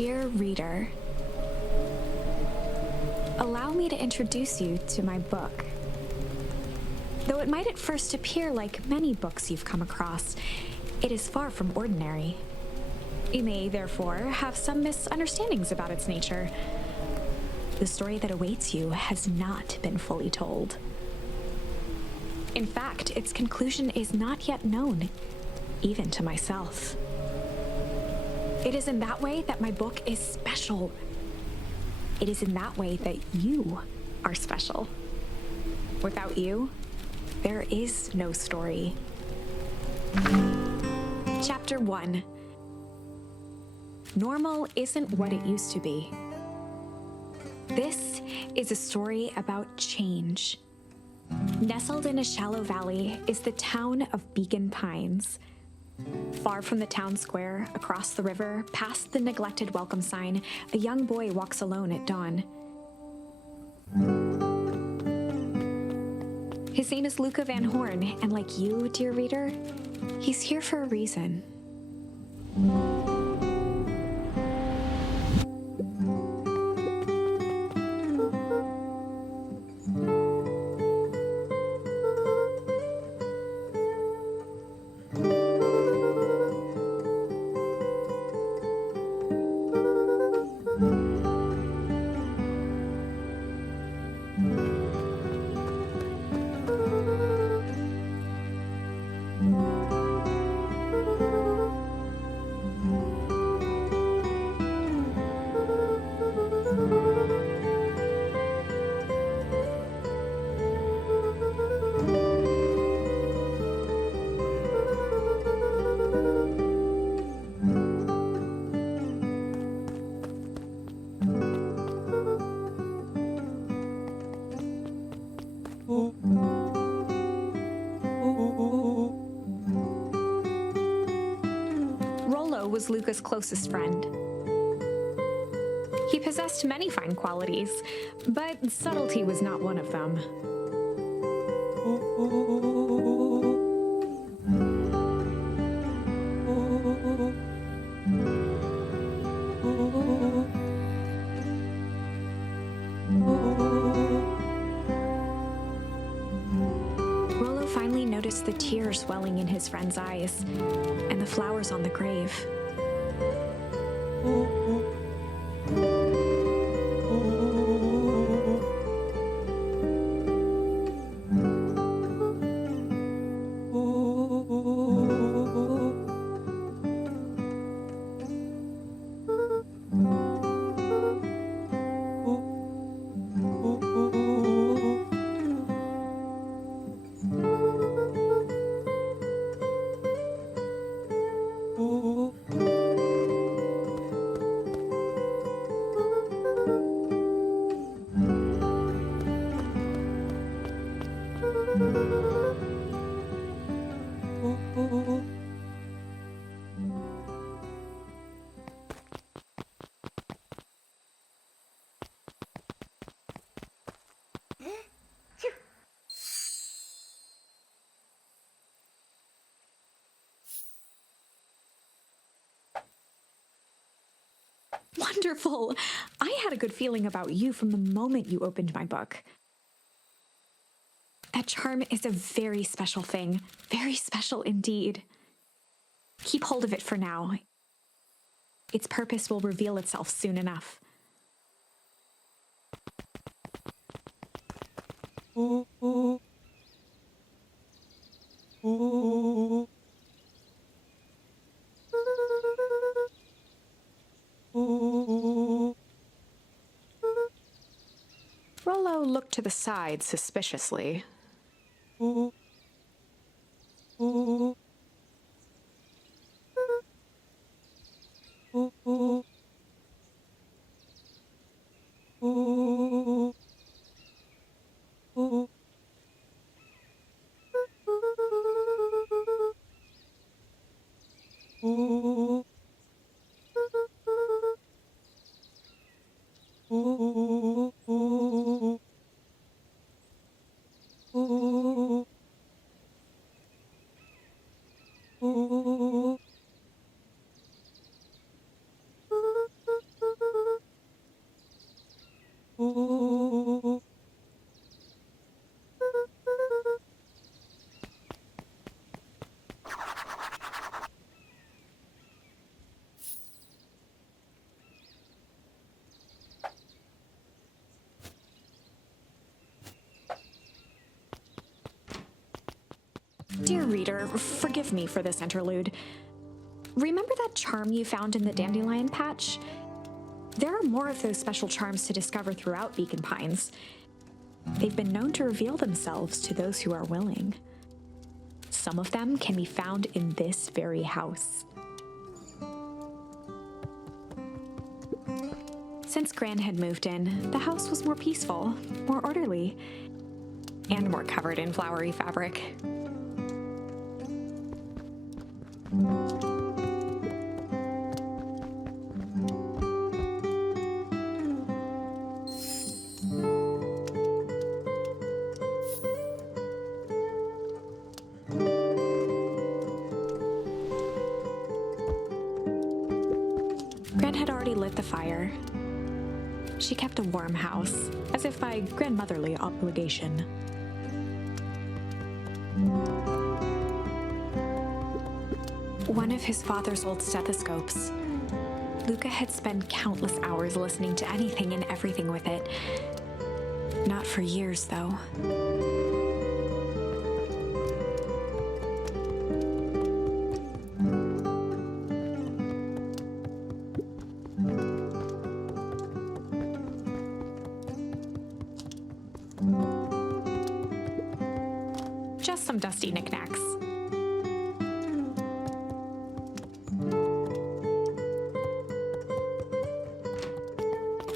Dear reader, allow me to introduce you to my book. Though it might at first appear like many books you've come across, it is far from ordinary. You may, therefore, have some misunderstandings about its nature. The story that awaits you has not been fully told. In fact, its conclusion is not yet known, even to myself. It is in that way that my book is special. It is in that way that you are special. Without you, there is no story. Chapter 1. Normal isn't what it used to be. This is a story about change. Nestled in a shallow valley is the town of Beacon Pines. Far from the town square, across the river, past the neglected welcome sign, a young boy walks alone at dawn. His name is Luka Van Horn, and like you, dear reader, he's here for a reason. Rolo was Luka's closest friend. He possessed many fine qualities, but subtlety was not one of them. Rolo finally noticed the tears welling in his friend's eyes and the flowers on the grave. Wonderful! I had a good feeling about you from the moment you opened my book. That charm is a very special thing. Very special indeed. Keep hold of it for now. Its purpose will reveal itself soon enough. Rolo looked to the side suspiciously. Dear reader, forgive me for this interlude. Remember that charm you found in the dandelion patch? There are more of those special charms to discover throughout Beacon Pines. They've been known to reveal themselves to those who are willing. Some of them can be found in this very house. Since Gran had moved in, the house was more peaceful, more orderly, and more covered in flowery fabric. Gran had already lit the fire. She kept a warm house, as if by grandmotherly obligation. One of his father's old stethoscopes. Luka had spent countless hours listening to anything and everything with it. Not for years, though. Just some dusty knickknacks.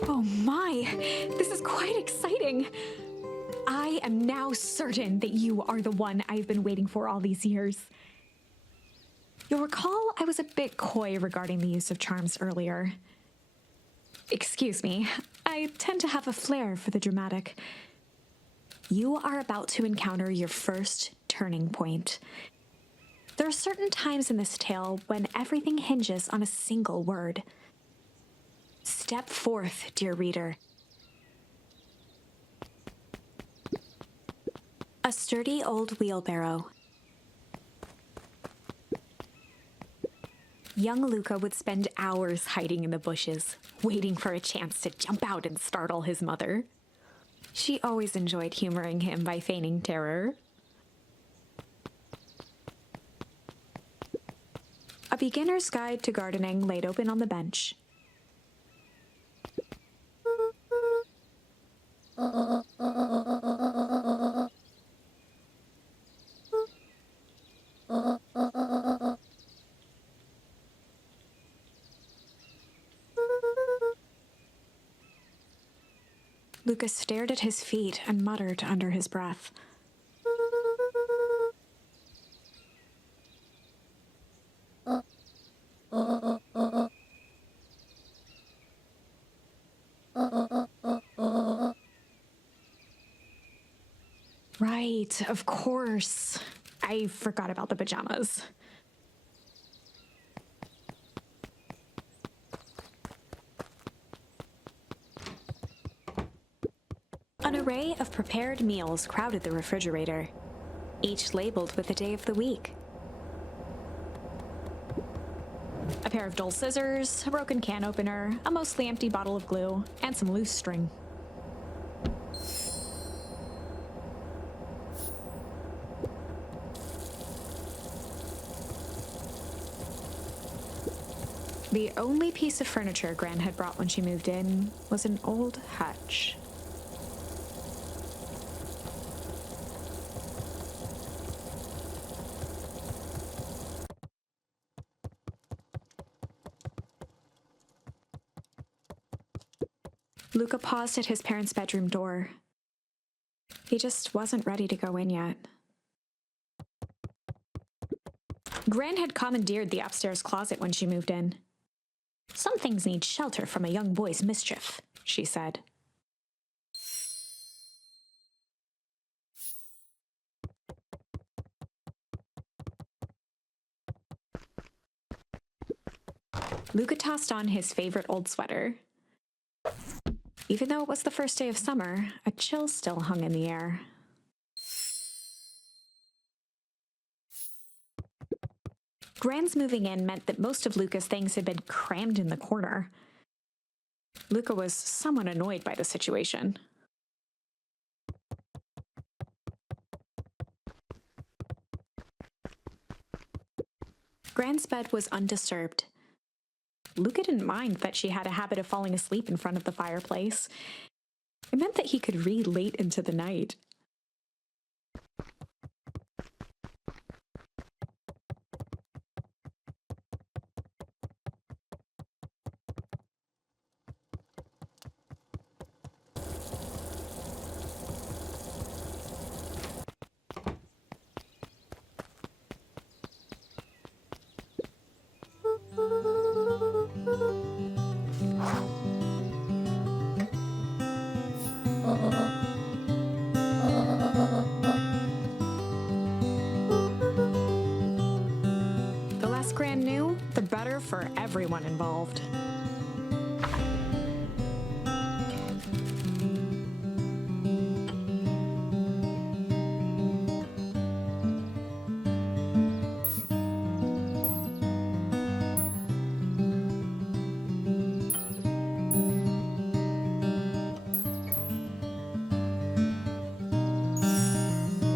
Oh my, this is quite exciting. I am now certain that you are the one I've been waiting for all these years. You'll recall I was a bit coy regarding the use of charms earlier. Excuse me, I tend to have a flair for the dramatic. You are about to encounter your first turning point. There are certain times in this tale when everything hinges on a single word. Step forth, dear reader. A sturdy old wheelbarrow. Young Luka would spend hours hiding in the bushes, waiting for a chance to jump out and startle his mother. She always enjoyed humoring him by feigning terror. A beginner's guide to gardening laid open on the bench. Luka stared at his feet and muttered under his breath. Right, of course. I forgot about the pajamas. An array of prepared meals crowded the refrigerator, each labeled with the day of the week. A pair of dull scissors, a broken can opener, a mostly empty bottle of glue, and some loose string. The only piece of furniture Gran had brought when she moved in was an old hutch. Luka paused at his parents' bedroom door. He just wasn't ready to go in yet. Gran had commandeered the upstairs closet when she moved in. "Some things need shelter from a young boy's mischief," she said. Luka tossed on his favorite old sweater. Even though it was the first day of summer, a chill still hung in the air. Gran's moving in meant that most of Luka's things had been crammed in the corner. Luka was somewhat annoyed by the situation. Gran's bed was undisturbed. Luka didn't mind that she had a habit of falling asleep in front of the fireplace. It meant that he could read late into the night. The less Gran knew, the better for everyone involved.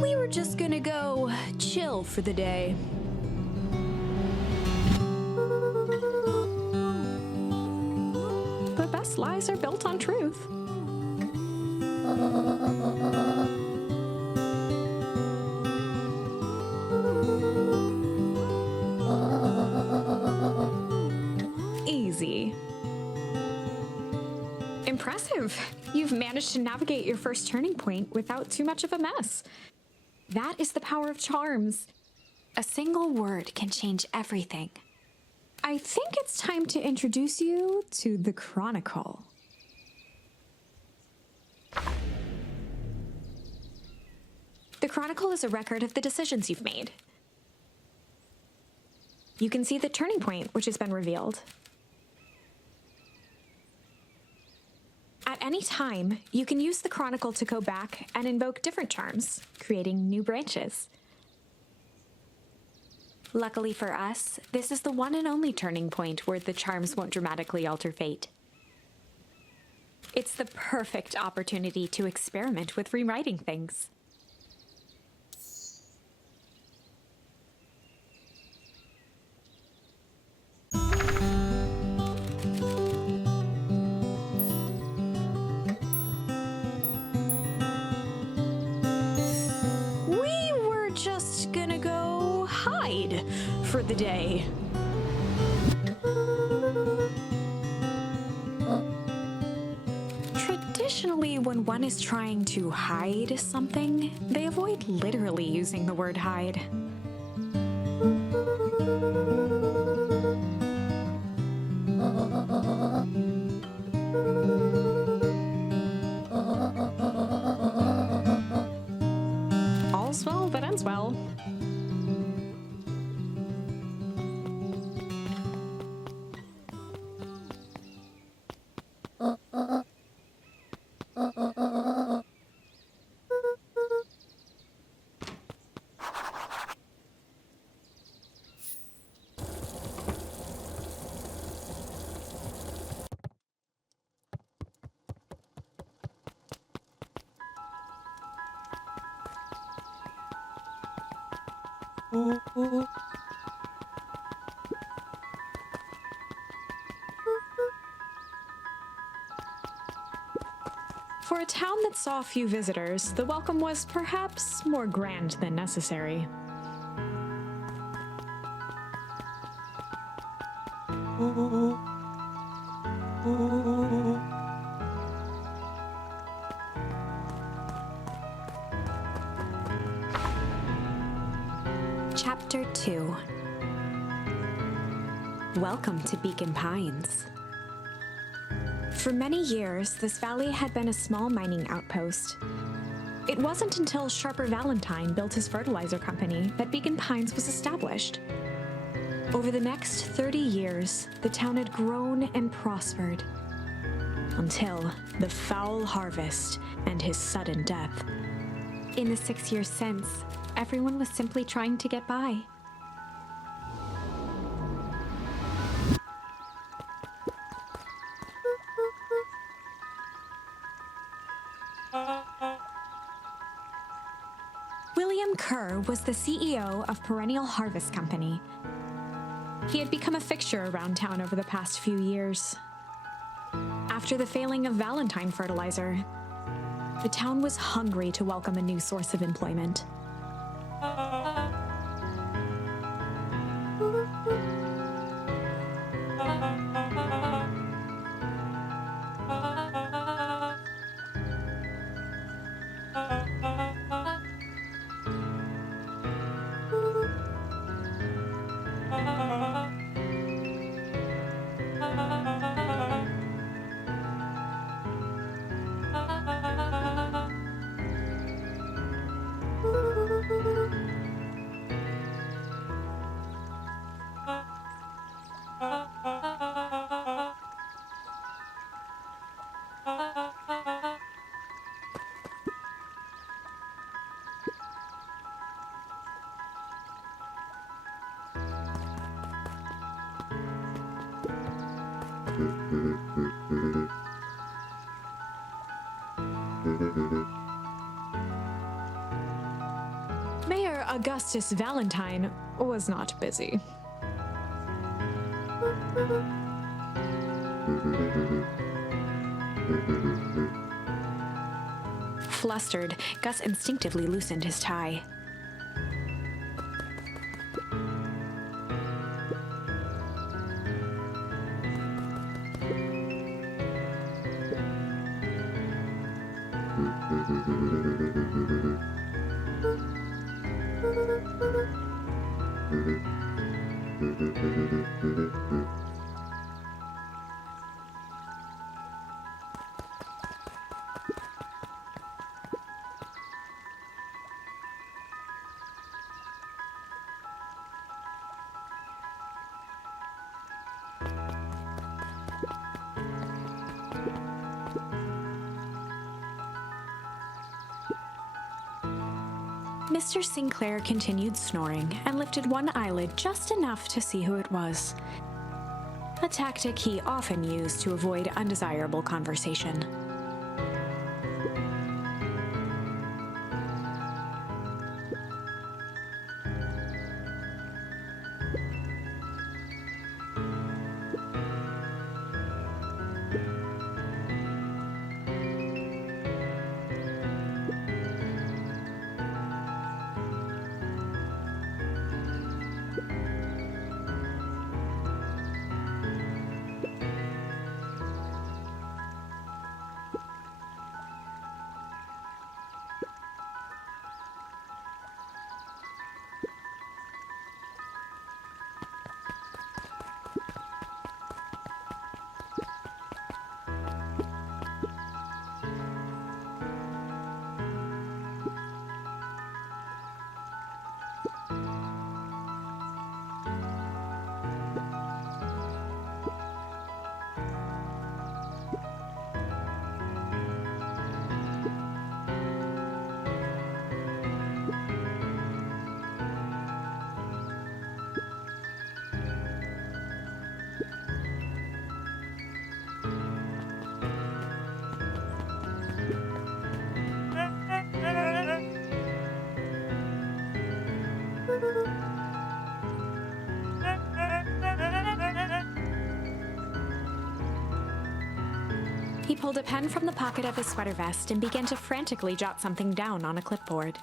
We were just gonna go chill for the day. The best lies are built on truth. Easy. Impressive. You've managed to navigate your first turning point without too much of a mess. That is the power of charms. A single word can change everything. I think it's time to introduce you to the Chronicle. The Chronicle is a record of the decisions you've made. You can see the turning point which has been revealed. At any time, you can use the Chronicle to go back and invoke different charms, creating new branches. Luckily for us, this is the one and only turning point where the charms won't dramatically alter fate. It's the perfect opportunity to experiment with rewriting things. We were just gonna go hide for the day. Traditionally, when one is trying to hide something, they avoid literally using the word hide. All's well that ends well. For a town that saw few visitors, the welcome was perhaps more grand than necessary. Chapter 2. Welcome to Beacon Pines. For many years, this valley had been a small mining outpost. It wasn't until Sharper Valentine built his fertilizer company that Beacon Pines was established. Over the next 30 years, the town had grown and prospered, until the foul harvest and his sudden death. In the 6 years since, everyone was simply trying to get by. William Kerr was the CEO of Perennial Harvest Company. He had become a fixture around town over the past few years. After the failing of Valentine fertilizer, the town was hungry to welcome a new source of employment. Mayor Augustus Valentine was not busy. Flustered, Gus instinctively loosened his tie. Mr. Sinclair continued snoring and lifted one eyelid just enough to see who it was. A tactic he often used to avoid undesirable conversation. He pulled a pen from the pocket of his sweater vest and began to frantically jot something down on a clipboard.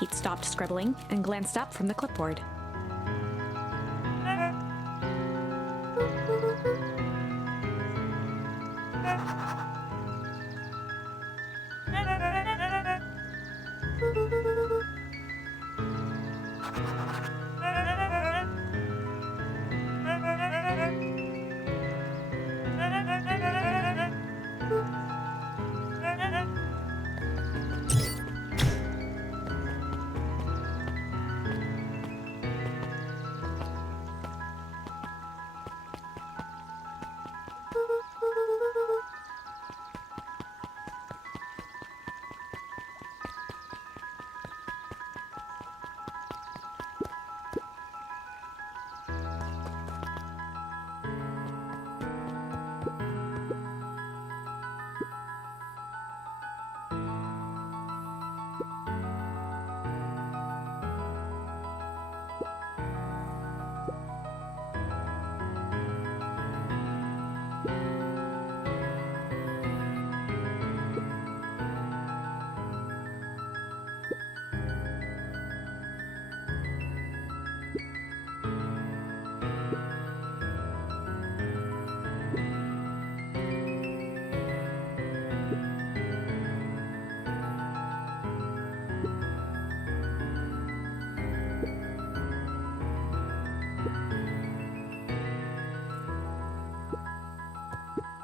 Pete stopped scribbling and glanced up from the clipboard.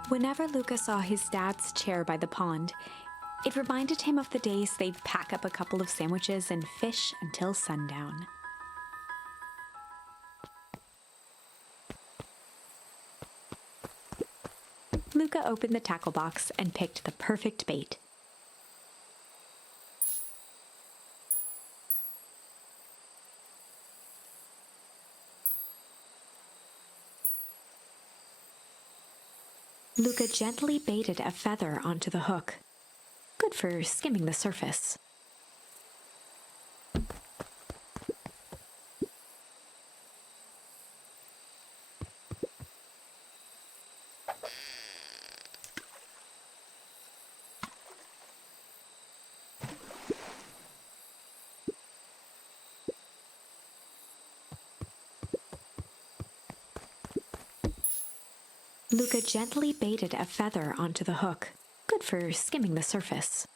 Whenever Luka saw his dad's chair by the pond, it reminded him of the days they'd pack up a couple of sandwiches and fish until sundown. Luka opened the tackle box and picked the perfect bait. Luka gently baited a feather onto the hook. Good for skimming the surface. Luka gently baited a feather onto the hook. Good for skimming the surface.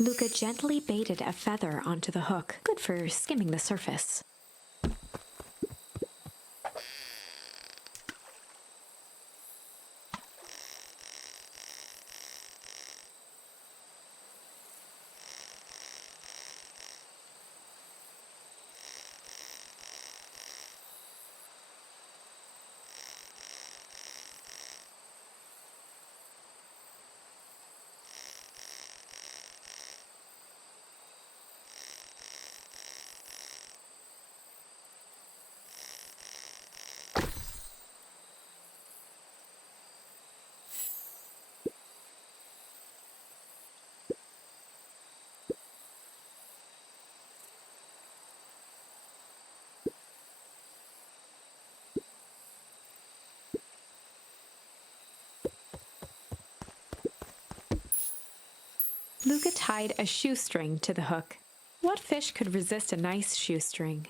Luka gently baited a feather onto the hook. Good for skimming the surface. Luka tied a shoestring to the hook. What fish could resist a nice shoestring?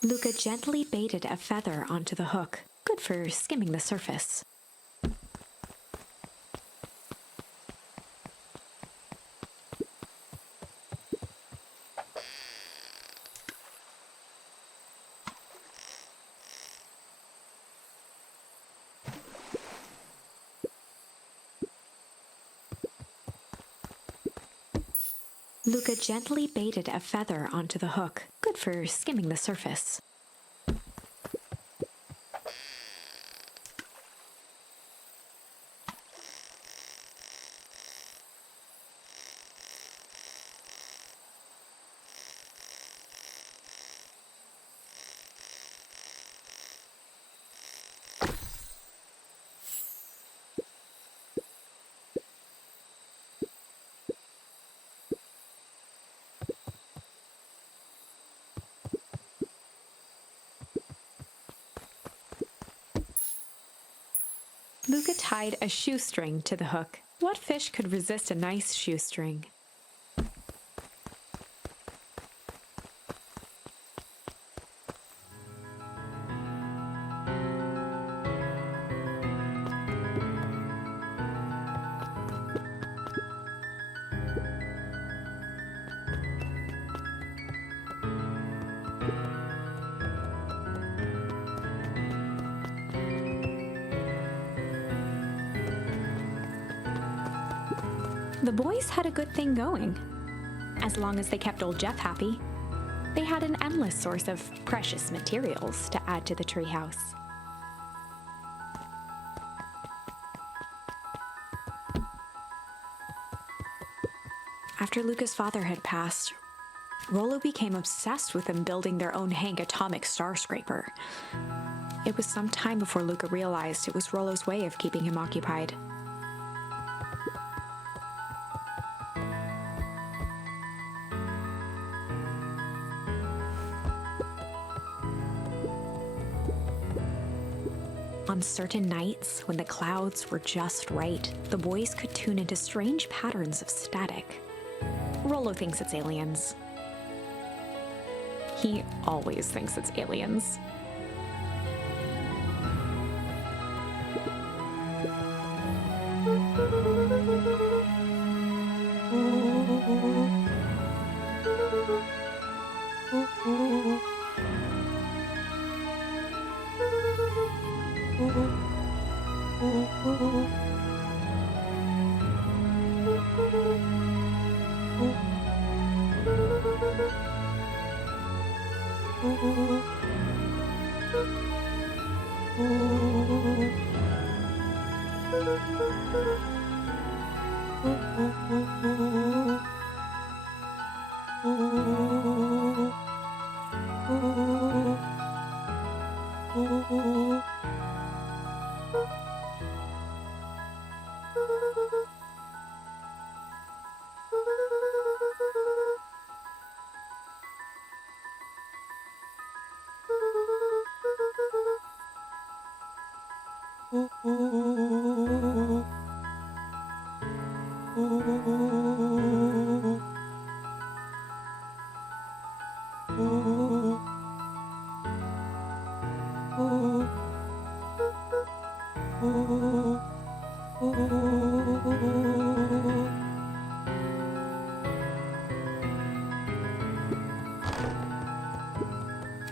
Luka gently baited a feather onto the hook, good for skimming the surface. Luka gently baited a feather onto the hook, good for skimming the surface. Luka tied a shoestring to the hook. What fish could resist a nice shoestring? The boys had a good thing going. As long as they kept old Jeff happy, they had an endless source of precious materials to add to the treehouse. After Luka's father had passed, Rolo became obsessed with them building their own Hank atomic star scraper. It was some time before Luka realized it was Rolo's way of keeping him occupied. On certain nights, when the clouds were just right, the boys could tune into strange patterns of static. Rolo thinks it's aliens. He always thinks it's aliens.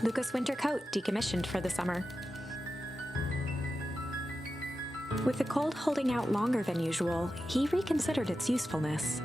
Luka's winter coat decommissioned for the summer. With the cold holding out longer than usual, he reconsidered its usefulness.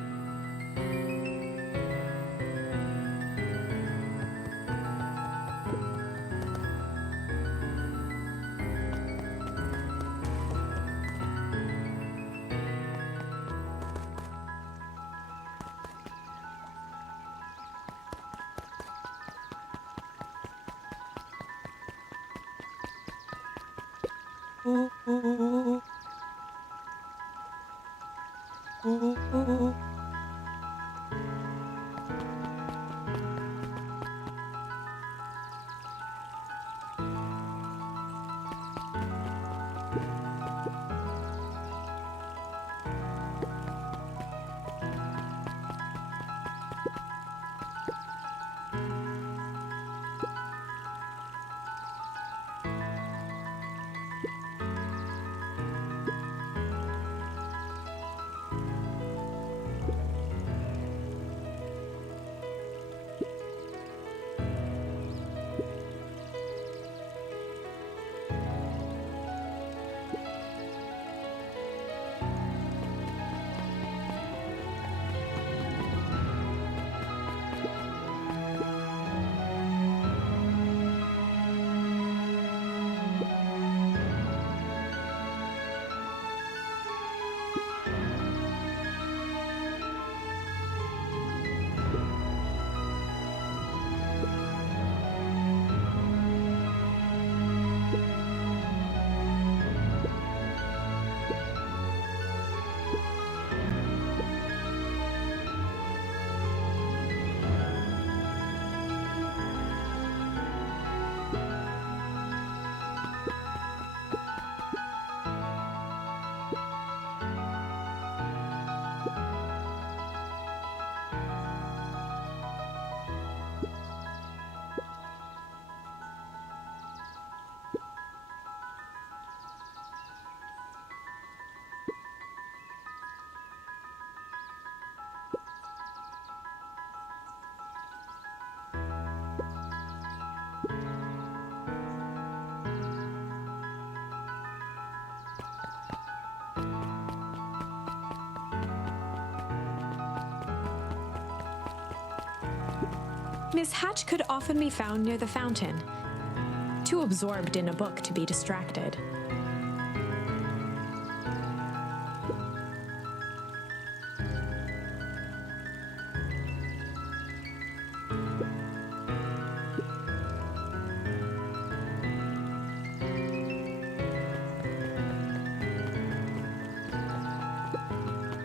Miss Hatch could often be found near the fountain, too absorbed in a book to be distracted.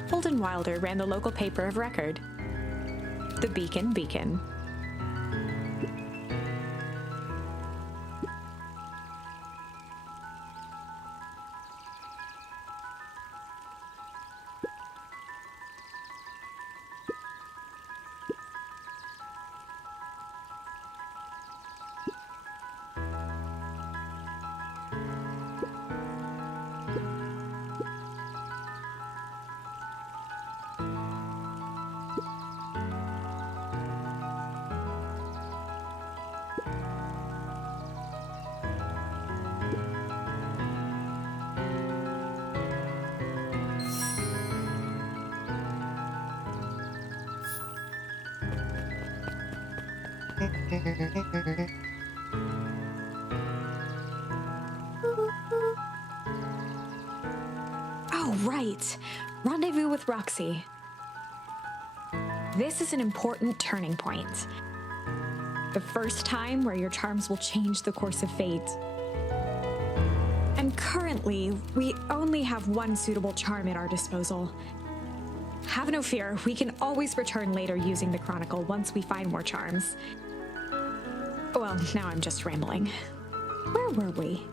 Holden Wilder ran the local paper of record, the Beacon. Oh, right. Rendezvous with Roxy. This is an important turning point. The first time where your charms will change the course of fate. And currently, we only have one suitable charm at our disposal. Have no fear, we can always return later using the Chronicle once we find more charms. Well, now I'm just rambling. Where were we?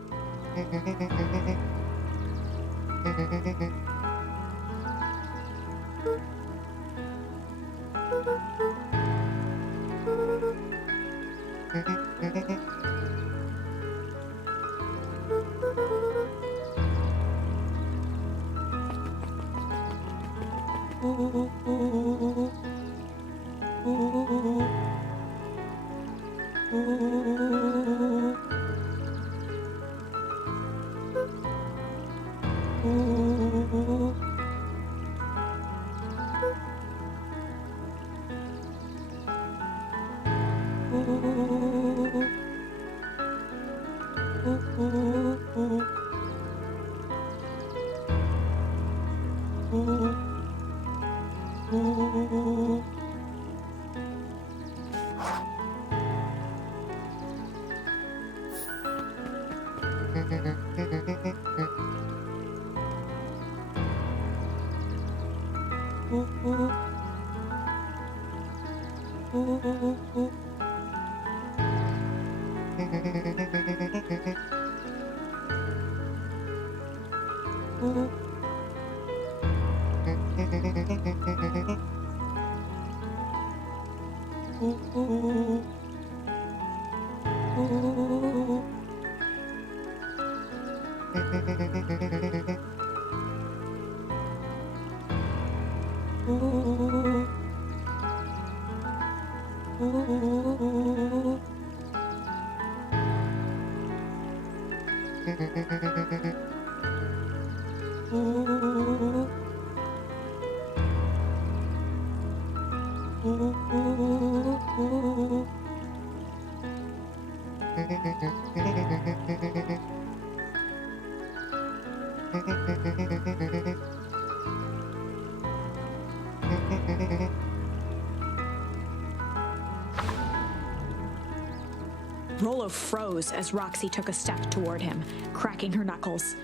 Rolo froze as Roxy took a step toward him, cracking her knuckles.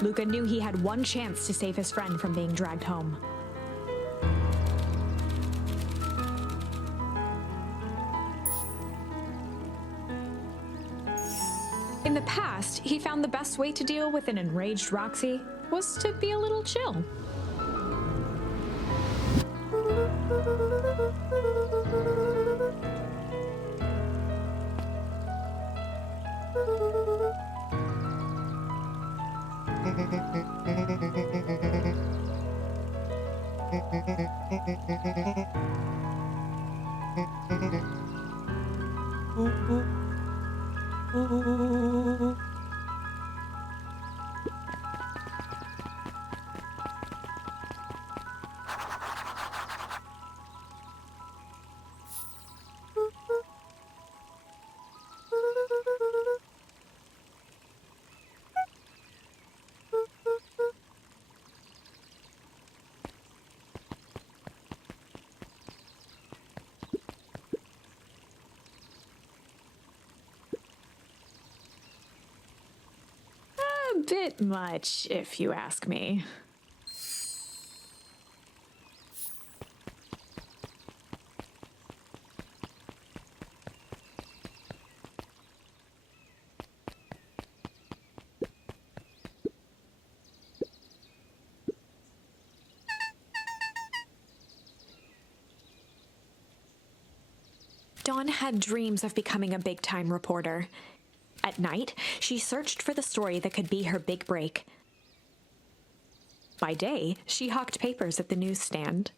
Luka knew he had one chance to save his friend from being dragged home. In the past, he found the best way to deal with an enraged Roxy was to be a little chill. bit much, if you ask me. Dawn had dreams of becoming a big-time reporter. At night, she searched for the story that could be her big break. By day, she hawked papers at the newsstand.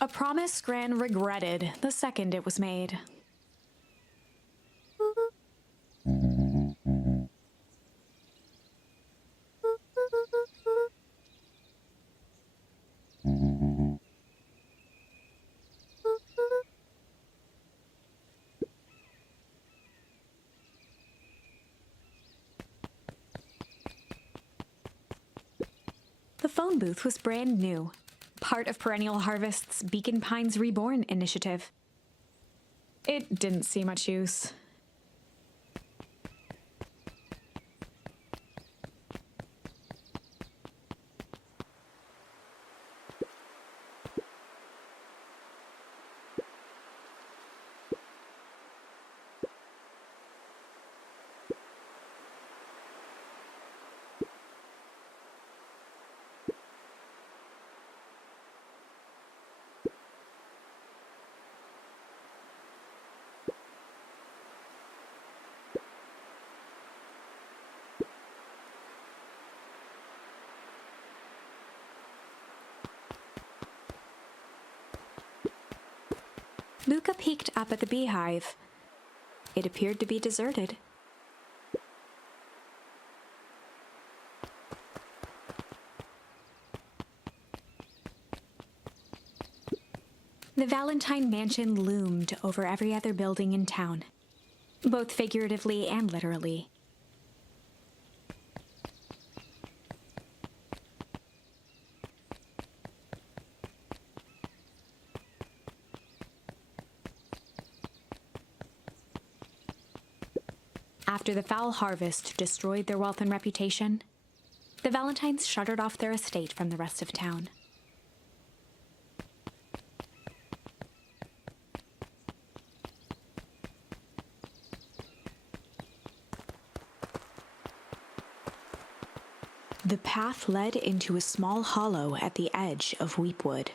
A promise Gran regretted the second it was made. The phone booth was brand new, part of Perennial Harvest's Beacon Pines Reborn initiative. It didn't see much use. Luka peeked up at the beehive. It appeared to be deserted. The Valentine Mansion loomed over every other building in town, both figuratively and literally. After the foul harvest destroyed their wealth and reputation, the Valentines shuttered off their estate from the rest of town. The path led into a small hollow at the edge of Weepwood.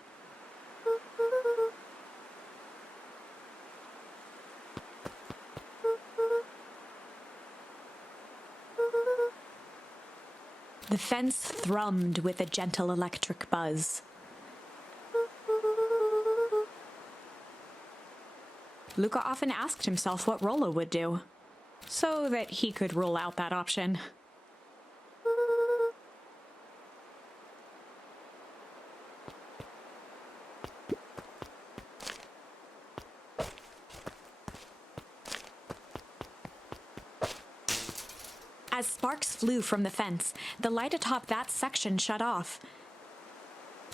The fence thrummed with a gentle electric buzz. Luka often asked himself what Rolo would do, so that he could rule out that option. As sparks flew from the fence, the light atop that section shut off.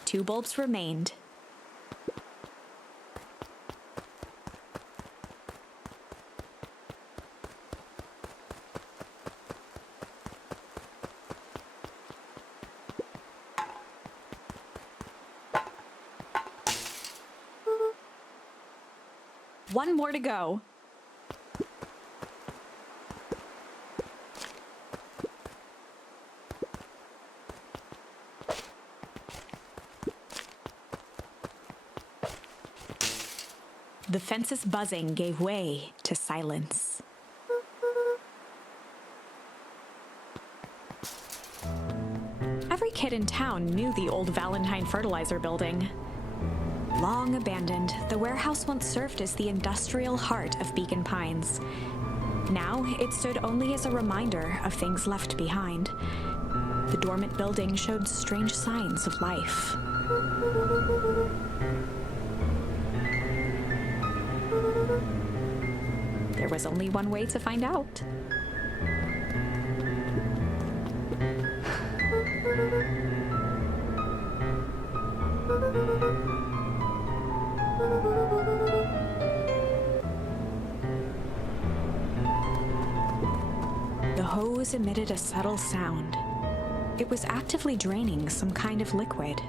2 bulbs remained. One more to go. The fence's buzzing gave way to silence. Every kid in town knew the old Valentine fertilizer building. Long abandoned, the warehouse once served as the industrial heart of Beacon Pines. Now, it stood only as a reminder of things left behind. The dormant building showed strange signs of life. There was only one way to find out. The hose emitted a subtle sound. It was actively draining some kind of liquid.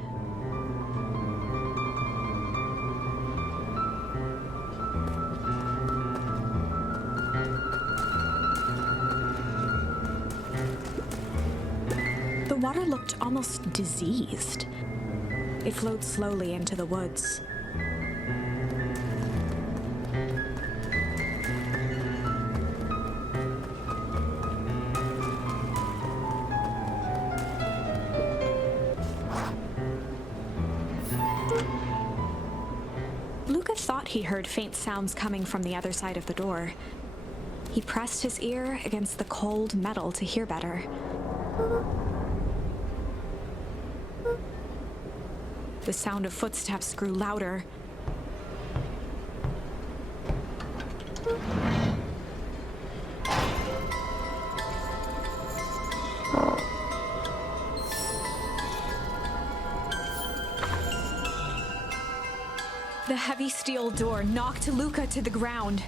The water looked almost diseased. It flowed slowly into the woods. Luka thought he heard faint sounds coming from the other side of the door. He pressed his ear against the cold metal to hear better. The sound of footsteps grew louder. The heavy steel door knocked Luka to the ground.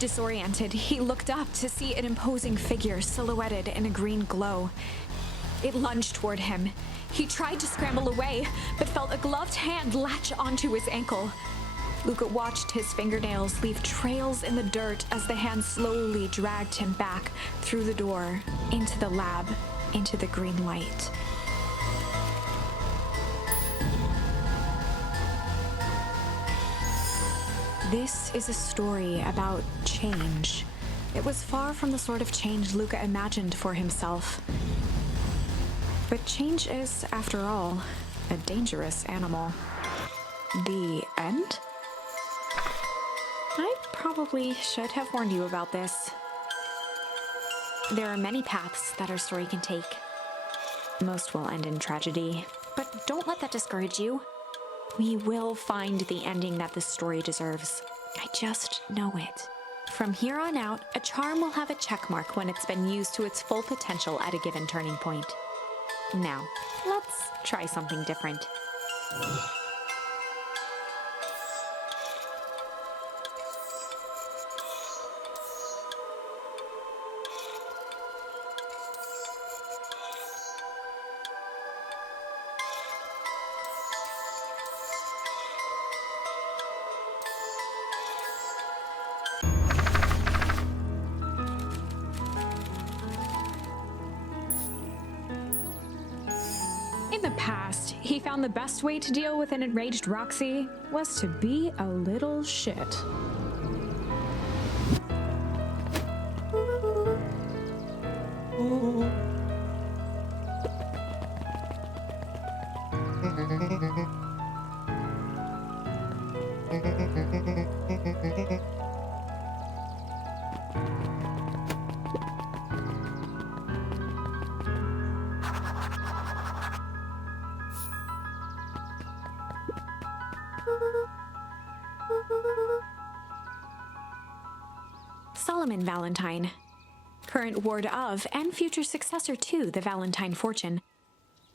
Disoriented, he looked up to see an imposing figure silhouetted in a green glow. It lunged toward him. He tried to scramble away, but felt a gloved hand latch onto his ankle. Luka watched his fingernails leave trails in the dirt as the hand slowly dragged him back through the door, into the lab, into the green light. This is a story about change. It was far from the sort of change Luka imagined for himself. But change is, after all, a dangerous animal. The end? I probably should have warned you about this. There are many paths that our story can take. Most will end in tragedy, but don't let that discourage you. We will find the ending that this story deserves. I just know it. From here on out, a charm will have a check mark when it's been used to its full potential at a given turning point. Now, let's try something different. In the past, he found the best way to deal with an enraged Roxy was to be a little shit. Solomon Valentine, current ward of and future successor to the Valentine fortune,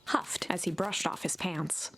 huffed as he brushed off his pants.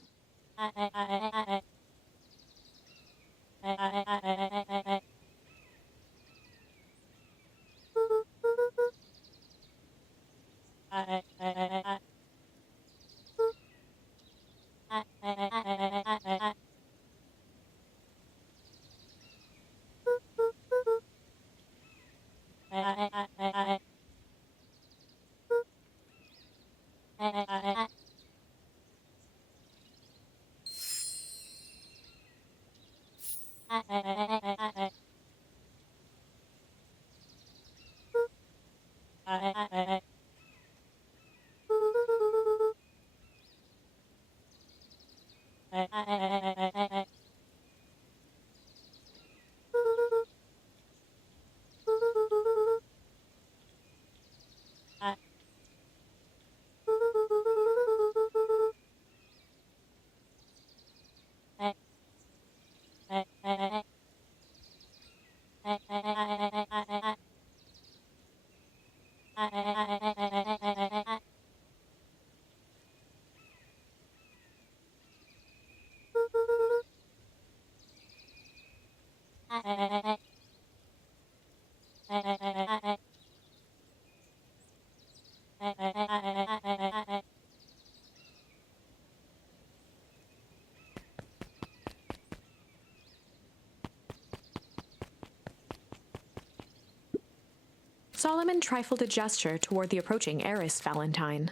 Solomon trifled a gesture toward the approaching heiress Valentine.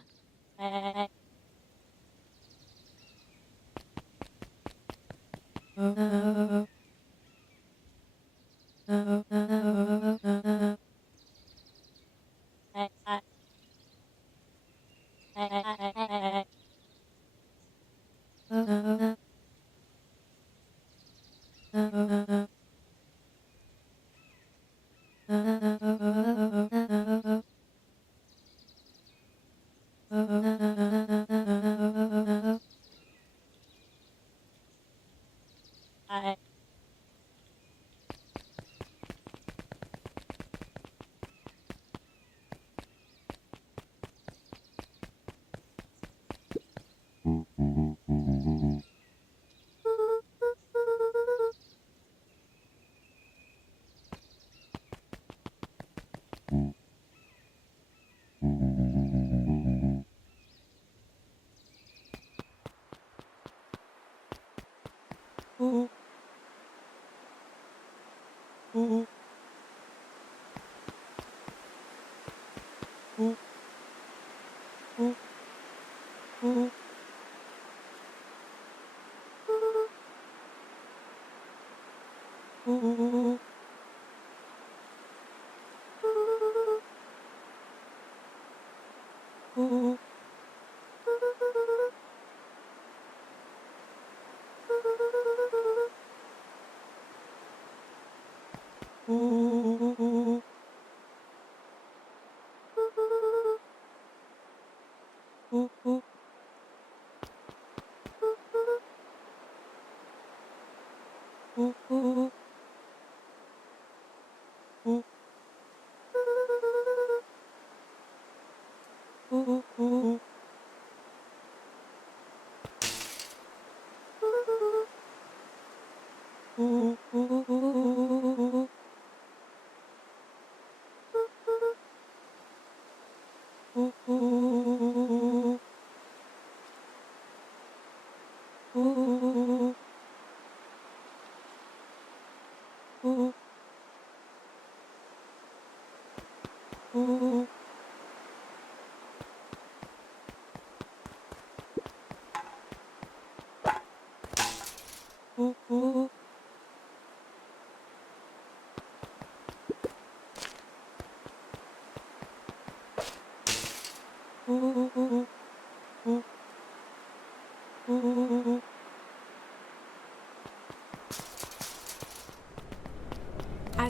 As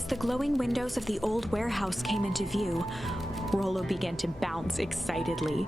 the glowing windows of the old warehouse came into view, Rolo began to bounce excitedly.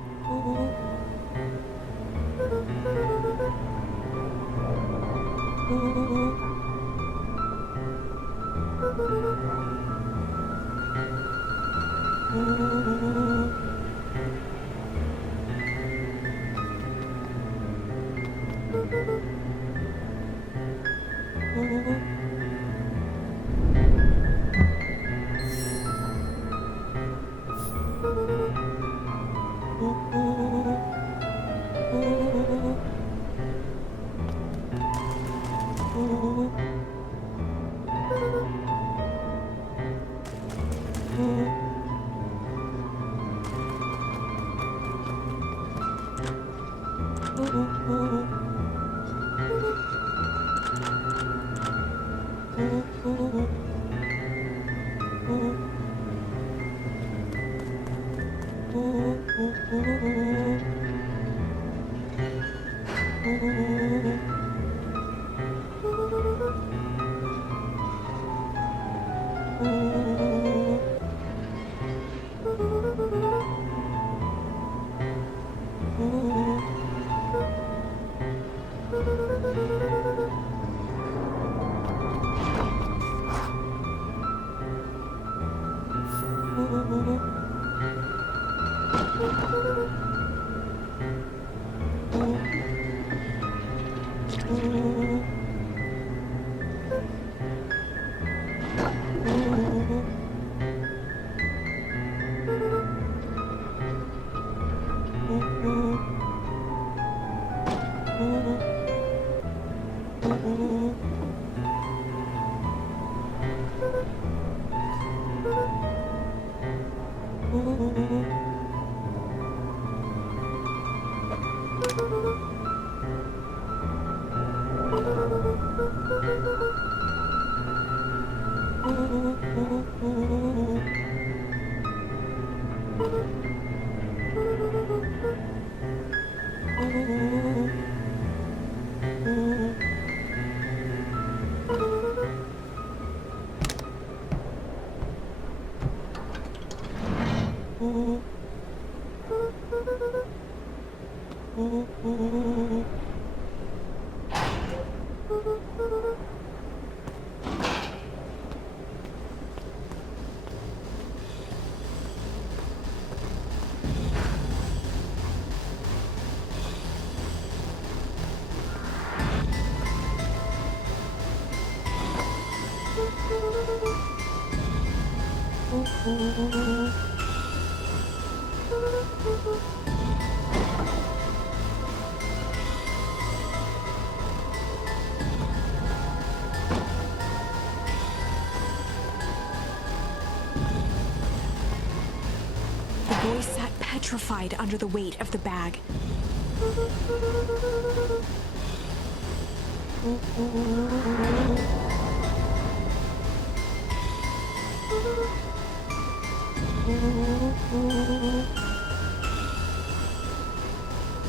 boy sat petrified under the weight of the bag.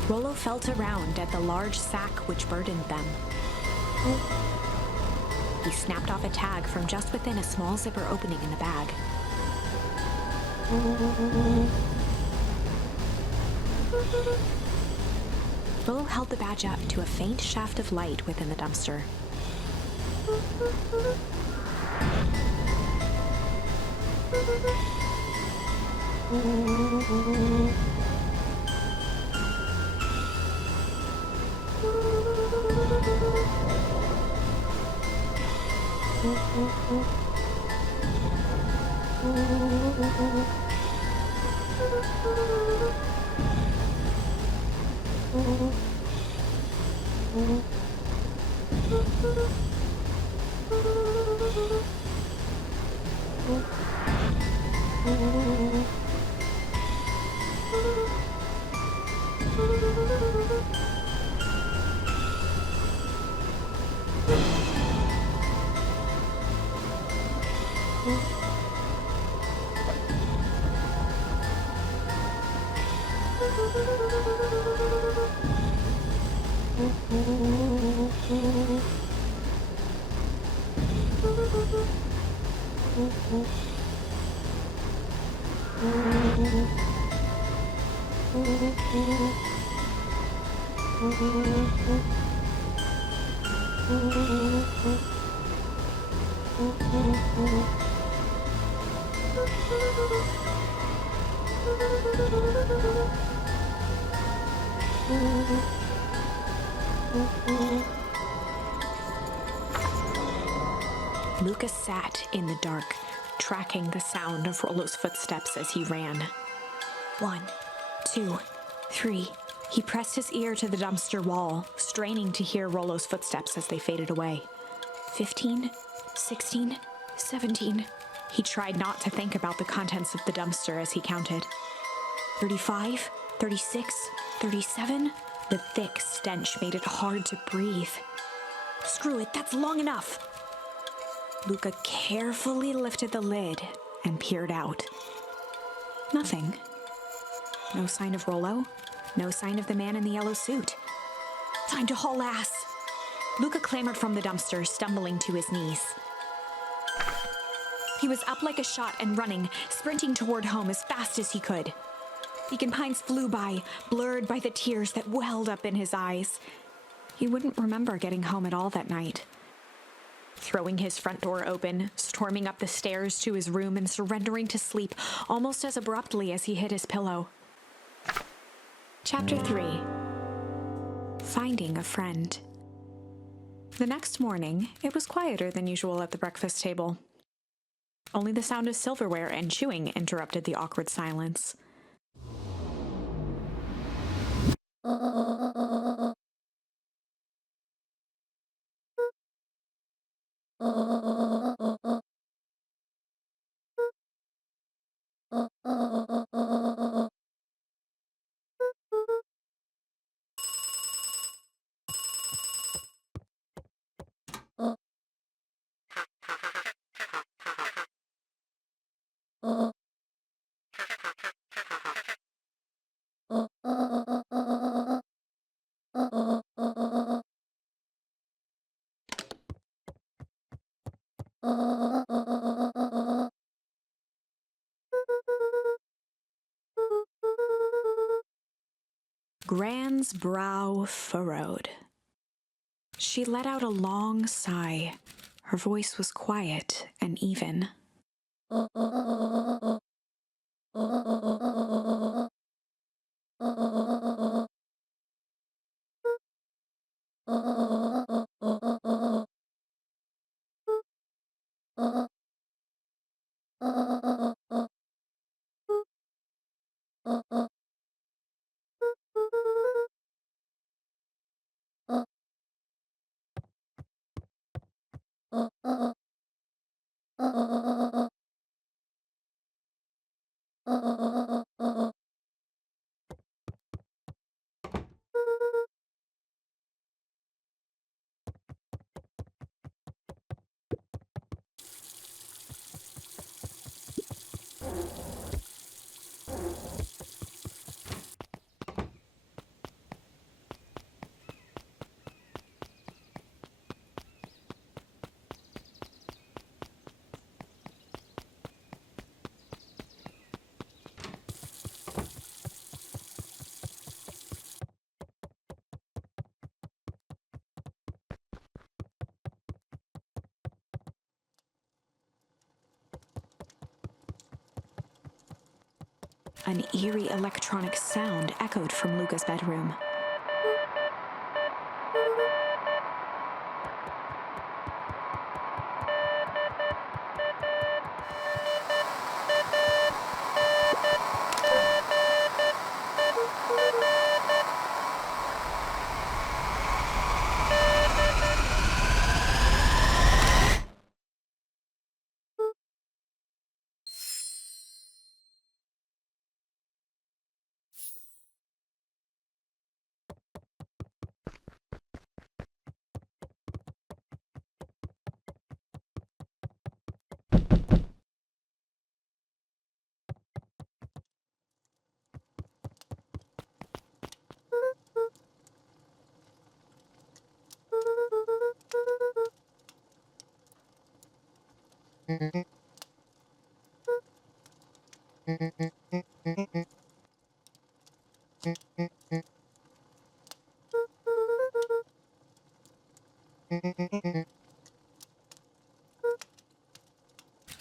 Rolo felt around at the large sack which burdened them. He snapped off a tag from just within a small zipper opening in the bag. Rolo held the badge up to a faint shaft of light within the dumpster. Luka sat in the dark, tracking the sound of Rolo's footsteps as he ran. 1, 2, 3. He pressed his ear to the dumpster wall, straining to hear Rolo's footsteps as they faded away. 15, 16, 17. He tried not to think about the contents of the dumpster as he counted. 35, 36, 37. The thick stench made it hard to breathe. Screw it, that's long enough. Luka carefully lifted the lid and peered out. Nothing. No sign of Rolo. No sign of the man in the yellow suit. Time to haul ass. Luka clambered from the dumpster, stumbling to his knees. He was up like a shot and running, sprinting toward home as fast as he could. Beacon Pines flew by, blurred by the tears that welled up in his eyes. He wouldn't remember getting home at all that night. Throwing his front door open, storming up the stairs to his room and surrendering to sleep almost as abruptly as he hit his pillow. Chapter 3. Finding a Friend. The next morning, it was quieter than usual at the breakfast table. Only the sound of silverware and chewing interrupted the awkward silence. Gran's brow furrowed. She let out a long sigh. Her voice was quiet and even. An eerie electronic sound echoed from Luka's bedroom.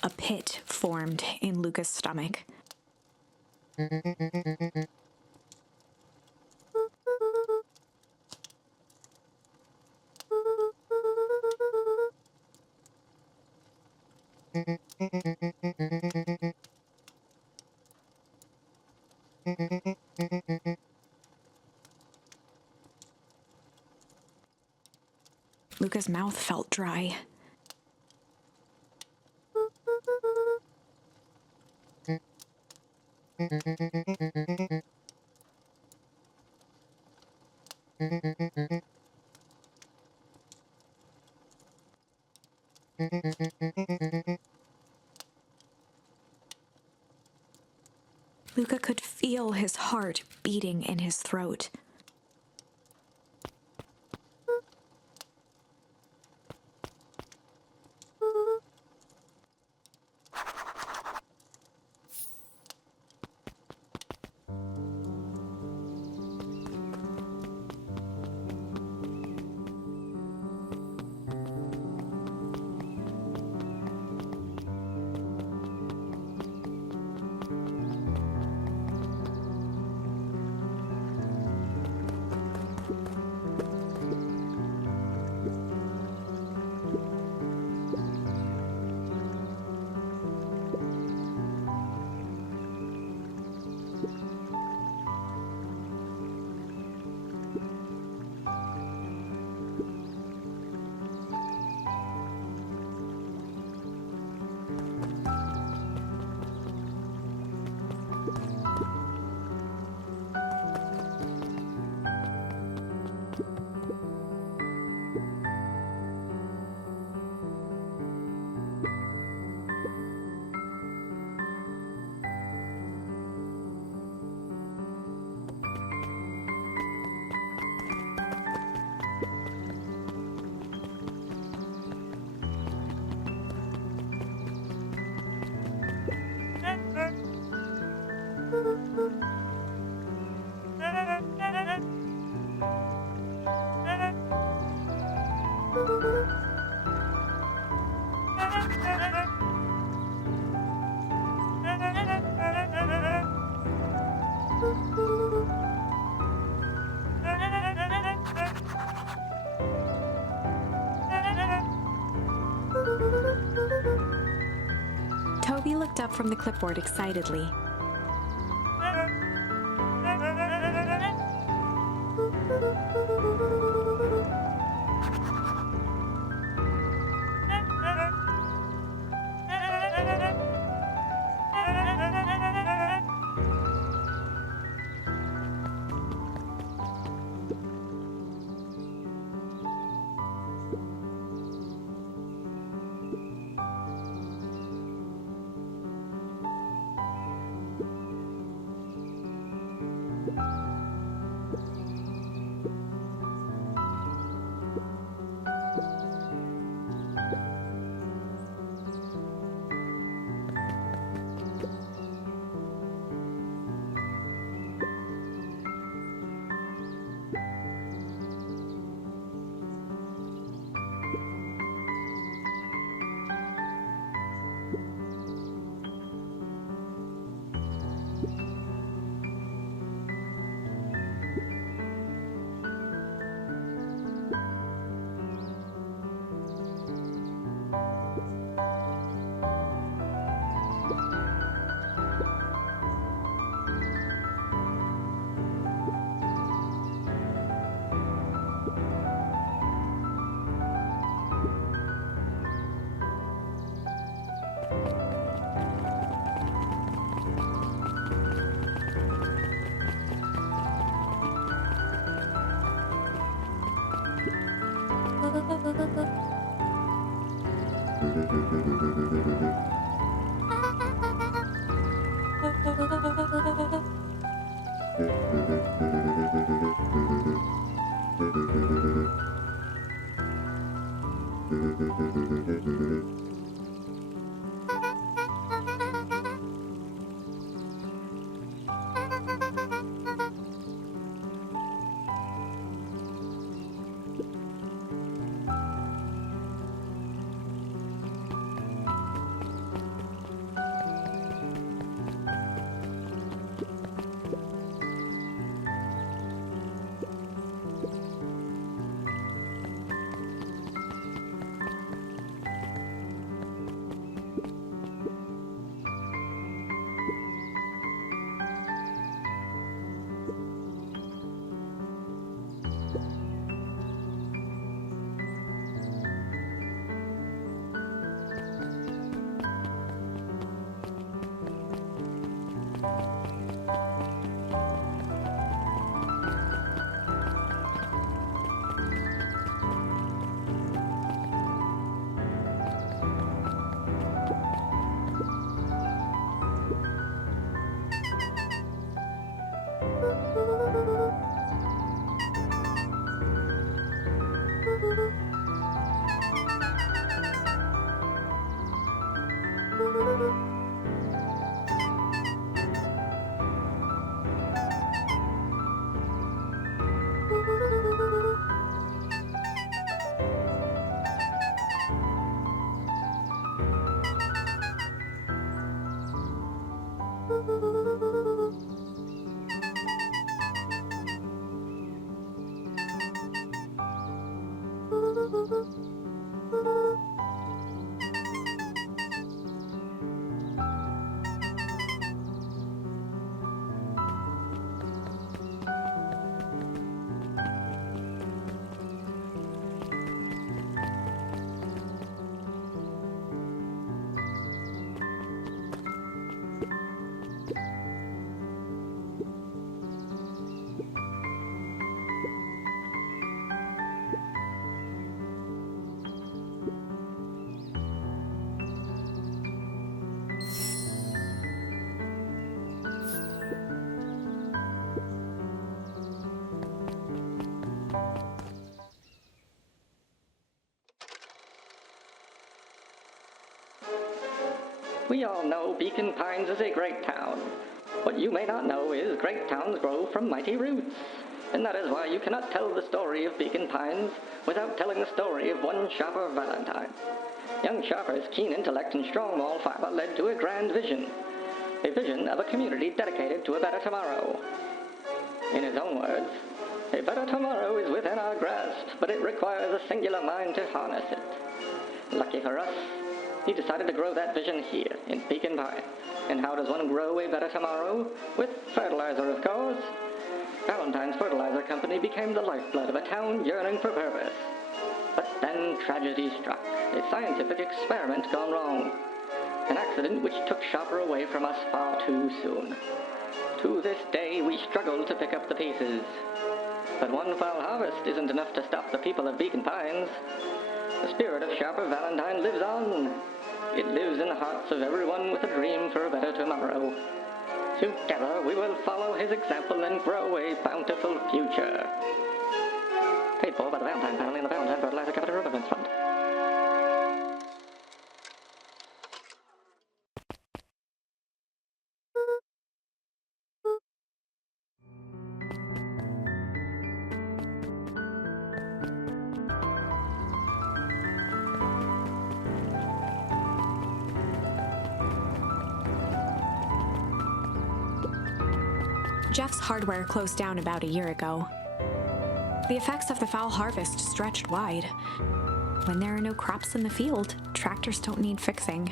A pit formed in Luka's stomach. Luka's mouth felt dry. Luka could feel his heart beating in his throat. Toby looked up from the clipboard excitedly. We all know Beacon Pines is a great town. What you may not know is great towns grow from mighty roots. And that is why you cannot tell the story of Beacon Pines without telling the story of one Shopper Valentine. Young Shopper's keen intellect and strong moral fiber led to a grand vision. A vision of a community dedicated to a better tomorrow. In his own words, a better tomorrow is within our grasp, but it requires a singular mind to harness it. Lucky for us, he decided to grow that vision here, in Beacon Pines. And how does one grow a better tomorrow? With fertilizer, of course. Valentine's Fertilizer Company became the lifeblood of a town yearning for purpose. But then tragedy struck, a scientific experiment gone wrong. An accident which took Shopper away from us far too soon. To this day, we struggle to pick up the pieces. But one foul harvest isn't enough to stop the people of Beacon Pines. The spirit of Shopper Valentine lives on. It lives in the hearts of everyone with a dream for a better tomorrow. Together, we will follow his example and grow a bountiful future. Paid for by the Valentine family and the Valentine Fertilizer Company Comeuppance Fund. Jeff's hardware closed down about a year ago. The effects of the foul harvest stretched wide. When there are no crops in the field, tractors don't need fixing.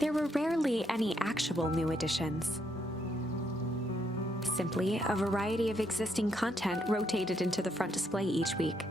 There were rarely any actual new additions. Simply a variety of existing content rotated into the front display each week.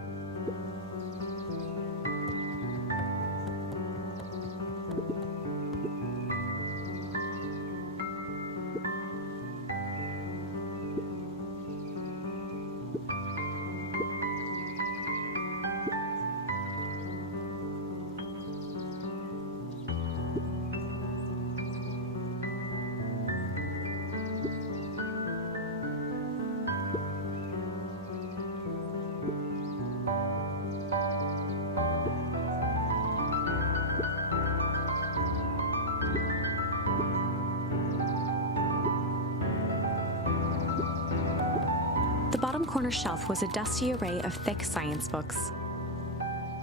The bottom corner shelf was a dusty array of thick science books.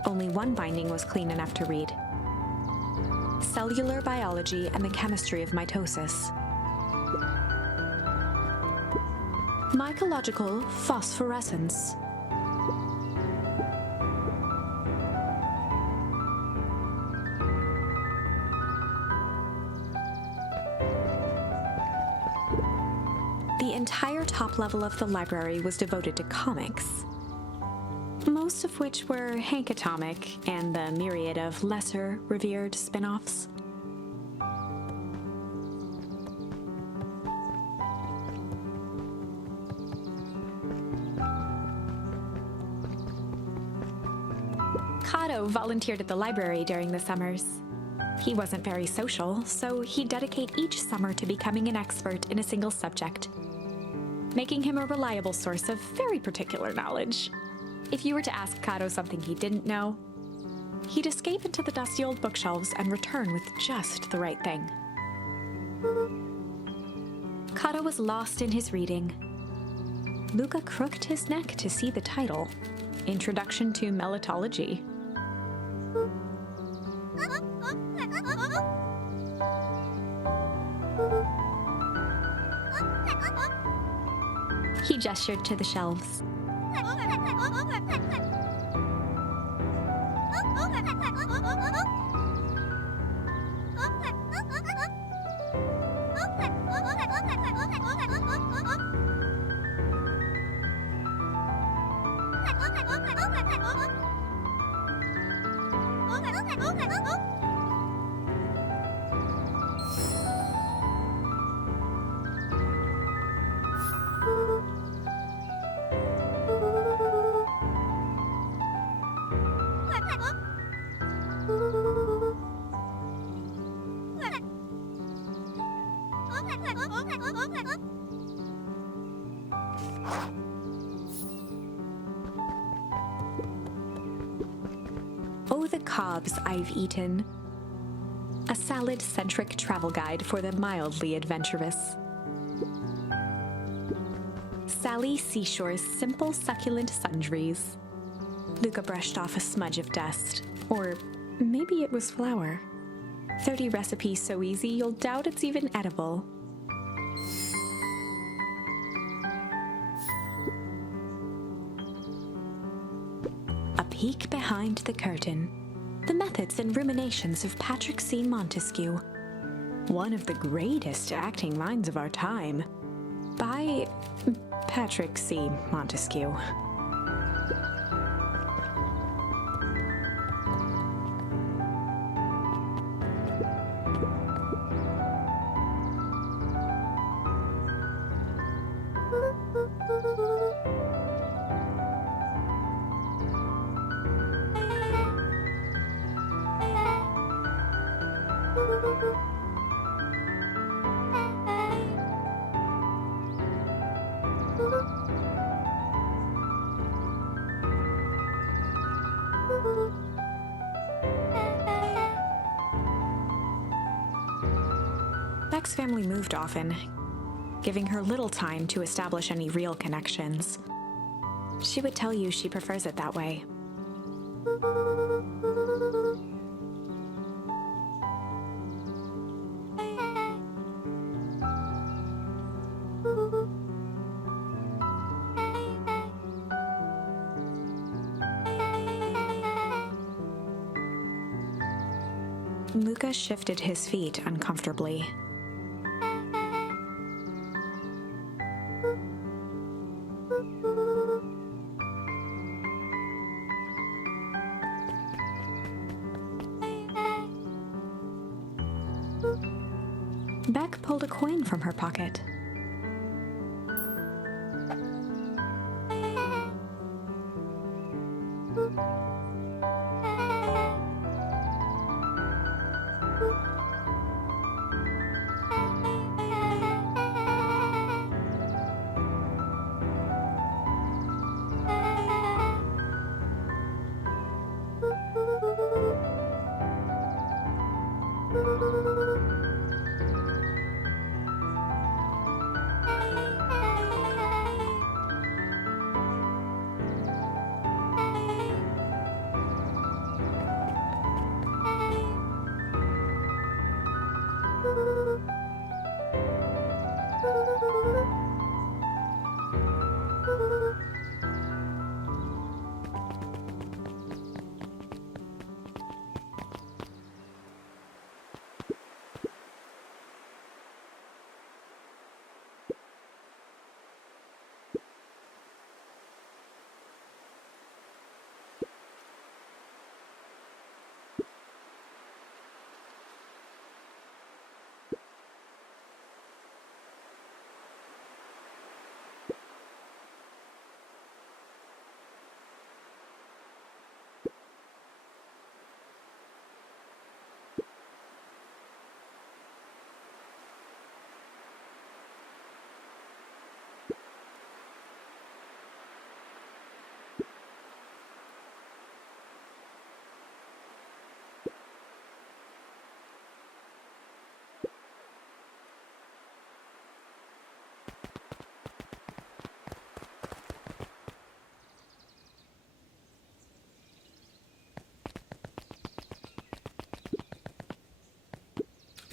Only one binding was clean enough to read: Cellular Biology and the Chemistry of Mitosis. Mycological Phosphorescence. The entire top level of the library was devoted to comics, most of which were Hank Atomic and the myriad of lesser revered spin-offs. Kato volunteered at the library during the summers. He wasn't very social, so he'd dedicate each summer to becoming an expert in a single subject, making him a reliable source of very particular knowledge. If you were to ask Kato something he didn't know, he'd escape into the dusty old bookshelves and return with just the right thing. Kato was lost in his reading. Luka crooked his neck to see the title, Introduction to Melitology. He gestured to the shelves. Oh, the cobs I've eaten. A salad-centric travel guide for the mildly adventurous. Sally Seashore's simple, succulent sundries. Luka brushed off a smudge of dust. Or maybe it was flour. 30 recipes so easy you'll doubt it's even edible. A peek behind the curtain. The methods and ruminations of Patrick C. Montesquieu. One of the greatest acting minds of our time. By Patrick C. Montesquieu. Beck's family moved often, giving her little time to establish any real connections. She would tell you she prefers it that way. Luka shifted his feet uncomfortably. Beck pulled a coin from her pocket.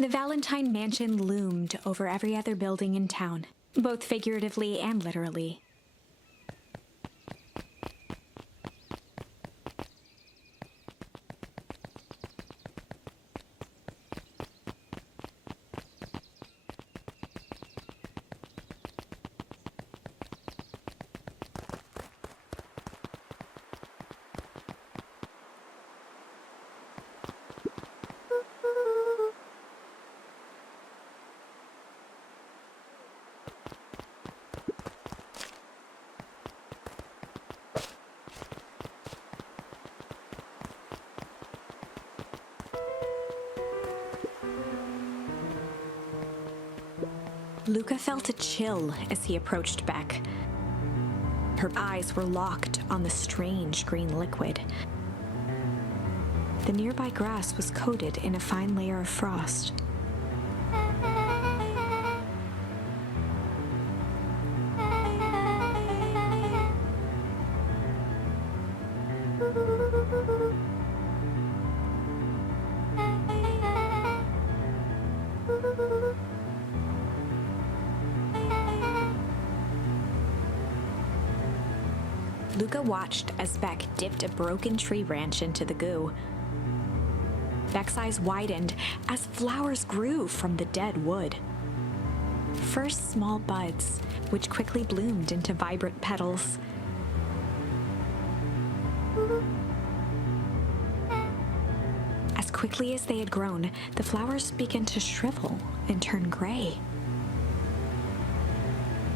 The Valentine Mansion loomed over every other building in town, both figuratively and literally. Luka felt a chill as he approached Beck. Her eyes were locked on the strange green liquid. The nearby grass was coated in a fine layer of frost. Luka watched as Beck dipped a broken tree branch into the goo. Beck's eyes widened as flowers grew from the dead wood. First small buds, which quickly bloomed into vibrant petals. As quickly as they had grown, the flowers began to shrivel and turn gray.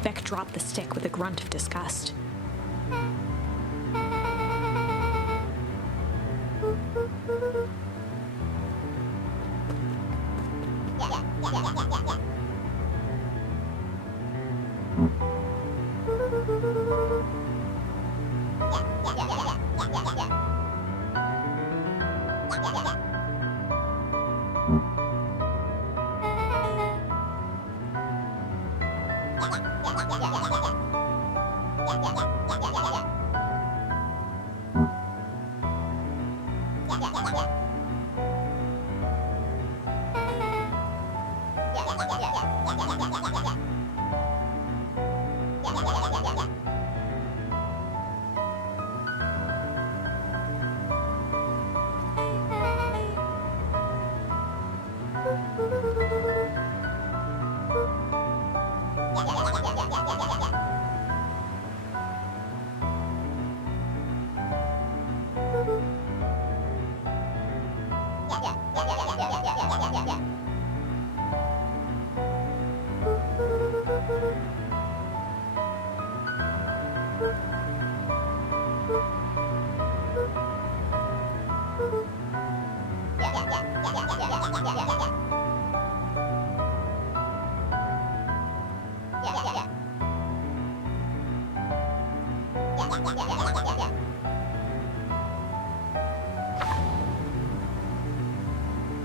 Beck dropped the stick with a grunt of disgust.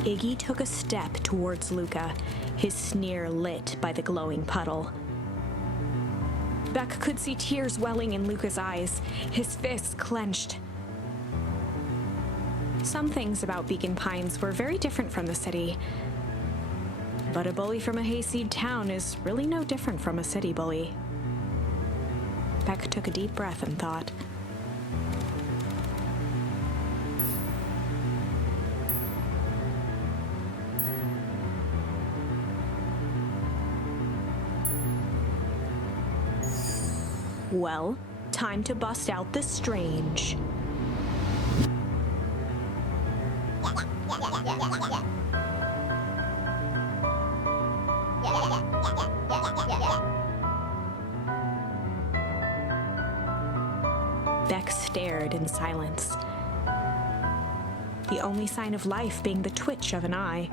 Iggy took a step towards Luka, his sneer lit by the glowing puddle. Beck could see tears welling in Luka's eyes, his fists clenched. Some things about Beacon Pines were very different from the city. But a bully from a hayseed town is really no different from a city bully. Beck took a deep breath and thought. Well, time to bust out the strange. Beck stared in silence, the only sign of life being the twitch of an eye.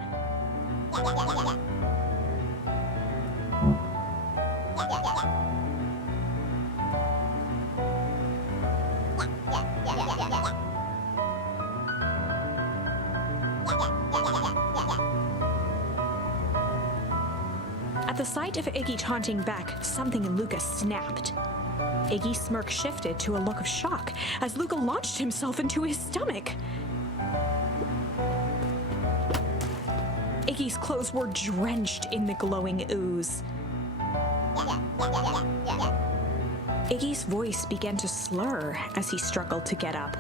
At the sight of Iggy taunting Beck, something in Luka snapped. Iggy's smirk shifted to a look of shock as Luka launched himself into his stomach. Iggy's clothes were drenched in the glowing ooze. Iggy's voice began to slur as he struggled to get up.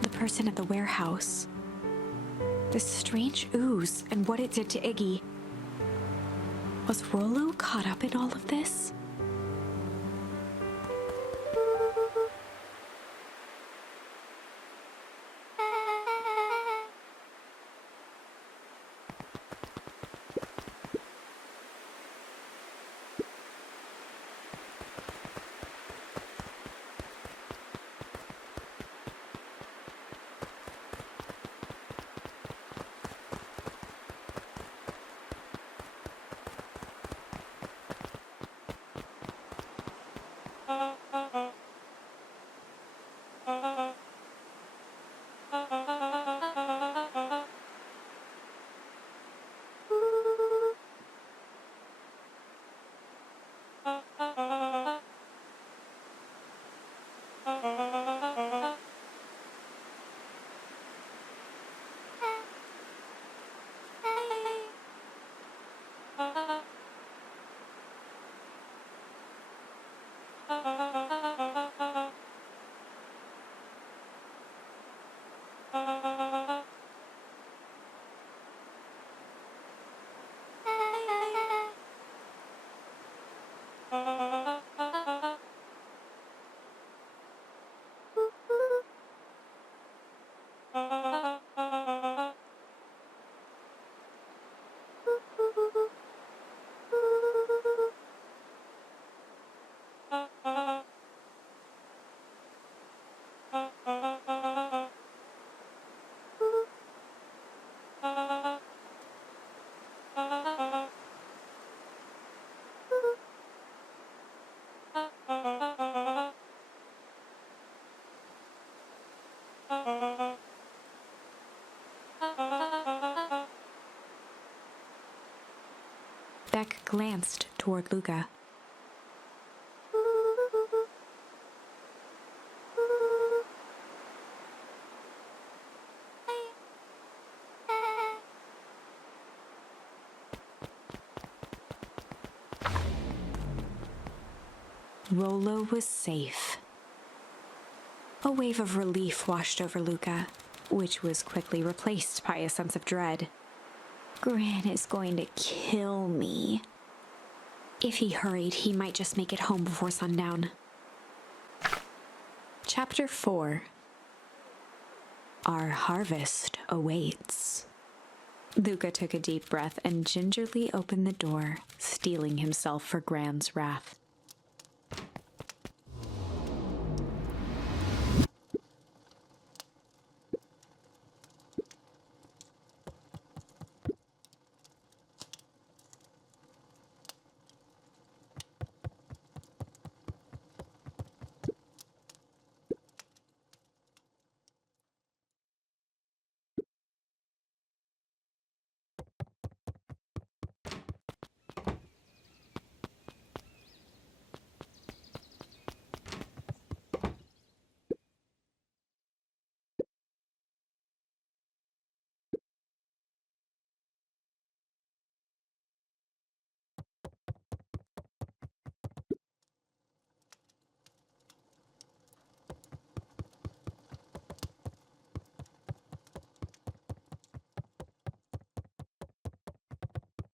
The person at the warehouse. This strange ooze and what it did to Iggy. Was Rolo caught up in all of this? Beck glanced toward Luka. Rolo was safe. A wave of relief washed over Luka, which was quickly replaced by a sense of dread. Gran is going to kill me. If he hurried, he might just make it home before sundown. Chapter 4. Our harvest awaits. Luka took a deep breath and gingerly opened the door, steeling himself for Gran's wrath.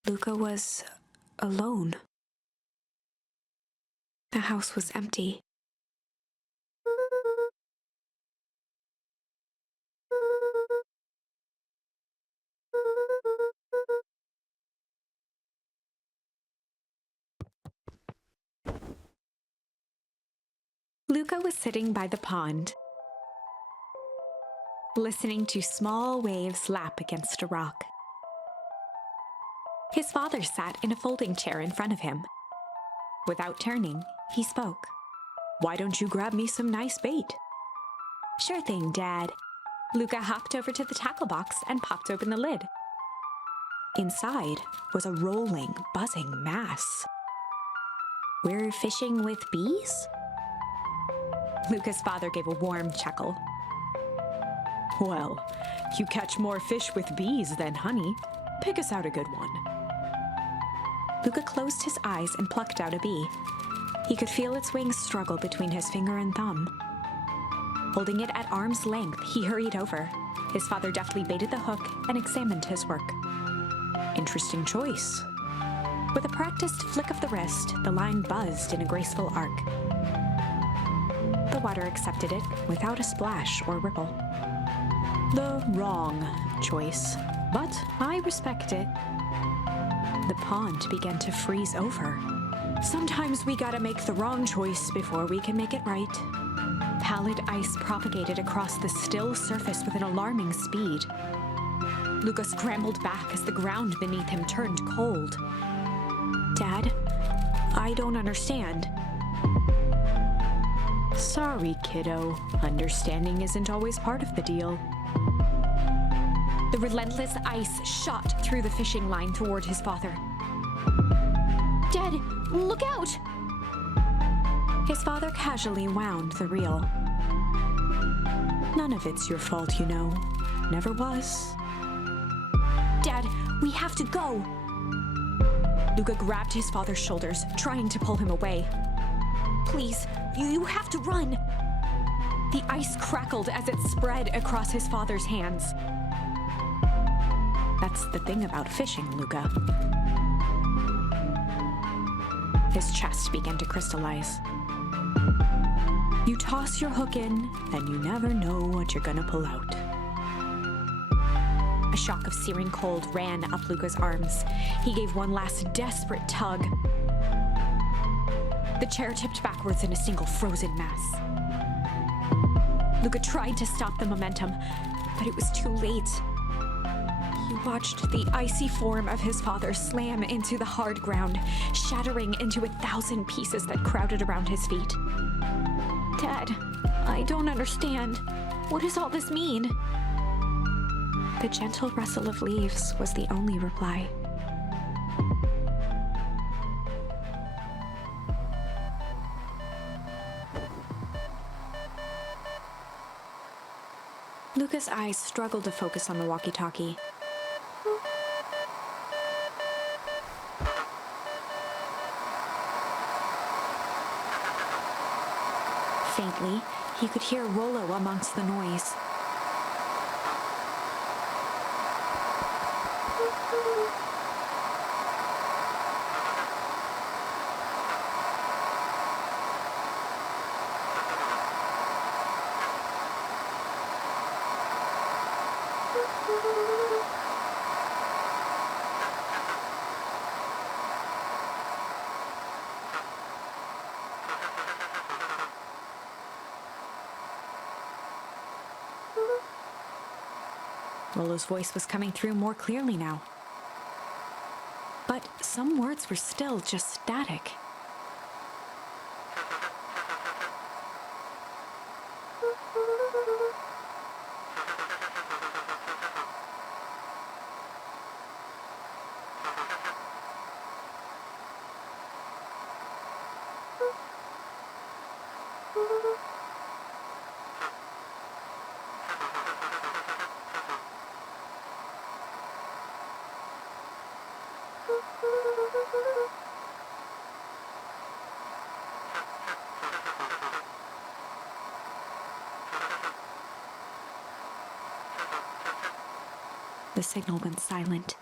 Luka was alone. The house was empty. Luka was sitting by the pond, listening to small waves lap against a rock. His father sat in a folding chair in front of him, Without turning, he spoke. Why don't you grab me some nice bait? Sure thing, Dad. Luka hopped over to the tackle box and popped open the lid. Inside was a rolling, buzzing mass. We're fishing with bees? Luka's father gave a warm chuckle. Well, you catch more fish with bees than honey. Pick us out a good one. Luka closed his eyes and plucked out a bee. He could feel its wings struggle between his finger and thumb. Holding it at arm's length, he hurried over. His father deftly baited the hook and examined his work. Interesting choice. With a practiced flick of the wrist, the line buzzed in a graceful arc. The water accepted it without a splash or ripple. The wrong choice, but I respect it. The pond began to freeze over. Sometimes we gotta make the wrong choice before we can make it right. Pallid ice propagated across the still surface with an alarming speed. Luka scrambled back as the ground beneath him turned cold. Dad, I don't understand. Sorry, kiddo. Understanding isn't always part of the deal. The relentless ice shot through the fishing line toward his father. Dad, look out! His father casually wound the reel. None of it's your fault, you know. Never was. Dad, we have to go! Luka grabbed his father's shoulders, trying to pull him away. Please, you have to run! The ice crackled as it spread across his father's hands. That's the thing about fishing, Luka. His chest began to crystallize. You toss your hook in, and you never know what you're gonna pull out. A shock of searing cold ran up Luka's arms. He gave one last desperate tug. The chair tipped backwards in a single frozen mass. Luka tried to stop the momentum, but it was too late. He watched the icy form of his father slam into the hard ground, shattering into 1,000 pieces that crowded around his feet. Dad, I don't understand. What does all this mean? The gentle rustle of leaves was the only reply. Luka's eyes struggled to focus on the walkie-talkie. Faintly, he could hear Rolo amongst the noise. Rolo's voice was coming through more clearly now. But some words were still just static. The signal went silent.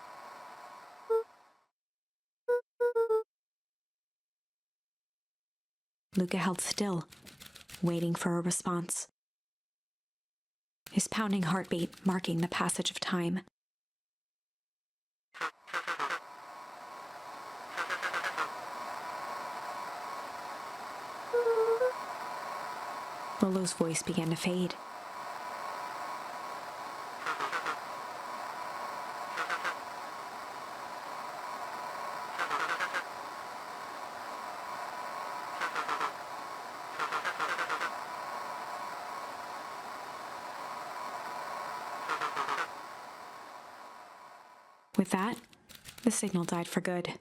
Luka held still, waiting for a response. His pounding heartbeat marking the passage of time. Rolo's voice began to fade. With that, the signal died for good.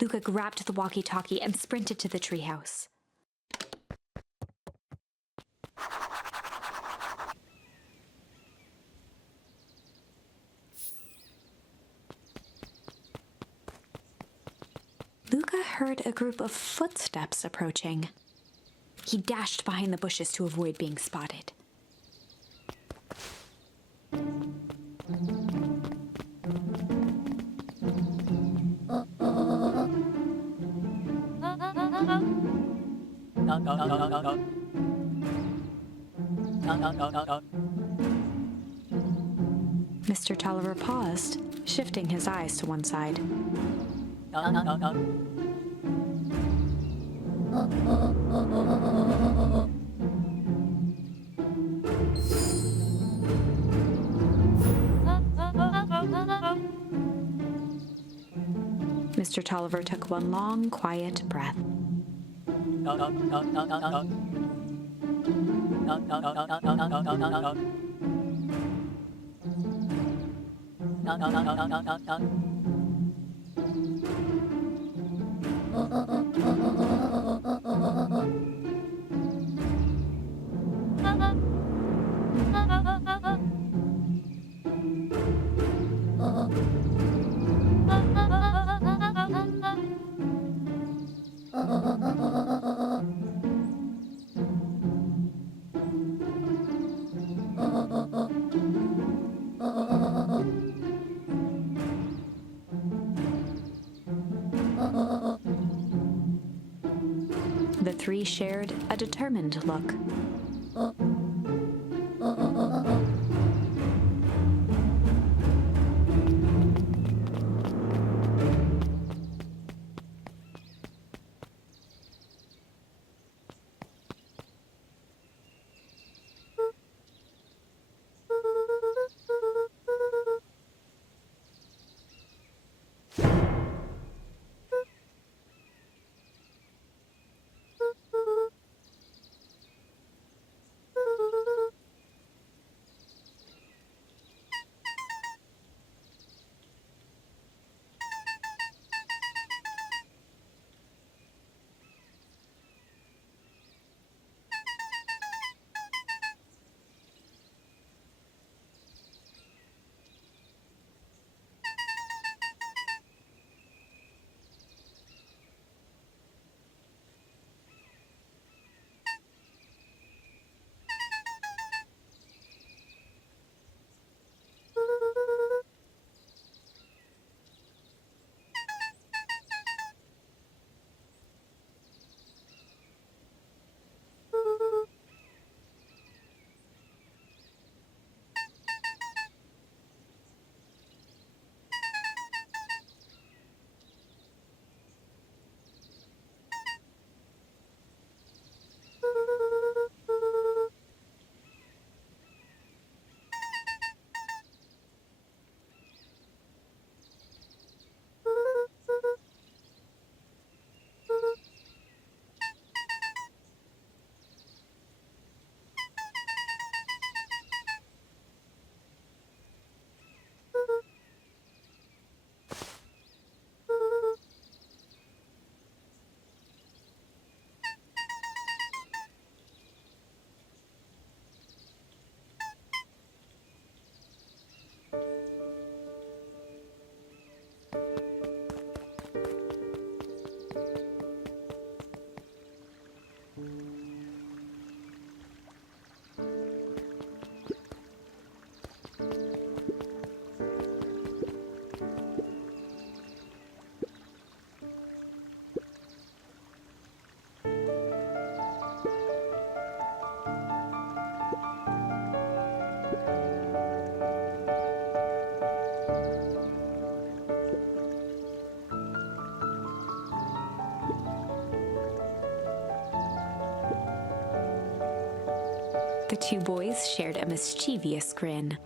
Luka grabbed the walkie-talkie and sprinted to the treehouse. Luka heard a group of footsteps approaching. He dashed behind the bushes to avoid being spotted. Mr. Tolliver paused, shifting his eyes to one side. Mr. Tolliver took one long, quiet breath. The three shared a determined look. The two boys shared a mischievous grin.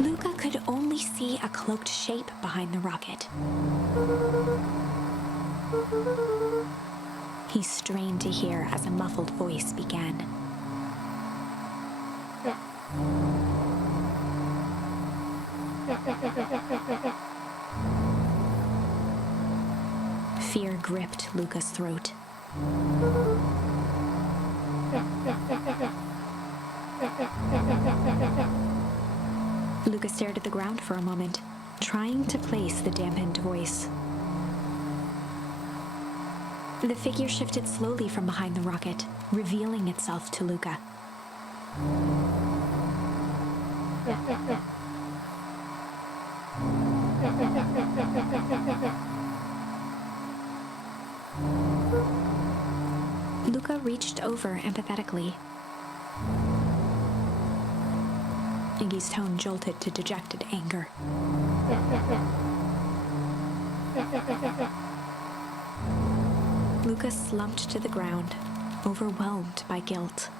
Luka could only see a cloaked shape behind the rocket. He strained to hear as a muffled voice began. Fear gripped Luka's throat. Luka stared at the ground for a moment, trying to place the dampened voice. The figure shifted slowly from behind the rocket, revealing itself to Luka. Luka reached over empathetically. Iggy's tone jolted to dejected anger. Luka slumped to the ground, overwhelmed by guilt.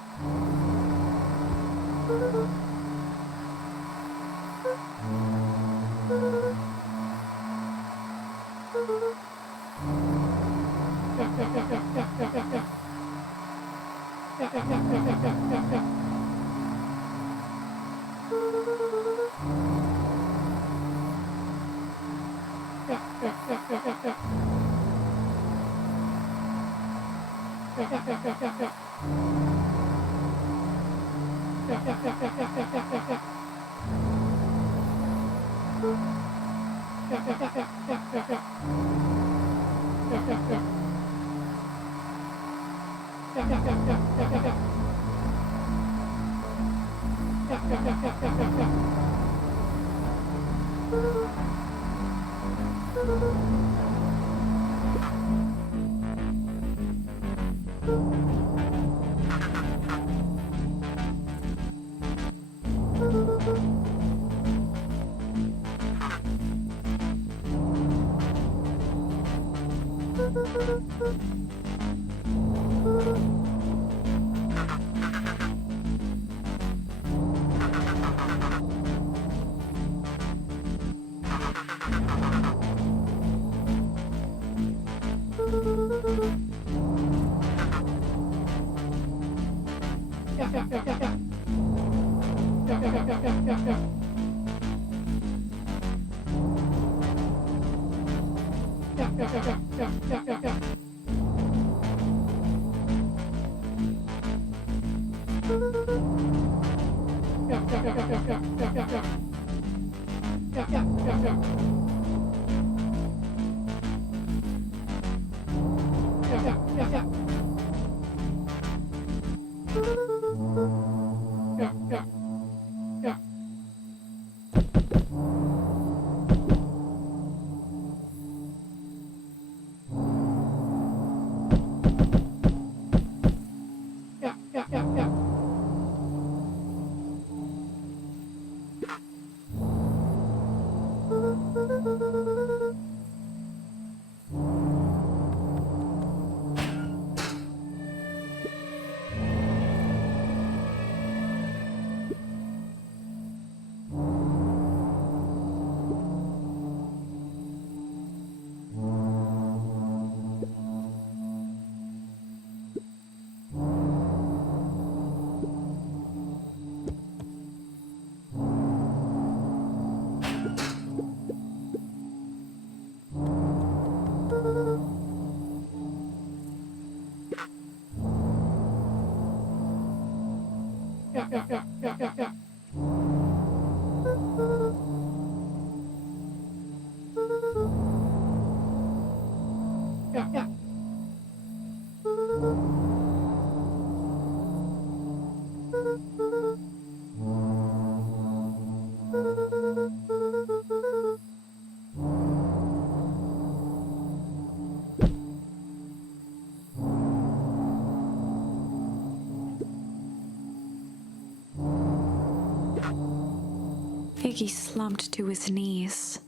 Iggy slumped to his knees.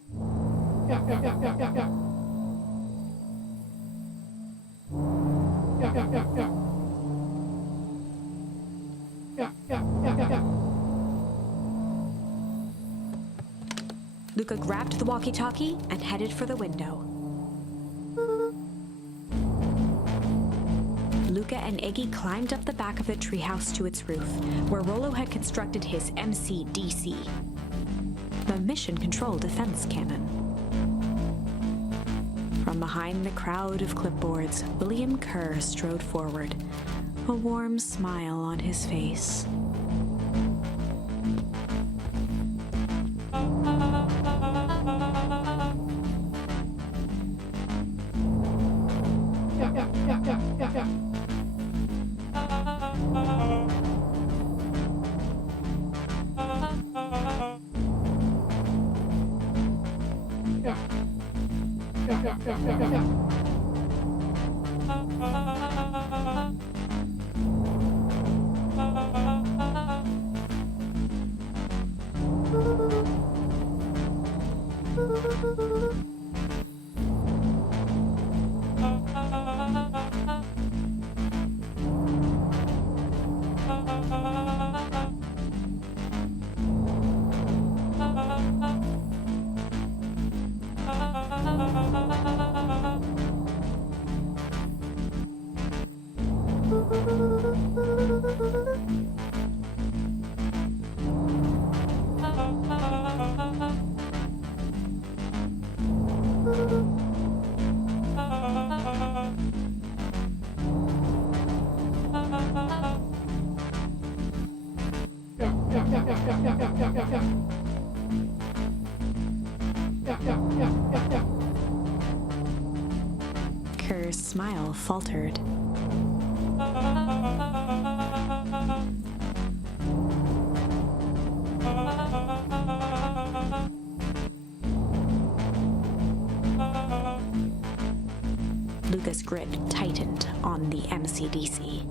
Luka grabbed the walkie-talkie and headed for the window. Luka and Iggy climbed up the back of the treehouse to its roof, where Rolo had constructed his MCDC, the Mission Control Defense Cannon. From behind the crowd of clipboards, William Kerr strode forward, a warm smile on his face. Kerr's smile faltered. Luka's grip tightened on the MCDC.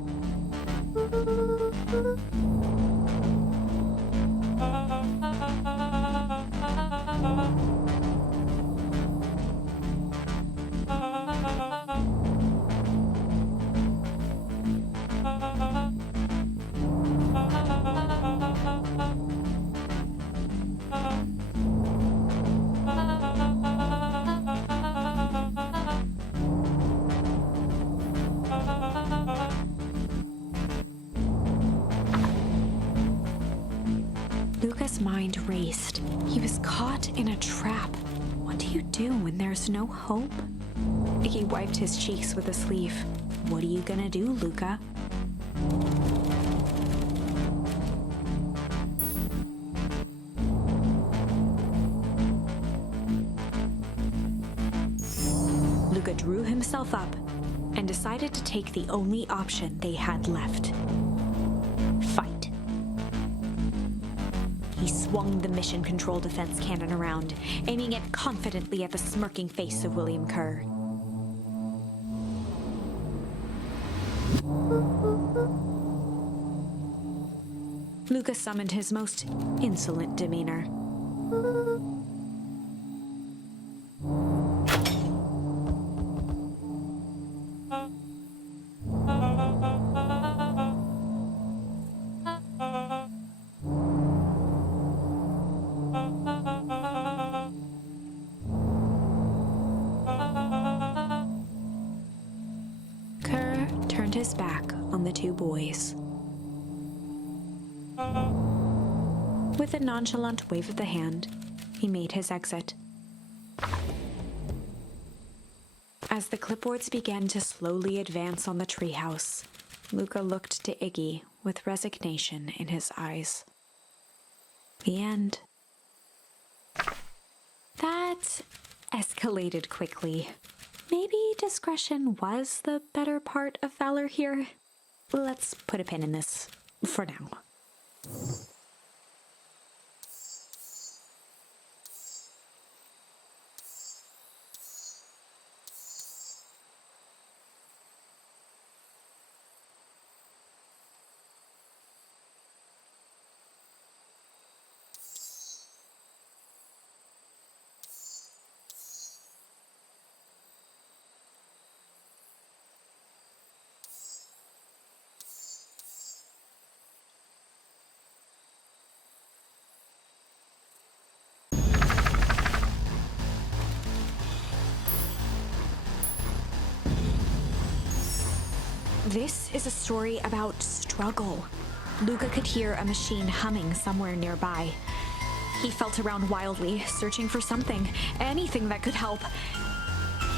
Luka's mind raced. He was caught in a trap. What do you do when there's no hope? Iggy wiped his cheeks with a sleeve. What are you gonna do, Luka? Luka drew himself up and decided to take the only option they had left. Fight. He swung the Mission Control Defense Cannon around, aiming it confidently at the smirking face of William Kerr. Luka summoned his most insolent demeanor. Kerr turned his back on the two boys. With a nonchalant wave of the hand, he made his exit. As the clipboards began to slowly advance on the treehouse, Luka looked to Iggy with resignation in his eyes. The end. That escalated quickly. Maybe discretion was the better part of valor here. Let's put a pin in this for now. This is a story about struggle. Luka could hear a machine humming somewhere nearby. He felt around wildly, searching for something, anything that could help.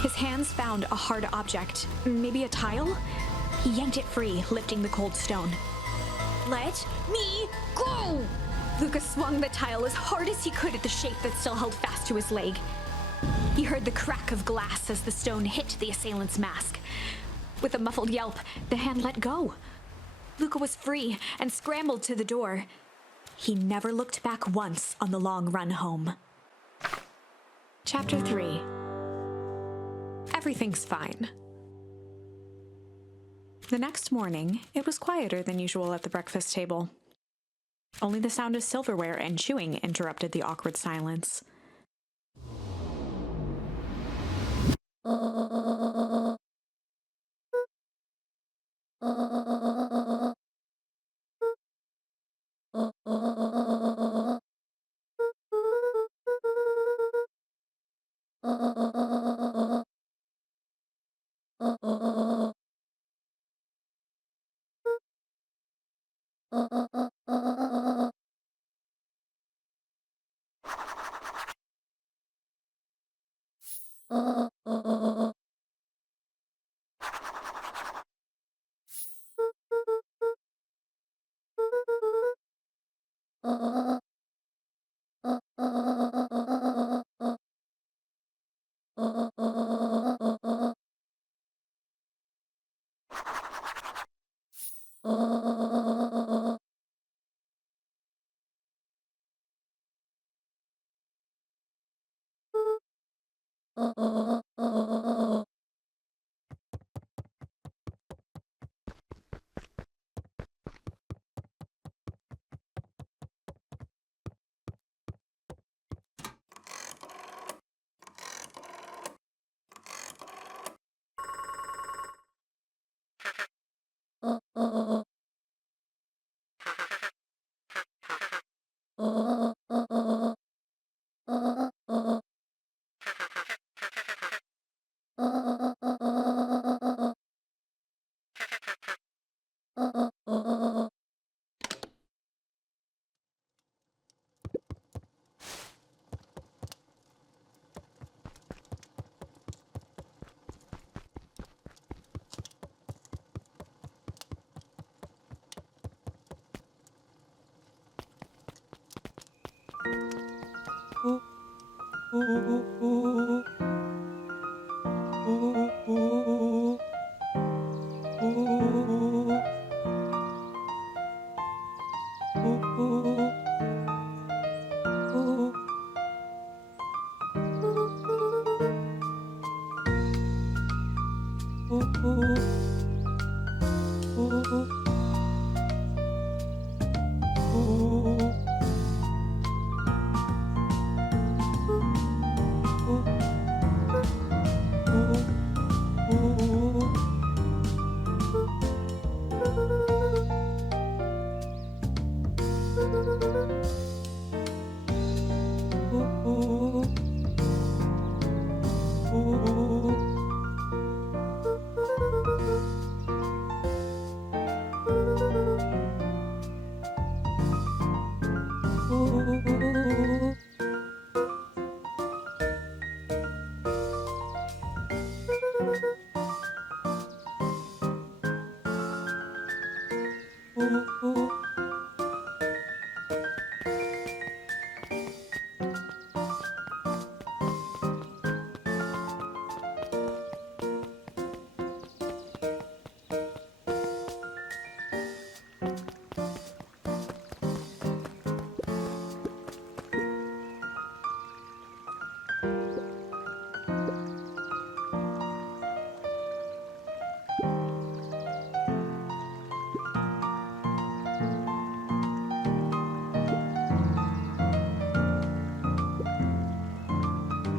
His hands found a hard object, maybe a tile? He yanked it free, lifting the cold stone. Let me go! Luka swung the tile as hard as he could at the shape that still held fast to his leg. He heard the crack of glass as the stone hit the assailant's mask. With a muffled yelp, the hand let go. Luka was free and scrambled to the door. He never looked back once on the long run home. Chapter 3. Everything's fine. The next morning, it was quieter than usual at the breakfast table. Only the sound of silverware and chewing interrupted the awkward silence.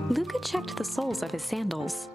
Luka checked the soles of his sandals.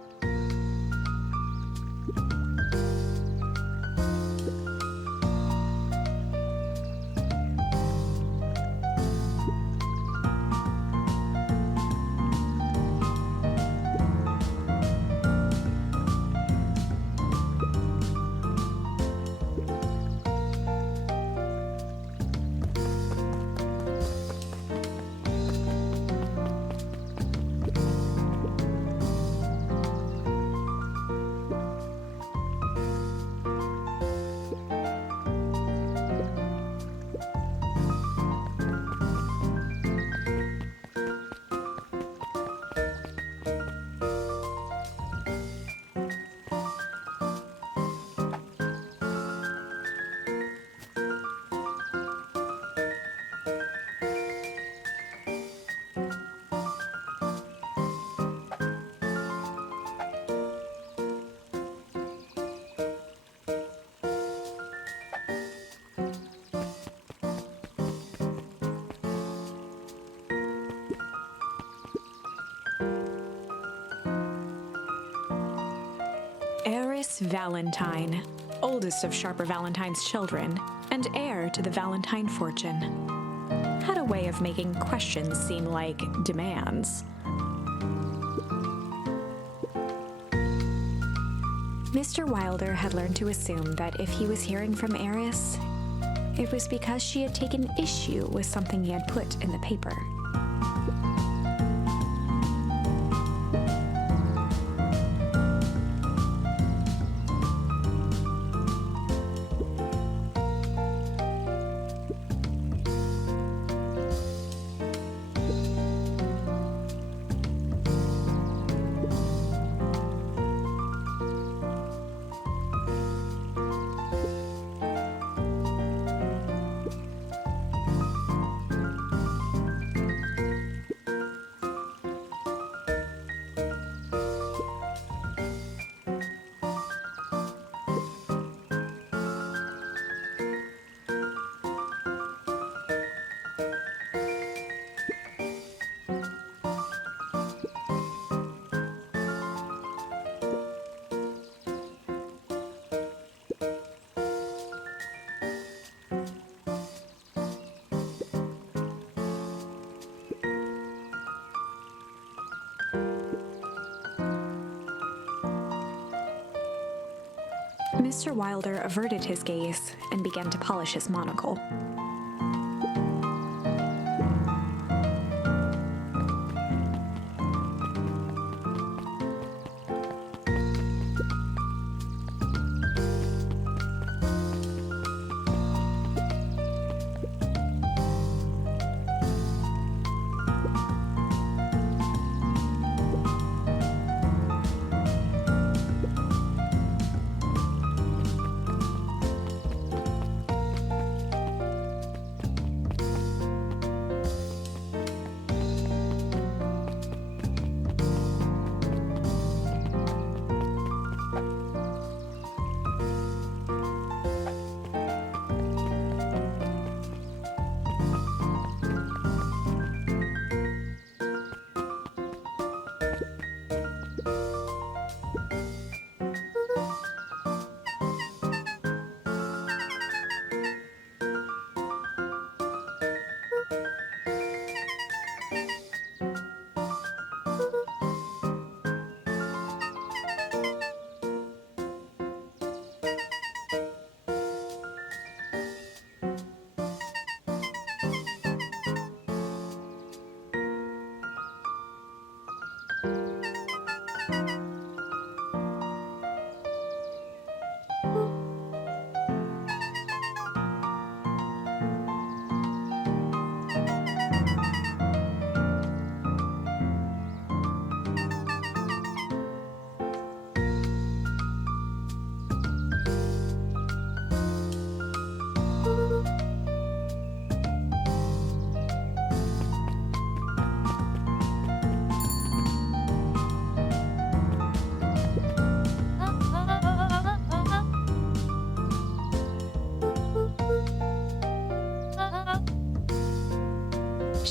Eris Valentine, oldest of Sharper Valentine's children, and heir to the Valentine fortune, had a way of making questions seem like demands. Mr. Wilder had learned to assume that if he was hearing from Eris, it was because she had taken issue with something he had put in the paper. Mr. Wilder averted his gaze and began to polish his monocle.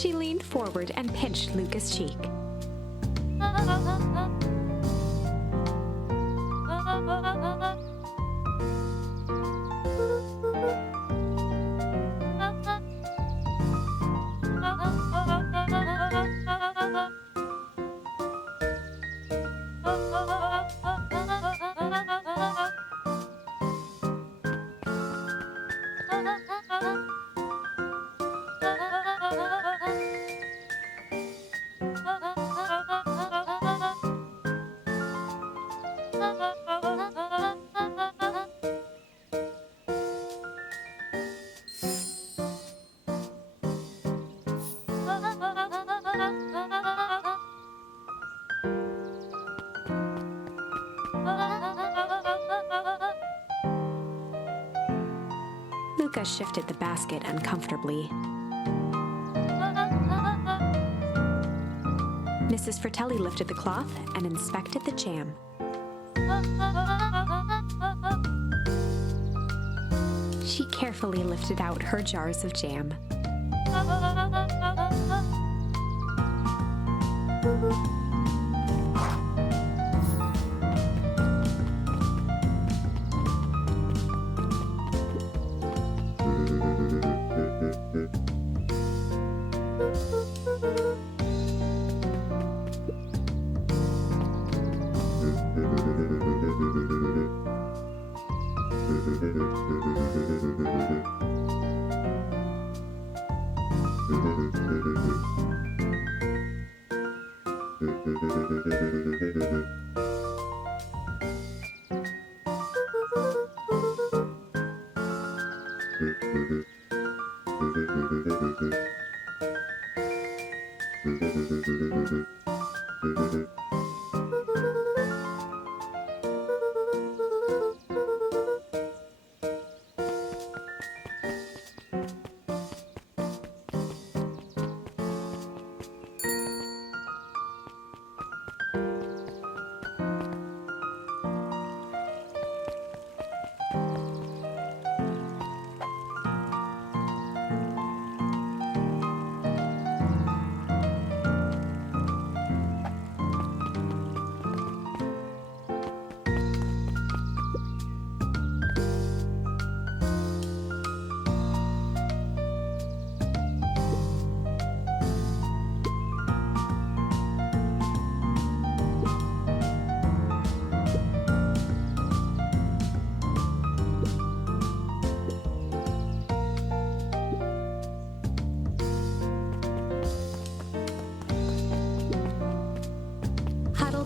She leaned forward and pinched Luka's cheek. Luka shifted the basket uncomfortably. Mrs. Fratelli lifted the cloth and inspected the jam. She carefully lifted out her jars of jam.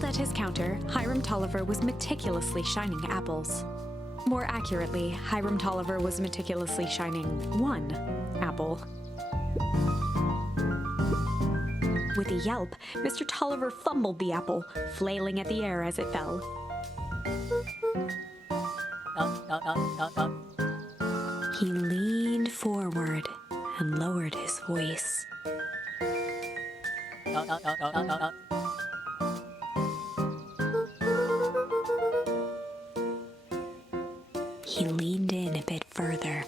At his counter, Hiram Tolliver was meticulously shining apples. More accurately, Hiram Tolliver was meticulously shining one apple. With a yelp, Mr. Tolliver fumbled the apple, flailing at the air as it fell. He leaned forward and lowered his voice. He leaned in a bit further.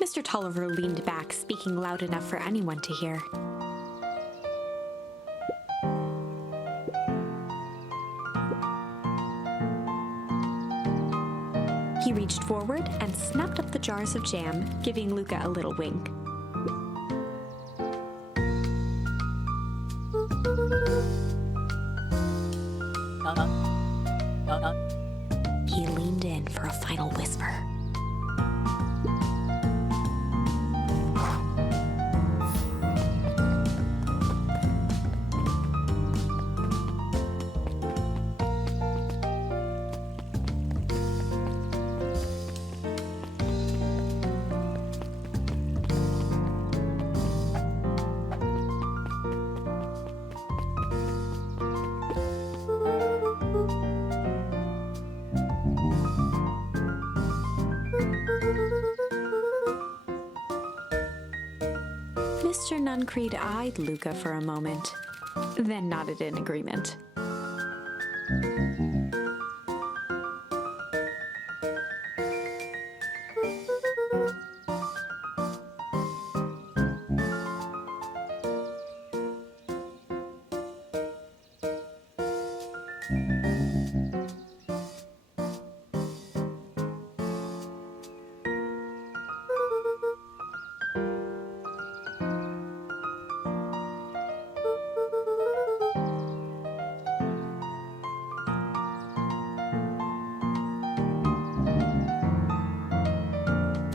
Mr. Tolliver leaned back, speaking loud enough for anyone to hear. He reached forward and snapped up the jars of jam, giving Luka a little wink. He leaned in for a final whisper. Mr. Nuncreed eyed Luka for a moment, then nodded in agreement.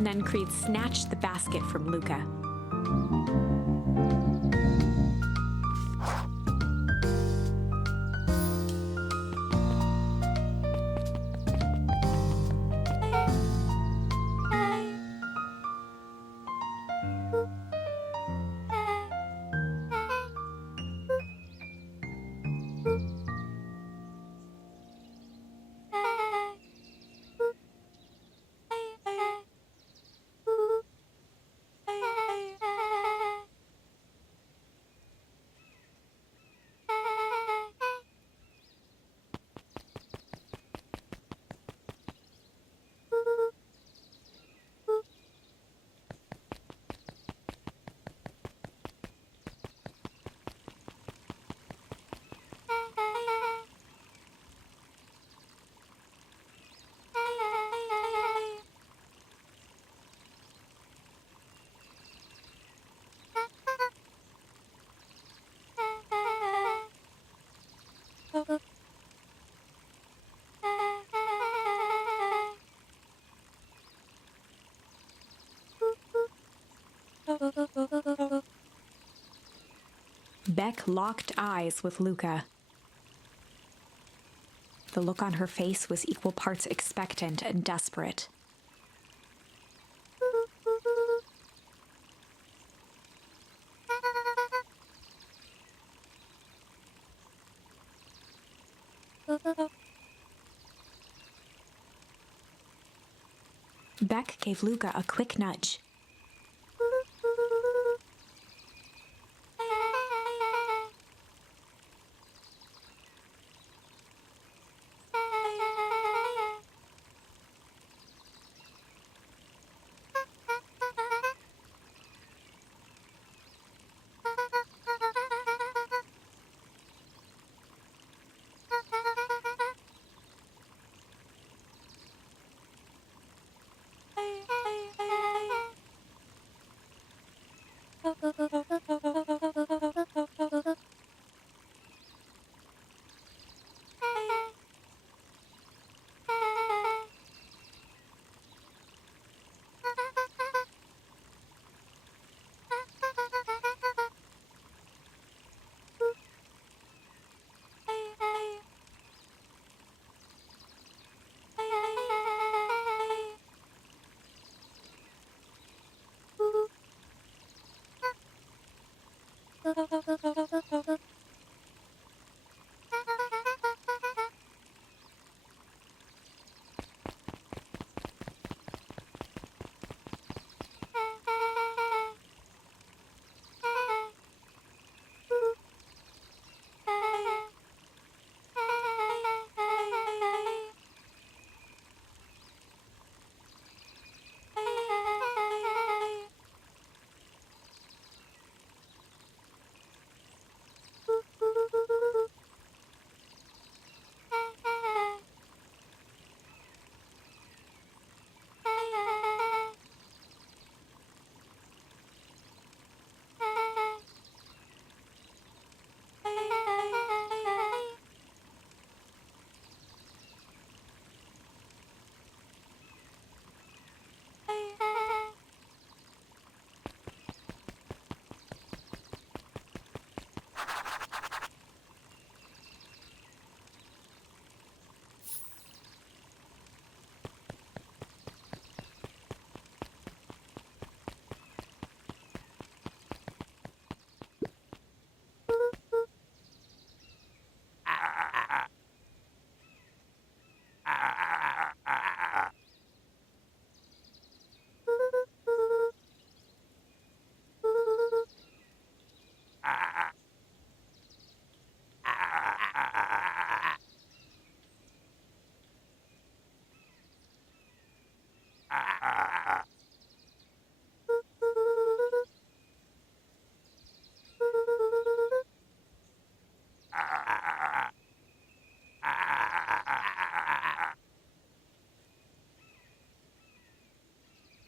Nuncreed snatched the basket from Luka. Beck locked eyes with Luka. The look on her face was equal parts expectant and desperate. Beck gave Luka a quick nudge.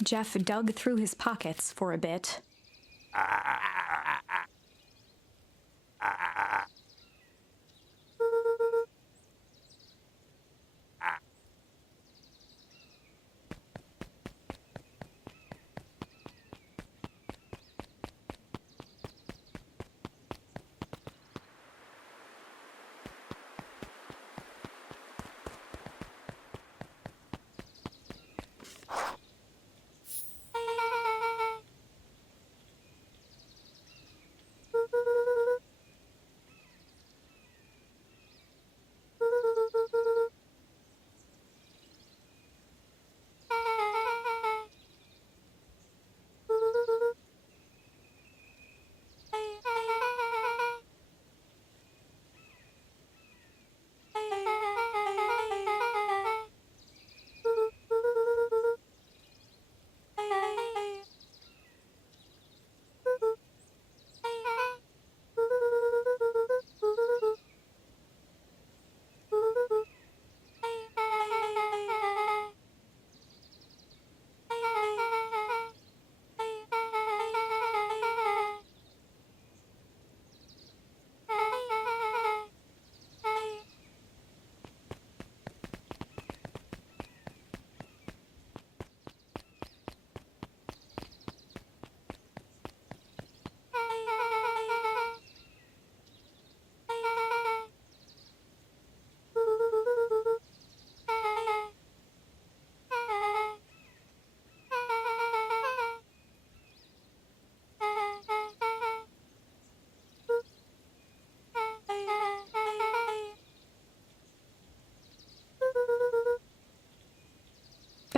Jeff dug through his pockets for a bit.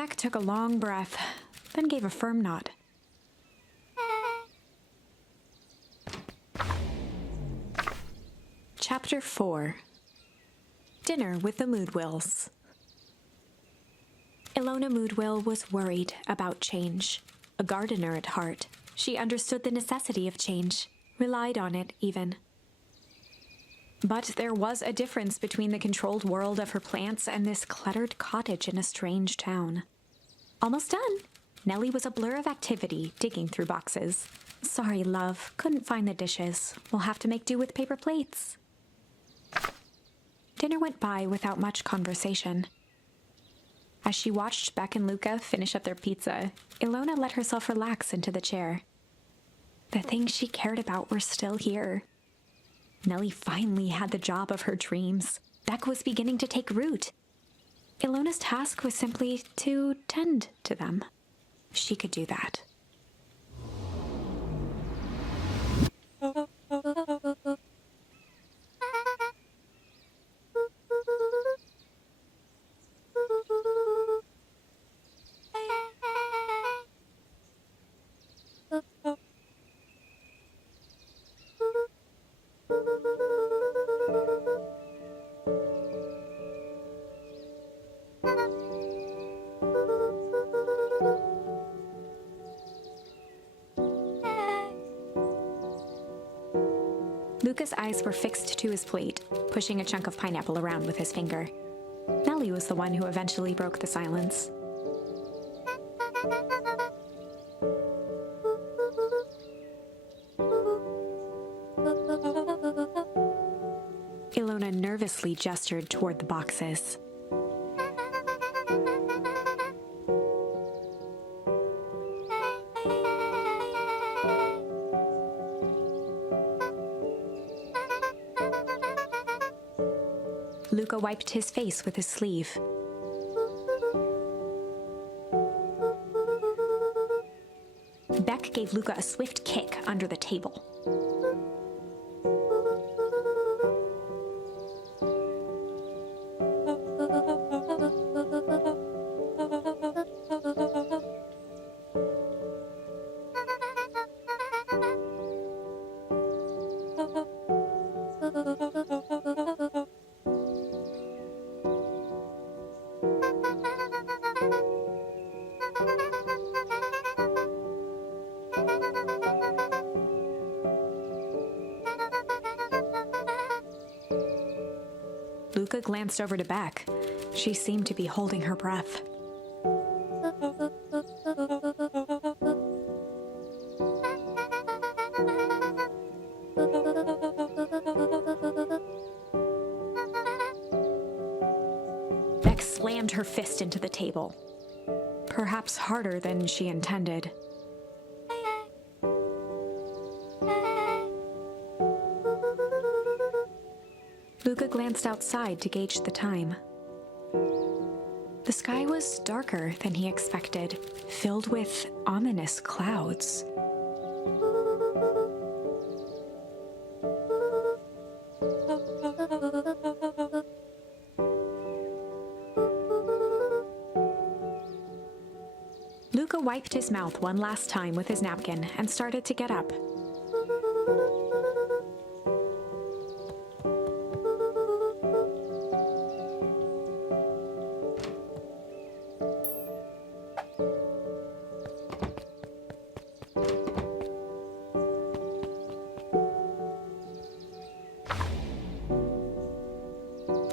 Beck took a long breath, then gave a firm nod. Chapter 4. Dinner with the Moedwills. Ilona Moedwill was worried about change. A gardener at heart, she understood the necessity of change, relied on it even. But there was a difference between the controlled world of her plants and this cluttered cottage in a strange town. Almost done. Nellie was a blur of activity, digging through boxes. Sorry, love, couldn't find the dishes. We'll have to make do with paper plates. Dinner went by without much conversation. As she watched Beck and Luka finish up their pizza, Ilona let herself relax into the chair. The things she cared about were still here. Nellie finally had the job of her dreams. Beck was beginning to take root. Ilona's task was simply to tend to them. She could do that. Luka's eyes were fixed to his plate, pushing a chunk of pineapple around with his finger. Nellie was the one who eventually broke the silence. Ilona nervously gestured toward the boxes. Luka wiped his face with his sleeve. Beck gave Luka a swift kick under the table. Luka glanced over to Beck. She seemed to be holding her breath. Beck slammed her fist into the table, perhaps harder than she intended. Luka glanced outside to gauge the time. The sky was darker than he expected, filled with ominous clouds. Luka wiped his mouth one last time with his napkin and started to get up.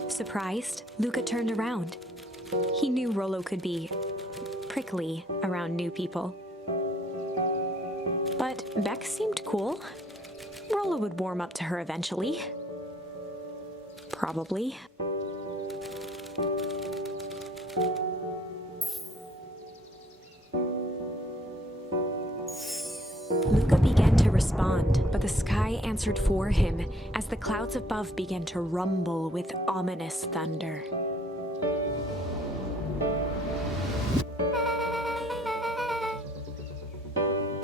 Surprised, Luka turned around. He knew Rolo could be prickly around new people. But Beck seemed cool. Rolo would warm up to her eventually. Probably. Luka began to respond, but the sky answered for him as the clouds above began to rumble with ominous thunder.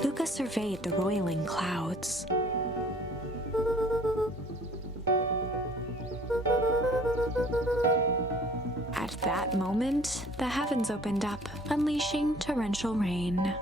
Luka surveyed the roiling clouds. At that that moment, the heavens opened up, unleashing torrential rain.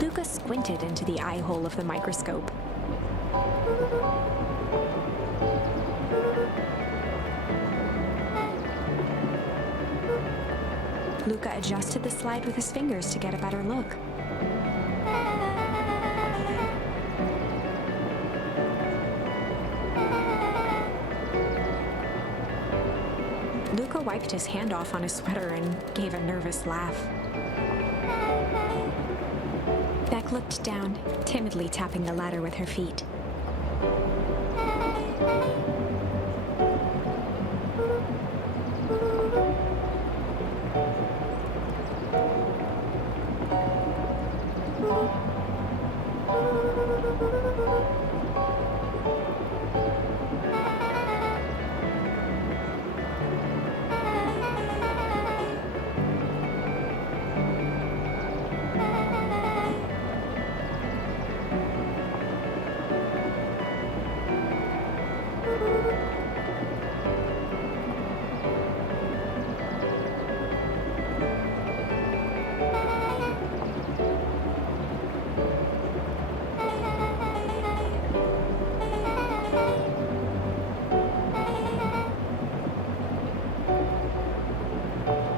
Luka squinted into the eye hole of the microscope. Luka adjusted the slide with his fingers to get a better look. Luka wiped his hand off on his sweater and gave a nervous laugh. Beck looked down, timidly tapping the ladder with her feet.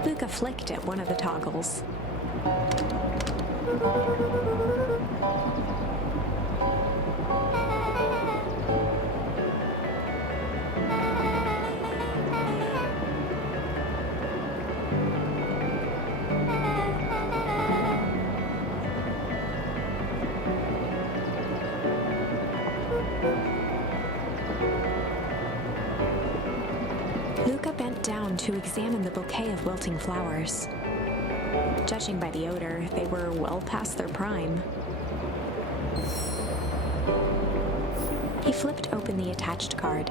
Luka flicked at one of the toggles. Luka bent down to examine the bouquet of wilting flowers. Judging by the odor, they were well past their prime. He flipped open the attached card.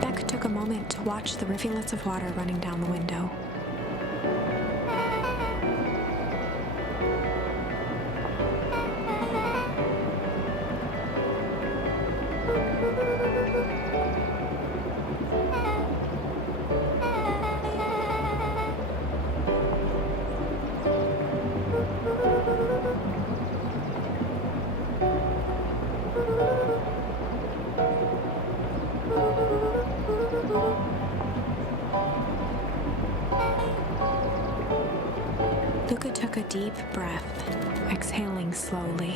Beck took a moment to watch the rivulets of water running down the window. Luka took a deep breath, exhaling slowly.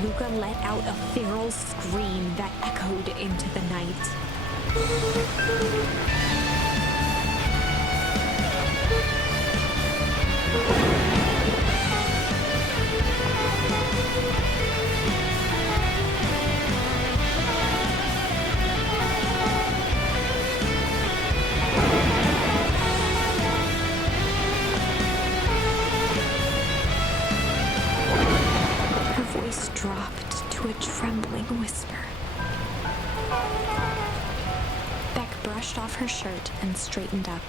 Luka let out a feral scream that echoed into the night. Her voice dropped to a trembling whisper. Beck brushed off her shirt and straightened up.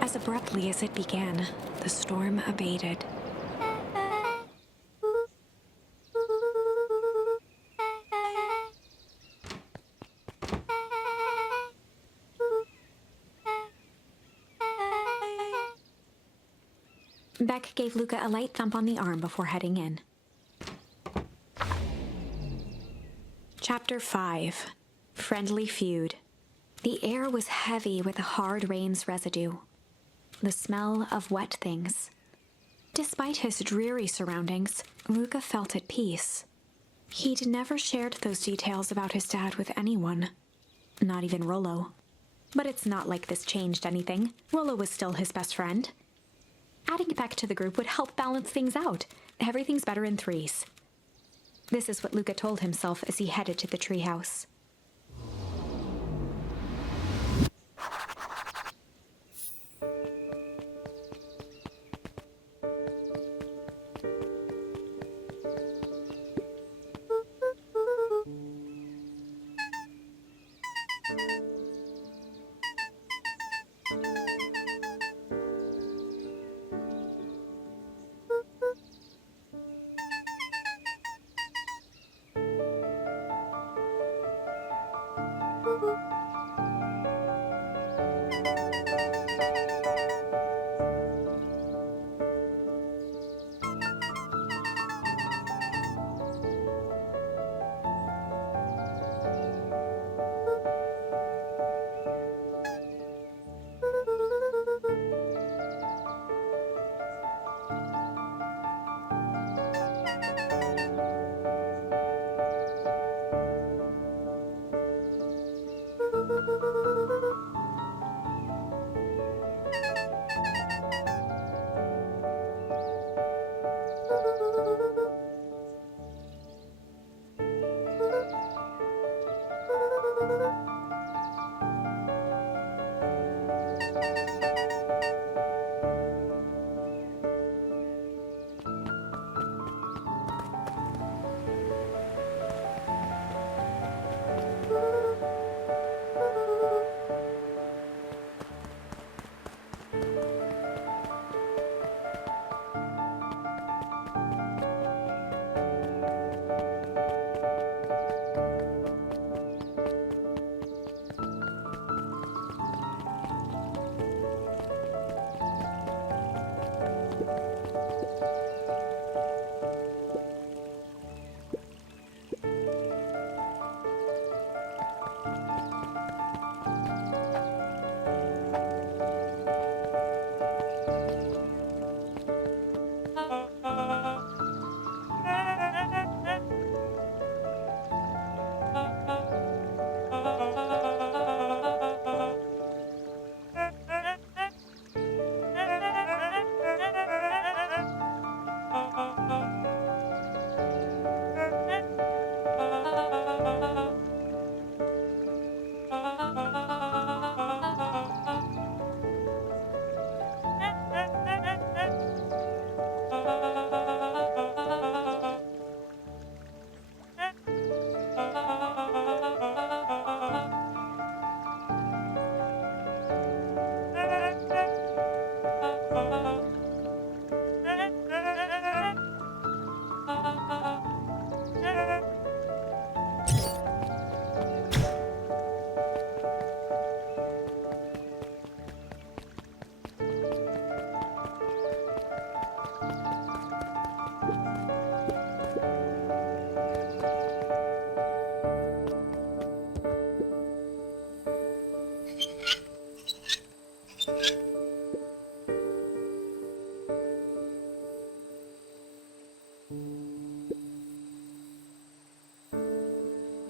As abruptly as it began, the storm abated. Beck gave Luka a light thump on the arm before heading in. Chapter 5. Friendly Feud. The air was heavy with a hard rain's residue. The smell of wet things. Despite his dreary surroundings, Luka felt at peace. He'd never shared those details about his dad with anyone. Not even Rolo. But it's not like this changed anything. Rolo was still his best friend. Adding Beck to the group would help balance things out. Everything's better in threes. This is what Luka told himself as he headed to the treehouse.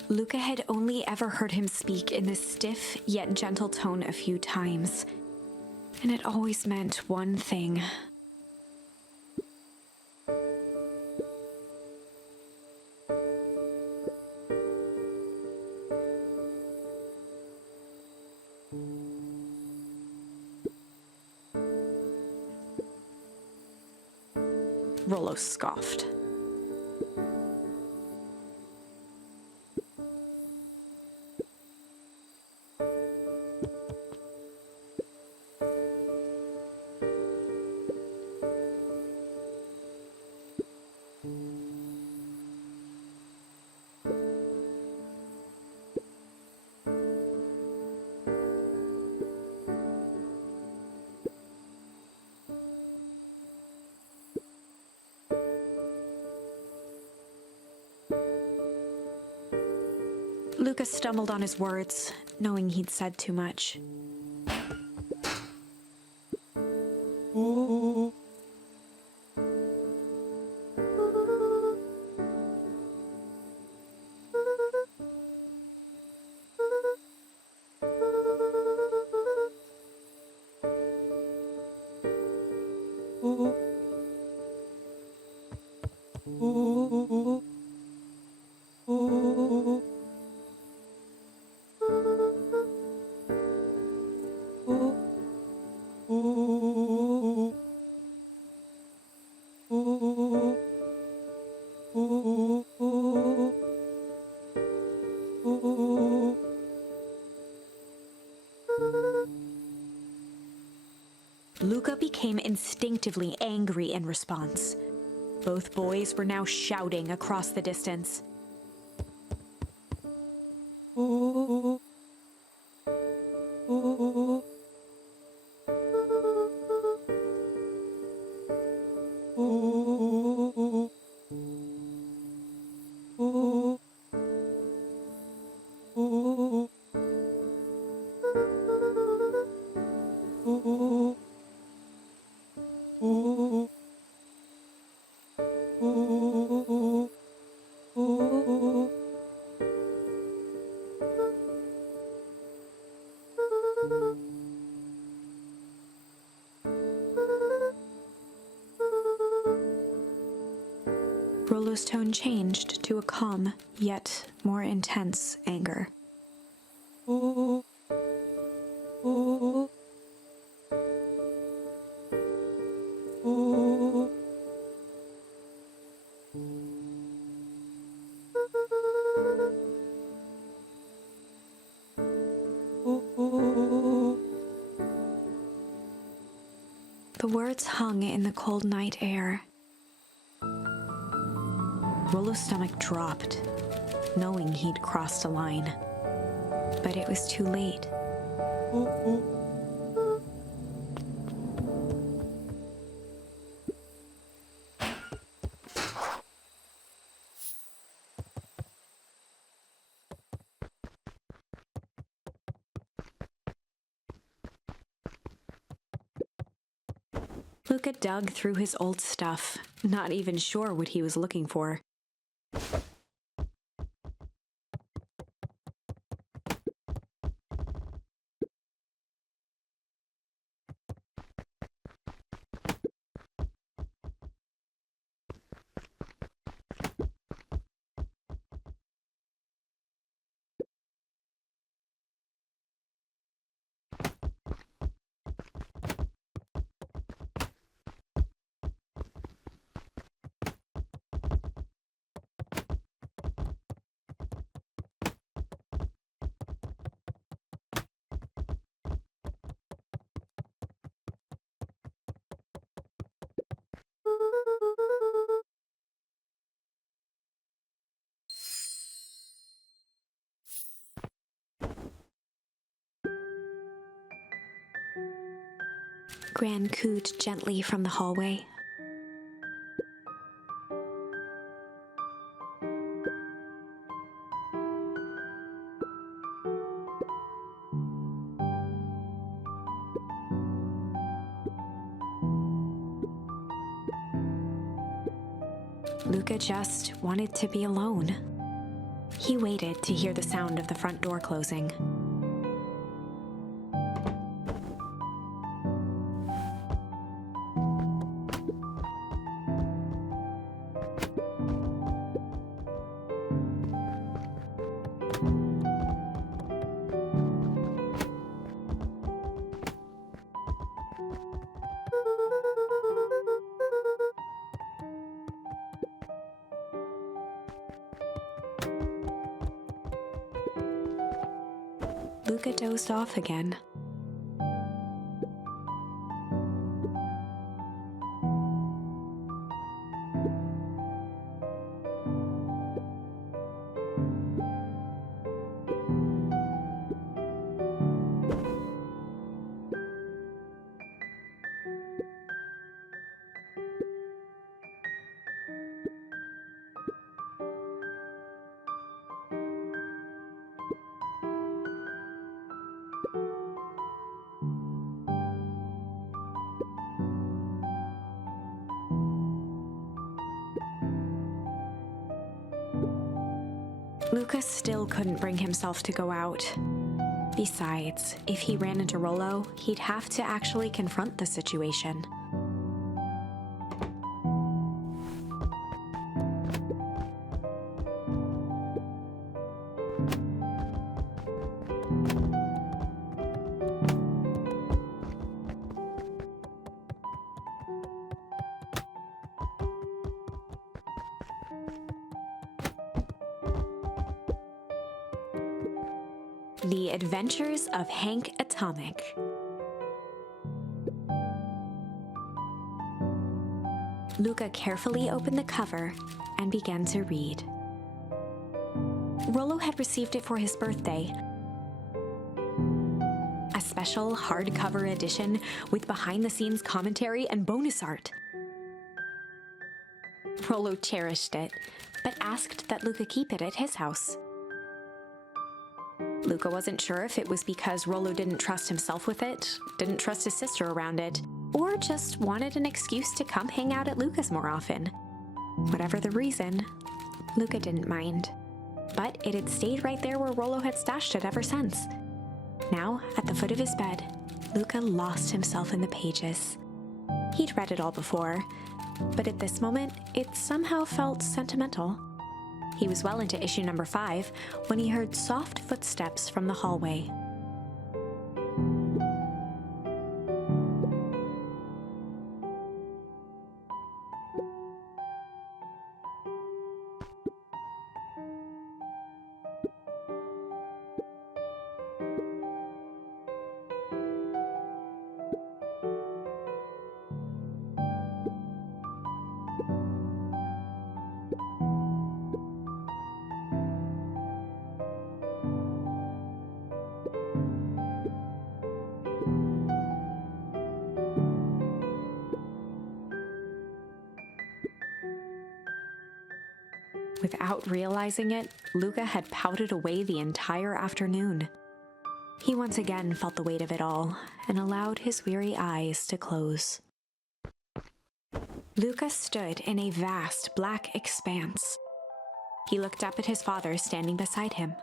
Luka had only ever heard him speak in this stiff yet gentle tone a few times, and it always meant one thing. Rolo scoffed. Luka stumbled on his words, knowing he'd said too much. Luka became instinctively angry in response. Both boys were now shouting across the distance. Rolo's tone changed to a calm, yet more intense anger. The words hung in the cold night air. Rolo's stomach dropped, knowing he'd crossed a line. But it was too late. Luka dug through his old stuff, not even sure what he was looking for. Gran cooed gently from the hallway. Luka just wanted to be alone. He waited to hear the sound of the front door closing. Luka dozed off again. Luka still couldn't bring himself to go out. Besides, if he ran into Rolo, he'd have to actually confront the situation. The Adventures of Hank Atomic. Luka carefully opened the cover and began to read. Rolo had received it for his birthday. A special hardcover edition with behind-the-scenes commentary and bonus art. Rolo cherished it, but asked that Luka keep it at his house. Luka wasn't sure if it was because Rolo didn't trust himself with it, didn't trust his sister around it, or just wanted an excuse to come hang out at Luka's more often. Whatever the reason, Luka didn't mind. But it had stayed right there where Rolo had stashed it ever since. Now, at the foot of his bed, Luka lost himself in the pages. He'd read it all before, but at this moment, it somehow felt sentimental. He was well into issue number 5 when he heard soft footsteps from the hallway. Without realizing it, Luka had pouted away the entire afternoon. He once again felt the weight of it all and allowed his weary eyes to close. Luka stood in a vast black expanse. He looked up at his father standing beside him.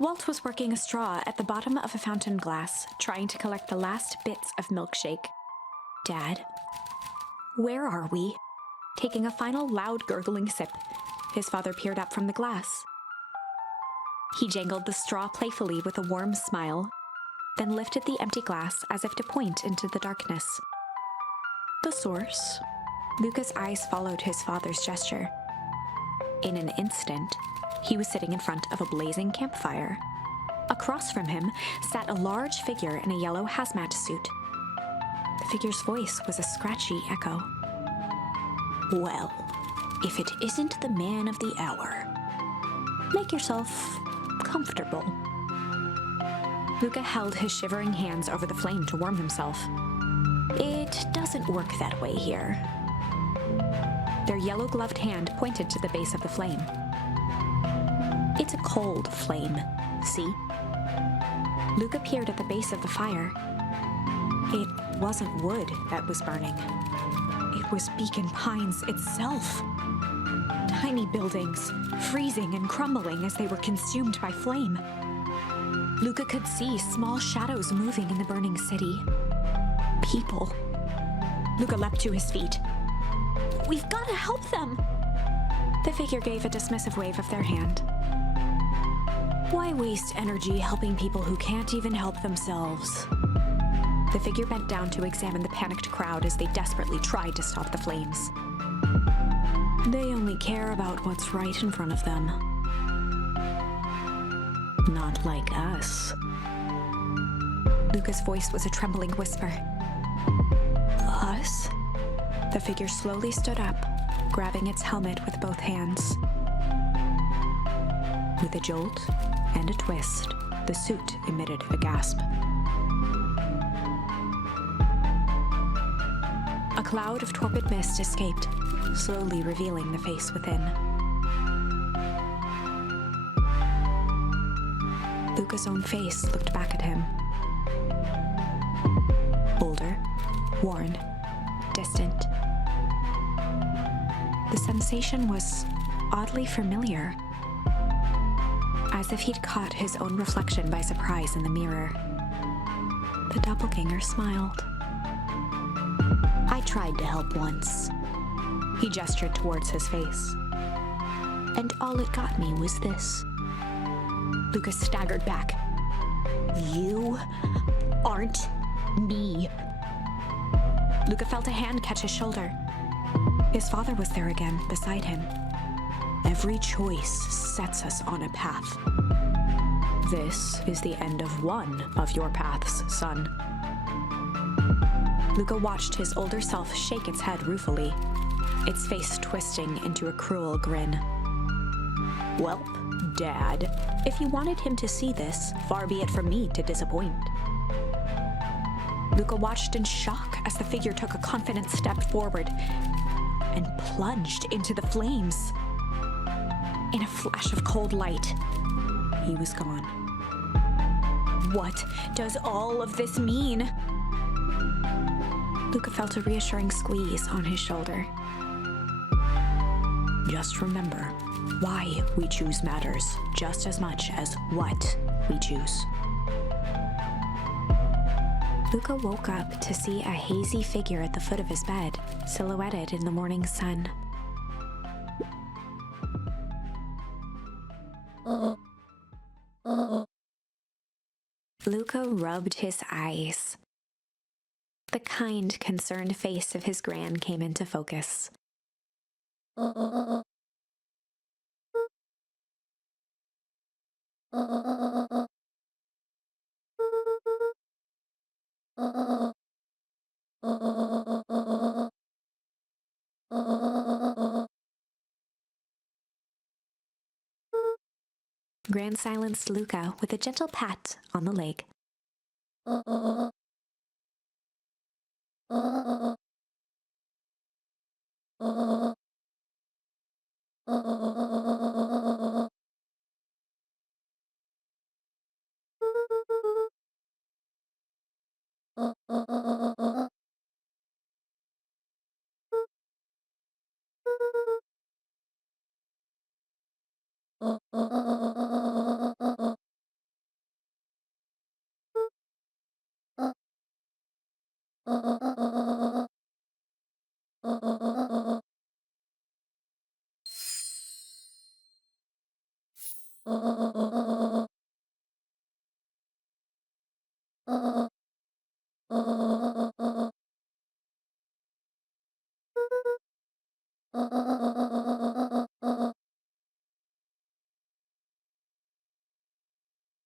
Walt was working a straw at the bottom of a fountain glass, trying to collect the last bits of milkshake. "Dad, where are we?" Taking a final loud gurgling sip, his father peered up from the glass. He jangled the straw playfully with a warm smile, then lifted the empty glass as if to point into the darkness. "The source?" Luka's eyes followed his father's gesture. In an instant, he was sitting in front of a blazing campfire. Across from him sat a large figure in a yellow hazmat suit. The figure's voice was a scratchy echo. "Well, if it isn't the man of the hour. Make yourself comfortable." Luka held his shivering hands over the flame to warm himself. "It doesn't work that way here." Their yellow-gloved hand pointed to the base of the flame. "It's a cold flame, see?" Luka peered at the base of the fire. It wasn't wood that was burning. It was Beacon Pines itself. tiny buildings, freezing and crumbling as they were consumed by flame. Luka could see small shadows moving in the burning city. People. Luka leapt to his feet. "We've got to help them!" The figure gave a dismissive wave of their hand. "Why waste energy helping people who can't even help themselves?" The figure bent down to examine the panicked crowd as they desperately tried to stop the flames. "They only care about what's right in front of them. Not like us." Luka's voice was a trembling whisper. "Us?" The figure slowly stood up, grabbing its helmet with both hands. With a jolt and a twist, the suit emitted a gasp. A cloud of torpid mist escaped, slowly revealing the face within. Luka's own face looked back at him. Older, worn, distant. The sensation was oddly familiar, as if he'd caught his own reflection by surprise in the mirror. The doppelganger smiled. "I tried to help once." He gestured towards his face. "And all it got me was this." Luka staggered back. "You aren't me." Luka felt a hand catch his shoulder. His father was there again, beside him. "Every choice sets us on a path. This is the end of one of your paths, son." Luka watched his older self shake its head ruefully, its face twisting into a cruel grin. "Welp, Dad, if you wanted him to see this, far be it from me to disappoint." Luka watched in shock as the figure took a confident step forward and plunged into the flames. In a flash of cold light, he was gone. What does all of this mean? Luka felt a reassuring squeeze on his shoulder. Just remember, why we choose matters just as much as what we choose. Luka woke up to see a hazy figure at the foot of his bed, silhouetted in the morning sun. Luka rubbed his eyes. The kind, concerned face of his Gran came into focus. Gran silenced Luka with a gentle pat on the leg.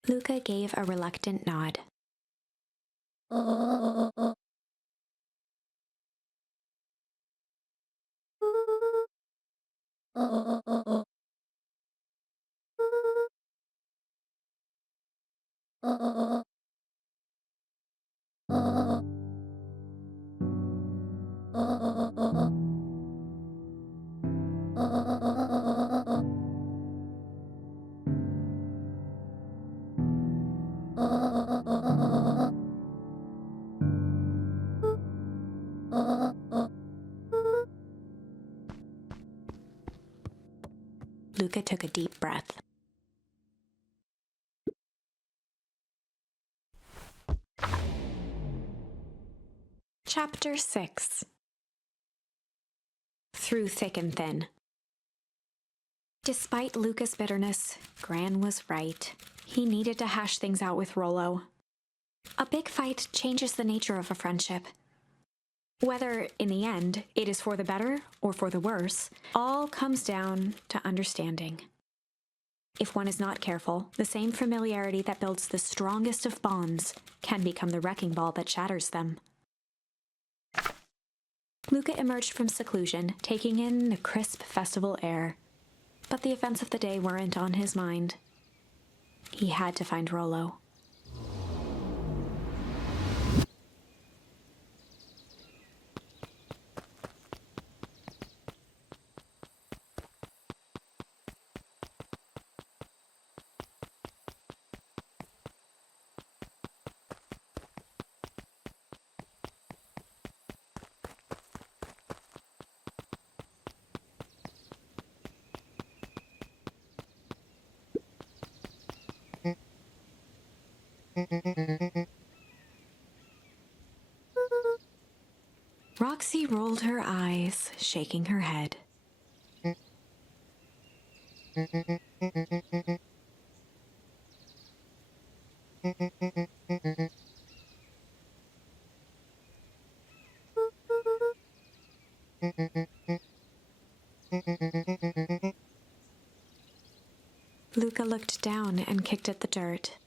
Luka gave a reluctant nod. Luka took a deep breath. Chapter 6. Through thick and thin. Despite Luka's bitterness, Gran was right. He needed to hash things out with Rolo. A big fight changes the nature of a friendship. Whether, in the end, it is for the better or for the worse, all comes down to understanding. If one is not careful, the same familiarity that builds the strongest of bonds can become the wrecking ball that shatters them. Luka emerged from seclusion, taking in the crisp festival air. But the events of the day weren't on his mind. He had to find Rolo. Roxy rolled her eyes, shaking her head. Luka looked down and kicked at the dirt.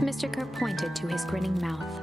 Mr. Kerr pointed to his grinning mouth.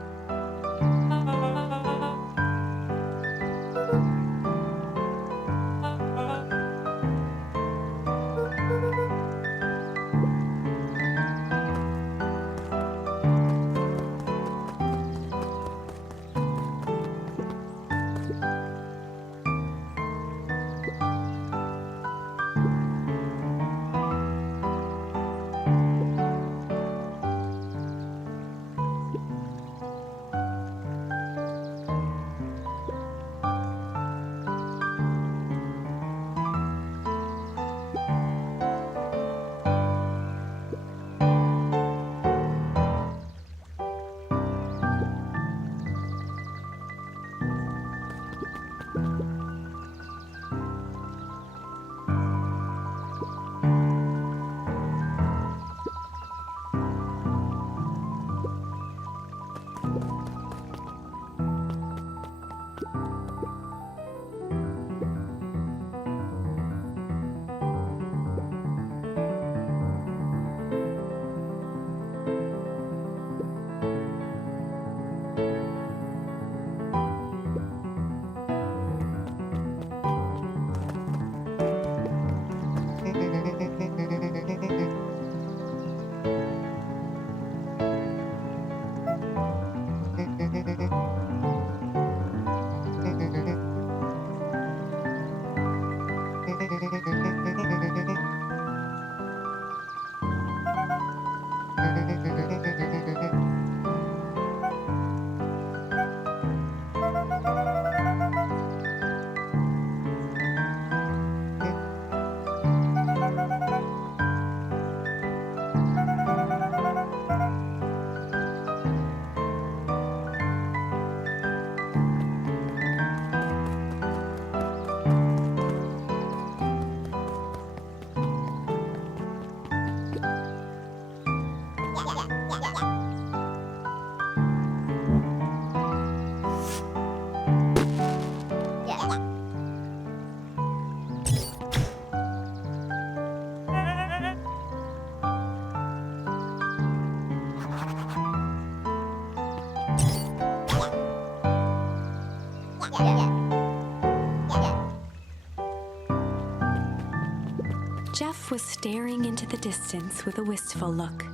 Jeff was staring into the distance with a wistful look.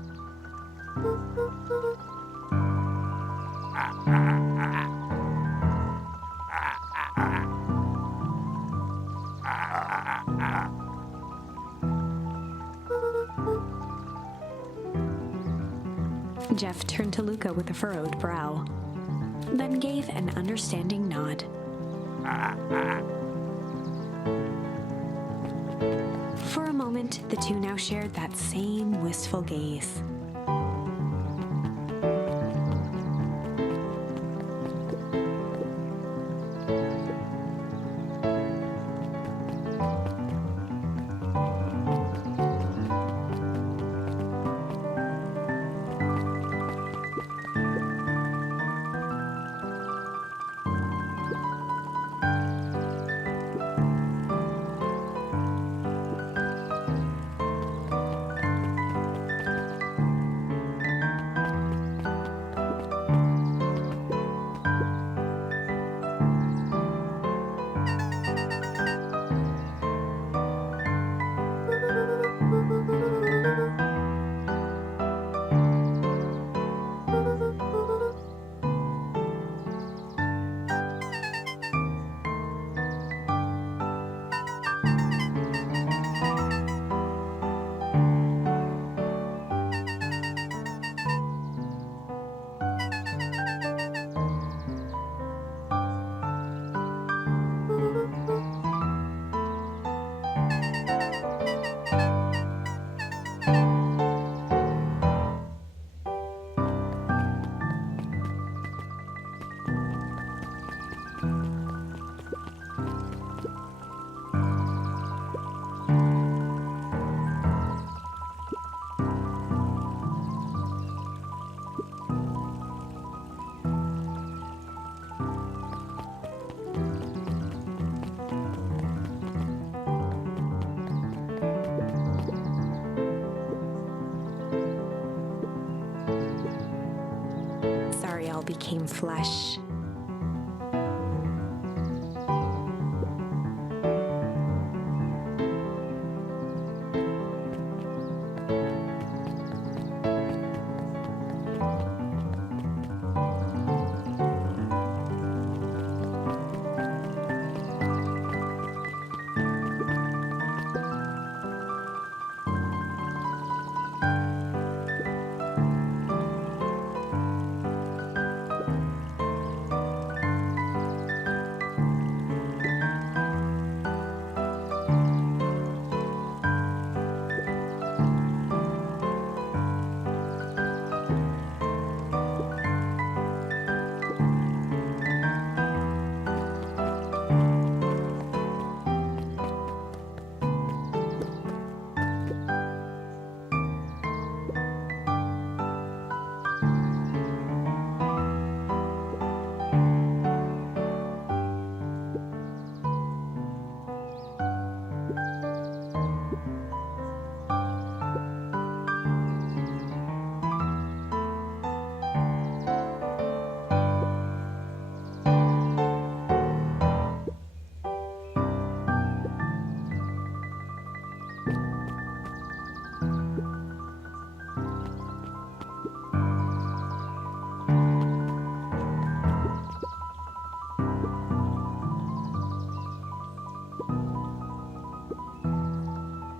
Jeff turned to Luka with a furrowed brow, then gave an understanding nod. For a moment, the two now shared that same wistful gaze. Became flesh.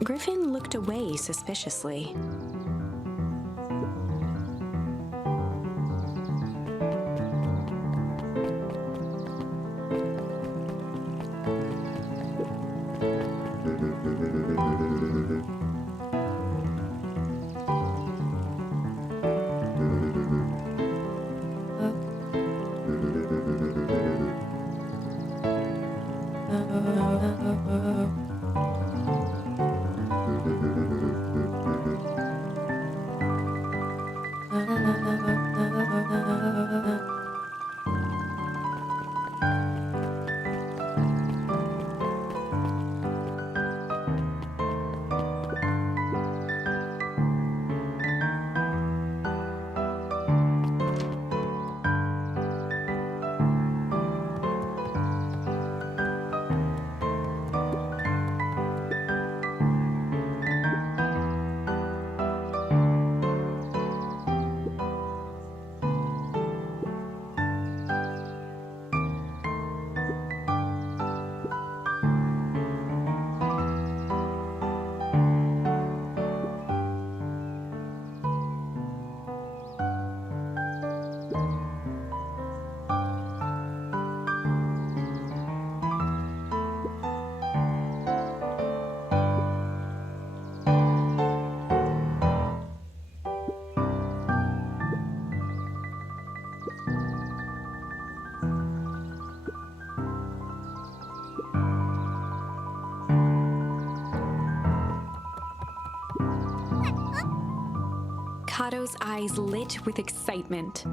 Griffin looked away suspiciously. Kato's eyes lit with excitement.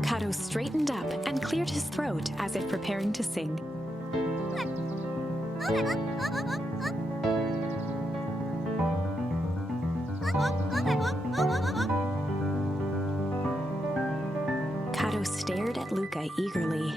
Kato straightened up and cleared his throat as if preparing to sing. Kato stared at Luka eagerly.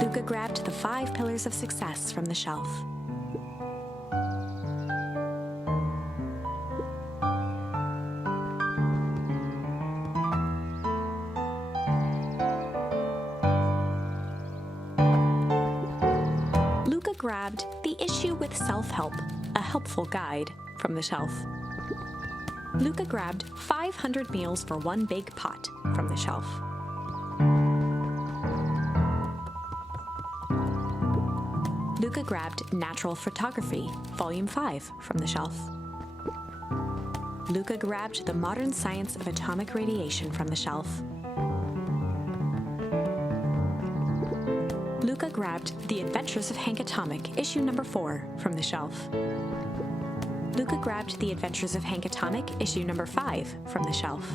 Luka grabbed the 5 pillars of success from the shelf. Luka grabbed The Issue with Self-Help, a helpful guide, from the shelf. Luka grabbed 500 meals for 1 big pot from the shelf. Luka grabbed Natural Photography, Volume 5, from the shelf. Luka grabbed The Modern Science of Atomic Radiation from the shelf. Luka grabbed The Adventures of Hank Atomic, Issue number 4, from the shelf. Luka grabbed The Adventures of Hank Atomic, Issue number 5, from the shelf.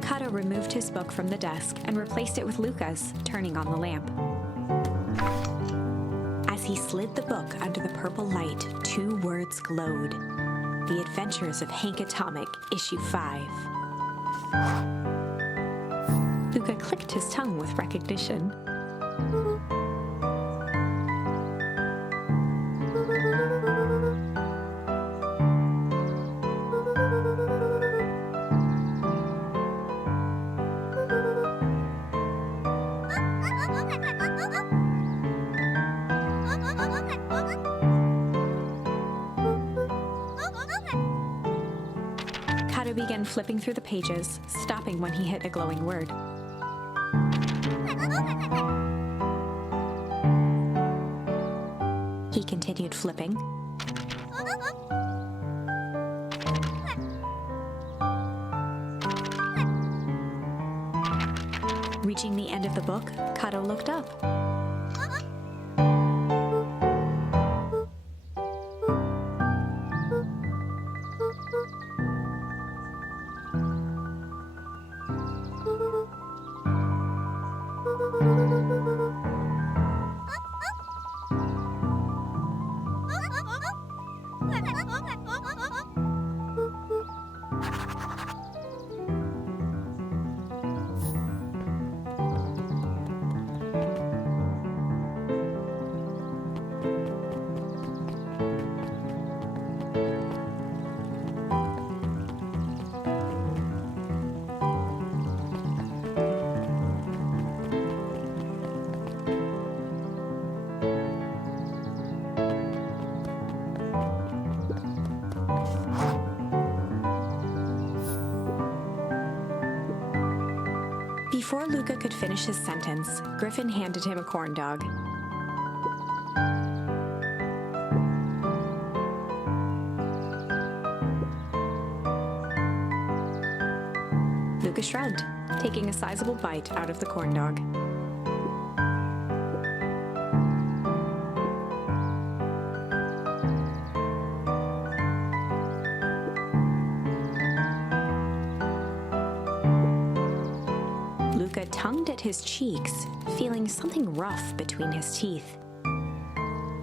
Kato removed his book from the desk and replaced it with Luka's, turning on the lamp. As he slid the book under the purple light, 2 words glowed. The Adventures of Hank Atomic, Issue 5. Luka clicked his tongue with recognition. Kato began flipping through the pages, stopping when he hit a glowing word. He continued flipping. Reaching the end of the book, Kato looked up. Before Luka could finish his sentence, Griffin handed him a corn dog. Luka shrugged, taking a sizable bite out of the corn dog. Luka tongued at his cheeks, feeling something rough between his teeth.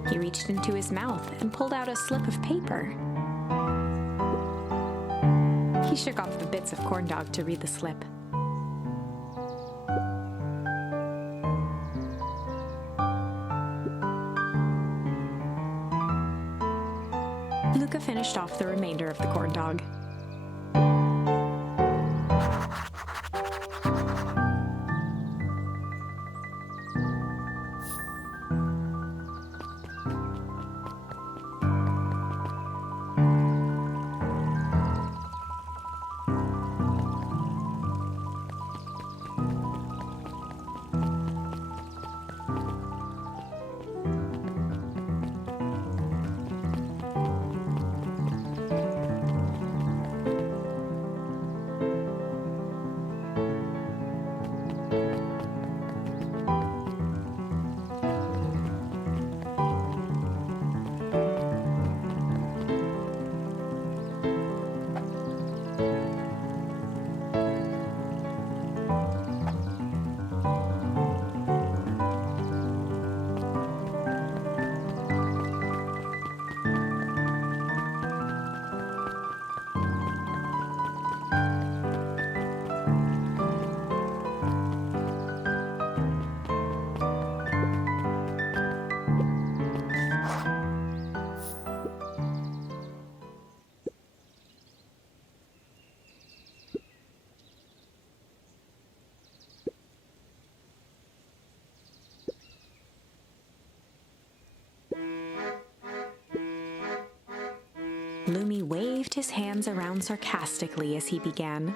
He reached into his mouth and pulled out a slip of paper. He shook off the bits of corn dog to read the slip. Luka finished off the remainder of the corn dog. Lumi waved his hands around sarcastically as he began.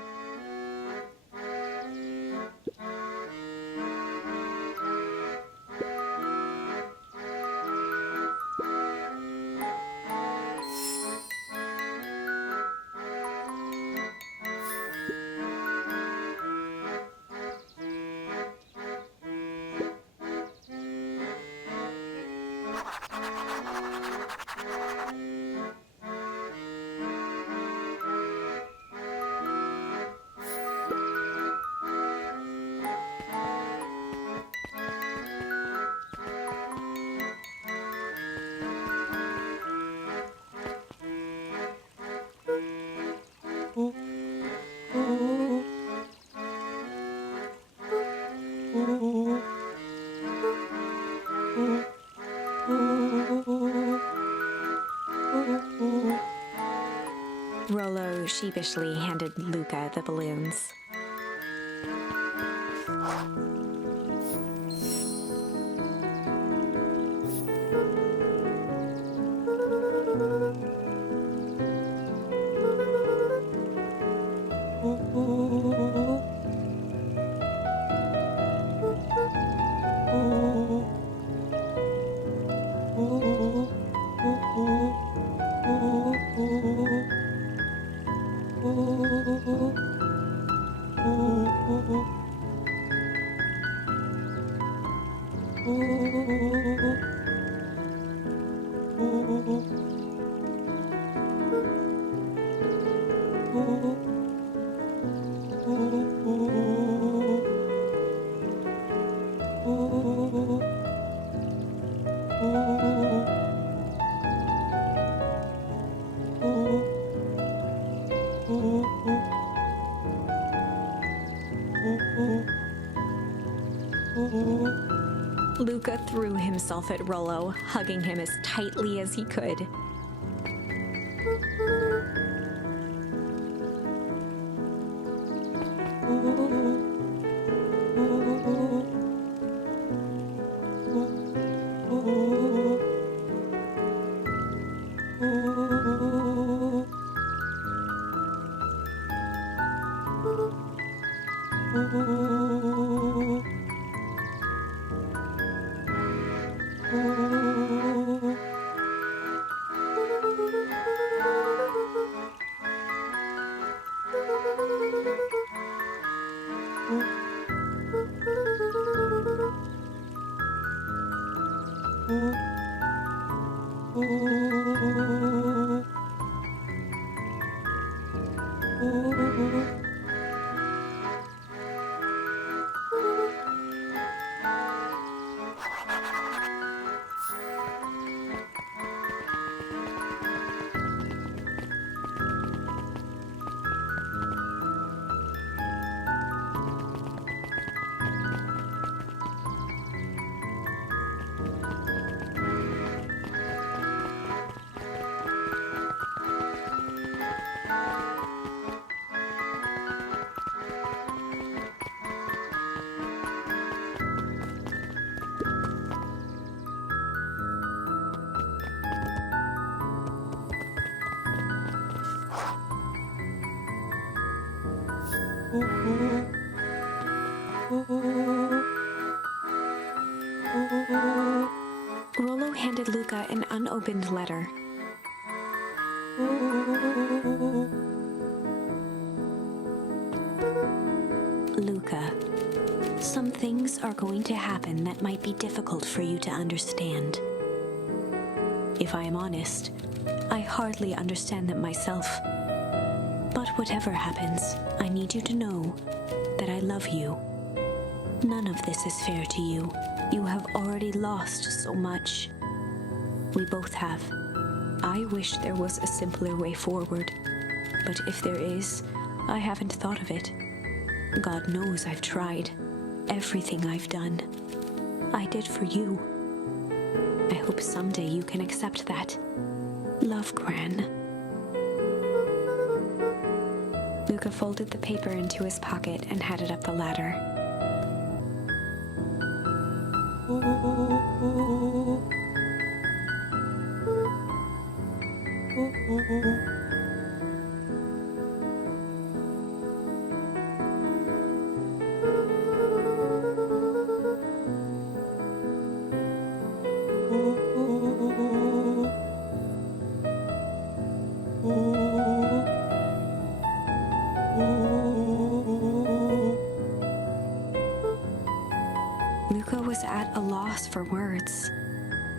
Rolo sheepishly handed Luka the balloons. Luka threw himself at Rolo, hugging him as tightly as he could. Rolo handed Luka an unopened letter. Luka, some things are going to happen that might be difficult for you to understand. If I am honest, I hardly understand them myself. But whatever happens, I need you to know that I love you. None of this is fair to you. You have already lost so much. We both have. I wish there was a simpler way forward, but if there is, I haven't thought of it. God knows I've tried. Everything I've done, I did for you. I hope someday you can accept that. Love, Gran. Luka folded the paper into his pocket and headed up the ladder. Luka was at a loss for words,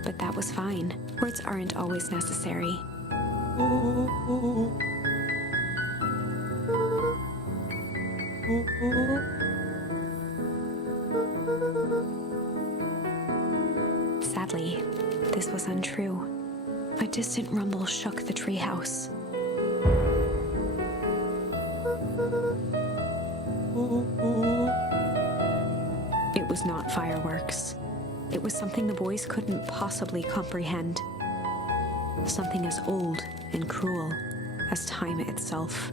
but that was fine. Words aren't always necessary. Sadly, this was untrue. A distant rumble shook the treehouse. It was not fireworks. It was something the boys couldn't possibly comprehend. Something as old and cruel as time itself.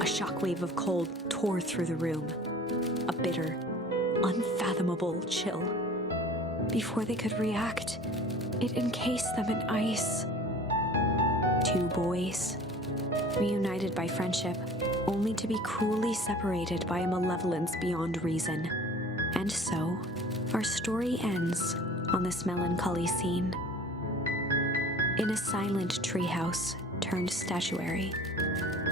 A shockwave of cold tore through the room. A bitter, unfathomable chill. Before they could react, it encased them in ice. Two boys, reunited by friendship, only to be cruelly separated by a malevolence beyond reason. And so, our story ends on this melancholy scene. In a silent treehouse turned statuary,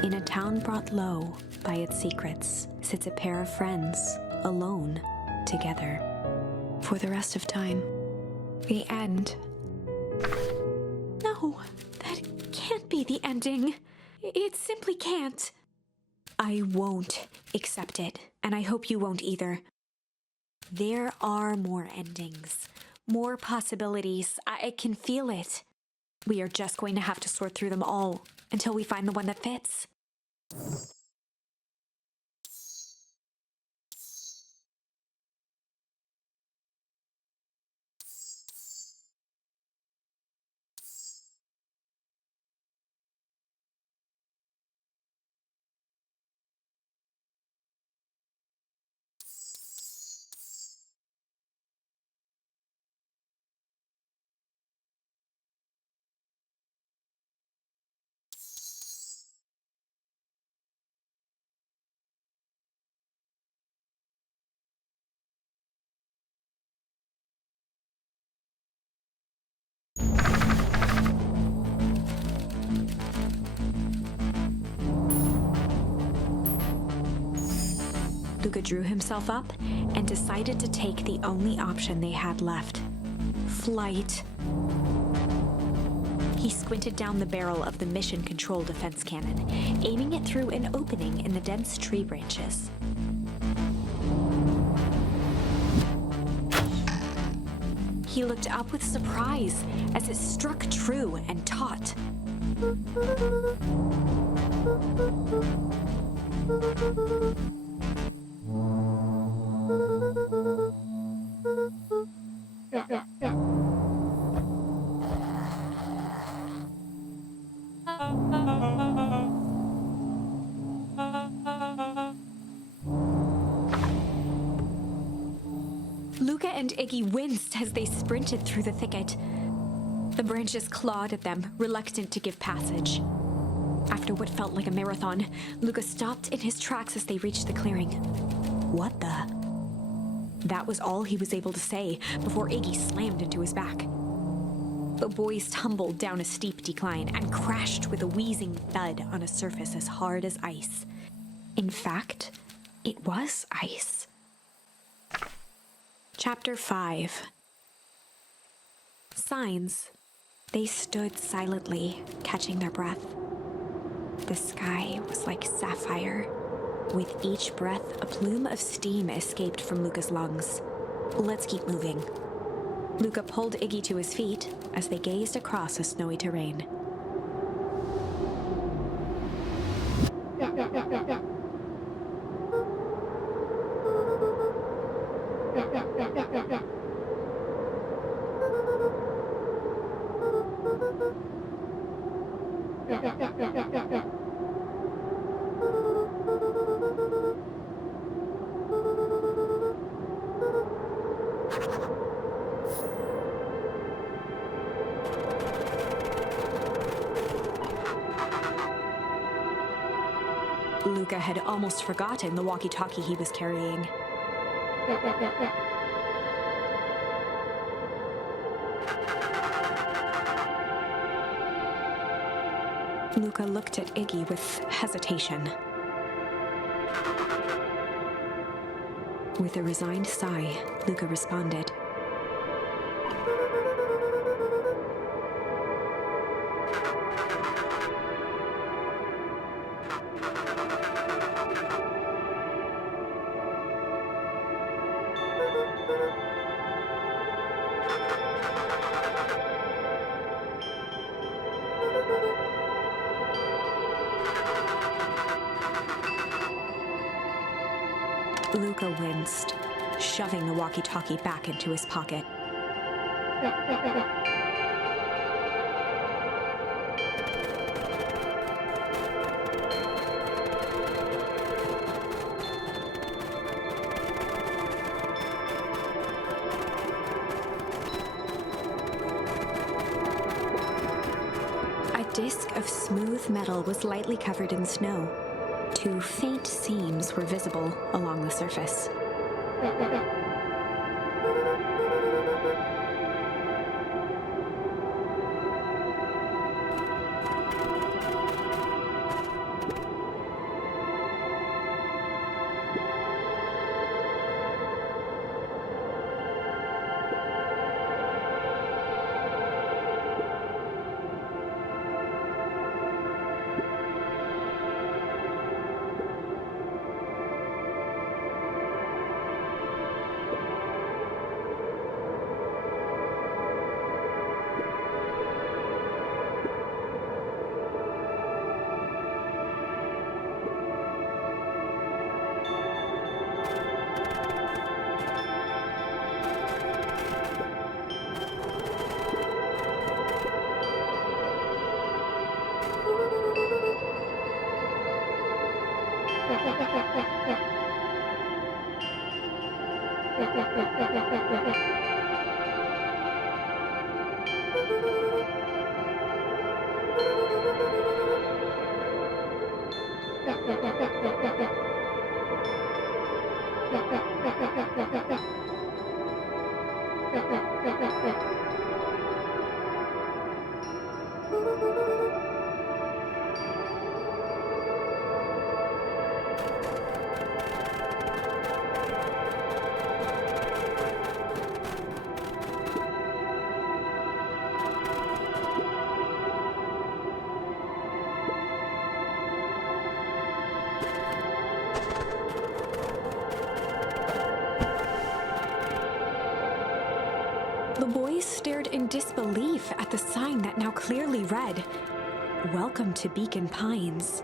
in a town brought low by its secrets, sits a pair of friends, alone, together, for the rest of time. The end. No, that can't be the ending. It simply can't. I won't accept it, and I hope you won't either. There are more endings, more possibilities. I can feel it. We are just going to have to sort through them all until we find the one that fits. Luka drew himself up and decided to take the only option they had left: flight. He squinted down the barrel of the mission control defense cannon, aiming it through an opening in the dense tree branches. He looked up with surprise as it struck true and taut. Luka and Iggy winced as they sprinted through the thicket. The branches clawed at them, reluctant to give passage. After what felt like a marathon, Luka stopped in his tracks as they reached the clearing. "What the?" That was all he was able to say before Iggy slammed into his back. The boys tumbled down a steep decline and crashed with a wheezing thud on a surface as hard as ice. In fact, it was ice. Chapter 5. Signs. They stood silently, catching their breath. The sky was like sapphire. With each breath, a plume of steam escaped from Luka's lungs. "Let's keep moving." Luka pulled Iggy to his feet as they gazed across a snowy terrain. Luka had almost forgotten the walkie-talkie he was carrying. Luka looked at Iggy with hesitation. With a resigned sigh, Luka responded. Luka winced, shoving the walkie-talkie back into his pocket. A disc of smooth metal was lightly covered in snow. Two faint seams were visible along the surface. The boys stared in disbelief at the sign that now clearly read, "Welcome to Beacon Pines."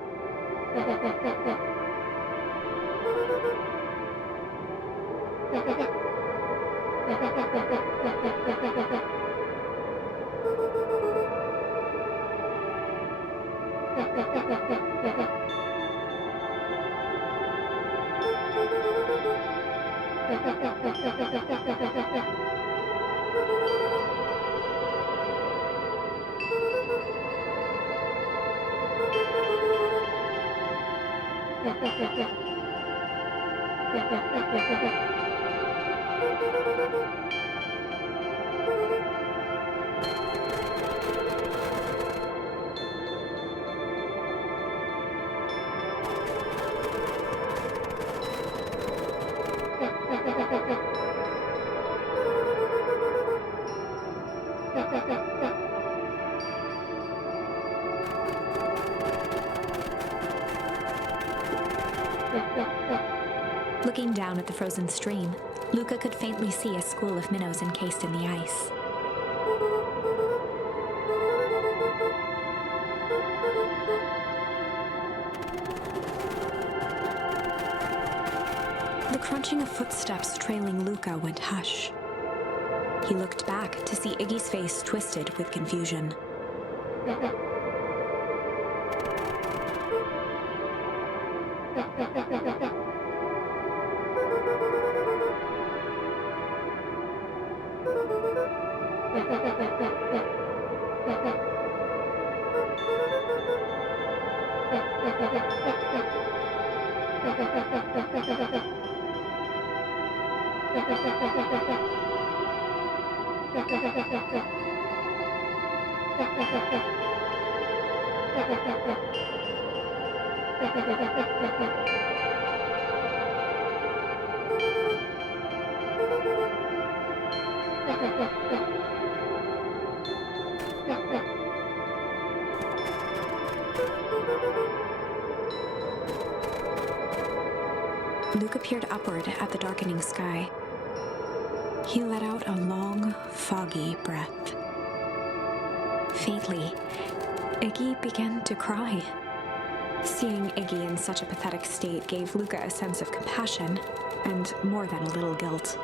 Looking down at the frozen stream, Luka could faintly see a school of minnows encased in the ice. The crunching of footsteps trailing Luka went hush. He looked back to see Iggy's face twisted with confusion. Luka peered upward at the darkening sky. He let out a long, foggy breath. Faintly, Iggy began to cry. Seeing Iggy in such a pathetic state gave Luka a sense of compassion, and more than a little guilt.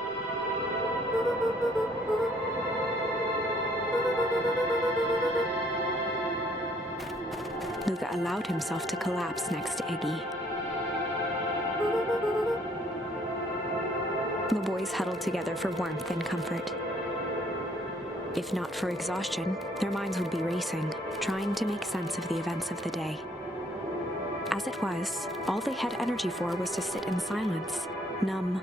Luka allowed himself to collapse next to Iggy. The boys huddled together for warmth and comfort. If not for exhaustion, their minds would be racing, trying to make sense of the events of the day. As it was, all they had energy for was to sit in silence, numb.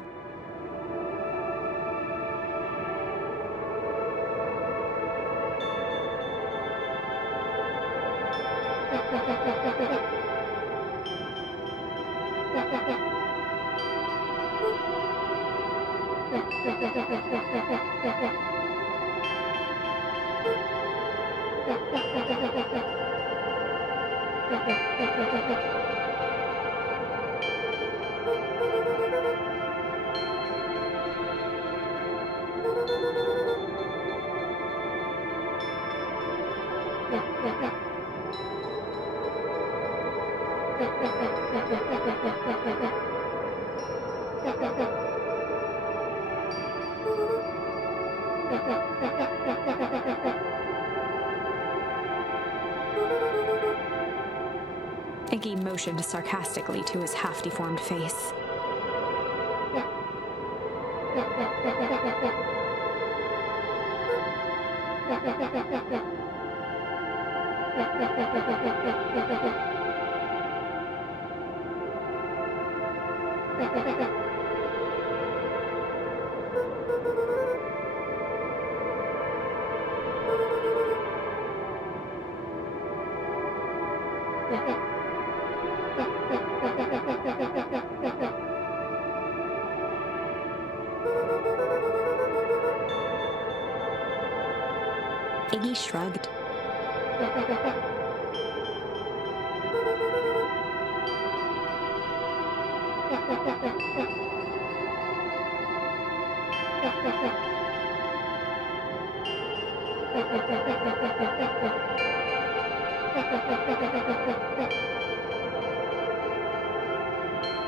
Iggy motioned sarcastically to his half-deformed face. Iggy shrugged.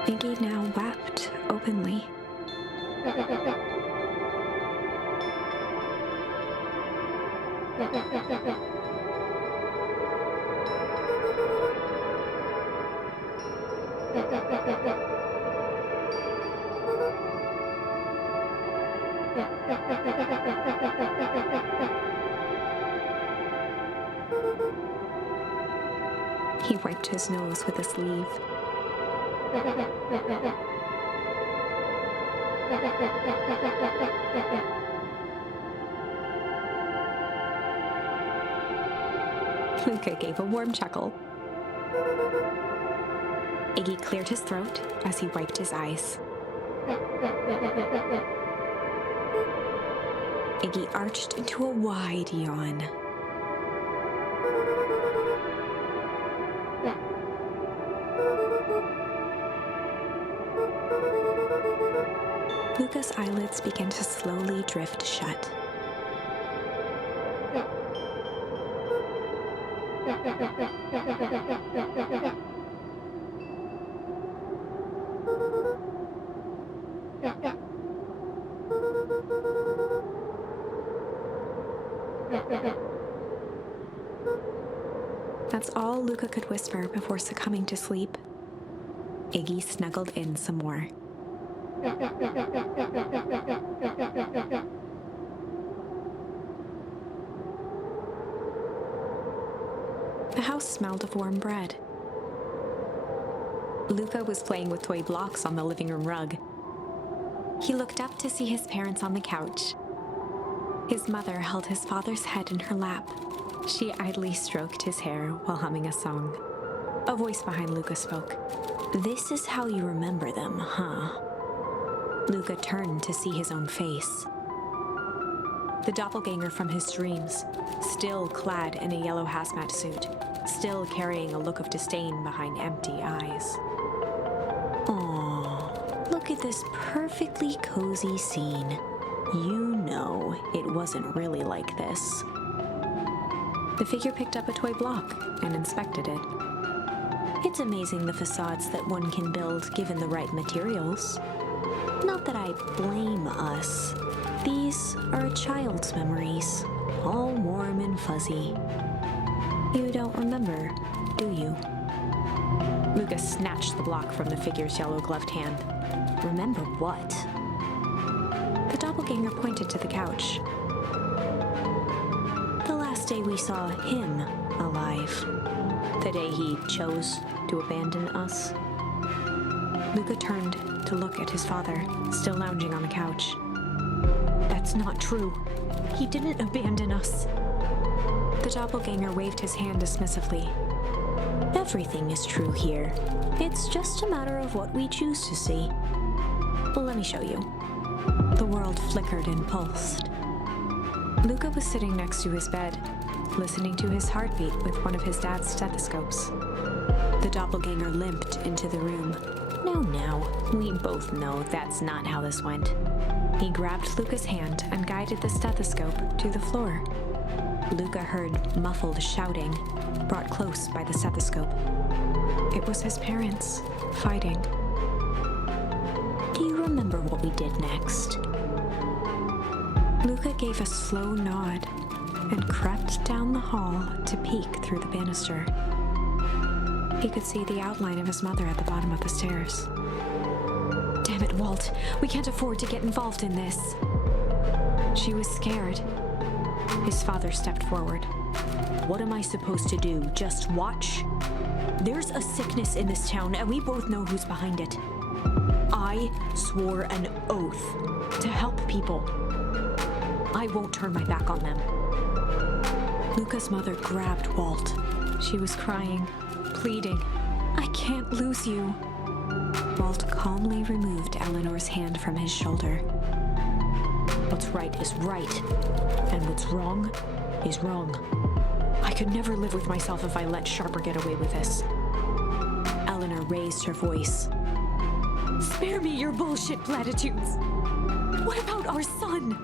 Iggy now wept openly. He wiped his nose with a sleeve. Luka gave a warm chuckle. Iggy cleared his throat as he wiped his eyes. Iggy arched into a wide yawn. Luka's eyelids began to slowly drift shut. That's all Luka could whisper before succumbing to sleep. Iggy snuggled in some more. The house smelled of warm bread. Luka was playing with toy blocks on the living room rug. He looked up to see his parents on the couch. His mother held his father's head in her lap. She idly stroked his hair while humming a song. A voice behind Luka spoke. "This is how you remember them, huh?" Luka turned to see his own face. The doppelganger from his dreams, still clad in a yellow hazmat suit, still carrying a look of disdain behind empty eyes. "Aw, look at this perfectly cozy scene. You know it wasn't really like this." The figure picked up a toy block and inspected it. "It's amazing the facades that one can build given the right materials. Not that I blame us. These are a child's memories, all warm and fuzzy. You don't remember, do you?" Luka snatched the block from the figure's yellow-gloved hand. "Remember what?" The doppelganger pointed to the couch. "The last day we saw him alive. The day he chose to abandon us." Luka turned to look at his father, still lounging on the couch. "That's not true. He didn't abandon us." The doppelganger waved his hand dismissively. "Everything is true here. It's just a matter of what we choose to see. Well, let me show you." The world flickered and pulsed. Luka was sitting next to his bed, listening to his heartbeat with one of his dad's stethoscopes. The doppelganger limped into the room. "No, we both know that's not how this went." He grabbed Luka's hand and guided the stethoscope to the floor. Luka heard muffled shouting, brought close by the stethoscope. It was his parents, fighting. "Do you remember what we did next?" Luka gave a slow nod and crept down the hall to peek through the banister. He could see the outline of his mother at the bottom of the stairs. "Damn it, Walt. We can't afford to get involved in this." She was scared. His father stepped forward. "What am I supposed to do? Just watch? There's a sickness in this town, and we both know who's behind it. I swore an oath to help people. I won't turn my back on them." Luka's mother grabbed Walt. She was crying, pleading, "I can't lose you." Walt calmly removed Eleanor's hand from his shoulder. "What's right is right, and what's wrong is wrong. I could never live with myself if I let Sharper get away with this." Eleanor raised her voice. "Spare me your bullshit platitudes. What about our son?"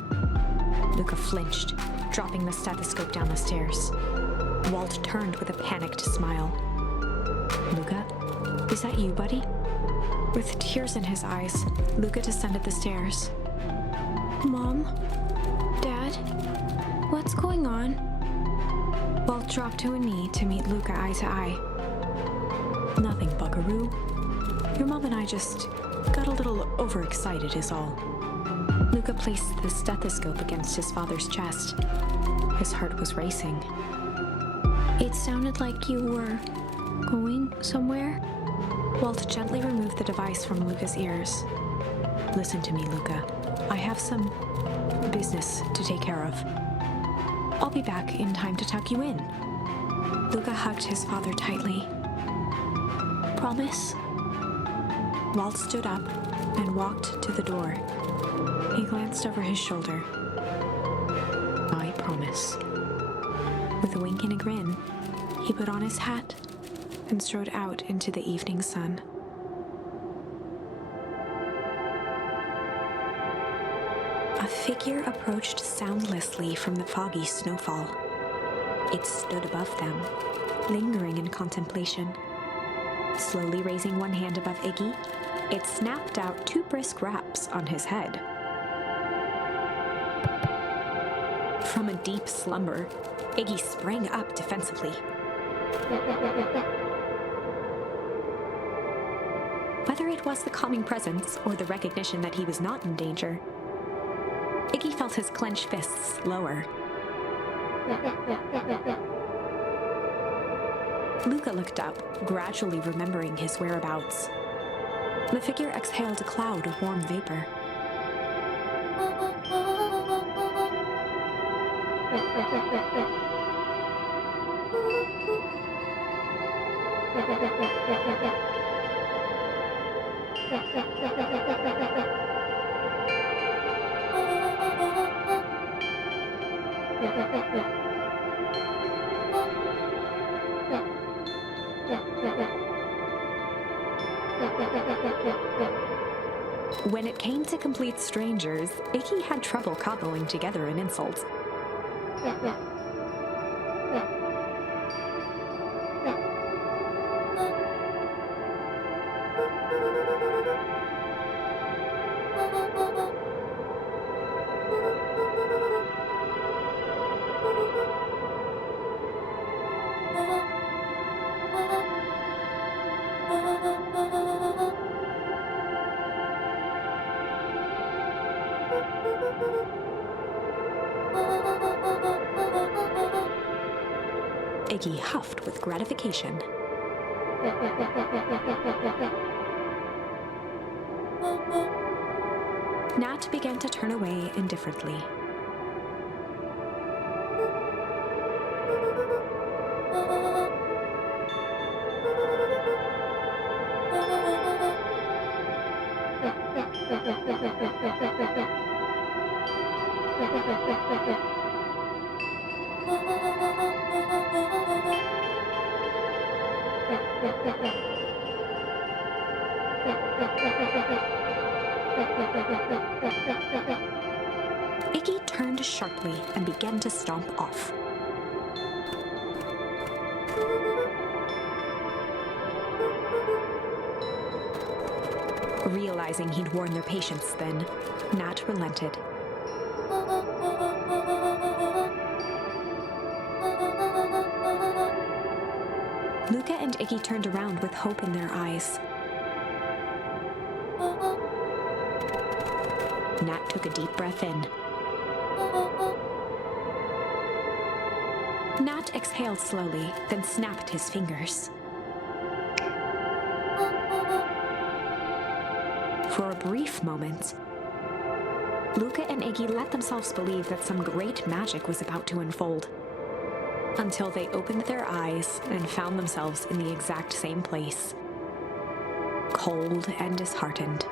Luka flinched, dropping the stethoscope down the stairs. Walt turned with a panicked smile. "Luka, is that you, buddy?" With tears in his eyes, Luka descended the stairs. "Mom? Dad? What's going on?" Walt dropped to a knee to meet Luka eye to eye. "Nothing, buckaroo. Your mom and I just got a little overexcited is all." Luka placed the stethoscope against his father's chest. His heart was racing. It sounded like you were going somewhere? Walt gently removed the device from Luka's ears. Listen to me, Luka. I have some business to take care of. I'll be back in time to tuck you in. Luka hugged his father tightly. Promise? Walt stood up and walked to the door. He glanced over his shoulder. I promise. With a wink and a grin, he put on his hat and strode out into the evening sun. A figure approached soundlessly from the foggy snowfall. It stood above them, lingering in contemplation. Slowly raising one hand above Iggy, it snapped out 2 brisk raps on his head. From a deep slumber, Iggy sprang up defensively. Whether it was the calming presence or the recognition that he was not in danger, Iggy felt his clenched fists lower. Luka looked up, gradually remembering his whereabouts. The figure exhaled a cloud of warm vapor. When it came to complete strangers, Iggy had trouble cobbling together an insult. Iggy huffed with gratification. Nat began to turn away indifferently. Iggy turned sharply and began to stomp off. Realizing he'd worn their patience then, Nat relented. Luka and Iggy turned around with hope in their eyes. Nat took a deep breath in. Nat exhaled slowly, then snapped his fingers. For a brief moment, Luka and Iggy let themselves believe that some great magic was about to unfold, until they opened their eyes and found themselves in the exact same place, cold and disheartened.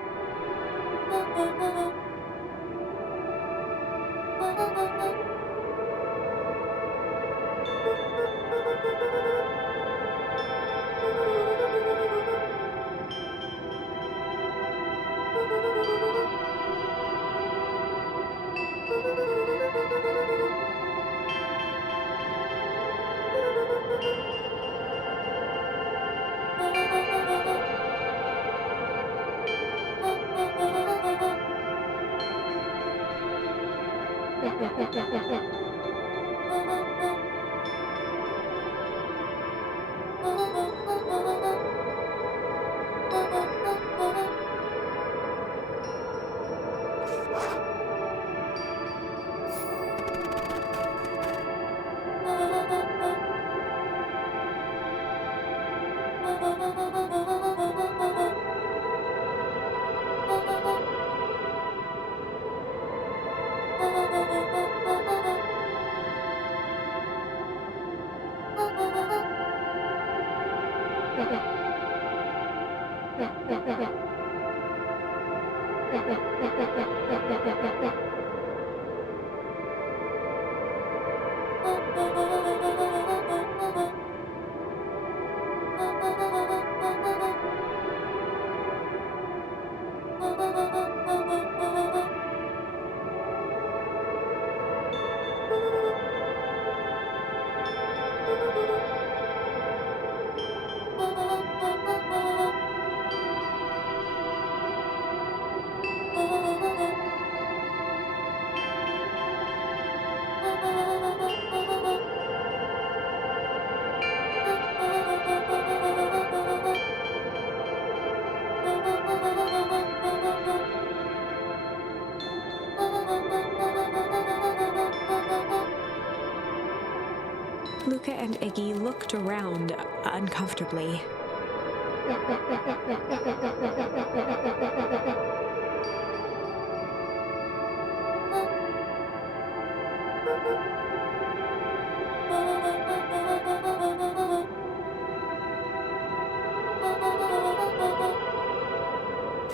Luka and Iggy looked around uncomfortably.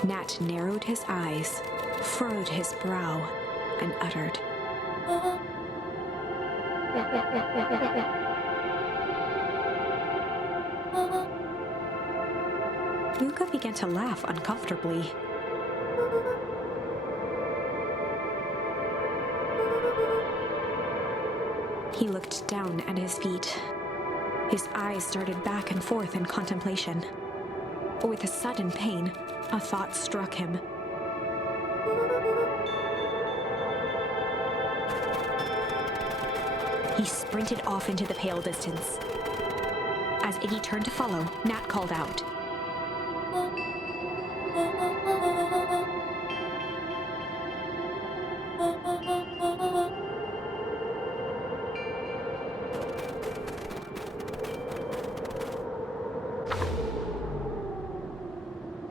Nat narrowed his eyes, furrowed his brow, and uttered, Luka began to laugh uncomfortably. He looked down at his feet. His eyes darted back and forth in contemplation. With a sudden pain, a thought struck him. He sprinted off into the pale distance. As Iggy turned to follow, Nat called out,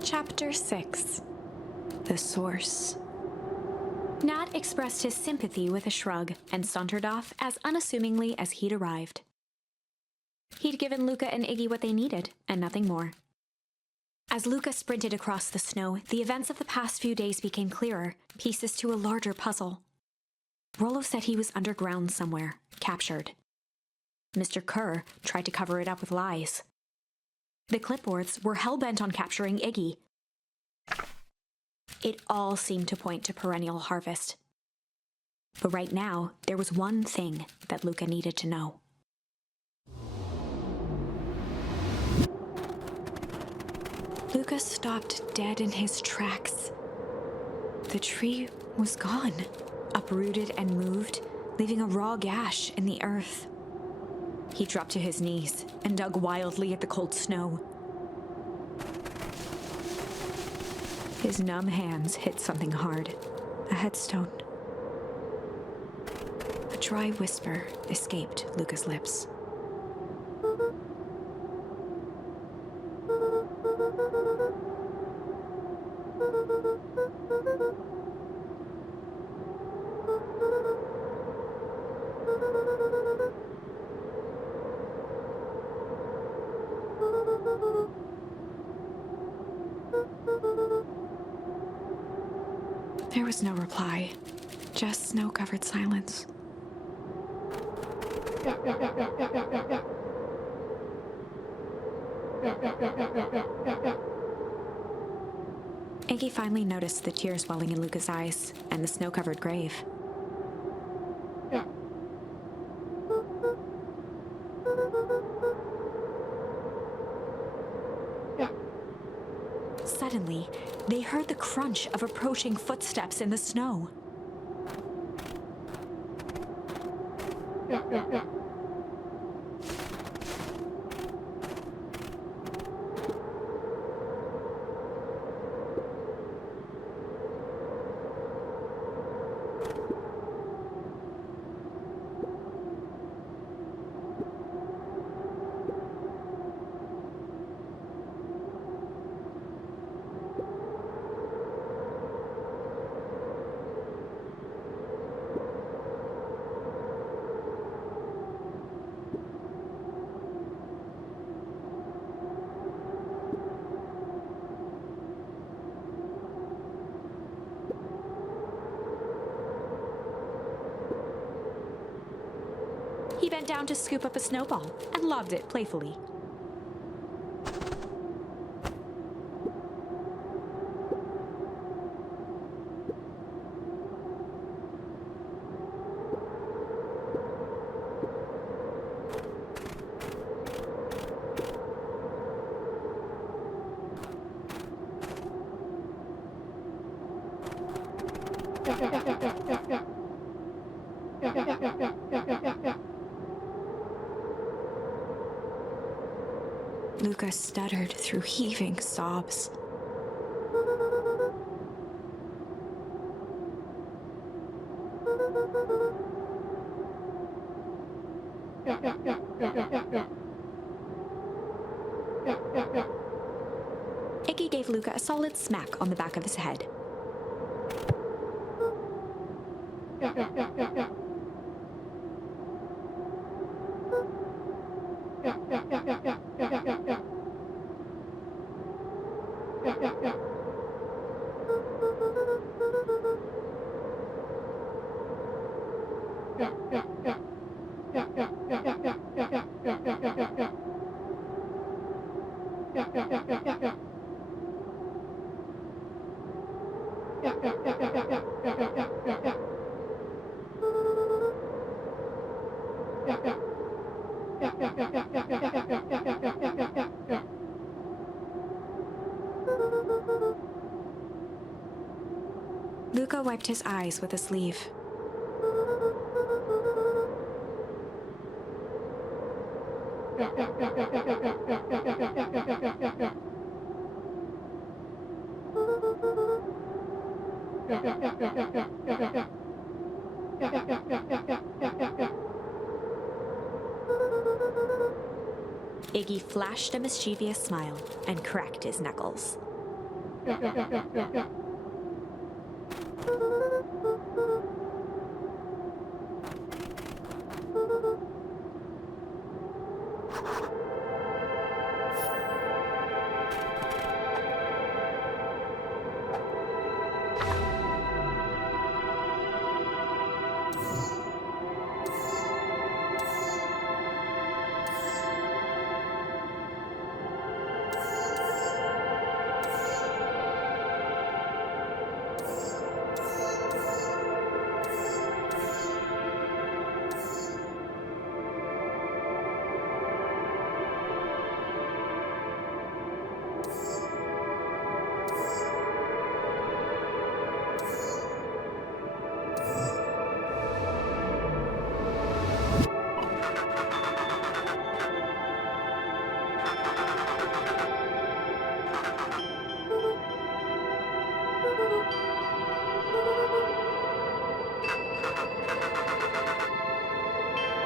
Chapter 6. The Source. Nat expressed his sympathy with a shrug and sauntered off as unassumingly as he'd arrived. He'd given Luka and Iggy what they needed, and nothing more. As Luka sprinted across the snow, the events of the past few days became clearer, pieces to a larger puzzle. Rolo said he was underground somewhere, captured. Mr. Kerr tried to cover it up with lies. The clipboards were hell-bent on capturing Iggy. It all seemed to point to perennial harvest. But right now, there was one thing that Luka needed to know. Luka stopped dead in his tracks. The tree was gone, uprooted and moved, leaving a raw gash in the earth. He dropped to his knees and dug wildly at the cold snow. His numb hands hit something hard, a headstone. A dry whisper escaped Luka's lips. There was no reply, just snow-covered silence. Iggy finally noticed the tears welling in Luka's eyes and the snow-covered grave. Suddenly, they heard the crunch of approaching footsteps in the snow. He bent down to scoop up a snowball and lobbed it playfully. Luka stuttered through heaving sobs. Iggy gave Luka a solid smack on the back of his head. Luka wiped his eyes with a sleeve. Iggy flashed a mischievous smile and cracked his knuckles.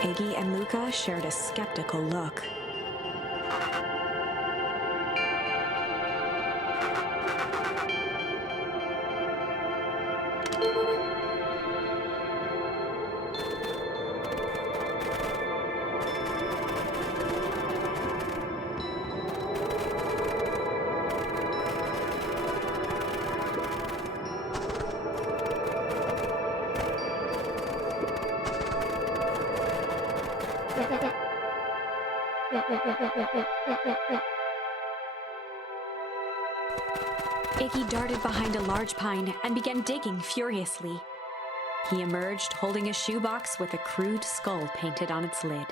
Iggy and Luka shared a skeptical look. Iggy darted behind a large pine and began digging furiously. He emerged holding a shoebox with a crude skull painted on its lid.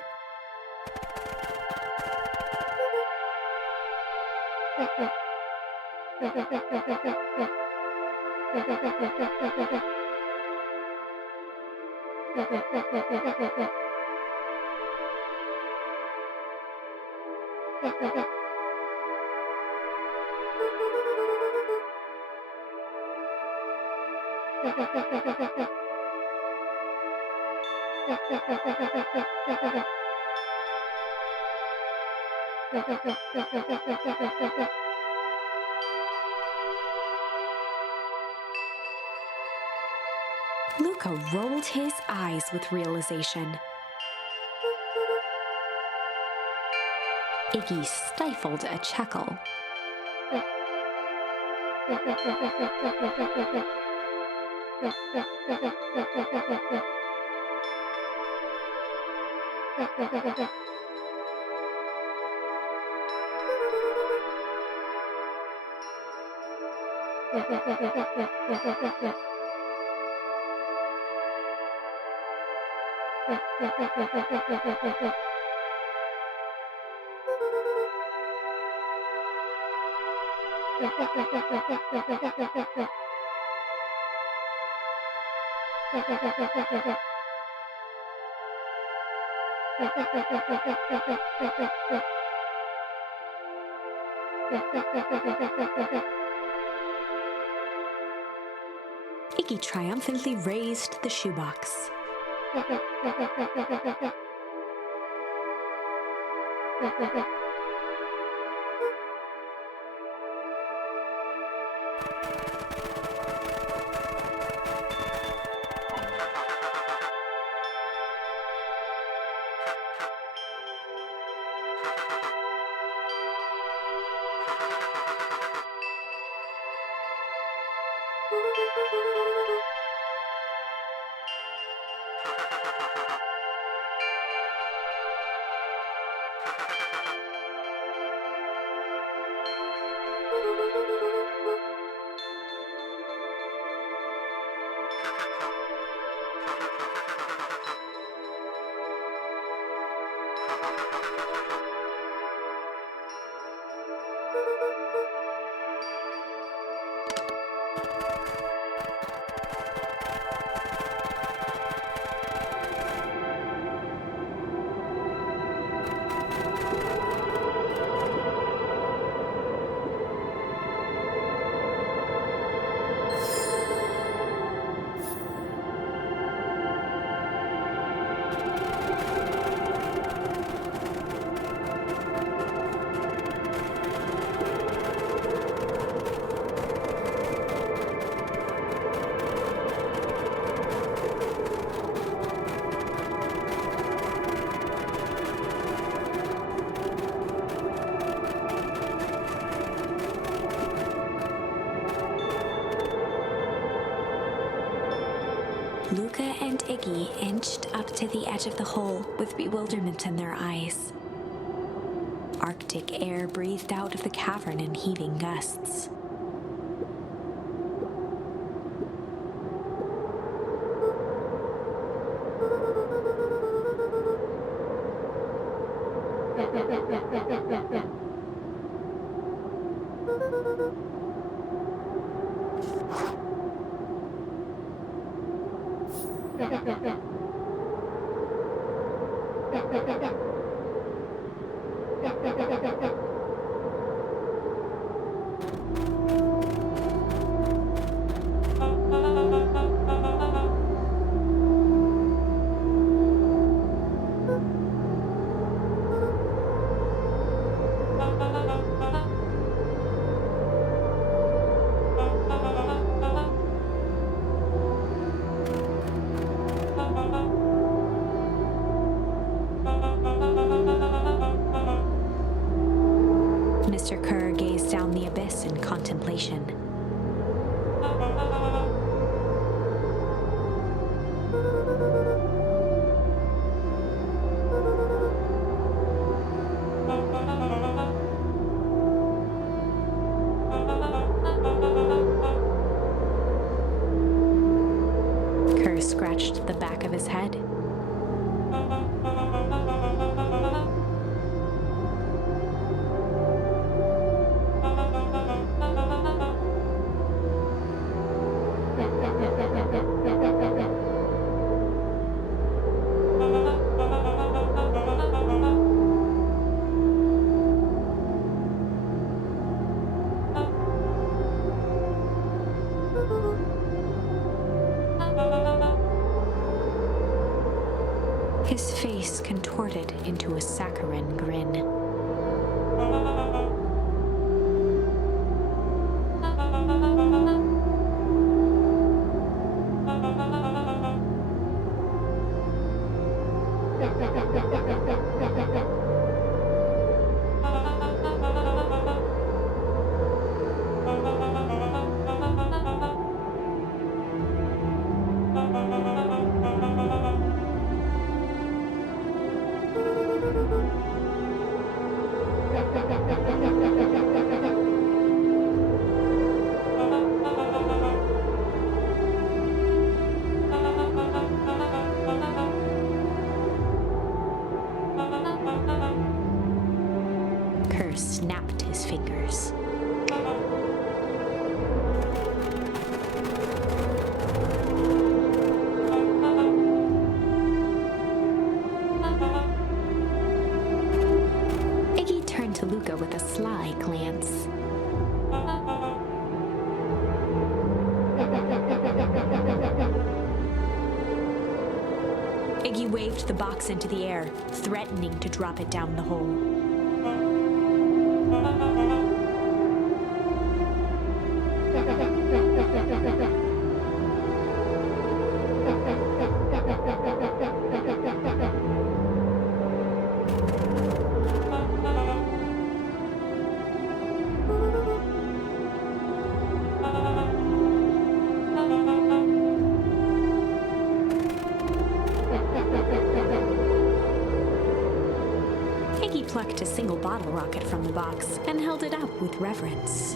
Luka rolled his eyes with realization. Iggy stifled a chuckle. Iggy triumphantly raised the shoebox. Luka and Iggy inched up to the edge of the hole with bewilderment in their eyes. Arctic air breathed out of the cavern in heaving gusts. Mr. Kerr gazed down the abyss in contemplation. Kerr scratched the back of his head. His face contorted into a saccharine grin. Iggy waved the box into the air, threatening to drop it down the hole. Iggy plucked a single bottle rocket from the box and held it up with reverence.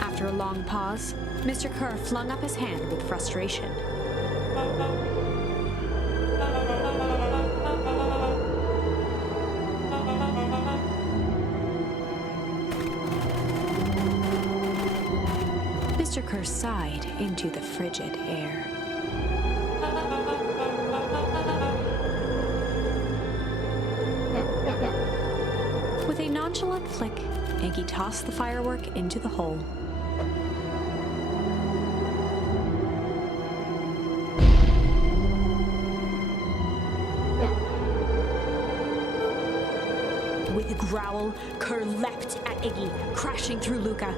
After a long pause, Mr. Kerr flung up his hand with frustration. Mr. Kerr sighed into the frigid air. With a nonchalant flick, Iggy tossed the firework into the hole. With a growl, Kerr leapt at Iggy, crashing through Luka.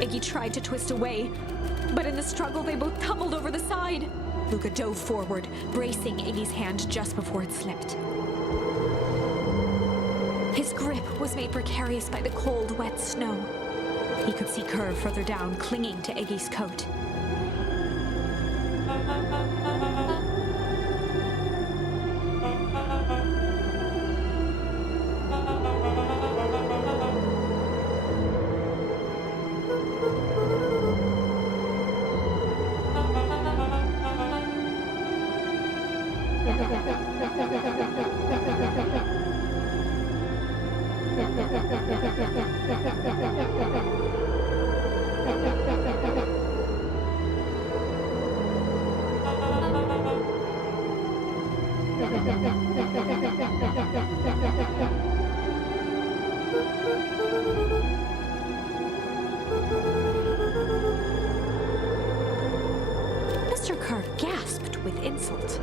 Iggy tried to twist away, but in the struggle they both tumbled over the side. Luka dove forward, bracing Iggy's hand just before it slipped. His grip was made precarious by the cold, wet snow. He could see Kerr further down, clinging to Iggy's coat. Mr. Kerr gasped with insult.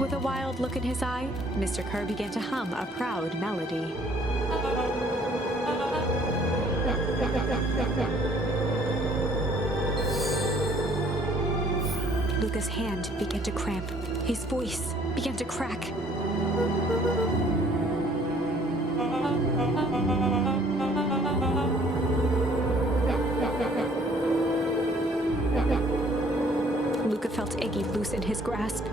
With a wild look in his eye, Mr. Kerr began to hum a proud melody. Luka's hand began to cramp. His voice began to crack. Luka felt Iggy loosen his grasp.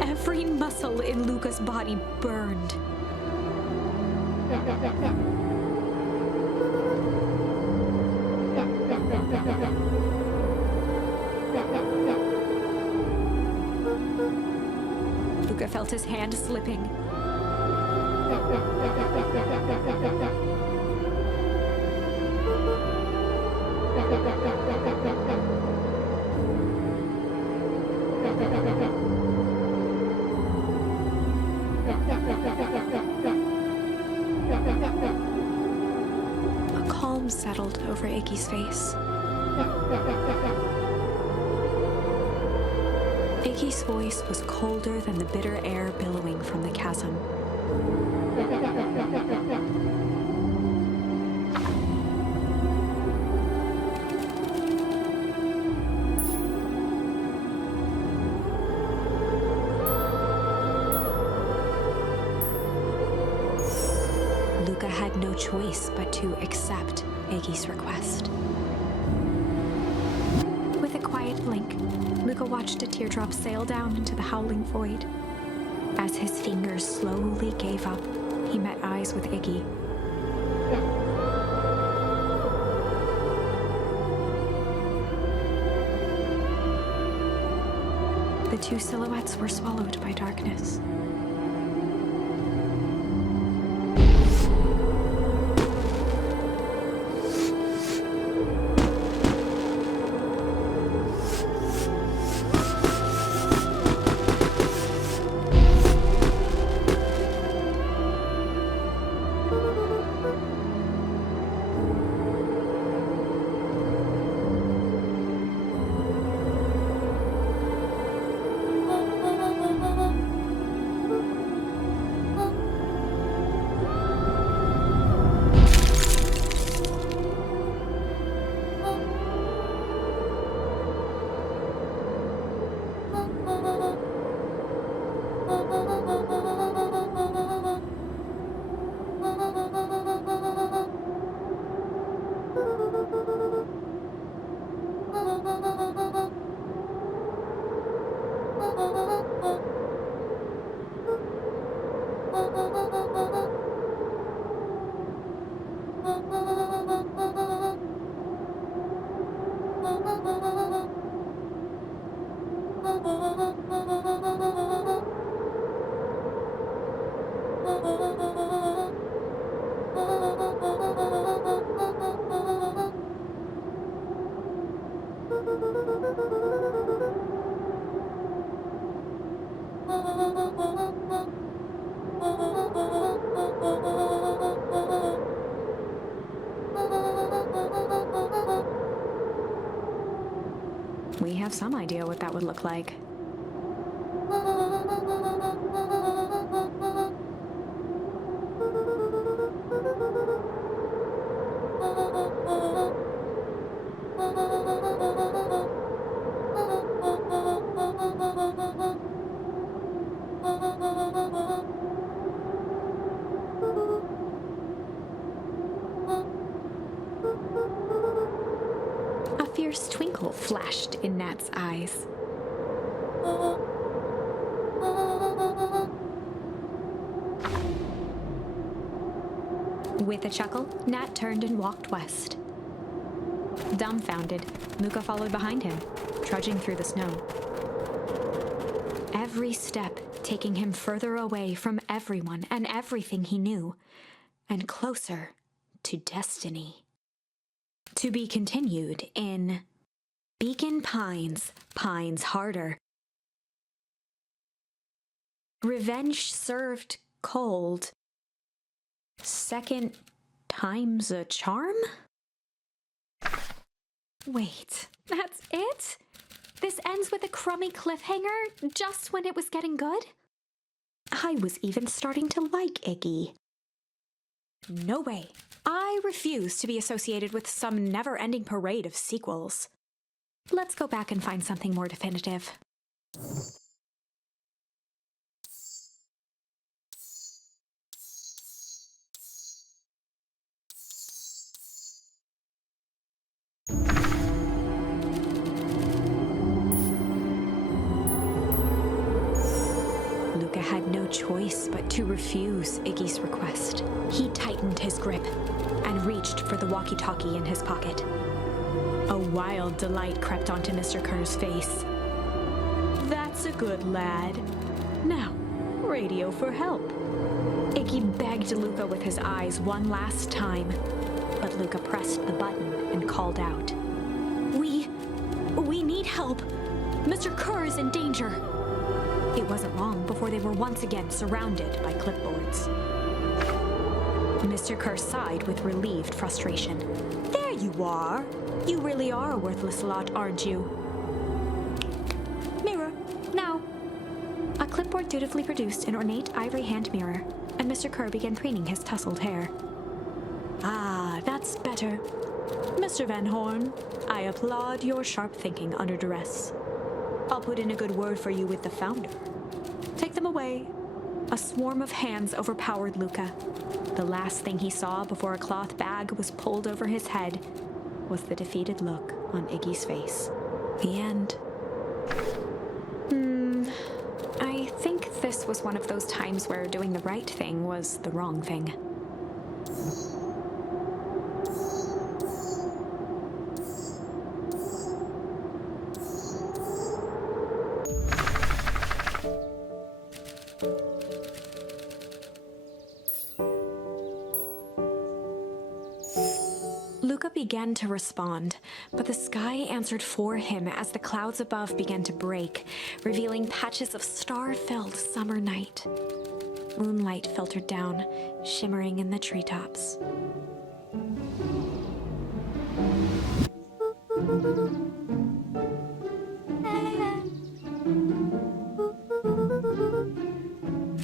Every muscle in Luka's body burned. Luka felt his hand slipping. A calm settled over Iggy's face. Iggy's voice was colder than the bitter air billowing from the chasm. Luka had no choice but to accept Iggy's request. With a quiet blink, Luka watched a teardrop sail down into the howling void. As his fingers slowly gave up, he met eyes with Iggy. The two silhouettes were swallowed by darkness. We have some idea what that would look like. A fierce twinkle flashed in Nat's eyes. With a chuckle, Nat turned and walked west. Dumbfounded, Luka followed behind him, trudging through the snow. Every step taking him further away from everyone and everything he knew, and closer to destiny. To be continued in Beacon Pines, Pines Harder. Revenge served cold. Second time's a charm? Wait, that's it? This ends with a crummy cliffhanger just when it was getting good? I was even starting to like Iggy. No way. I refuse to be associated with some never-ending parade of sequels. Let's go back and find something more definitive. Luka had no choice but to refuse Iggy's request. He tightened his grip and reached for the walkie-talkie in his pocket. A wild delight crept onto Mr. Kerr's face. That's a good lad. Now, radio for help. Iggy begged Luka with his eyes one last time, but Luka pressed the button and called out. We need help. Mr. Kerr is in danger. It wasn't long before they were once again surrounded by clipboards. Mr. Kerr sighed with relieved frustration. There you are. You really are a worthless lot, aren't you? Mirror, now. A clipboard dutifully produced an ornate ivory hand mirror, and Mr. Kerr began preening his tousled hair. Ah, that's better. Mr. Van Horn, I applaud your sharp thinking under duress. I'll put in a good word for you with the founder. Take them away. A swarm of hands overpowered Luka. The last thing he saw before a cloth bag was pulled over his head was the defeated look on Iggy's face. The end. I think this was one of those times where doing the right thing was the wrong thing. Luka began to respond, but the sky answered for him as the clouds above began to break, revealing patches of star-filled summer night. Moonlight filtered down, shimmering in the treetops.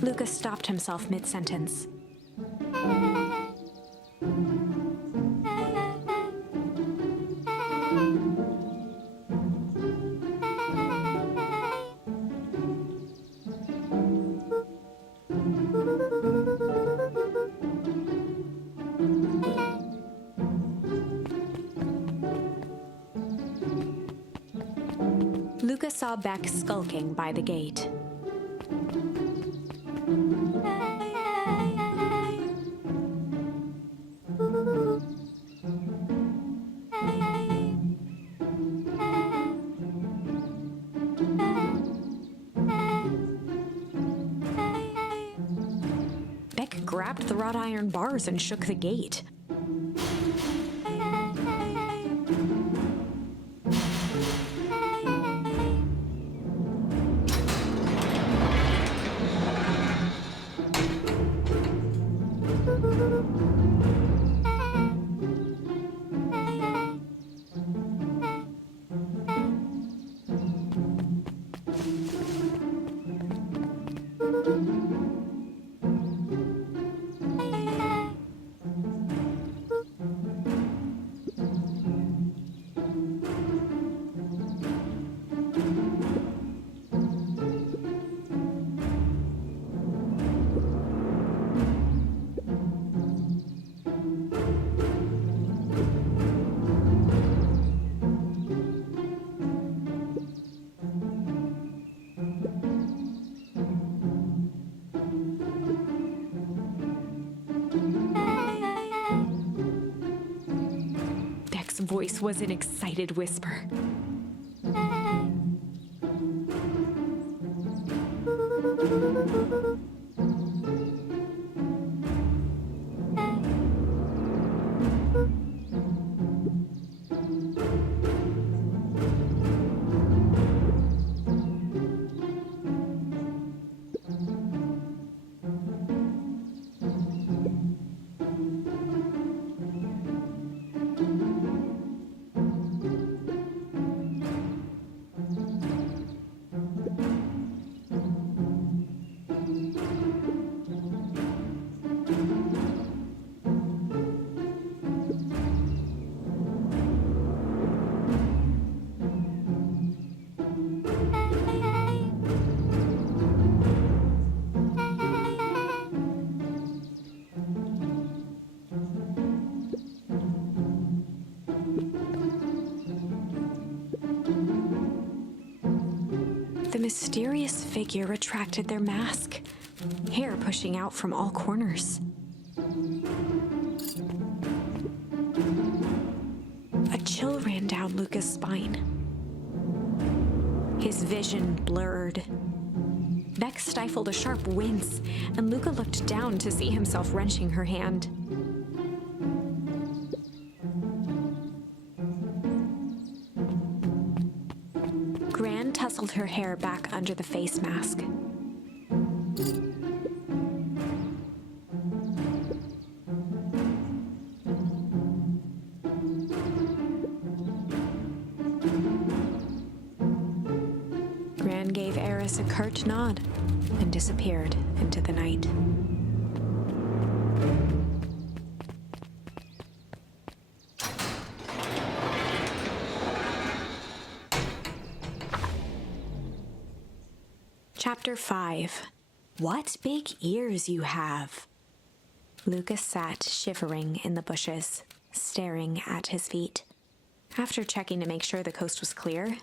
Luka stopped himself mid-sentence. Luka saw Beck skulking by the gate. Beck grabbed the wrought iron bars and shook the gate. Beck's voice was an excited whisper. The mysterious figure retracted their mask, hair pushing out from all corners. A chill ran down Luka's spine. His vision blurred. Beck stifled a sharp wince, and Luka looked down to see himself wrenching her hand. Gran tousled her hair back under the face mask. Gran gave Eris a curt nod and disappeared into the night. Chapter 5. What big ears you have. Luka sat shivering in the bushes, staring at his feet. After checking to make sure the coast was clear,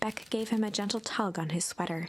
Beck gave him a gentle tug on his sweater.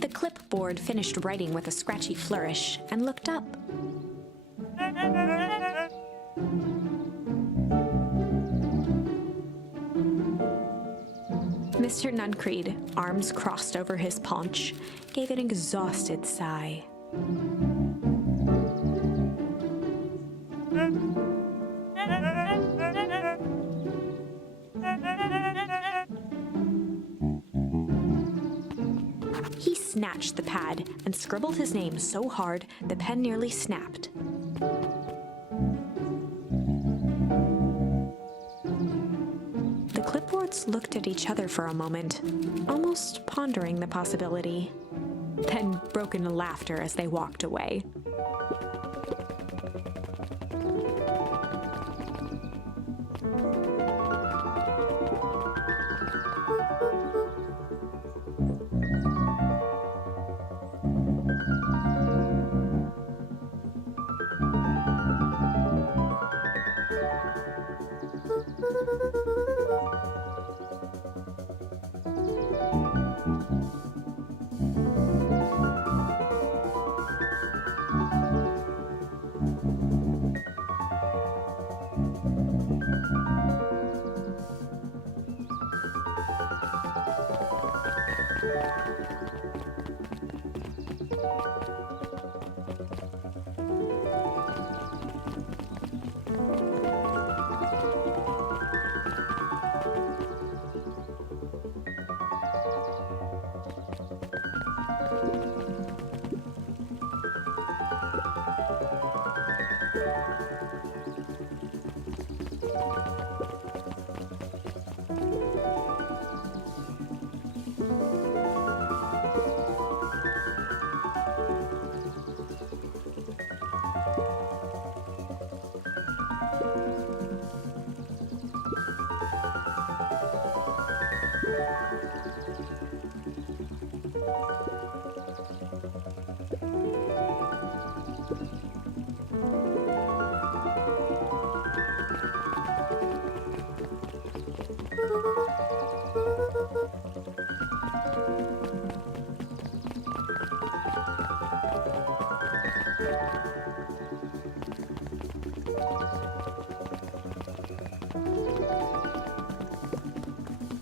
The clipboard finished writing with a scratchy flourish and looked up. Mr. Nuncreed, arms crossed over his paunch, gave an exhausted sigh. He snatched the pad and scribbled his name so hard the pen nearly snapped. The clipboards looked at each other for a moment, almost pondering the possibility, then broke into laughter as they walked away.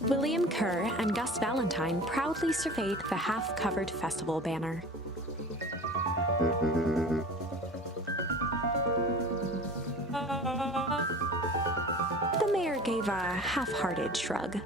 William Kerr and Gus Valentine proudly surveyed the half-covered festival banner. The mayor gave a half-hearted shrug.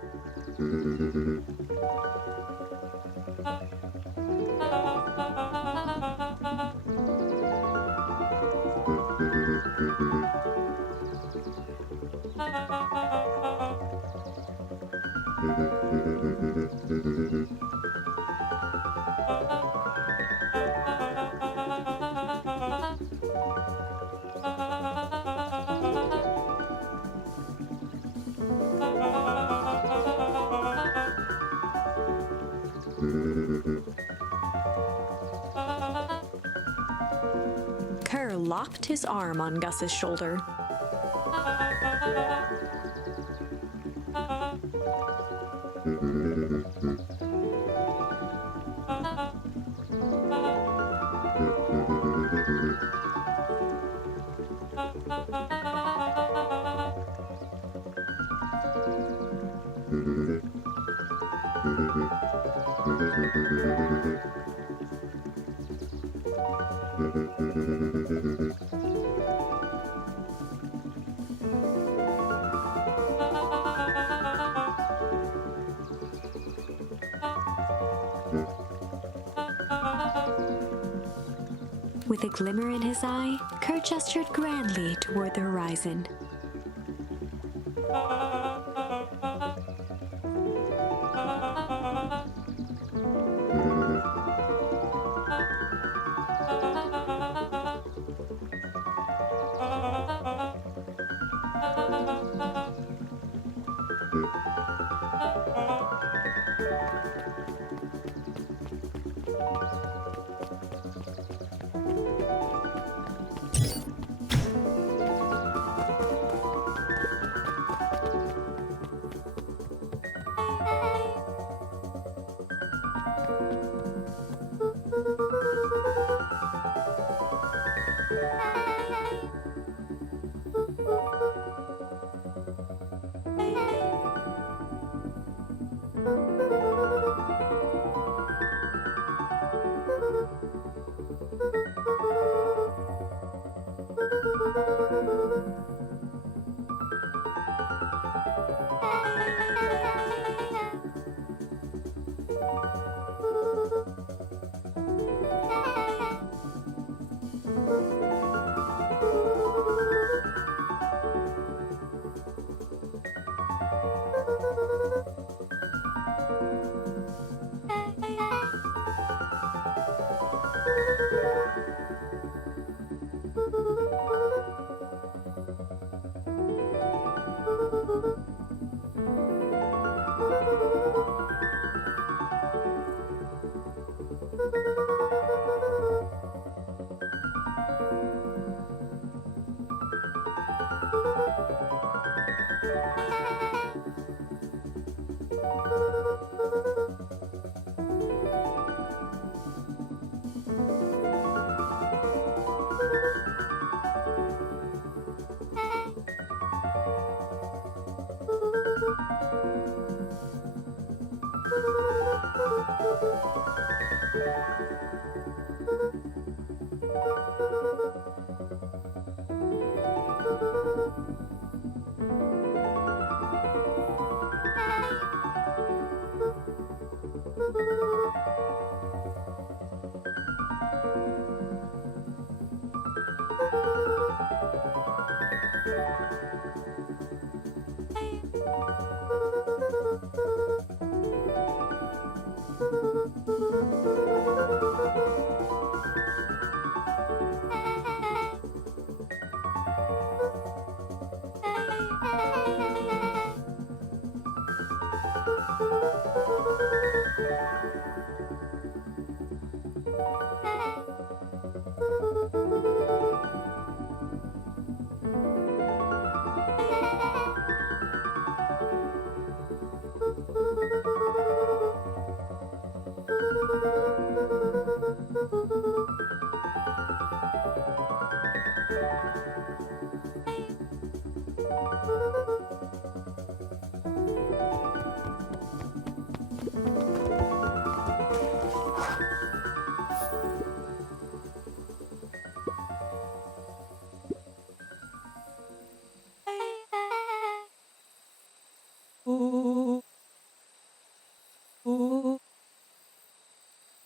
Kerr locked his arm on Gus's shoulder. With a glimmer in his eye, Kerr gestured grandly toward the horizon.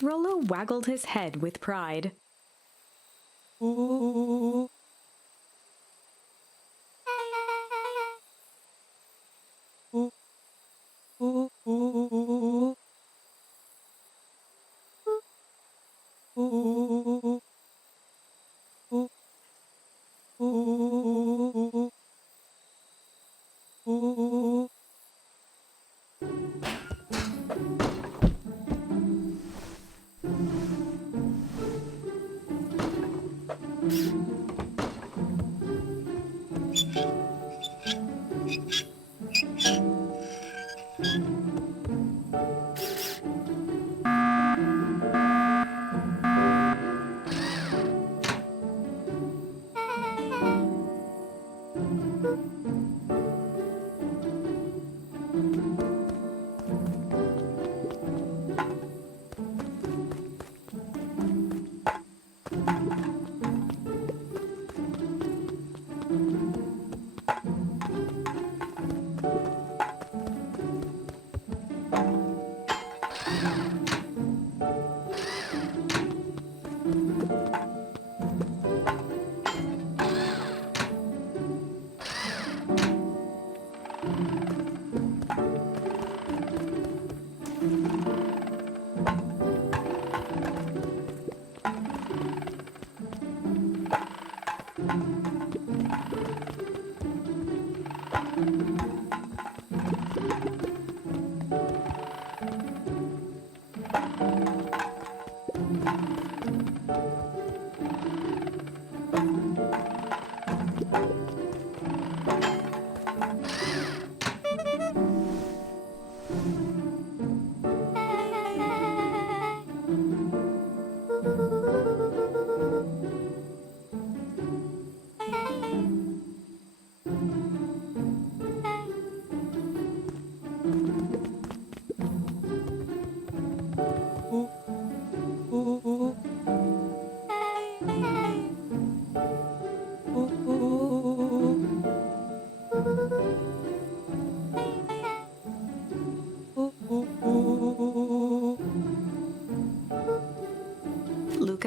Rolo waggled his head with pride.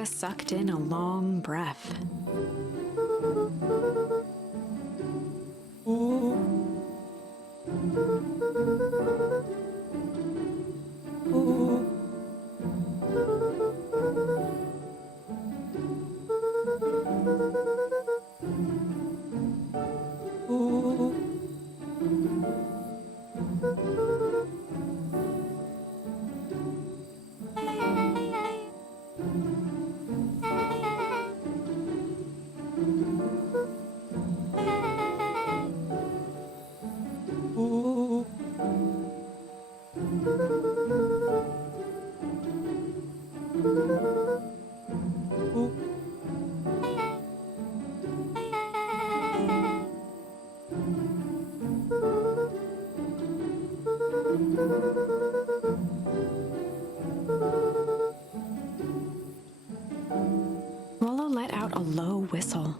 sucked in a long breath. Rolo let out a low whistle.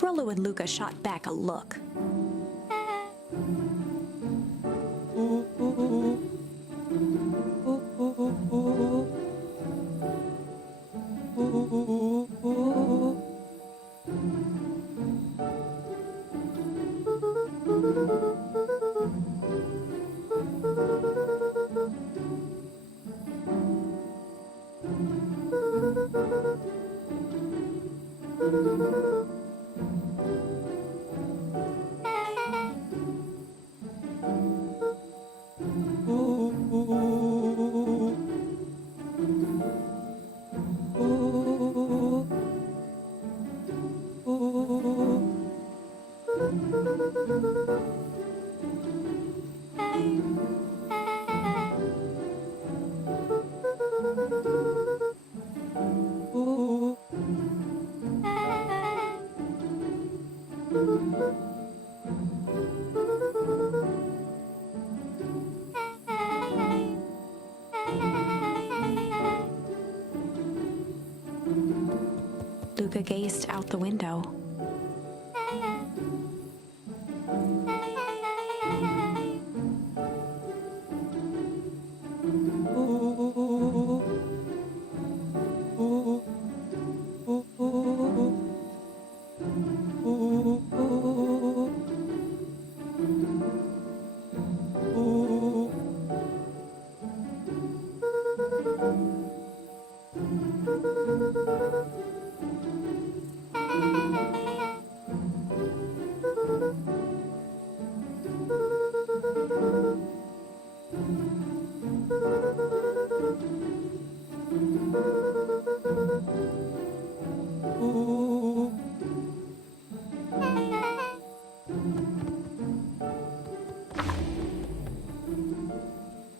Rolo and Luka shot back a look. Luka gazed out the window.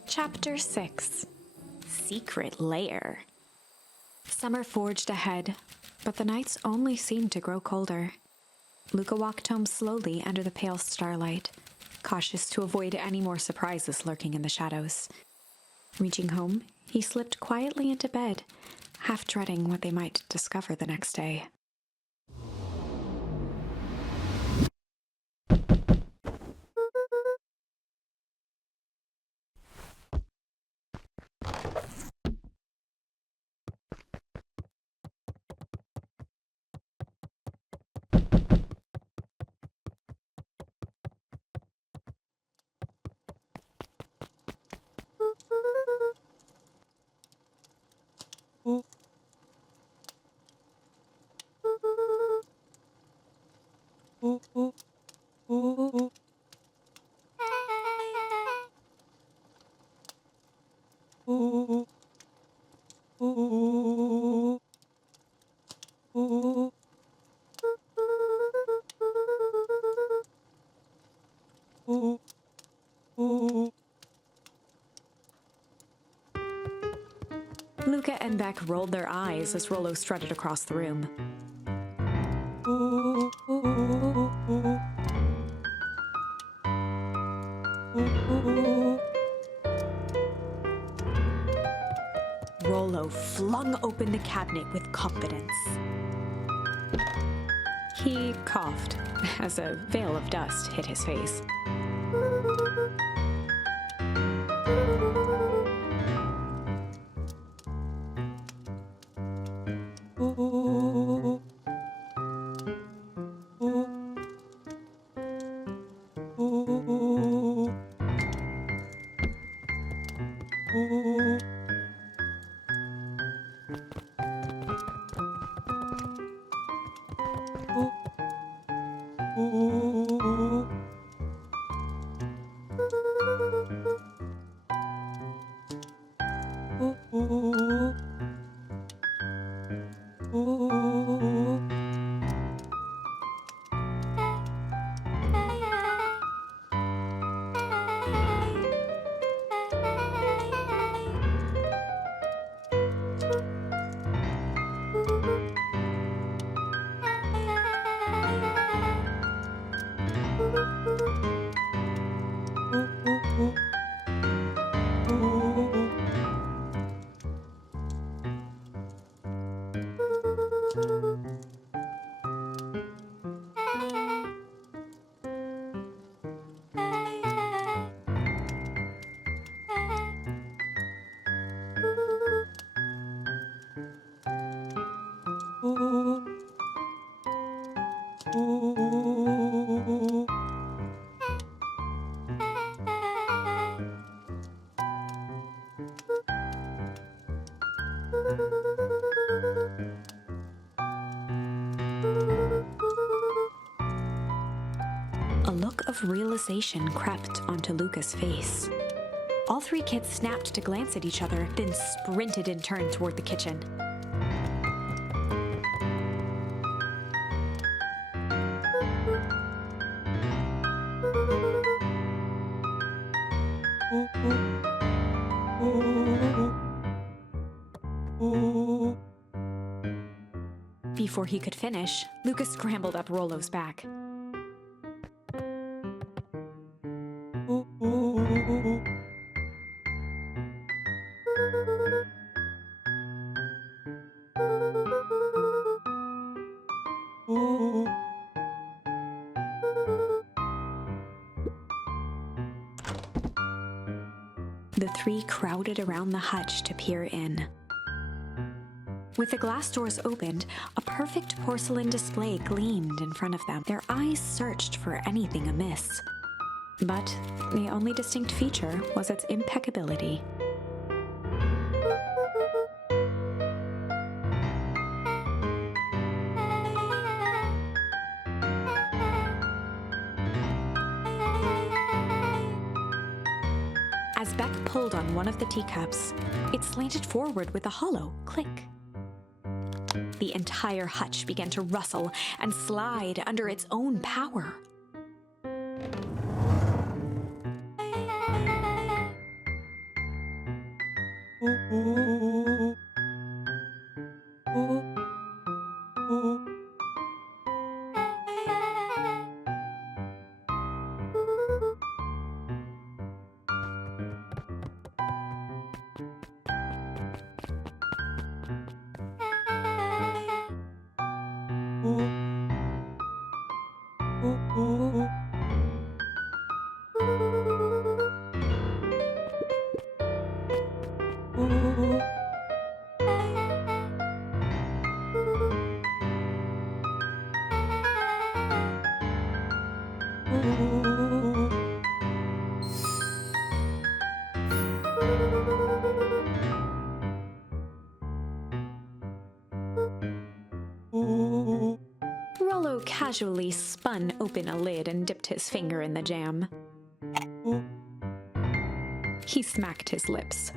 Chapter 6. Secret Lair. Summer forged ahead, but the nights only seemed to grow colder. Luka walked home slowly under the pale starlight, cautious to avoid any more surprises lurking in the shadows. Reaching home, he slipped quietly into bed, half dreading what they might discover the next day. Luka and Beck rolled their eyes as Rolo strutted across the room. Rolo flung open the cabinet with confidence. He coughed as a veil of dust hit his face. A look of realization crept onto Luka's face. All three kids snapped to glance at each other, then sprinted in turn toward the kitchen. Before he could finish, Luka scrambled up Rolo's back. The three crowded around the hutch to peer in. With the glass doors opened, a perfect porcelain display gleamed in front of them. Their eyes searched for anything amiss. But the only distinct feature was its impeccability. As Beck pulled on one of the teacups, it slanted forward with a hollow click. The entire hutch began to rustle and slide under its own power. Rolo casually spun open a lid and dipped his finger in the jam. He smacked his lips.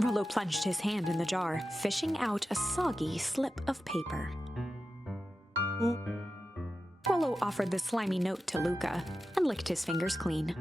Rolo plunged his hand in the jar, fishing out a soggy slip of paper. Rolo offered the slimy note to Luka and licked his fingers clean.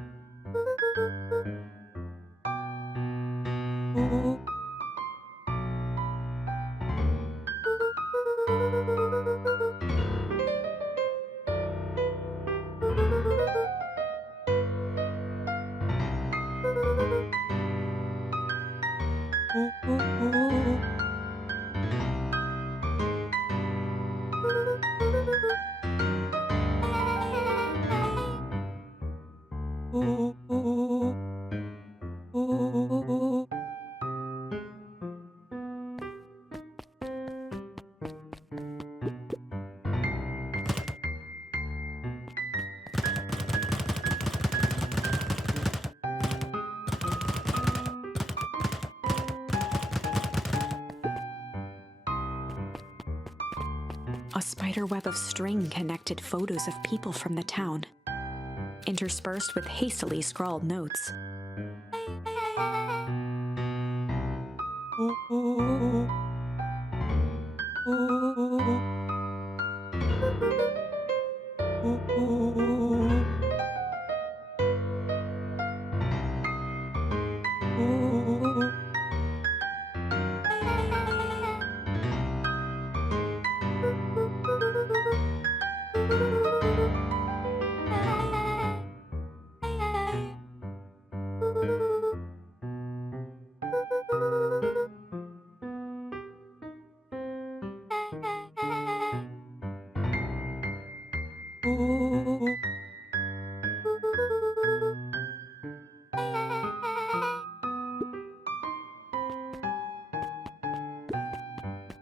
A spider web of string connected photos of people from the town, interspersed with hastily scrawled notes.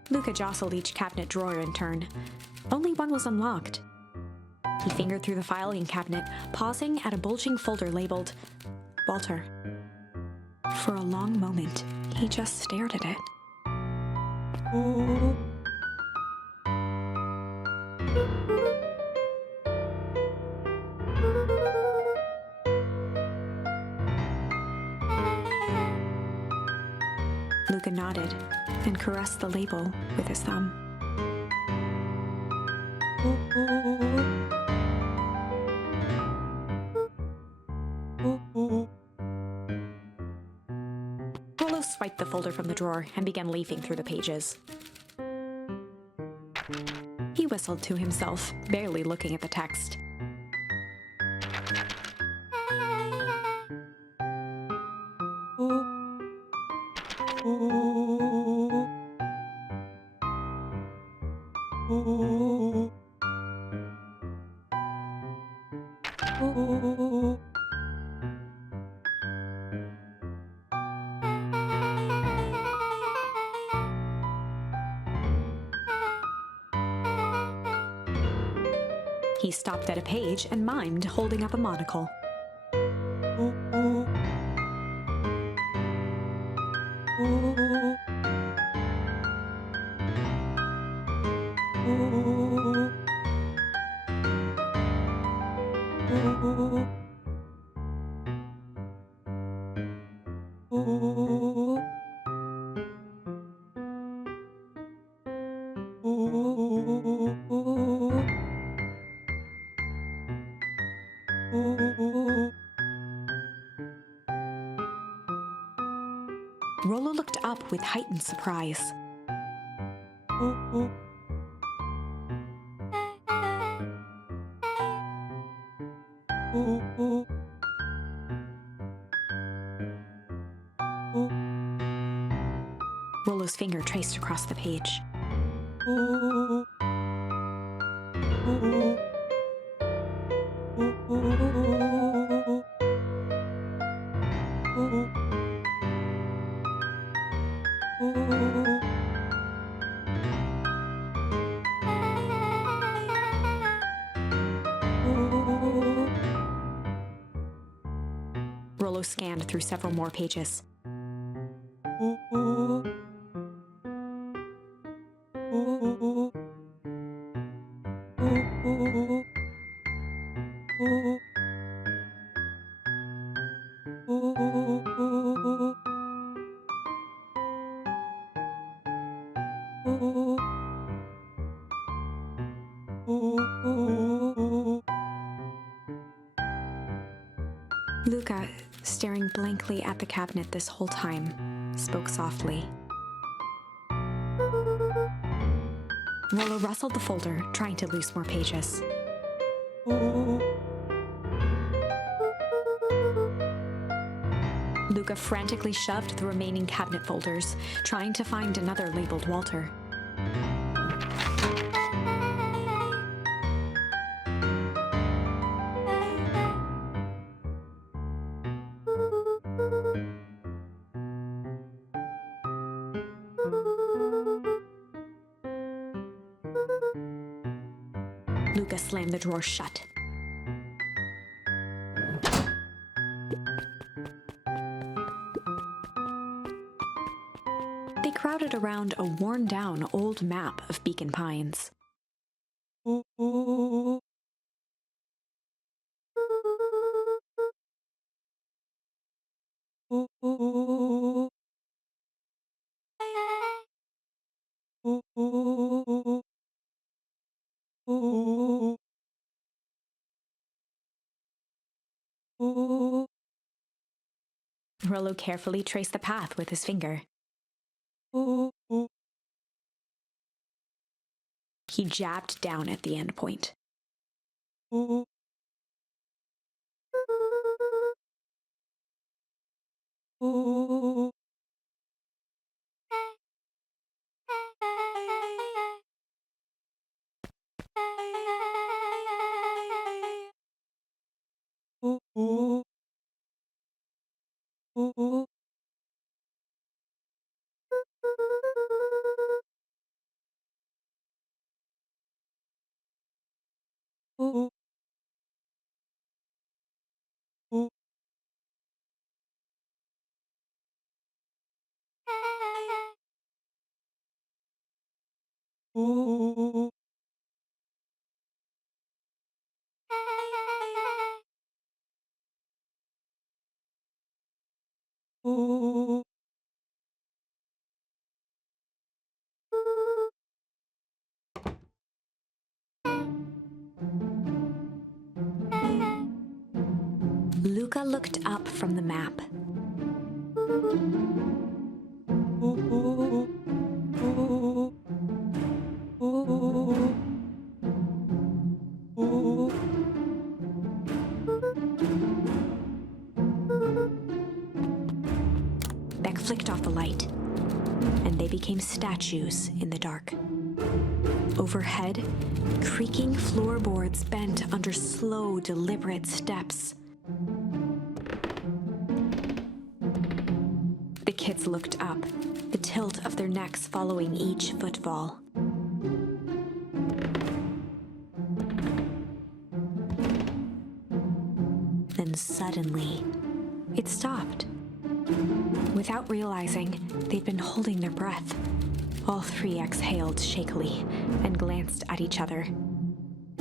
Luka jostled each cabinet drawer in turn. Only one was unlocked. He fingered through the filing cabinet, pausing at a bulging folder labeled Walter. For a long moment, he just stared at it. Luka nodded and caressed the label with his thumb. Rolo swiped the folder from the drawer and began leafing through the pages. He whistled to himself, barely looking at the text. He stopped at a page and mimed, holding up a monocle. Rolo looked up with heightened surprise. Rolo's finger traced across the page. Rolo scanned through several more pages. Luka, staring blankly at the cabinet this whole time, spoke softly. Rolo rustled the folder, trying to loose more pages. Luka frantically shoved the remaining cabinet folders, trying to find another labeled Walter. Luka slammed the drawer shut. They crowded around a worn-down old map of Beacon Pines. Rolo carefully traced the path with his finger. He jabbed down at the end point. Luka looked up from the map. Beck flicked off the light, and they became statues in the dark. Overhead, creaking floorboards bent under slow, deliberate steps. The kids looked up, the tilt of their necks following each footfall. Then suddenly, it stopped. Without realizing, they'd been holding their breath. All three exhaled shakily and glanced at each other.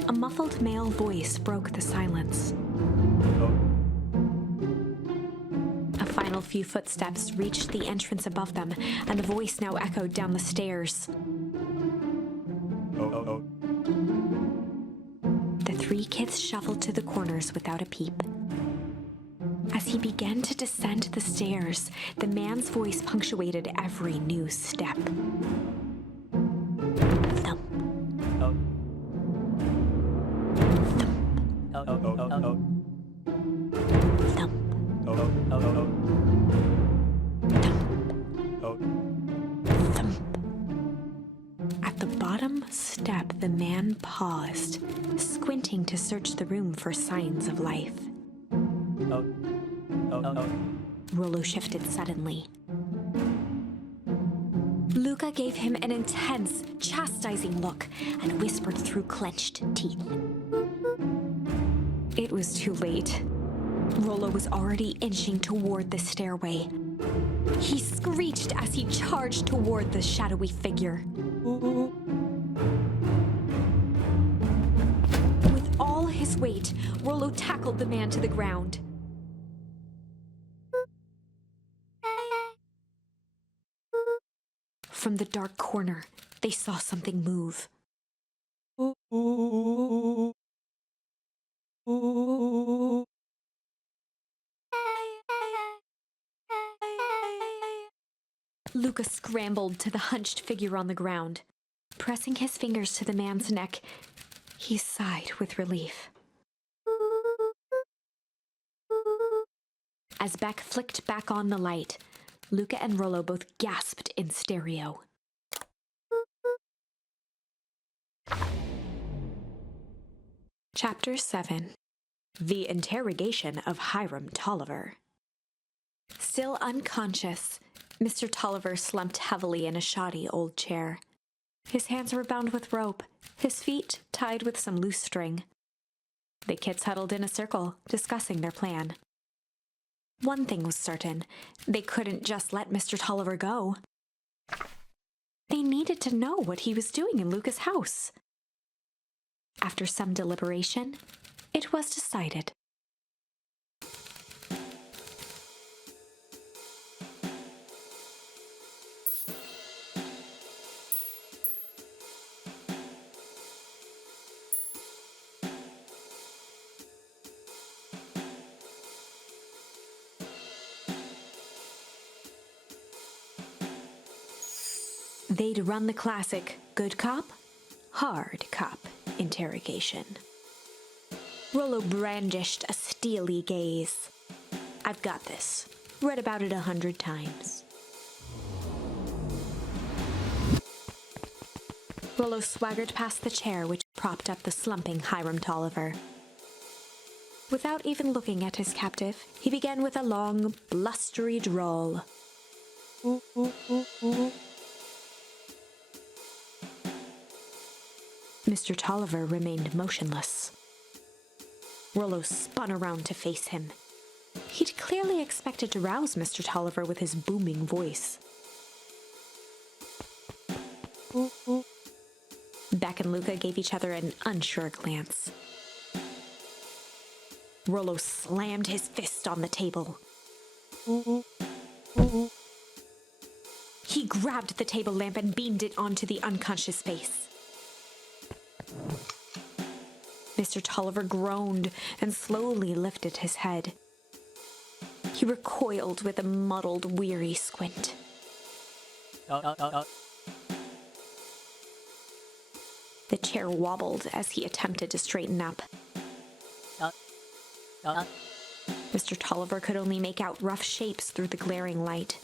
A muffled male voice broke the silence. A final few footsteps reached the entrance above them, and the voice now echoed down the stairs. The three kids shuffled to the corners without a peep. As he began to descend the stairs, the man's voice punctuated every new step. Thump. Thump. Thump. At the bottom step, the man paused, squinting to search the room for signs of life. Rolo shifted suddenly. Luka gave him an intense, chastising look and whispered through clenched teeth. It was too late. Rolo was already inching toward the stairway. He screeched as he charged toward the shadowy figure. With all his weight, Rolo tackled the man to the ground. From the dark corner, they saw something move. Luka scrambled to the hunched figure on the ground. Pressing his fingers to the man's neck, he sighed with relief. As Beck flicked back on the light, Luka and Rolo both gasped in stereo. Chapter 7. The Interrogation of Hiram Tolliver. Still unconscious, Mr. Tolliver slumped heavily in a shoddy old chair. His hands were bound with rope, his feet tied with some loose string. The kids huddled in a circle, discussing their plan. One thing was certain, they couldn't just let Mr. Tolliver go. They needed to know what he was doing in Luka's house. After some deliberation, it was decided. They'd run the classic good cop, hard cop interrogation. Rolo brandished a steely gaze. I've got this. Read about it 100 times. Rolo swaggered past the chair which propped up the slumping Hiram Tolliver. Without even looking at his captive, he began with a long, blustery drawl. Mr. Tolliver remained motionless. Rolo spun around to face him. He'd clearly expected to rouse Mr. Tolliver with his booming voice. Beck and Luka gave each other an unsure glance. Rolo slammed his fist on the table. He grabbed the table lamp and beamed it onto the unconscious face. Mr. Tolliver groaned and slowly lifted his head. He recoiled with a muddled, weary squint. The chair wobbled as he attempted to straighten up. Mr. Tolliver could only make out rough shapes through the glaring light.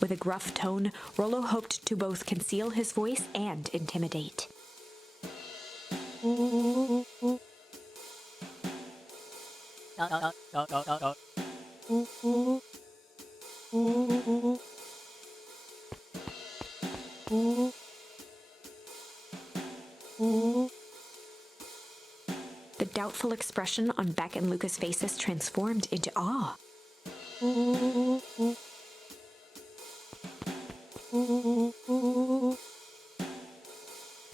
With a gruff tone, Rolo hoped to both conceal his voice and intimidate. The doubtful expression on Beck and Luka's faces transformed into awe.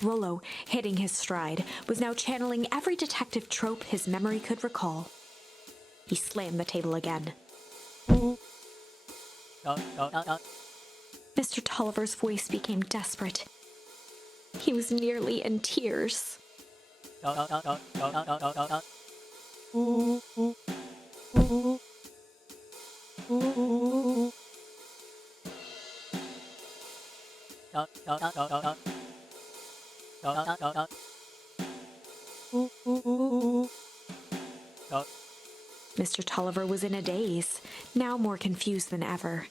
Rolo, hitting his stride, was now channeling every detective trope his memory could recall. He slammed the table again. Mr. Tolliver's voice became desperate. He was nearly in tears. Mr. Tolliver was in a daze, now more confused than ever.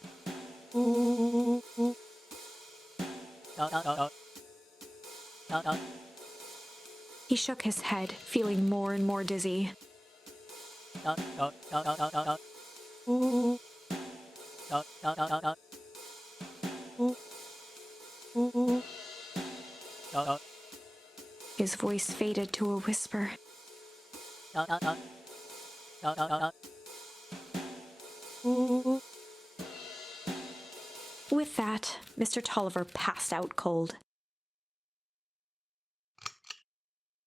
He shook his head, feeling more and more dizzy. His voice faded to a whisper. With that, Mr. Tolliver passed out cold.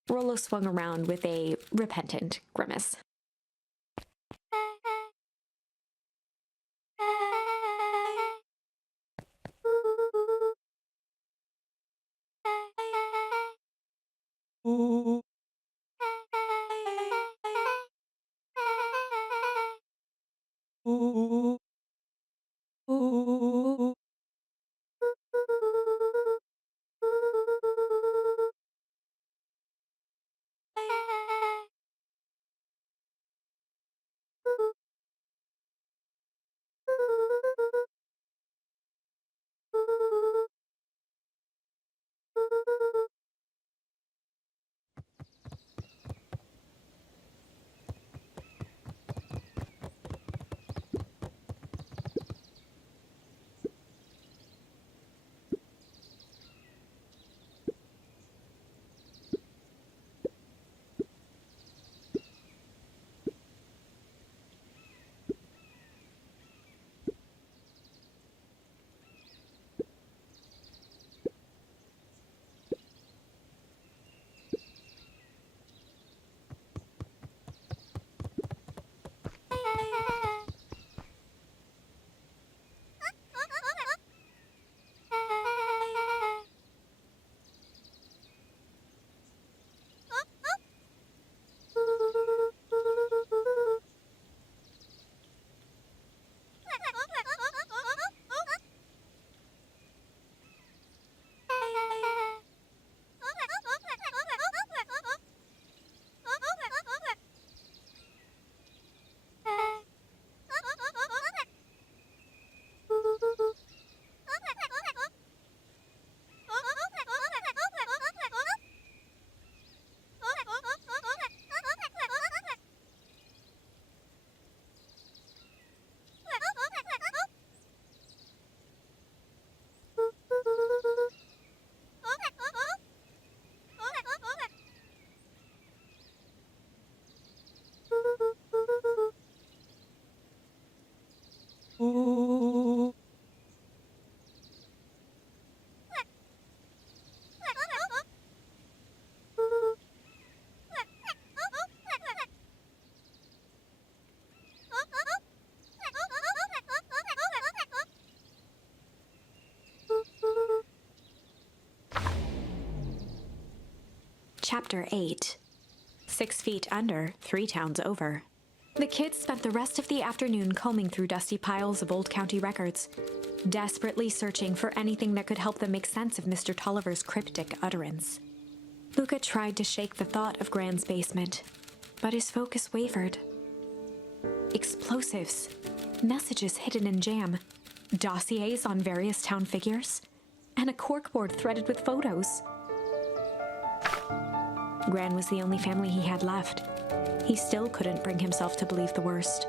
Rolo swung around with a repentant grimace. Chapter 8. 6 feet under, 3 towns over. The kids spent the rest of the afternoon combing through dusty piles of old county records, desperately searching for anything that could help them make sense of Mr. Tolliver's cryptic utterance. Luka tried to shake the thought of Gran's basement, but his focus wavered. Explosives, messages hidden in jam, dossiers on various town figures, and a corkboard threaded with photos. Gran was the only family he had left. He still couldn't bring himself to believe the worst.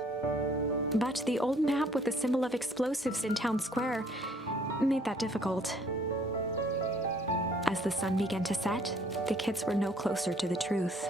But the old map with the symbol of explosives in town square made that difficult. As the sun began to set, the kids were no closer to the truth.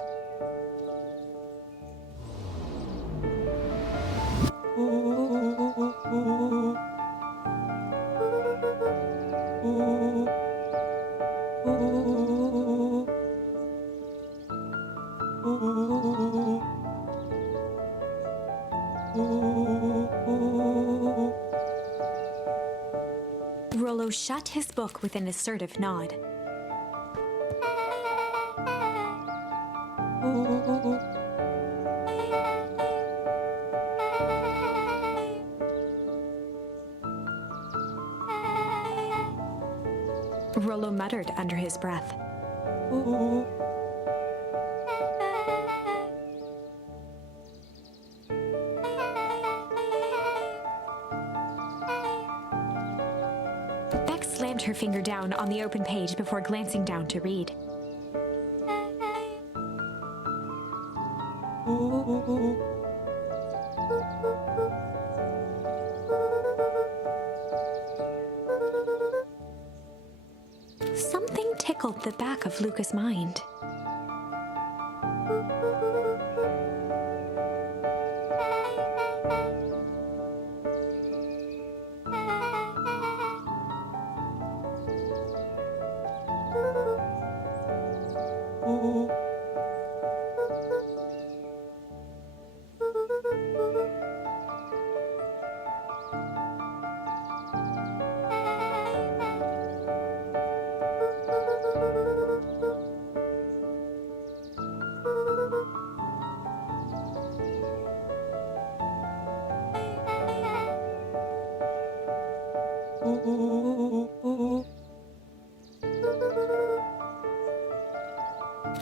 Rolo shut his book with an assertive nod. Rolo muttered under his breath. Beck slammed her finger down on the open page before glancing down to read. Something tickled the back of Luka's mind.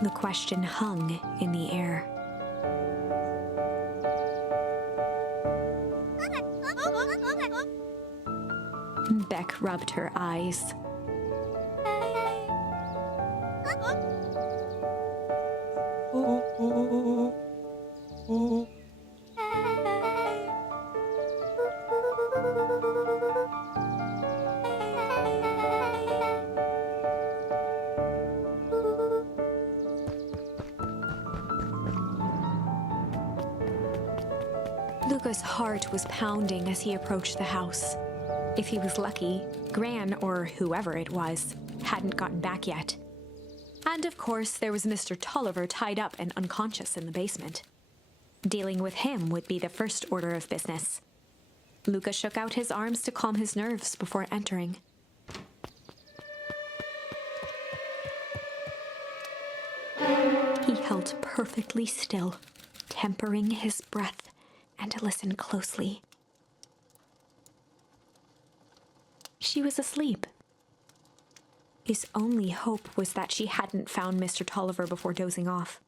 The question hung in the air. Beck rubbed her eyes. Luka's heart was pounding as he approached the house. If he was lucky, Gran, or whoever it was, hadn't gotten back yet. And of course, there was Mr. Tolliver tied up and unconscious in the basement. Dealing with him would be the first order of business. Luka shook out his arms to calm his nerves before entering. He held perfectly still, tempering his breath, and listened closely. She was asleep. His only hope was that she hadn't found Mr. Tolliver before dozing off.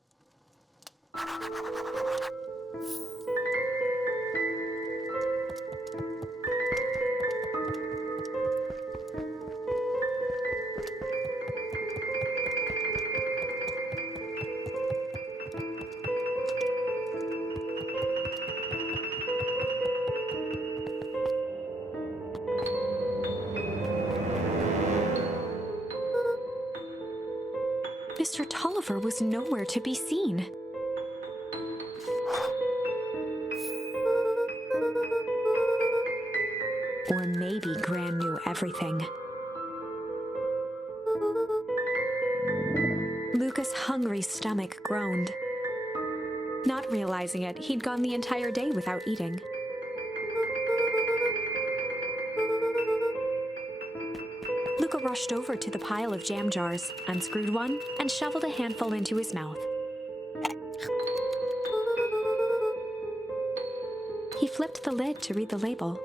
Mr. Tolliver was nowhere to be seen. Or maybe Gran knew everything. Luka's hungry stomach groaned. Not realizing it, he'd gone the entire day without eating. Luka rushed over to the pile of jam jars, unscrewed one, and shoveled a handful into his mouth. He flipped the lid to read the label.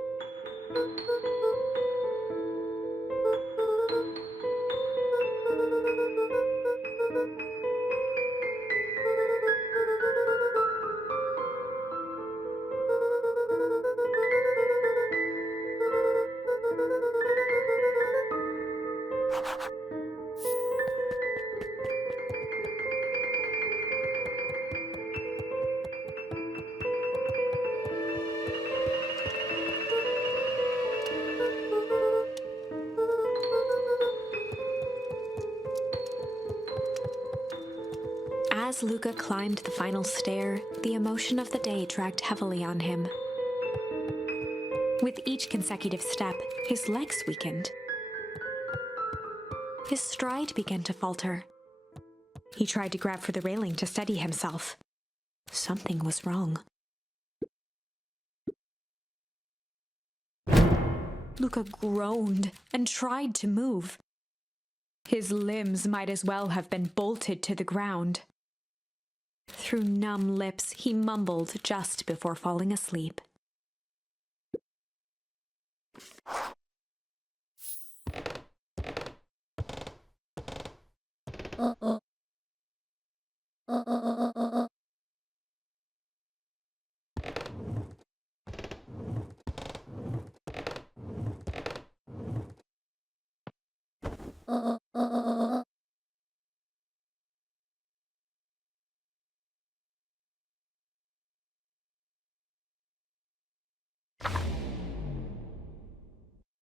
As Luka climbed the final stair, the emotion of the day dragged heavily on him. With each consecutive step, his legs weakened. His stride began to falter. He tried to grab for the railing to steady himself. Something was wrong. Luka groaned and tried to move. His limbs might as well have been bolted to the ground. Through numb lips, he mumbled just before falling asleep.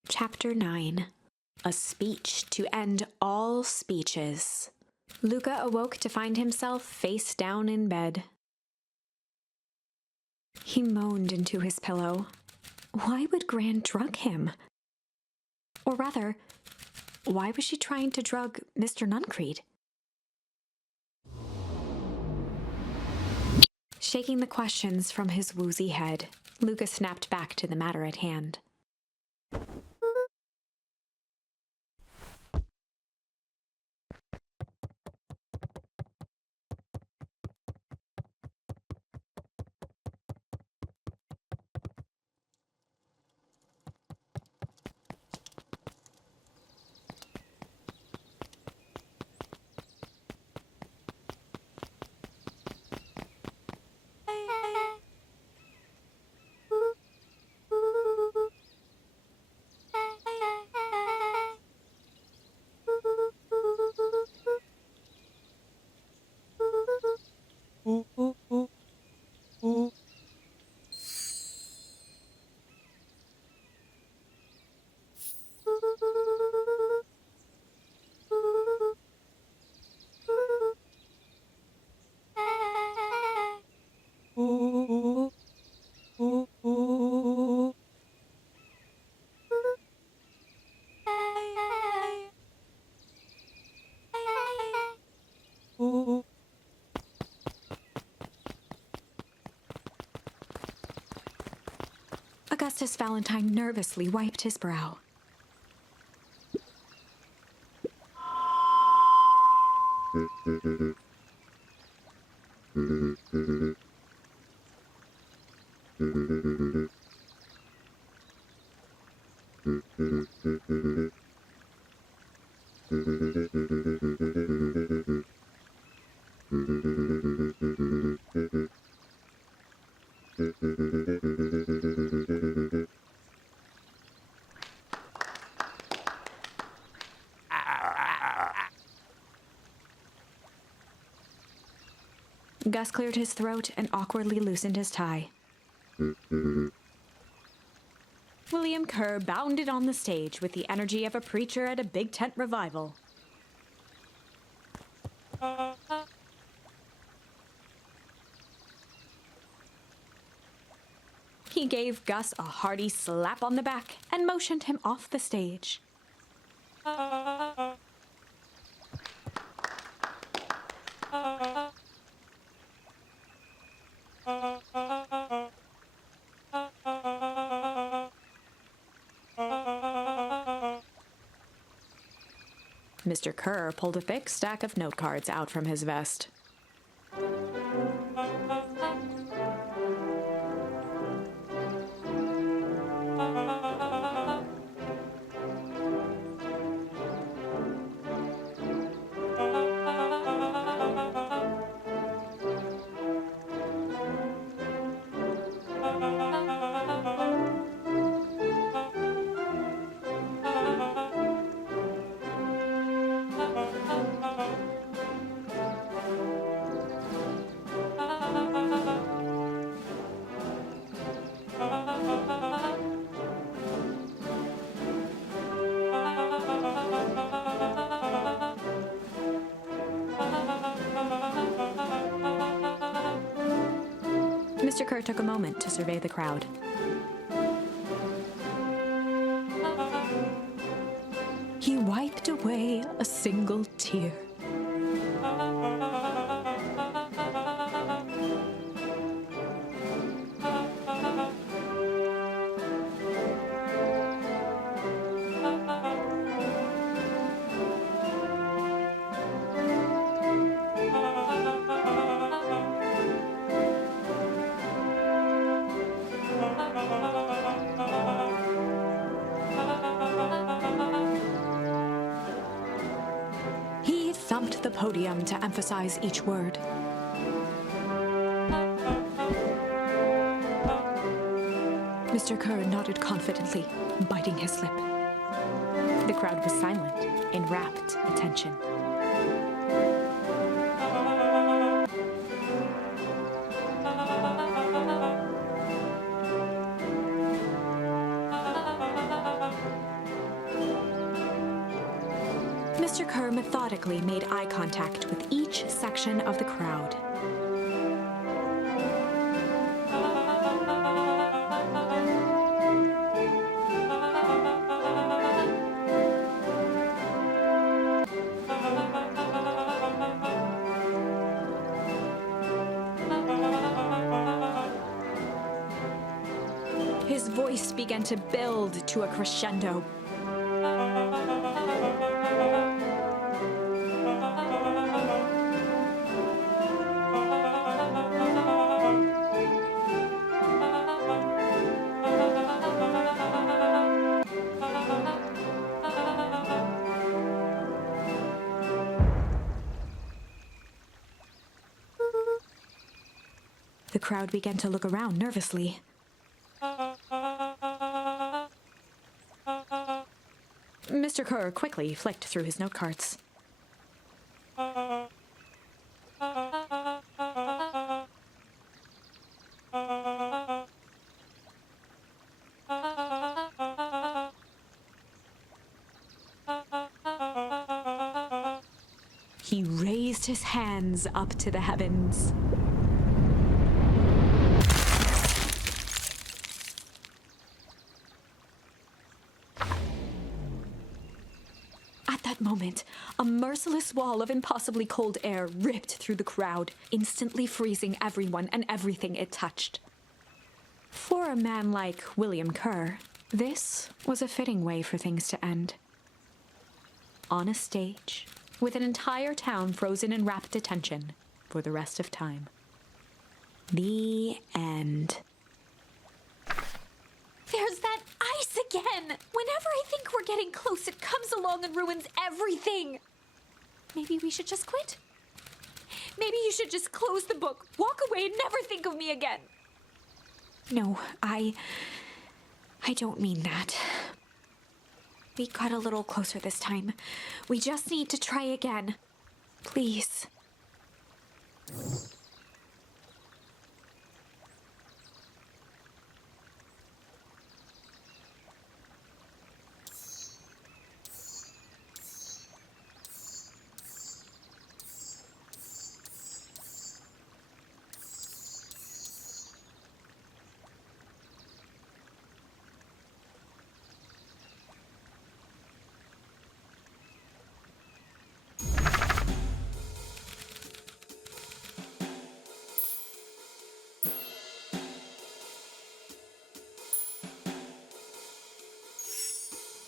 Chapter 9. A speech to end all speeches. Luka awoke to find himself face down in bed. He moaned into his pillow. Why would Gran drug him? Or rather, why was she trying to drug Mr. Nuncreed? Shaking the questions from his woozy head, Luka snapped back to the matter at hand. Augustus Valentine nervously wiped his brow. Gus cleared his throat and awkwardly loosened his tie. William Kerr bounded on the stage with the energy of a preacher at a big tent revival. He gave Gus a hearty slap on the back and motioned him off the stage. Mr. Kerr pulled a thick stack of note cards out from his vest. Mr. Kerr took a moment to survey the crowd. He wiped away a single tear. He thumped the podium to emphasize each word. Mr. Kerr nodded confidently, biting his lip. The crowd was silent, in rapt attention. Mr. Kerr methodically made eye contact with each section of the crowd. His voice began to build to a crescendo. The crowd began to look around nervously. Mr. Kerr quickly flicked through his note cards. He raised his hands up to the heavens. At that moment, a merciless wall of impossibly cold air ripped through the crowd, instantly freezing everyone and everything it touched. For a man like William Kerr, this was a fitting way for things to end. On a stage, with an entire town frozen in rapt attention for the rest of time. The end. There's that ice again! Whenever I think we're getting close, it comes along and ruins everything! Maybe we should just quit? Maybe you should just close the book, walk away, and never think of me again! No, I don't mean that. We got a little closer this time. We just need to try again. Please.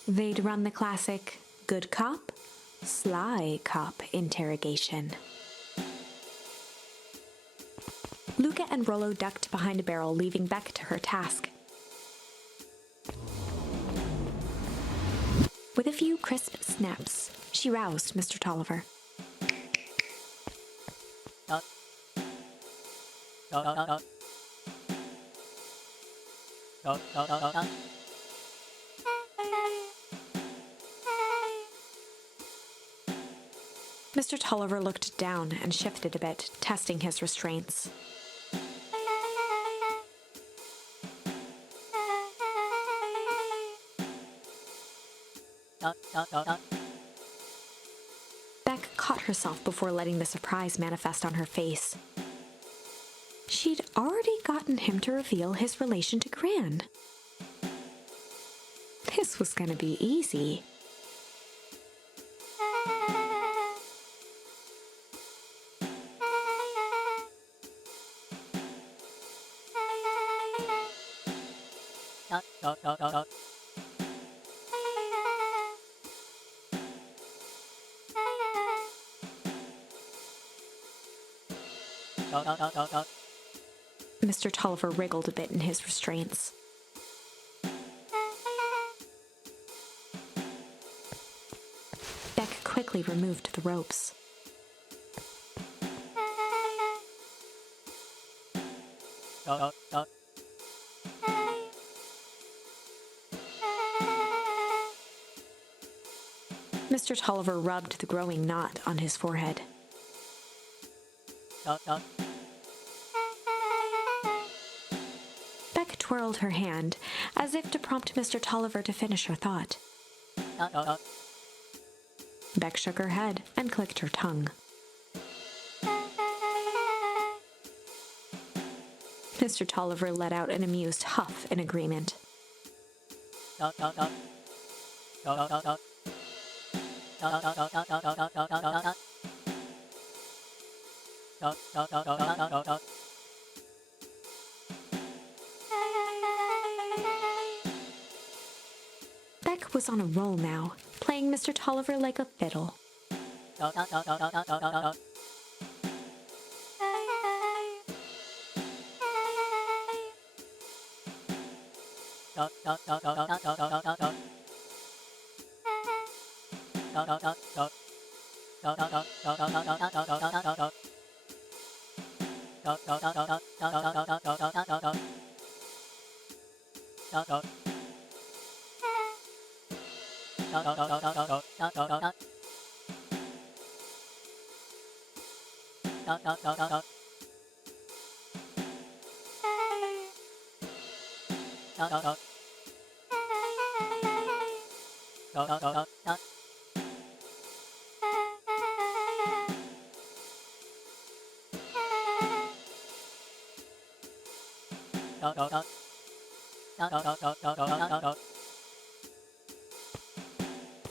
They'd run the classic good cop, Sly cop interrogation. Luka and Rolo ducked behind a barrel, leaving Beck to her task. With a few crisp snaps, she roused Mr. Tolliver. Mr. Tolliver looked down and shifted a bit, testing his restraints. Beck caught herself before letting the surprise manifest on her face. She'd already gotten him to reveal his relation to Gran. This was going to be easy. Mr. Tolliver wriggled a bit in his restraints. Beck quickly removed the ropes. Mr. Tolliver rubbed the growing knot on his forehead. Beck twirled her hand, as if to prompt Mr. Tolliver to finish her thought. Beck shook her head and clicked her tongue. Mr. Tolliver let out an amused huff in agreement. Beck was on a roll now, playing Mr. Tolliver like a fiddle.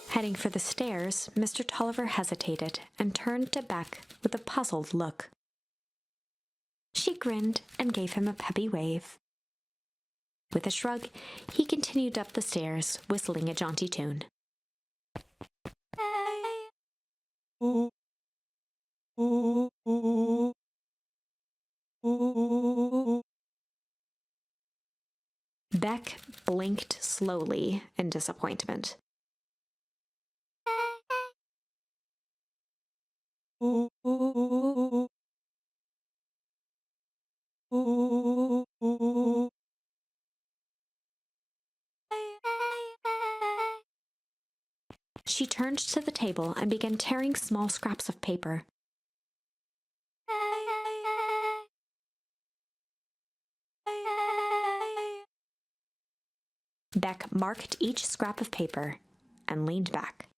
Heading for the stairs, Mr. Tolliver hesitated and turned to Beck with a puzzled look. She grinned and gave him a peppy wave. With a shrug, he continued up the stairs, whistling a jaunty tune. Beck blinked slowly in disappointment. She turned to the table and began tearing small scraps of paper. Beck marked each scrap of paper and leaned back.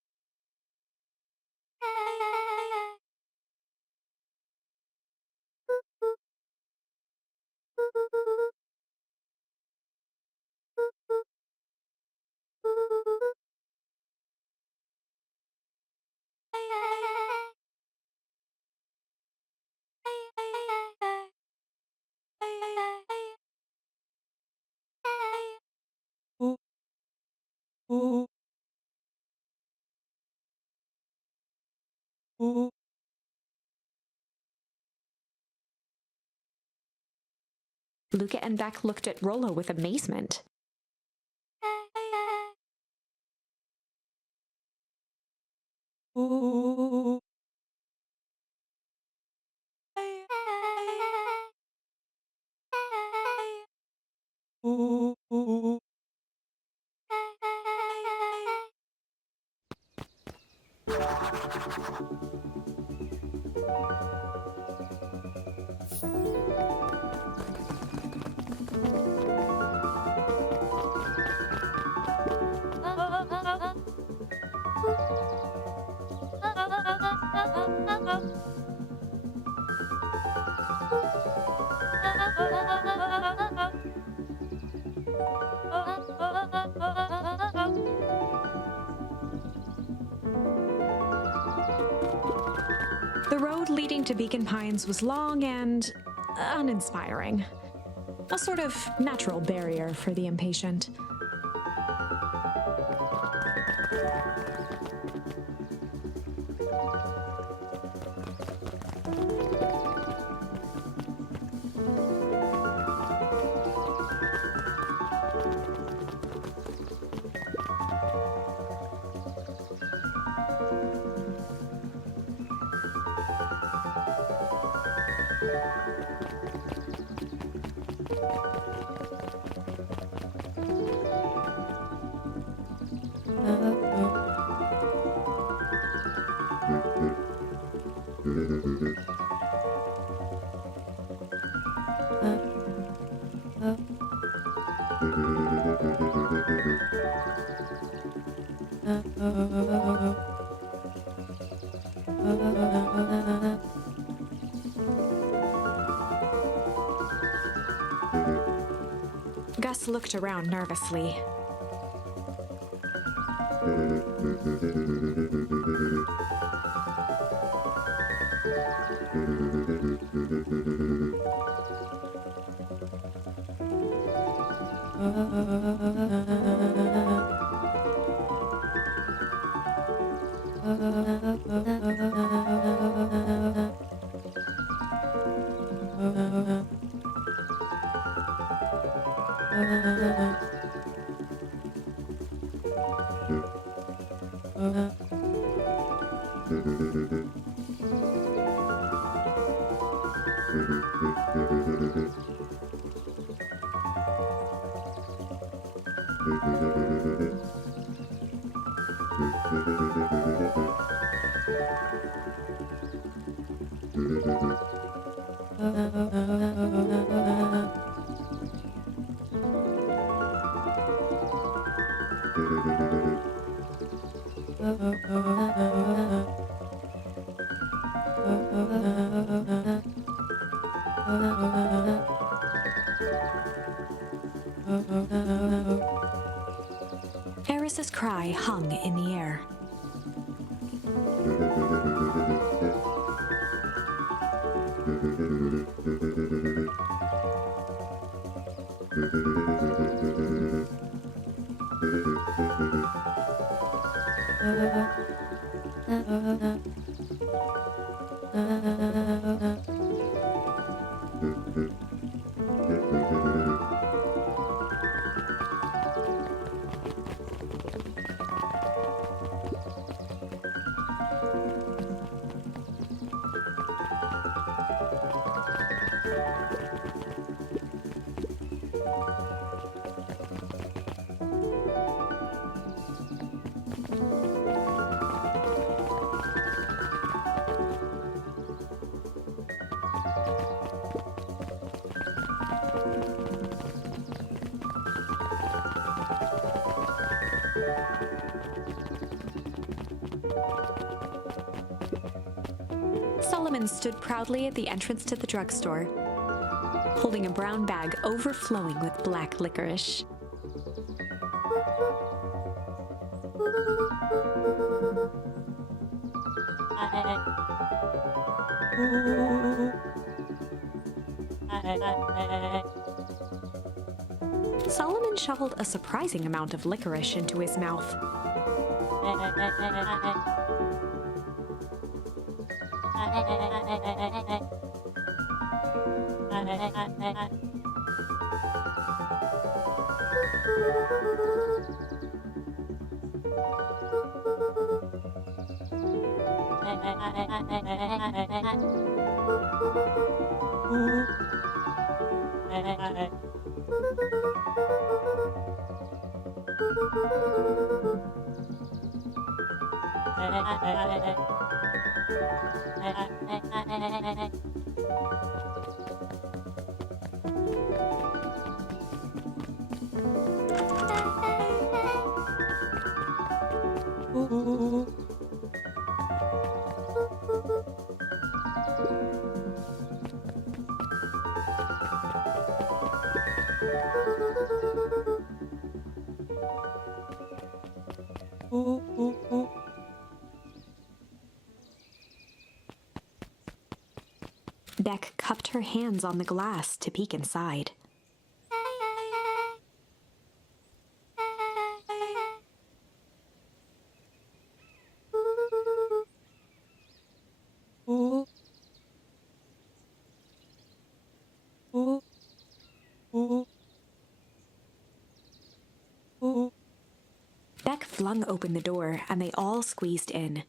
Luka and Beck looked at Rolo with amazement. The road leading to Beacon Pines was long and uninspiring. A sort of natural barrier for the impatient. Gus looked around nervously. Eris's cry hung in the air. Solomon stood proudly at the entrance to the drugstore, holding a brown bag overflowing with black licorice. Solomon shoveled a surprising amount of licorice into his mouth. Beck cupped her hands on the glass to peek inside. Beck flung open the door, and they all squeezed in.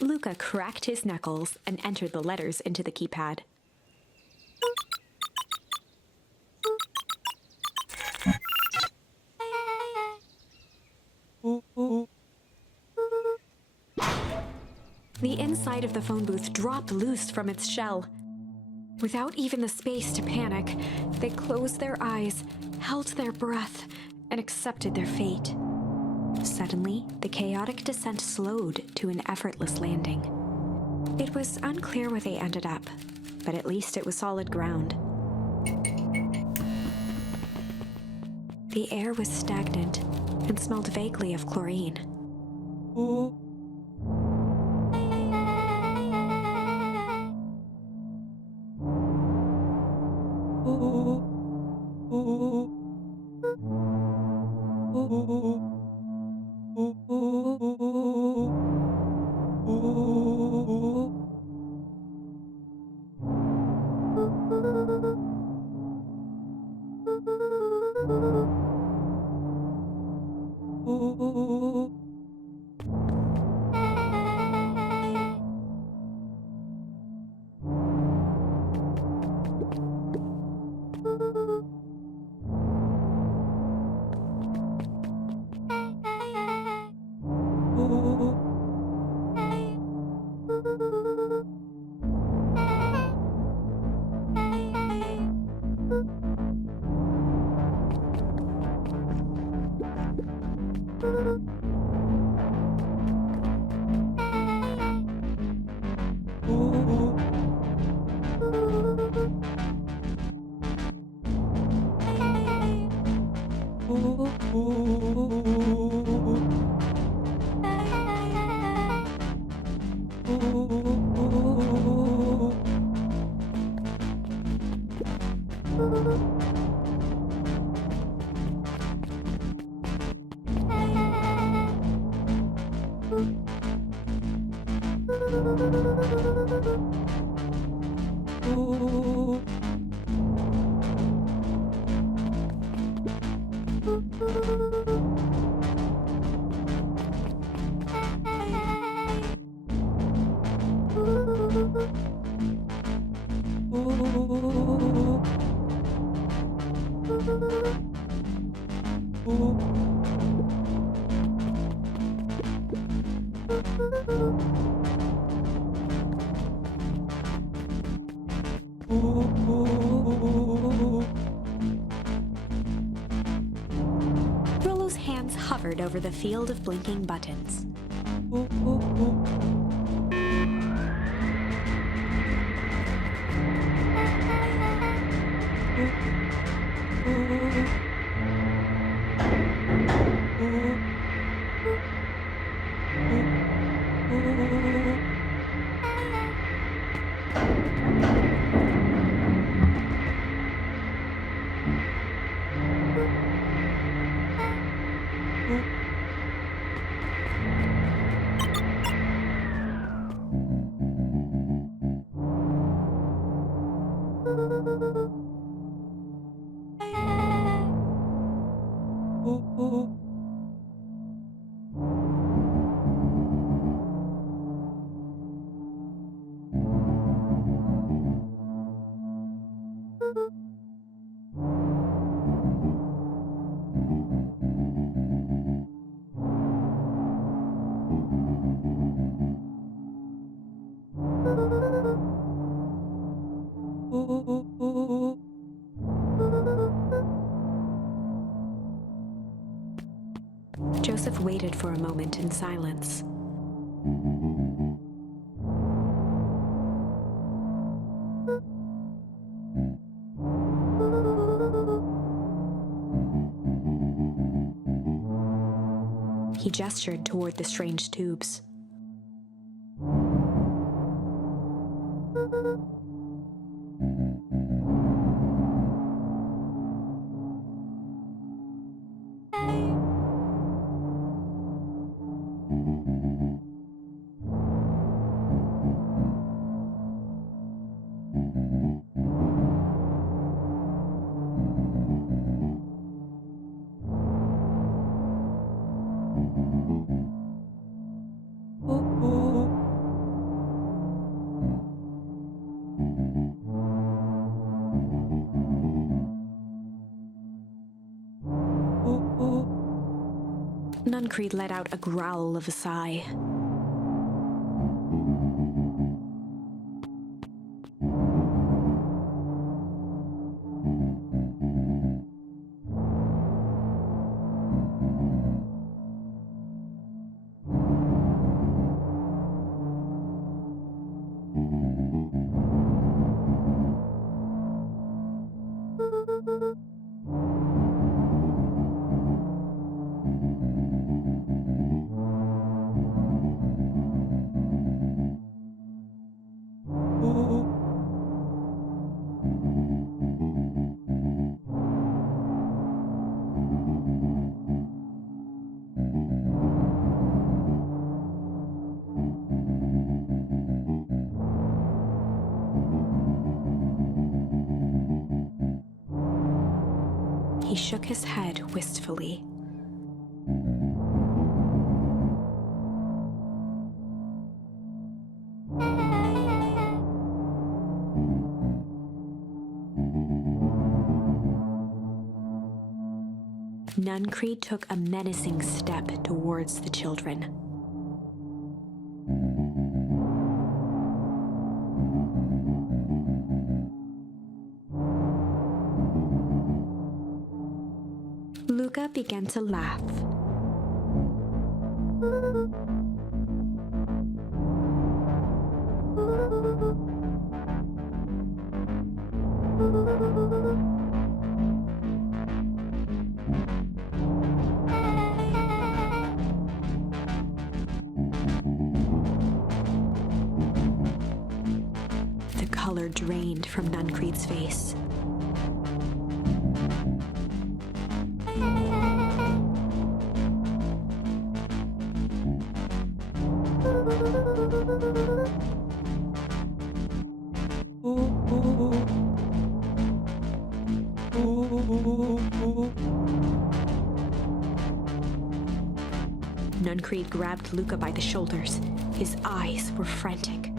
Luka cracked his knuckles and entered the letters into the keypad. The inside of the phone booth dropped loose from its shell. Without even the space to panic, they closed their eyes, held their breath, and accepted their fate. Suddenly, the chaotic descent slowed to an effortless landing. It was unclear where they ended up, but at least it was solid ground. The air was stagnant and smelled vaguely of chlorine. Rolo's hands hovered over the field of blinking buttons. waited for a moment in silence. He gestured toward the strange tubes. Nuncreed let out a growl of a sigh. He shook his head wistfully. Nuncreed took a menacing step towards the children. Luka began to laugh. The color drained from Nuncreed's face. Nuncreed grabbed Luka by the shoulders. His eyes were frantic.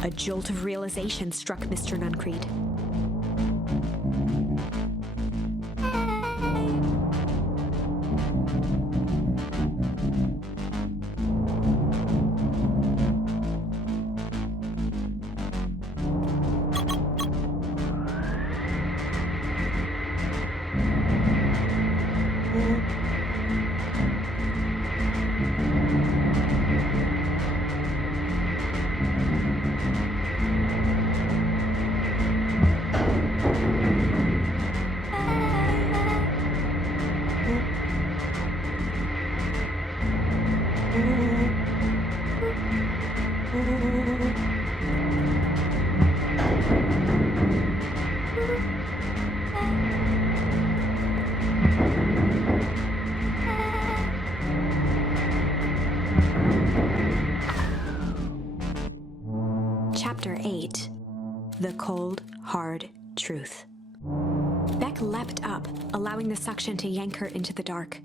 A jolt of realization struck Mr. Nuncreed. Chapter 8. The Cold, Hard Truth. Beck leapt up, allowing the suction to yank her into the dark.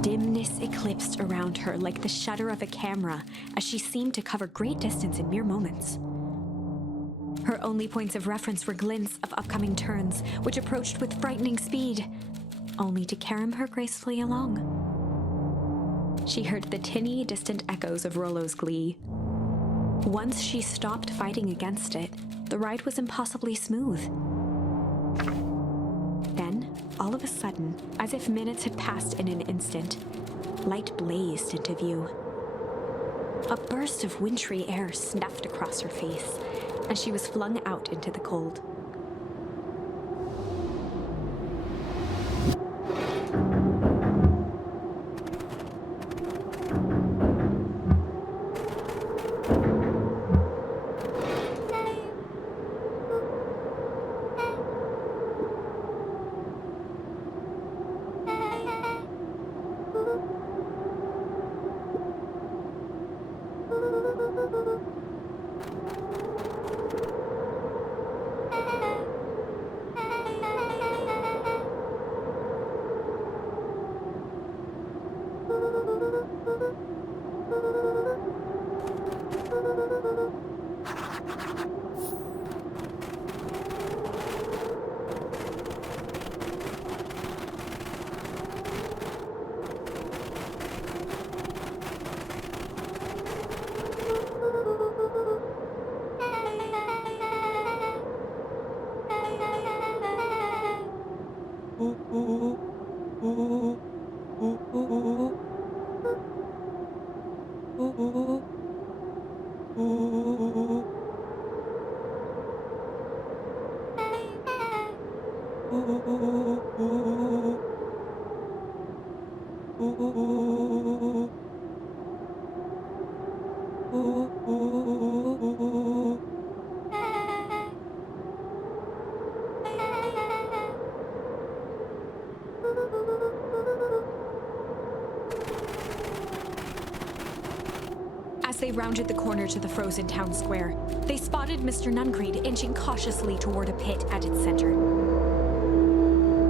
Dimness eclipsed around her like the shutter of a camera as she seemed to cover great distance in mere moments. Her only points of reference were glints of upcoming turns, which approached with frightening speed, only to carom her gracefully along. She heard the tinny, distant echoes of Rolo's glee. Once she stopped fighting against it, the ride was impossibly smooth. Then, all of a sudden, as if minutes had passed in an instant, light blazed into view. A burst of wintry air snuffed across her face, and she was flung out into the cold. As they rounded the corner to the frozen town square, they spotted Mr. Nuncreed inching cautiously toward a pit at its center.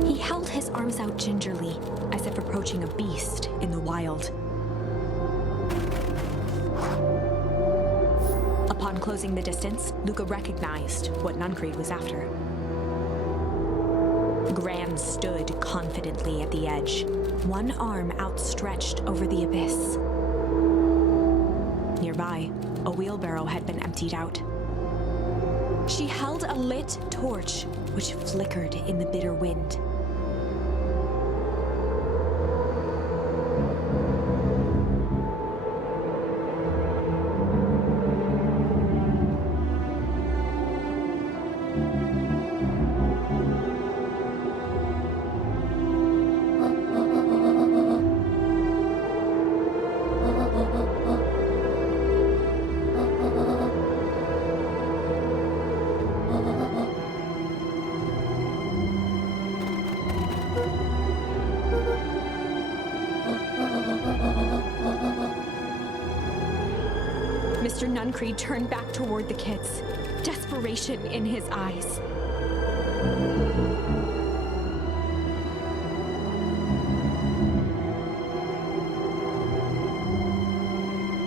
He held his arms out gingerly, as if approaching a beast in the wild. Upon closing the distance, Luka recognized what Nuncreed was after. Gran stood confidently at the edge, one arm outstretched over the abyss. Nearby, a wheelbarrow had been emptied out. She held a lit torch, which flickered in the bitter wind. Mr. Nuncreed turned back toward the kids, desperation in his eyes.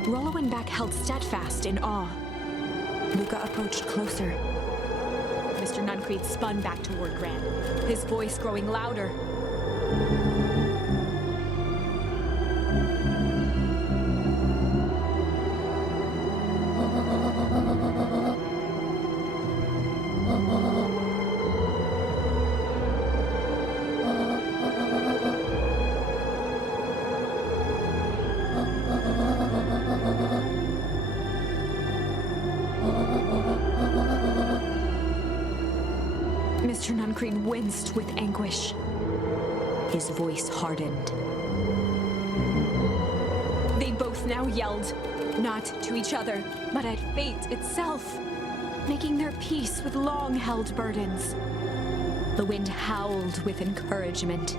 Rolo and Beck held steadfast in awe. Luka approached closer. Mr. Nuncreed spun back toward Gran, his voice growing louder. Mr. Nuncreed winced with anguish. His voice hardened. They both now yelled, not to each other, but at fate itself, making their peace with long-held burdens. The wind howled with encouragement.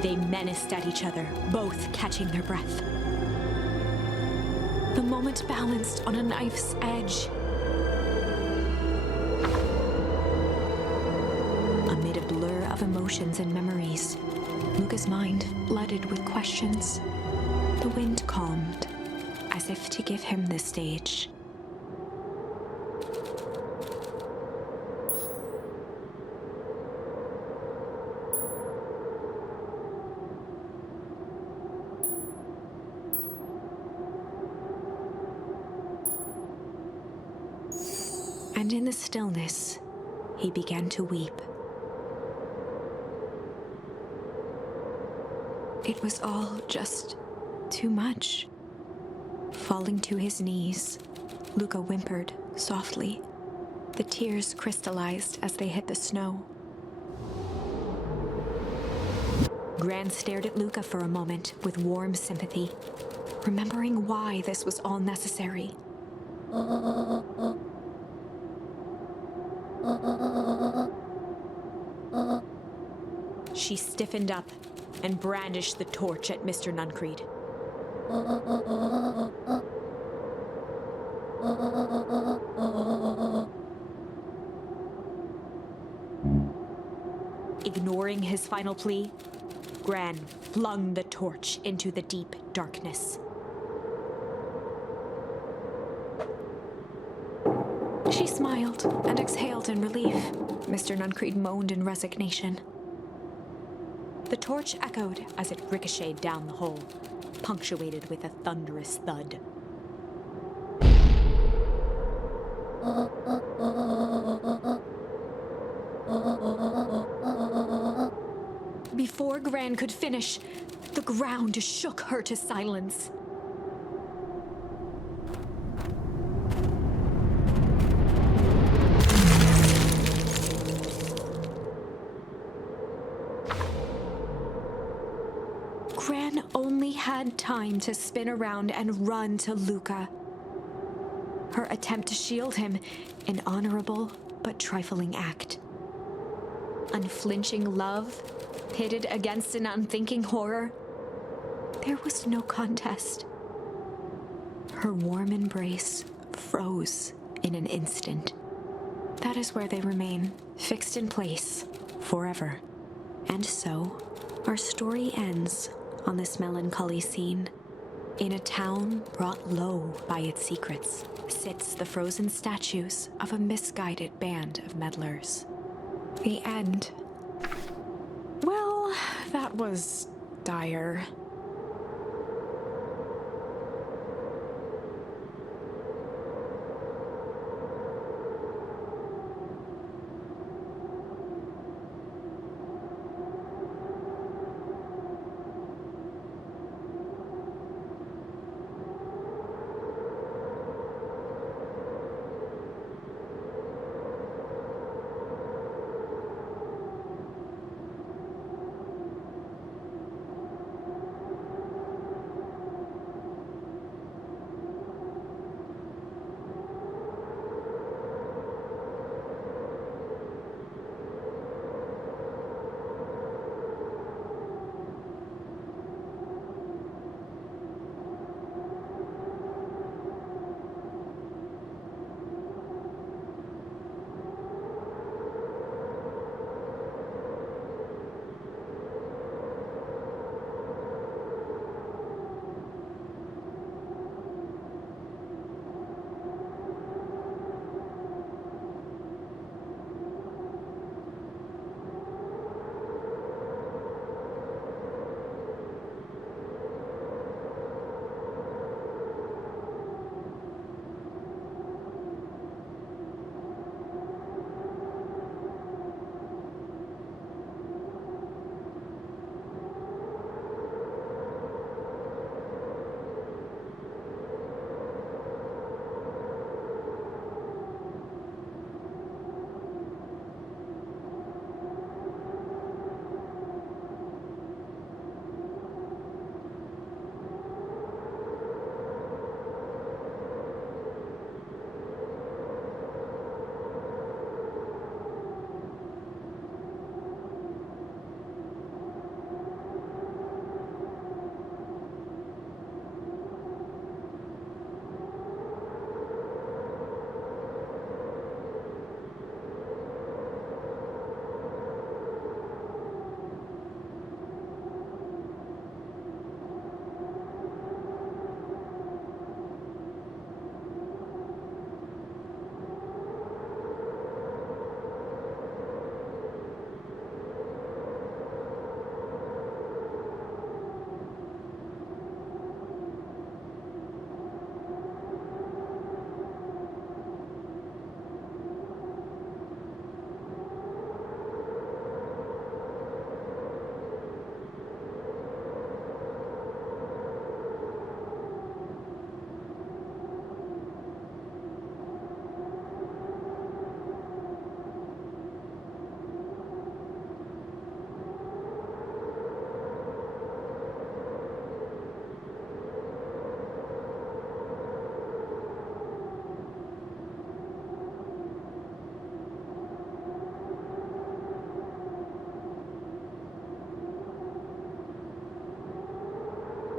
They menaced at each other, both catching their breath. The moment balanced on a knife's edge. emotions and memories. Luka's mind flooded with questions. The wind calmed, as if to give him the stage. And in the stillness, he began to weep. It was all just too much. Falling to his knees, Luka whimpered softly. The tears crystallized as they hit the snow. Gran stared at Luka for a moment with warm sympathy, remembering why this was all necessary. She stiffened up and brandished the torch at Mr. Nuncreed. Ignoring his final plea, Gran flung the torch into the deep darkness. She smiled and exhaled in relief. Mr. Nuncreed moaned in resignation. The torch echoed as it ricocheted down the hole, punctuated with a thunderous thud. Before Gran could finish, the ground shook her to silence. Gran only had time to spin around and run to Luka. Her attempt to shield him, an honorable but trifling act. Unflinching love, pitted against an unthinking horror. There was no contest. Her warm embrace froze in an instant. That is where they remain, fixed in place, forever. And so, our story ends on this melancholy scene. In a town brought low by its secrets, sits the frozen statues of a misguided band of meddlers. The end. Well, that was dire.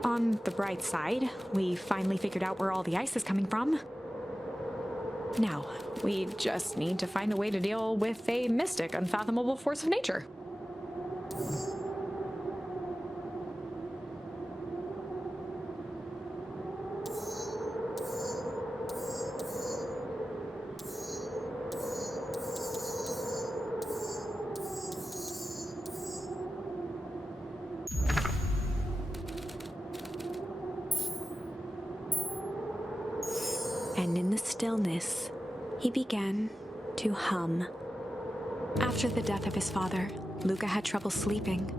On the bright side, we finally figured out where all the ice is coming from. Now, we just need to find a way to deal with a mystic, unfathomable force of nature. And in the stillness, he began to hum. After the death of his father, Luka had trouble sleeping.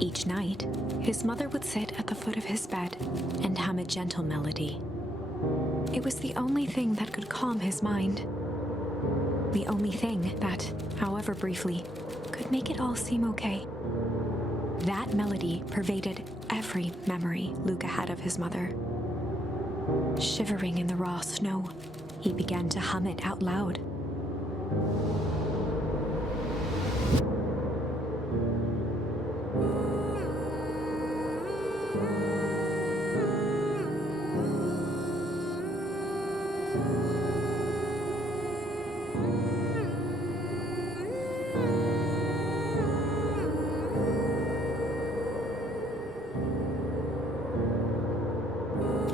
Each night, his mother would sit at the foot of his bed and hum a gentle melody. It was the only thing that could calm his mind. The only thing that, however briefly, could make it all seem okay. That melody pervaded every memory Luka had of his mother. Shivering in the raw snow, he began to hum it out loud.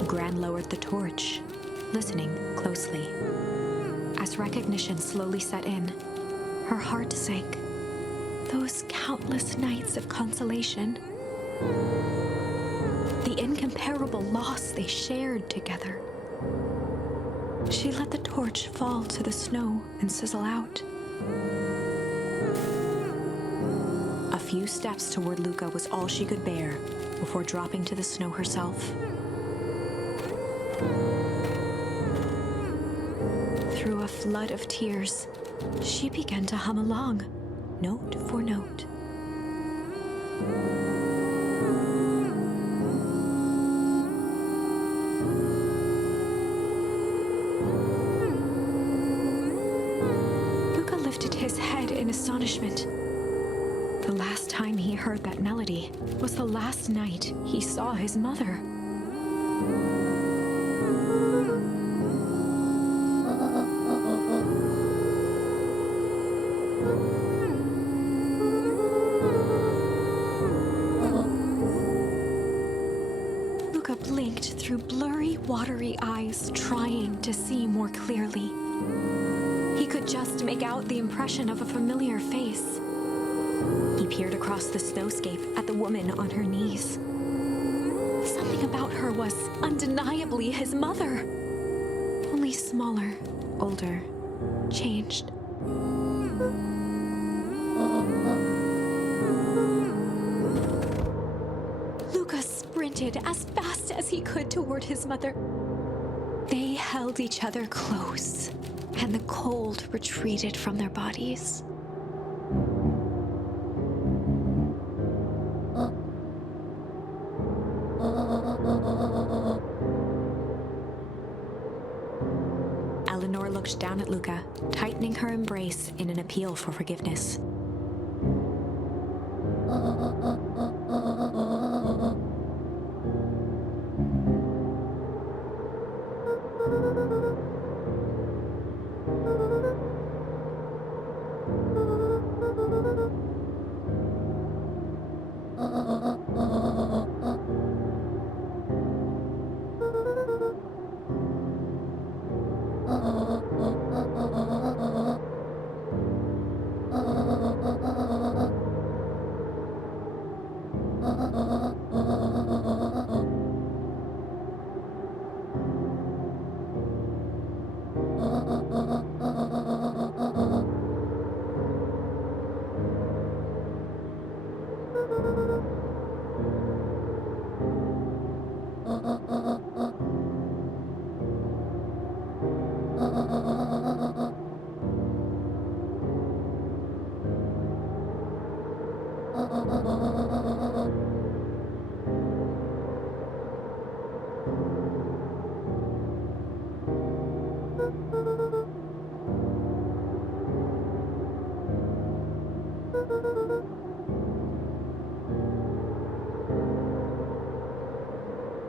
Gran lowered the torch, listening closely. As recognition slowly set in, her heart sank. Those countless nights of consolation. The incomparable loss they shared together. She let the torch fall to the snow and sizzle out. A few steps toward Luka was all she could bear before dropping to the snow herself. Through a flood of tears, she began to hum along, note for note. Luka lifted his head in astonishment. The last time he heard that melody was the last night he saw his mother. Luka blinked through blurry, watery eyes, trying to see more clearly. He could just make out the impression of a familiar face. He peered across the snowscape at the woman on her knees. Something about her was undeniably his mother. Only smaller, older, changed. Luka sprinted as fast as he could toward his mother. They held each other close, and the cold retreated from their bodies. Eleanor looked down at Luka, tightening her embrace in an appeal for forgiveness.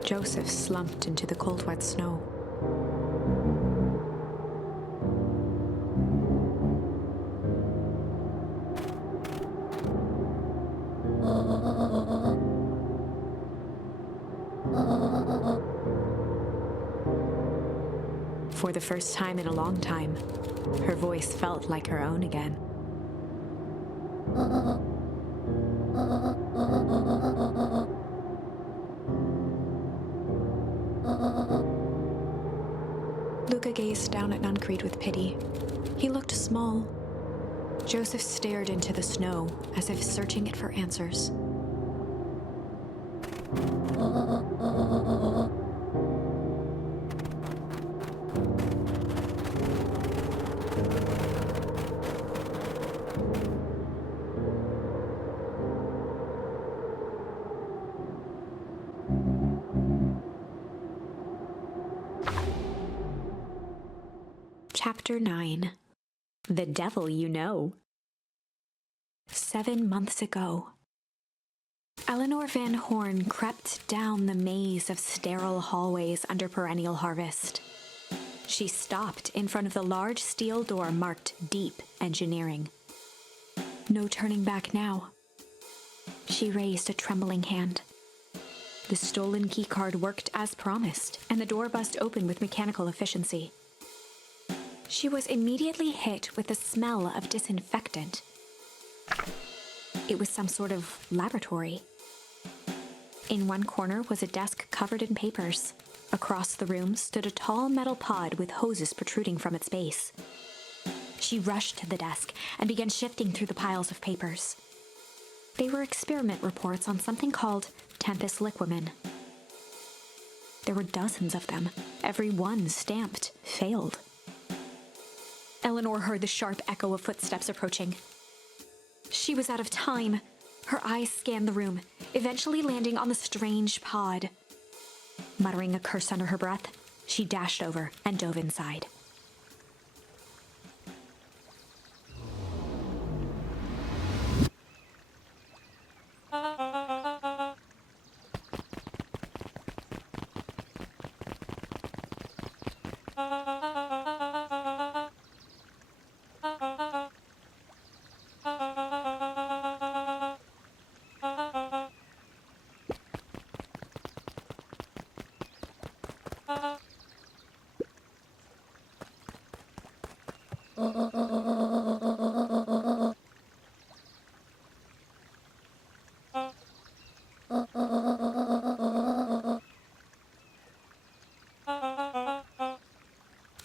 Joseph slumped into the cold, wet snow. For the first time in a long time, her voice felt like her own again. Luka gazed down at Nuncreed with pity. He looked small. Joseph stared into the snow, as if searching it for answers. Chapter 9. The Devil You Know. 7 months ago. Eleanor Van Horn crept down the maze of sterile hallways under perennial harvest. She stopped in front of the large steel door marked Deep Engineering. No turning back now. She raised a trembling hand. The stolen keycard worked as promised, and the door bust open with mechanical efficiency. She was immediately hit with the smell of disinfectant. It was some sort of laboratory. In one corner was a desk covered in papers. Across the room stood a tall metal pod with hoses protruding from its base. She rushed to the desk and began shifting through the piles of papers. They were experiment reports on something called Tempus liquamen. There were dozens of them, every one stamped failed. Eleanor heard the sharp echo of footsteps approaching. She was out of time. Her eyes scanned the room, eventually landing on the strange pod. Muttering a curse under her breath, she dashed over and dove inside.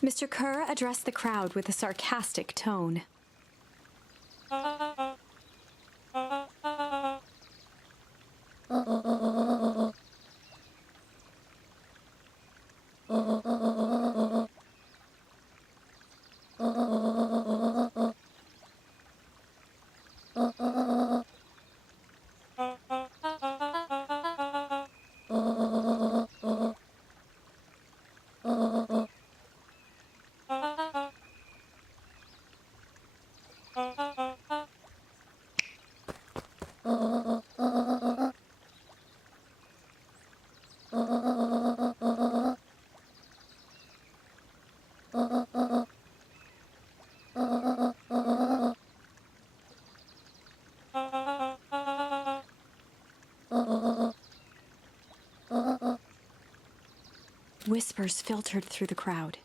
Mr. Kerr addressed the crowd with a sarcastic tone. Whispers filtered through the crowd.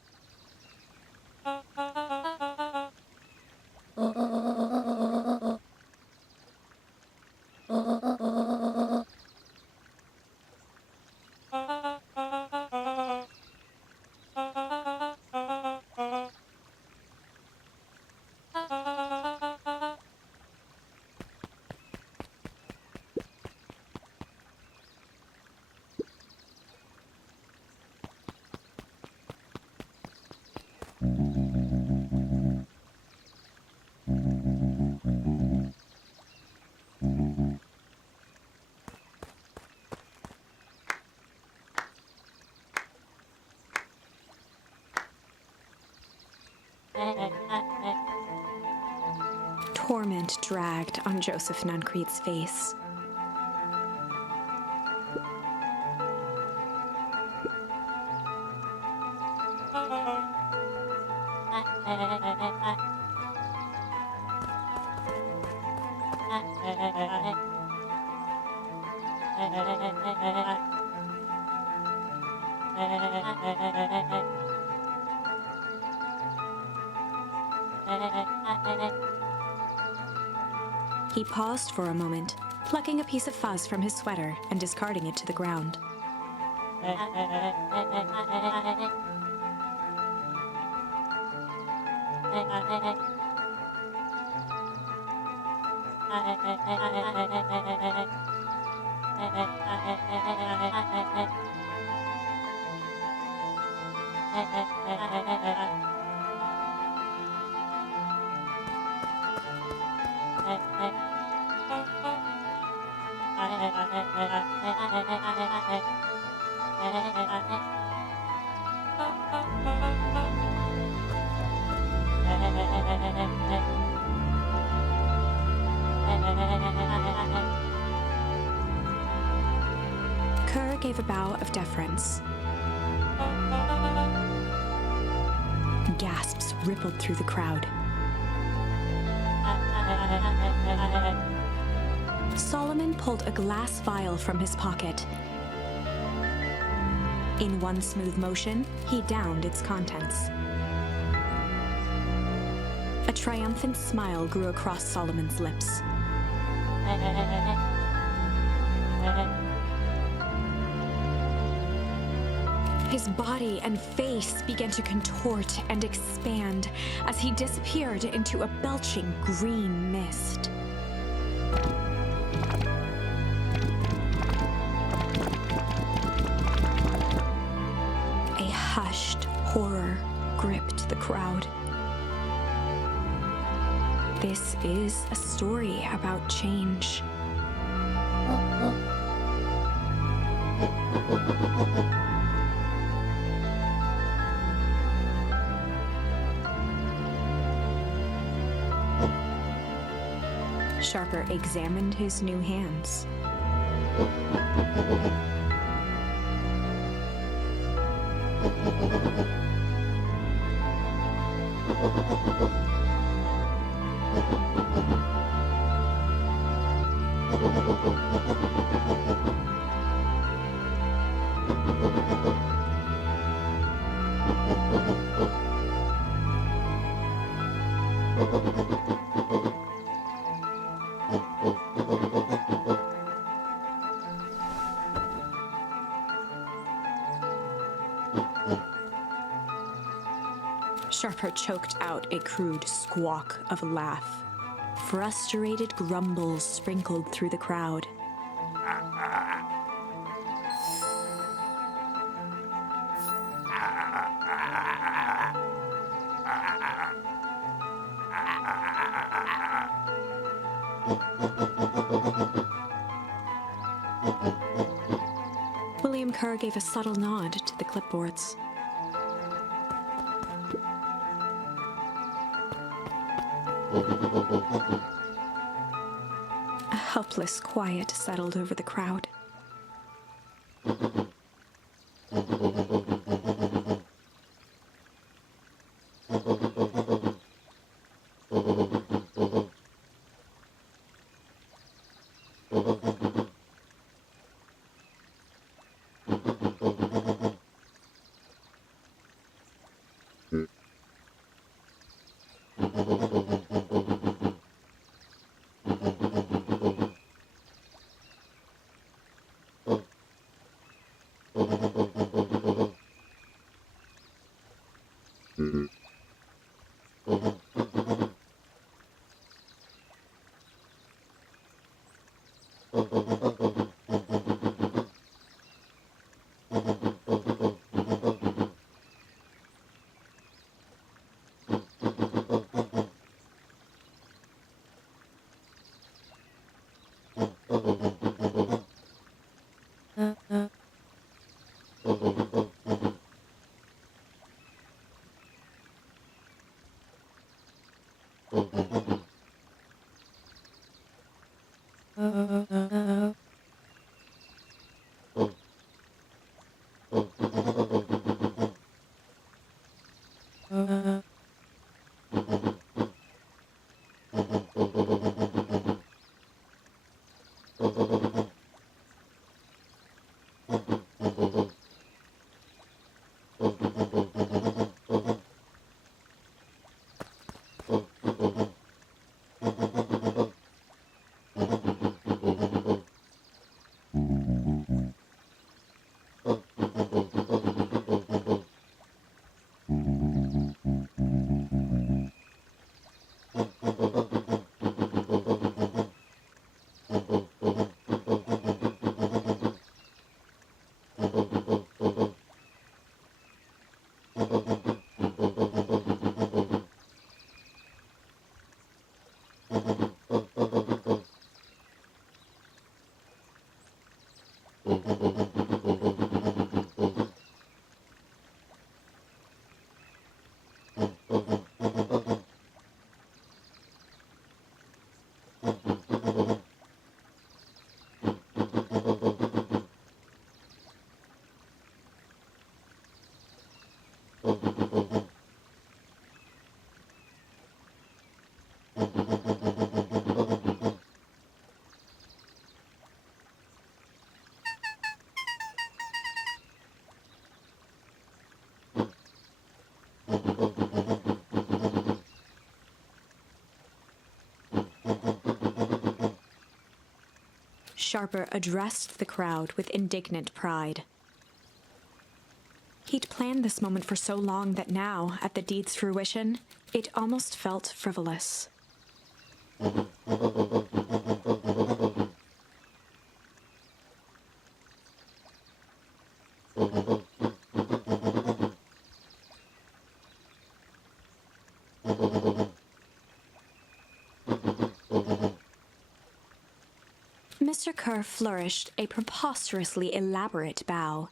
Torment dragged on Joseph Nuncreed's face. He paused for a moment, plucking a piece of fuzz from his sweater and discarding it to the ground. Kerr gave a bow of deference. Gasps rippled through the crowd. Solomon pulled a glass vial from his pocket. In one smooth motion, he downed its contents. A triumphant smile grew across Solomon's lips. His body and face began to contort and expand as he disappeared into a belching green mist. A hushed horror gripped the crowd. This is a story about change. Sharper examined his new hands. Sharper choked out a crude squawk of a laugh. Frustrated grumbles sprinkled through the crowd. William Kerr gave a subtle nod to the clipboards. A helpless quiet settled over the crowd. Sharper addressed the crowd with indignant pride. He'd planned this moment for so long that now, at the deed's fruition, it almost felt frivolous. Mr. Kerr flourished a preposterously elaborate bow.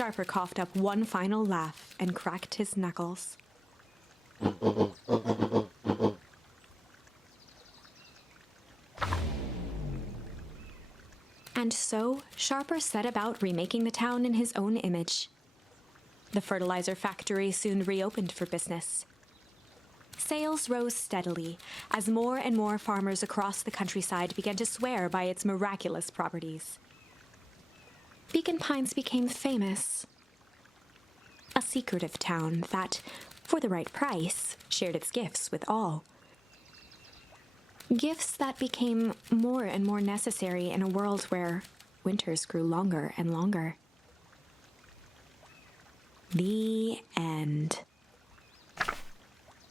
Sharper coughed up one final laugh and cracked his knuckles. And so, Sharper set about remaking the town in his own image. The fertilizer factory soon reopened for business. Sales rose steadily as more and more farmers across the countryside began to swear by its miraculous properties. Beacon Pines became famous. A secretive town that, for the right price, shared its gifts with all. Gifts that became more and more necessary in a world where winters grew longer and longer. The end.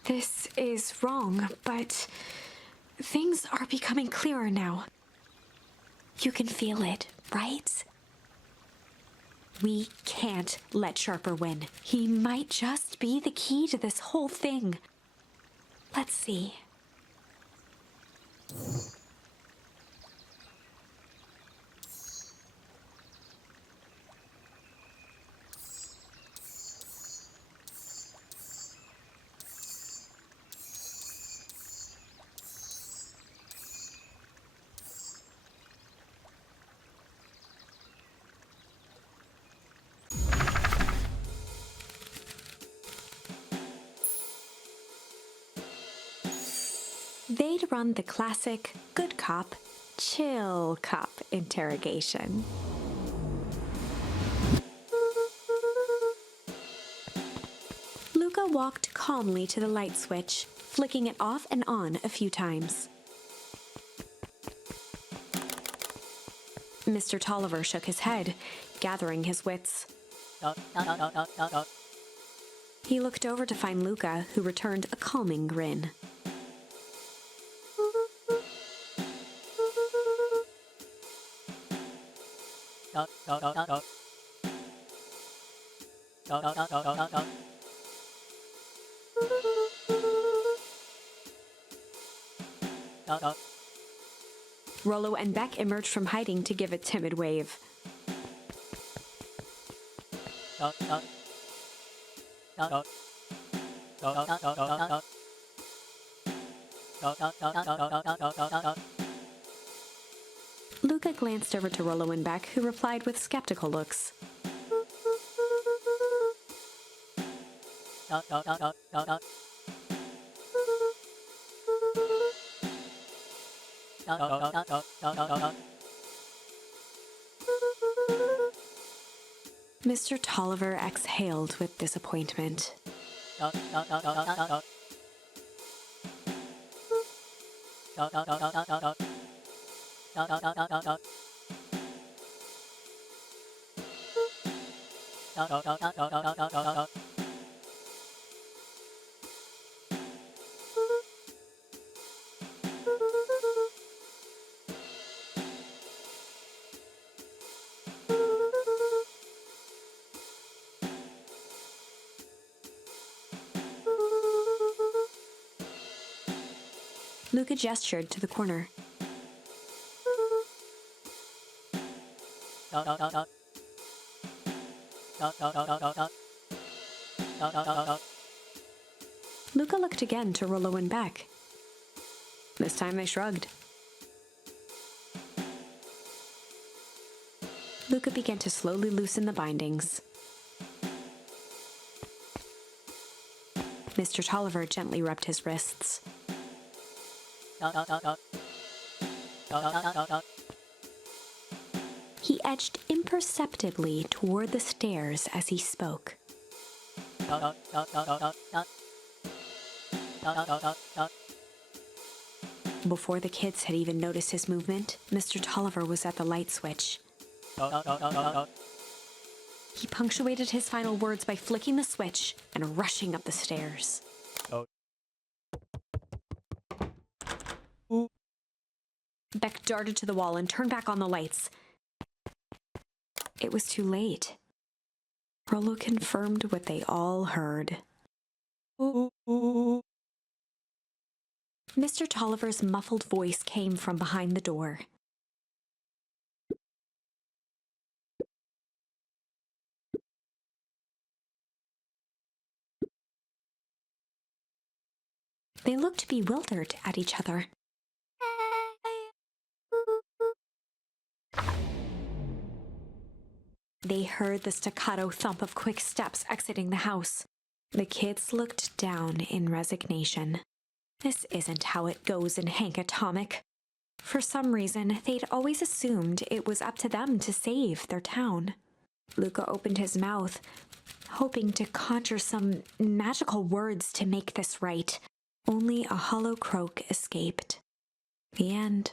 This is wrong, but things are becoming clearer now. You can feel it, right? We can't let Sharper win. He might just be the key to this whole thing. Let's see. They'd run the classic good cop, chill cop interrogation. Luka walked calmly to the light switch, flicking it off and on a few times. Mr. Tolliver shook his head, gathering his wits. He looked over to find Luka, who returned a calming grin. Rolo and Beck emerged from hiding to give a timid wave. Luka glanced over to Rolo and Beck, who replied with skeptical looks. Mr. Tolliver exhaled with disappointment. Luka gestured to the corner. Luka looked again to Rolo and Beck. This time they shrugged. Luka began to slowly loosen the bindings. Mr. Tolliver gently rubbed his wrists. He edged imperceptibly toward the stairs as he spoke. Before the kids had even noticed his movement, Mr. Tolliver was at the light switch. He punctuated his final words by flicking the switch and rushing up the stairs. Beck darted to the wall and turned back on the lights. It was too late. Rolo confirmed what they all heard. Mr. Tolliver's muffled voice came from behind the door. They looked bewildered at each other. They heard the staccato thump of quick steps exiting the house. The kids looked down in resignation. This isn't how it goes in Hank Atomic. For some reason, they'd always assumed it was up to them to save their town. Luka opened his mouth, hoping to conjure some magical words to make this right. Only a hollow croak escaped. The end.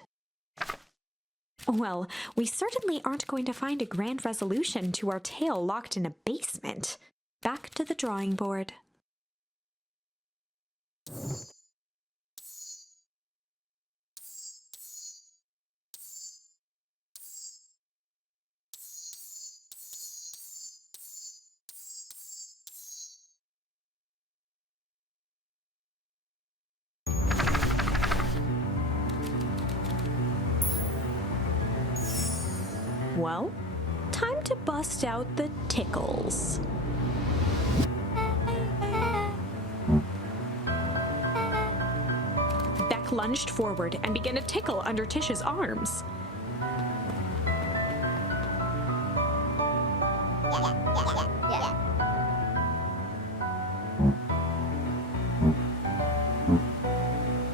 Well, we certainly aren't going to find a grand resolution to our tale locked in a basement. Back to the drawing board. Well, time to bust out the tickles. Beck lunged forward and began to tickle under Tish's arms.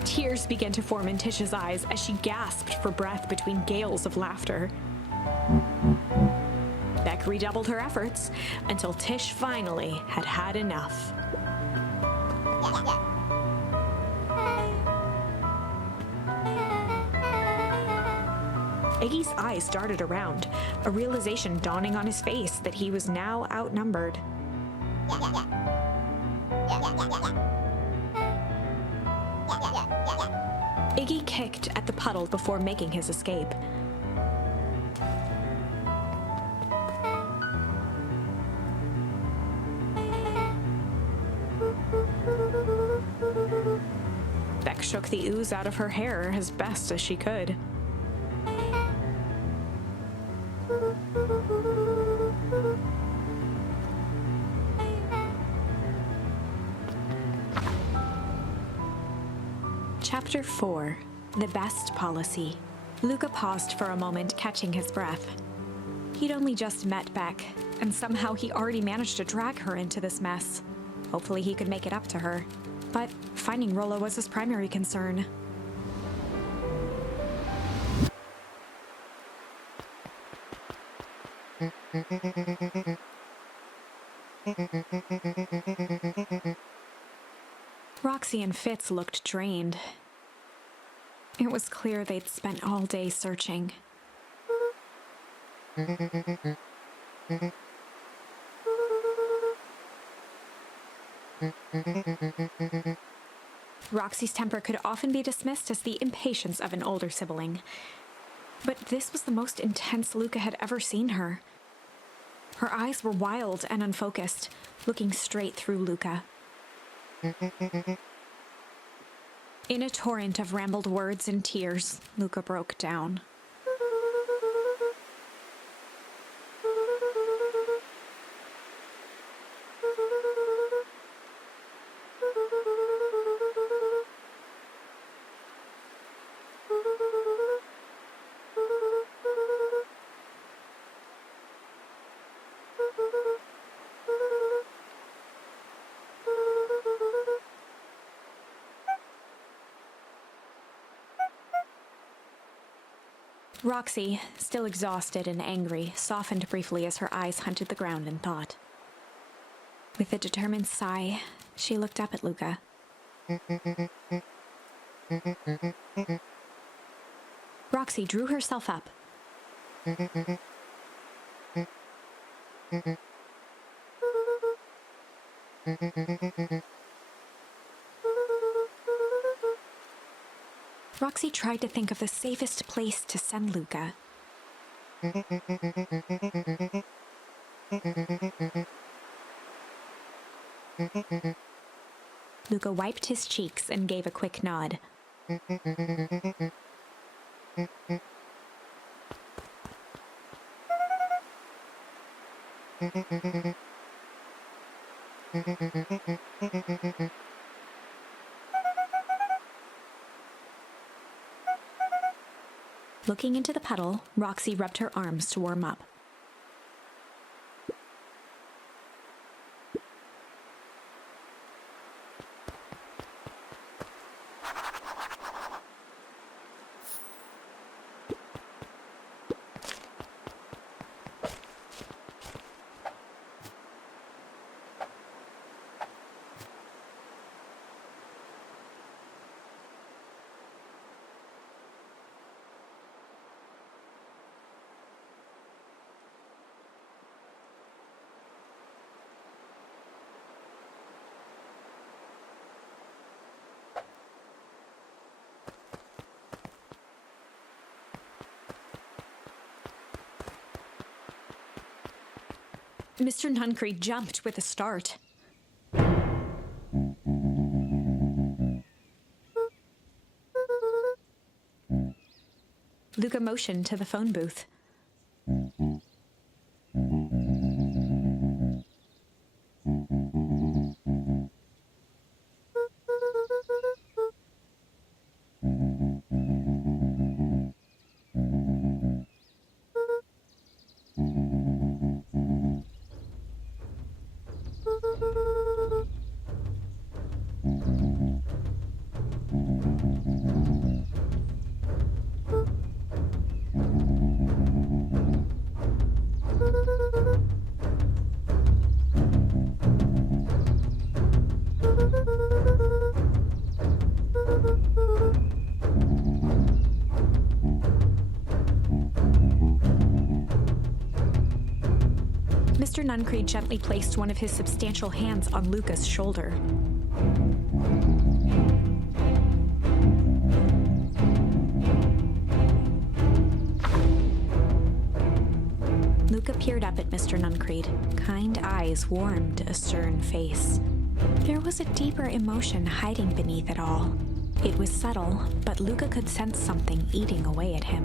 Tears began to form in Tish's eyes as she gasped for breath between gales of laughter. Beck redoubled her efforts until Tish finally had had enough. Iggy's eyes darted around, a realization dawning on his face that he was now outnumbered. Iggy kicked at the puddle before making his escape. Beck shook the ooze out of her hair as best as she could. Chapter 4. The Best Policy. Luka paused for a moment, catching his breath. He'd only just met Beck, and somehow he already managed to drag her into this mess. Hopefully he could make it up to her. But finding Rolo was his primary concern. Roxy and Fitz looked drained. It was clear they'd spent all day searching. Roxy's temper could often be dismissed as the impatience of an older sibling. But this was the most intense Luka had ever seen her. Her eyes were wild and unfocused, looking straight through Luka. In a torrent of rambled words and tears, Luka broke down. Roxy, still exhausted and angry, softened briefly as her eyes hunted the ground in thought. With a determined sigh, she looked up at Luka. Roxy drew herself up. Roxy tried to think of the safest place to send Luka. Luka wiped his cheeks and gave a quick nod. Looking into the puddle, Roxy rubbed her arms to warm up. Mr. Nuncree jumped with a start. Luka motioned to the phone booth. Mr. Nuncree gently placed one of his substantial hands on Luka's shoulder. peered up at Mr. Nuncreed. Kind eyes warmed a stern face. There was a deeper emotion hiding beneath it all. It was subtle, but Luka could sense something eating away at him.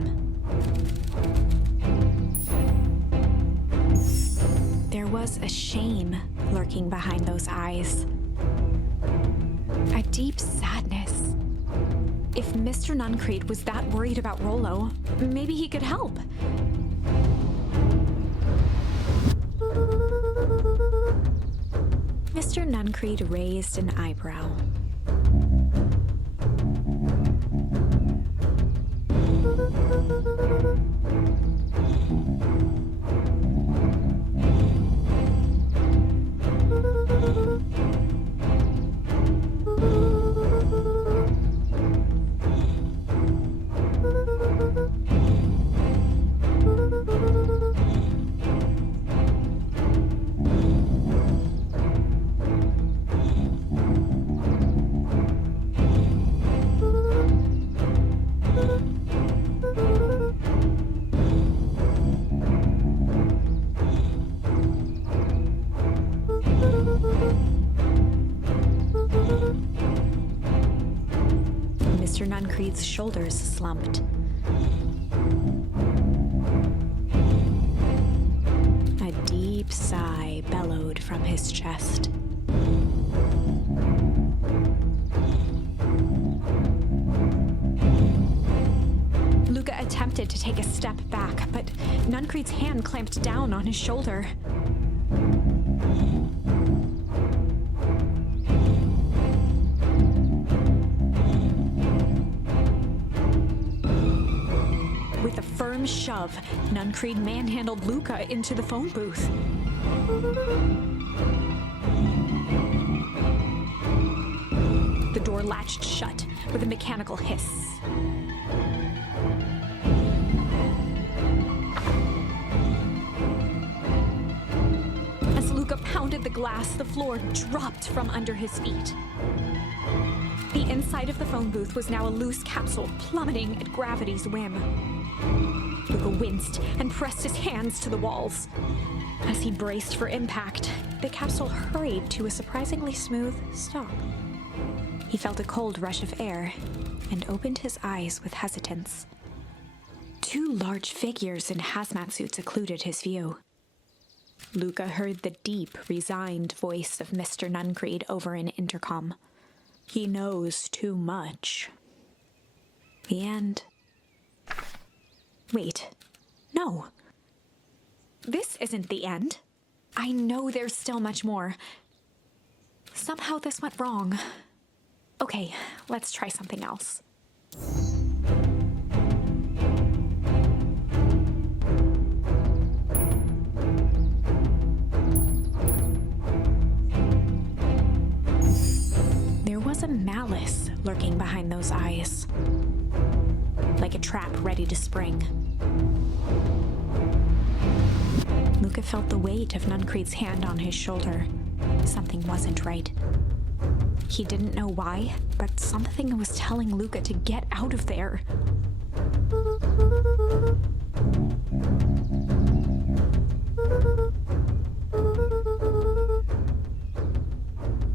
There was a shame lurking behind those eyes. A deep sadness. If Mr. Nuncreed was that worried about Rolo, maybe he could help. Mr. Nuncreed raised an eyebrow. Mr. Nuncreed's shoulders slumped. A deep sigh bellowed from his chest. Luka attempted to take a step back, but Nuncreed's hand clamped down on his shoulder. With a firm shove, Nuncreed manhandled Luka into the phone booth. The door latched shut with a mechanical hiss. As Luka pounded the glass, the floor dropped from under his feet. The inside of the phone booth was now a loose capsule plummeting at gravity's whim. Luka winced and pressed his hands to the walls. As he braced for impact, the capsule hurried to a surprisingly smooth stop. He felt a cold rush of air and opened his eyes with hesitance. Two large figures in hazmat suits occluded his view. Luka heard the deep, resigned voice of Mr. Nuncreed over an intercom. He knows too much. The end. Wait. No. This isn't the end. I know there's still much more. Somehow this went wrong. Okay, let's try something else. There was a malice lurking behind those eyes, like a trap ready to spring. Luka felt the weight of Nuncreed's hand on his shoulder. Something wasn't right. He didn't know why, but something was telling Luka to get out of there.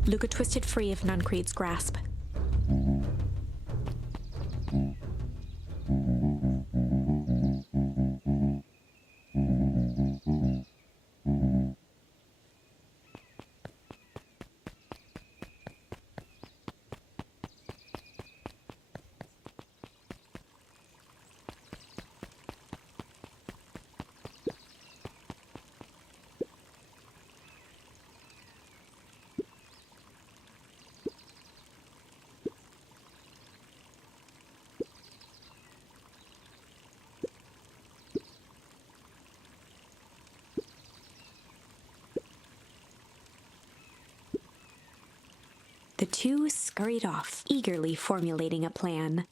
Luka twisted free of Nuncreed's grasp. The two scurried off, eagerly formulating a plan.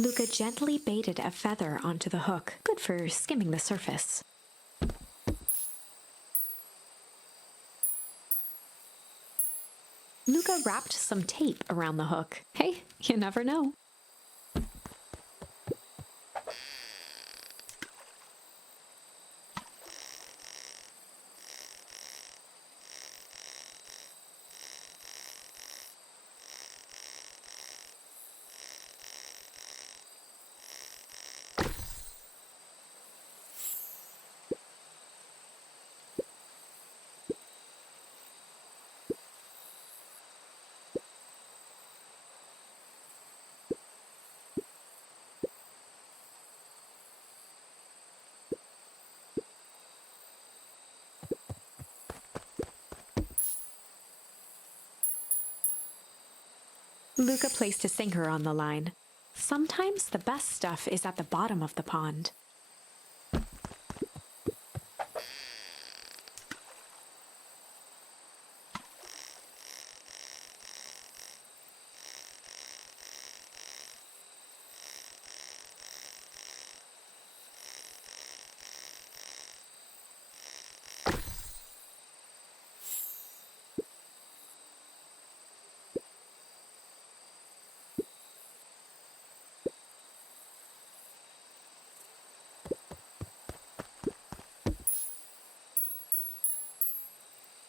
Luka gently baited a feather onto the hook, good for skimming the surface. Luka wrapped some tape around the hook. Hey, you never know. Luka placed a sinker on the line. Sometimes the best stuff is at the bottom of the pond.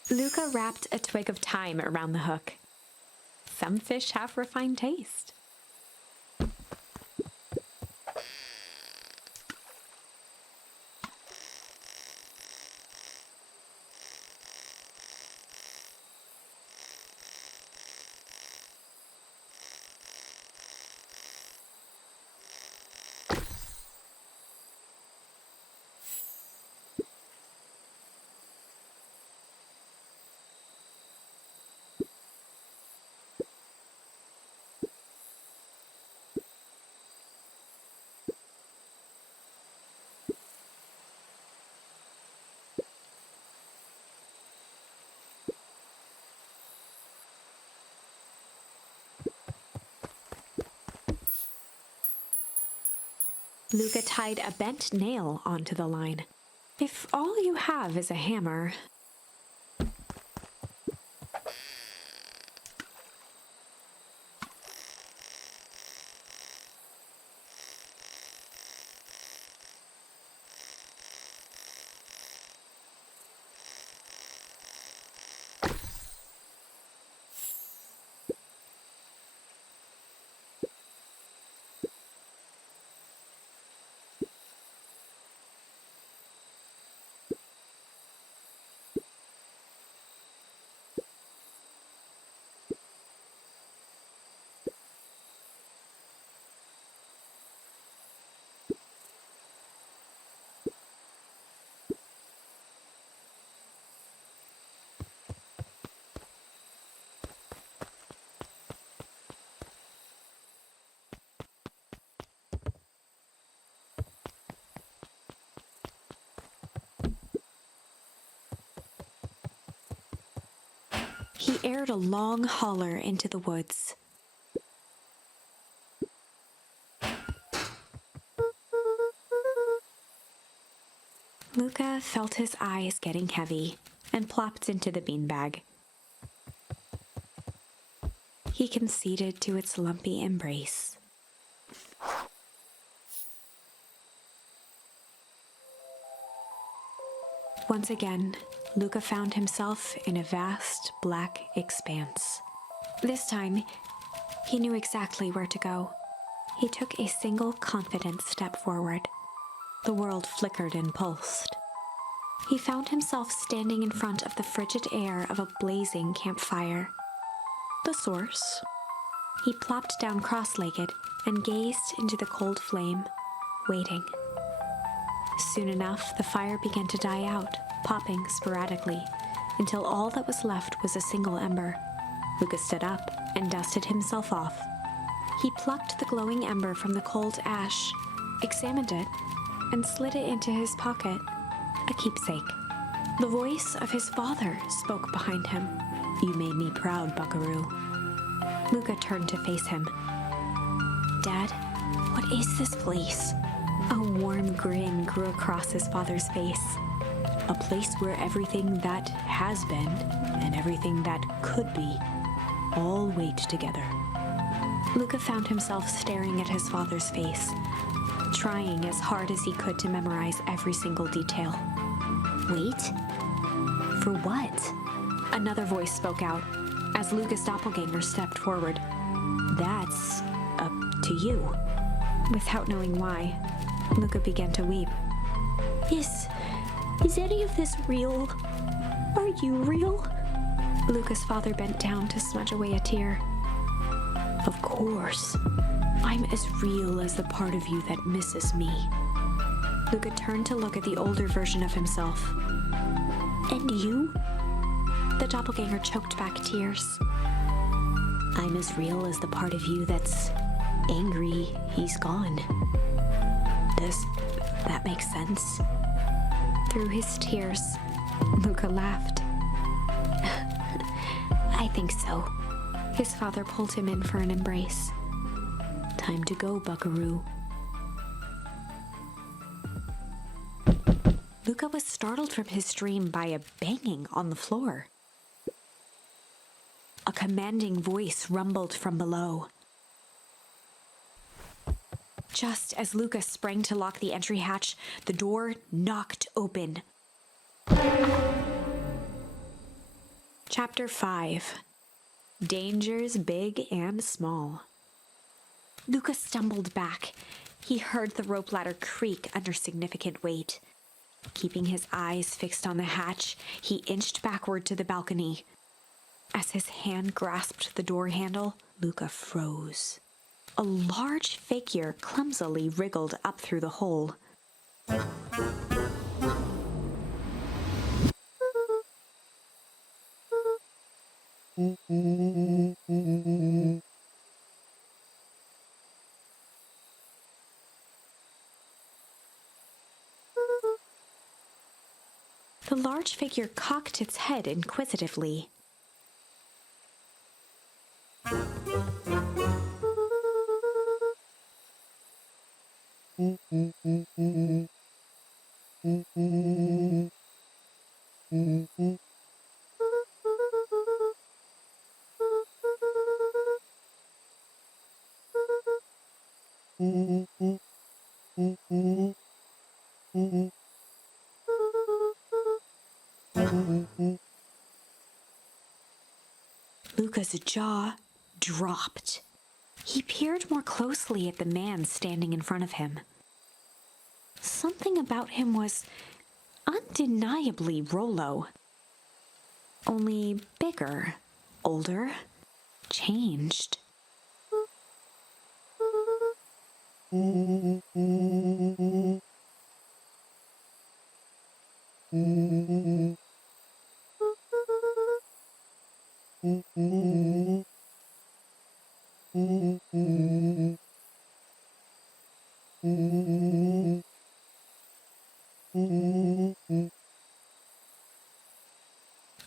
Luka wrapped a twig of thyme around the hook. Some fish have refined taste. Luka tied a bent nail onto the line. If all you have is a hammer... He aired a long holler into the woods. Luka felt his eyes getting heavy and plopped into the beanbag. He conceded to its lumpy embrace. Once again, Luka found himself in a vast black expanse. This time, he knew exactly where to go. He took a single confident step forward. The world flickered and pulsed. He found himself standing in front of the frigid air of a blazing campfire. The source. He plopped down cross-legged and gazed into the cold flame, waiting. Soon enough, the fire began to die out, popping sporadically, until all that was left was a single ember. Luka stood up and dusted himself off. He plucked the glowing ember from the cold ash, examined it, and slid it into his pocket, a keepsake. The voice of his father spoke behind him. "You made me proud, buckaroo." Luka turned to face him. "Dad, what is this place? A warm grin grew across his father's face. A place where everything that has been and everything that could be all wait together. Luka found himself staring at his father's face, trying as hard as he could to memorize every single detail. Wait? For what? Another voice spoke out as Luka's doppelganger stepped forward. That's up to you. Without knowing why, Luka began to weep. Is any of this real? Are you real? Luka's father bent down to smudge away a tear. Of course. I'm as real as the part of you that misses me. Luka turned to look at the older version of himself. And you? The doppelganger choked back tears. I'm as real as the part of you that's angry he's gone. Does that make sense? Through his tears, Luka laughed. I think so. His father pulled him in for an embrace. Time to go, buckaroo. Luka was startled from his dream by a banging on the floor. A commanding voice rumbled from below. Just as Luka sprang to lock the entry hatch, the door knocked open. Chapter 5. Dangers Big and Small. Luka stumbled back. He heard the rope ladder creak under significant weight. Keeping his eyes fixed on the hatch, he inched backward to the balcony. As his hand grasped the door handle, Luka froze. A large figure clumsily wriggled up through the hole. The large figure cocked its head inquisitively. Luka's jaw dropped. He peered more closely at the man standing in front of him. Something about him was undeniably Rolo. Only bigger, older, changed.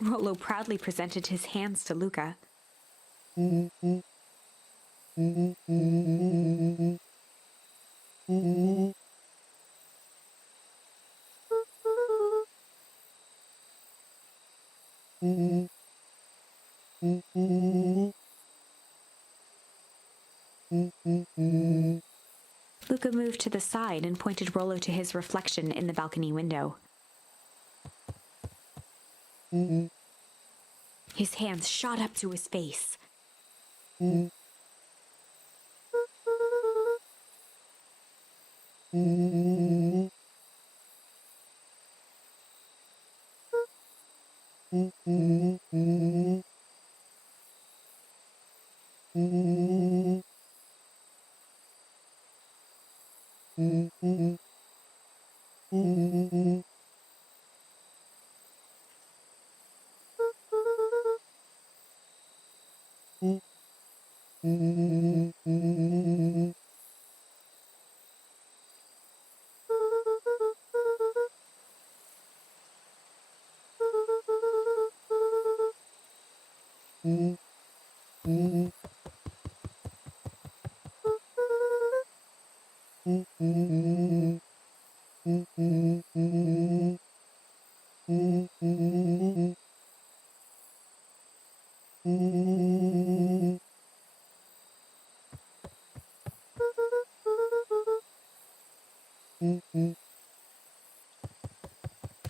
Rolo proudly presented his hands to Luka. Luka moved to the side and pointed Rolo to his reflection in the balcony window. His hands shot up to his face.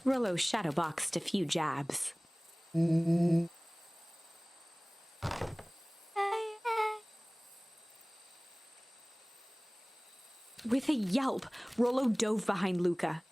Rolo shadowboxed a few jabs. With a yelp, Rolo dove behind Luka.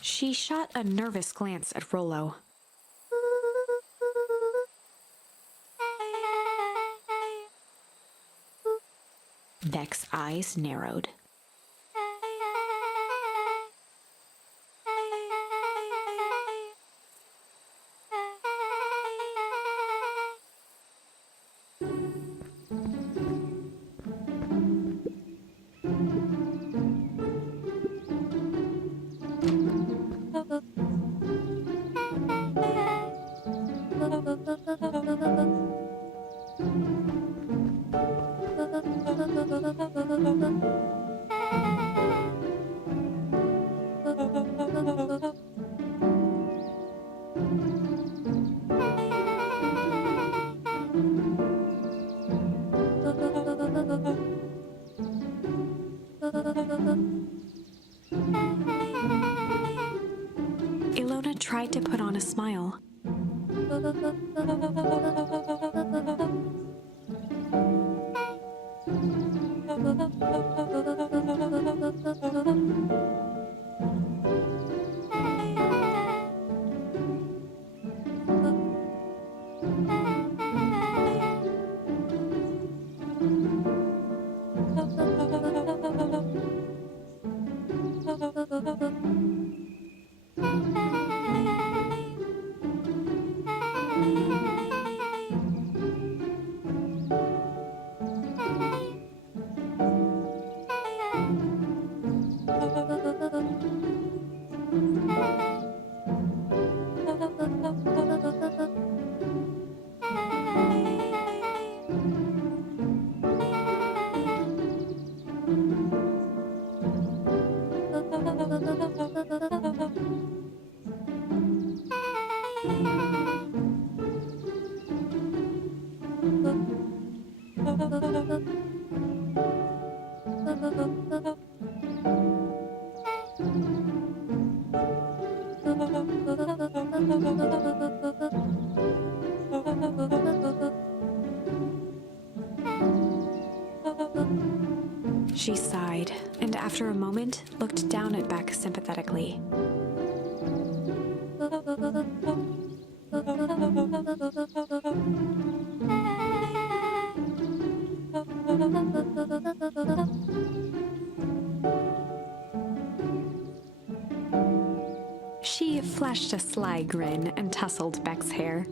She shot a nervous glance at Rolo. Vex's eyes narrowed. Ilona tried to put on a smile. She sighed, and after a moment, looked down at Beck sympathetically. She flashed a sly grin and tousled Beck's hair.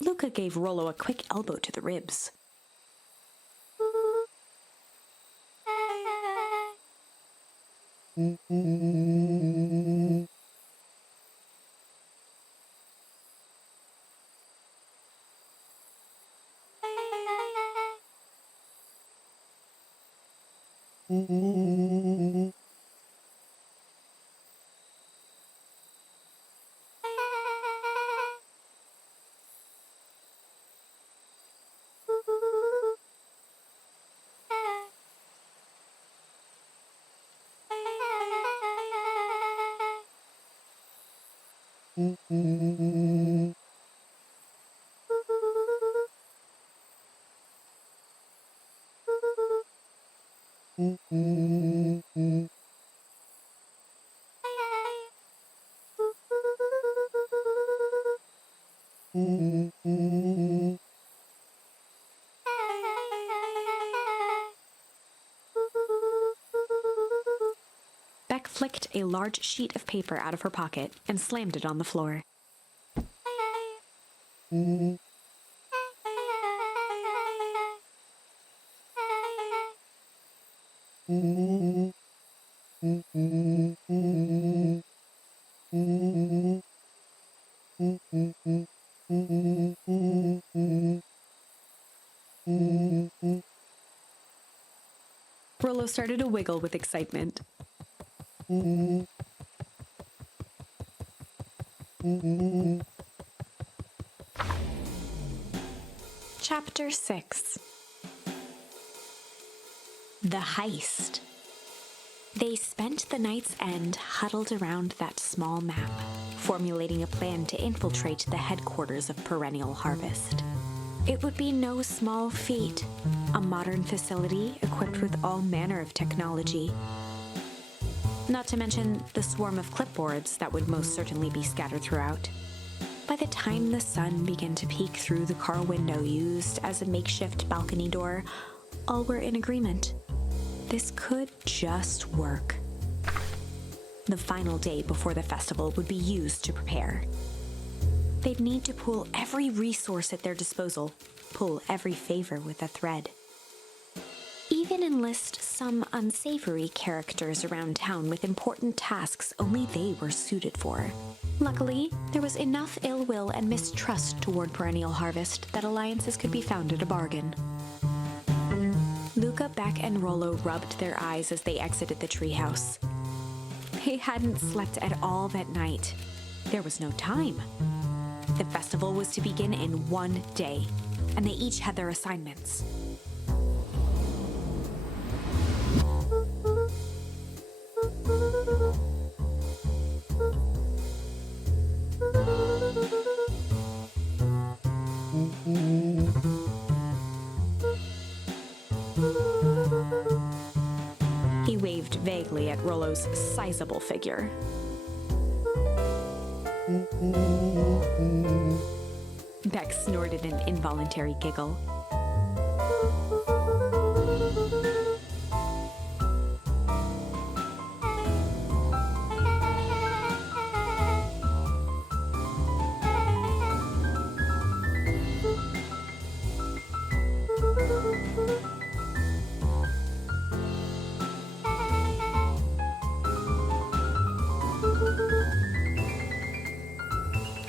Luka gave Rolo a quick elbow to the ribs. Beck flicked a large sheet of paper out of her pocket and slammed it on the floor. Rolo started to wiggle with excitement. Chapter 6. The Heist. They spent the night's end huddled around that small map, formulating a plan to infiltrate the headquarters of Perennial Harvest. It would be no small feat, a modern facility equipped with all manner of technology. Not to mention the swarm of clipboards that would most certainly be scattered throughout. By the time the sun began to peek through the car window used as a makeshift balcony door, all were in agreement. This could just work. The final day before the festival would be used to prepare. They'd need to pool every resource at their disposal, pull every favor with a thread. Even enlist some unsavory characters around town with important tasks only they were suited for. Luckily, there was enough ill will and mistrust toward Perennial Harvest that alliances could be found at a bargain. Luka, Beck, and Rolo rubbed their eyes as they exited the treehouse. They hadn't slept at all that night. There was no time. The festival was to begin in one day, and they each had their assignments. He waved vaguely at Rolo's sizable figure. Beck snorted an involuntary giggle.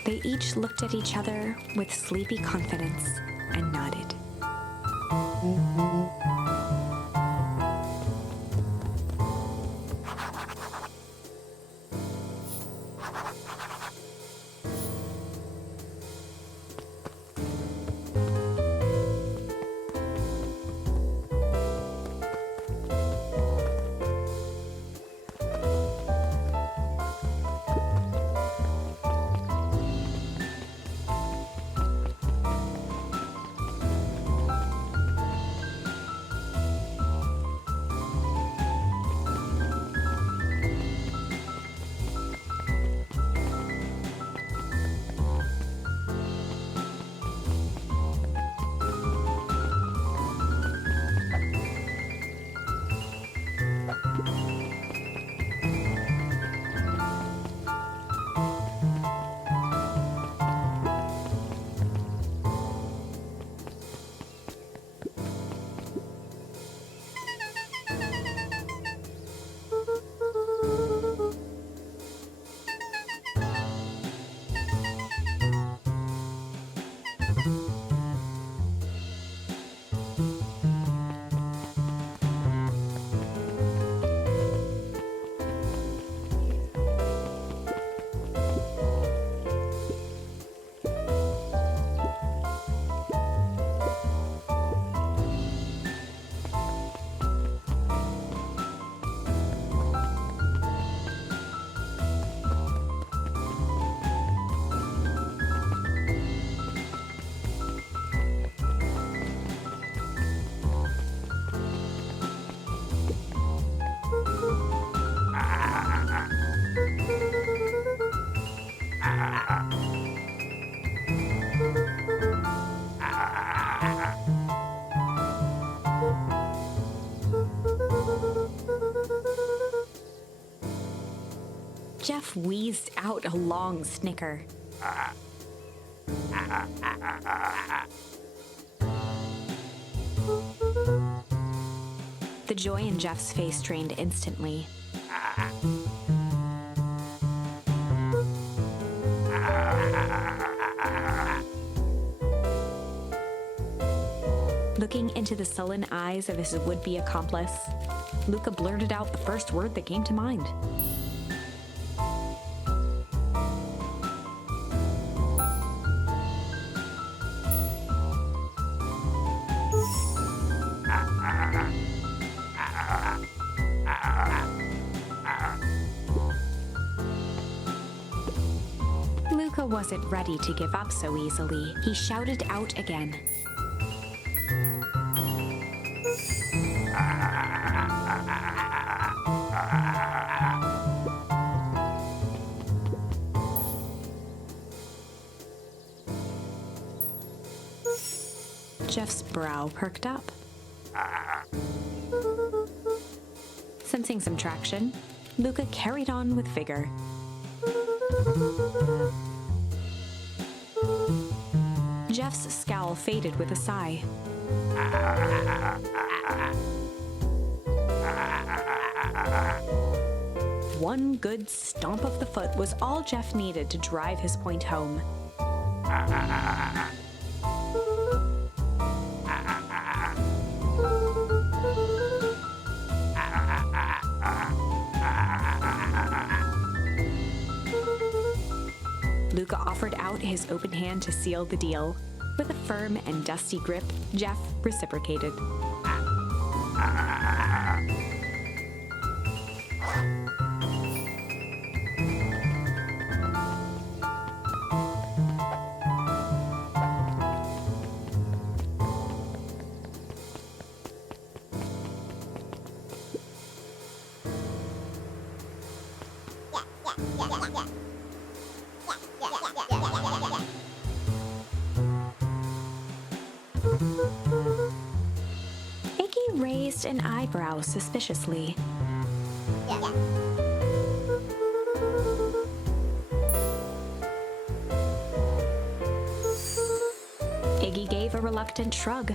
They each looked at each other with sleepy confidence and nodded. Jeff wheezed out a long snicker. The joy in Jeff's face drained instantly. Looking into the sullen eyes of his would-be accomplice, Luka blurted out the first word that came to mind. Luka wasn't ready to give up so easily. He shouted out again. Jeff's brow perked up. Sensing some traction, Luka carried on with vigor. Jeff's scowl faded with a sigh. One good stomp of the foot was all Jeff needed to drive his point home. Luka offered out his open hand to seal the deal. With a firm and dusty grip, Jeff reciprocated. Iggy raised an eyebrow suspiciously. Iggy gave a reluctant shrug.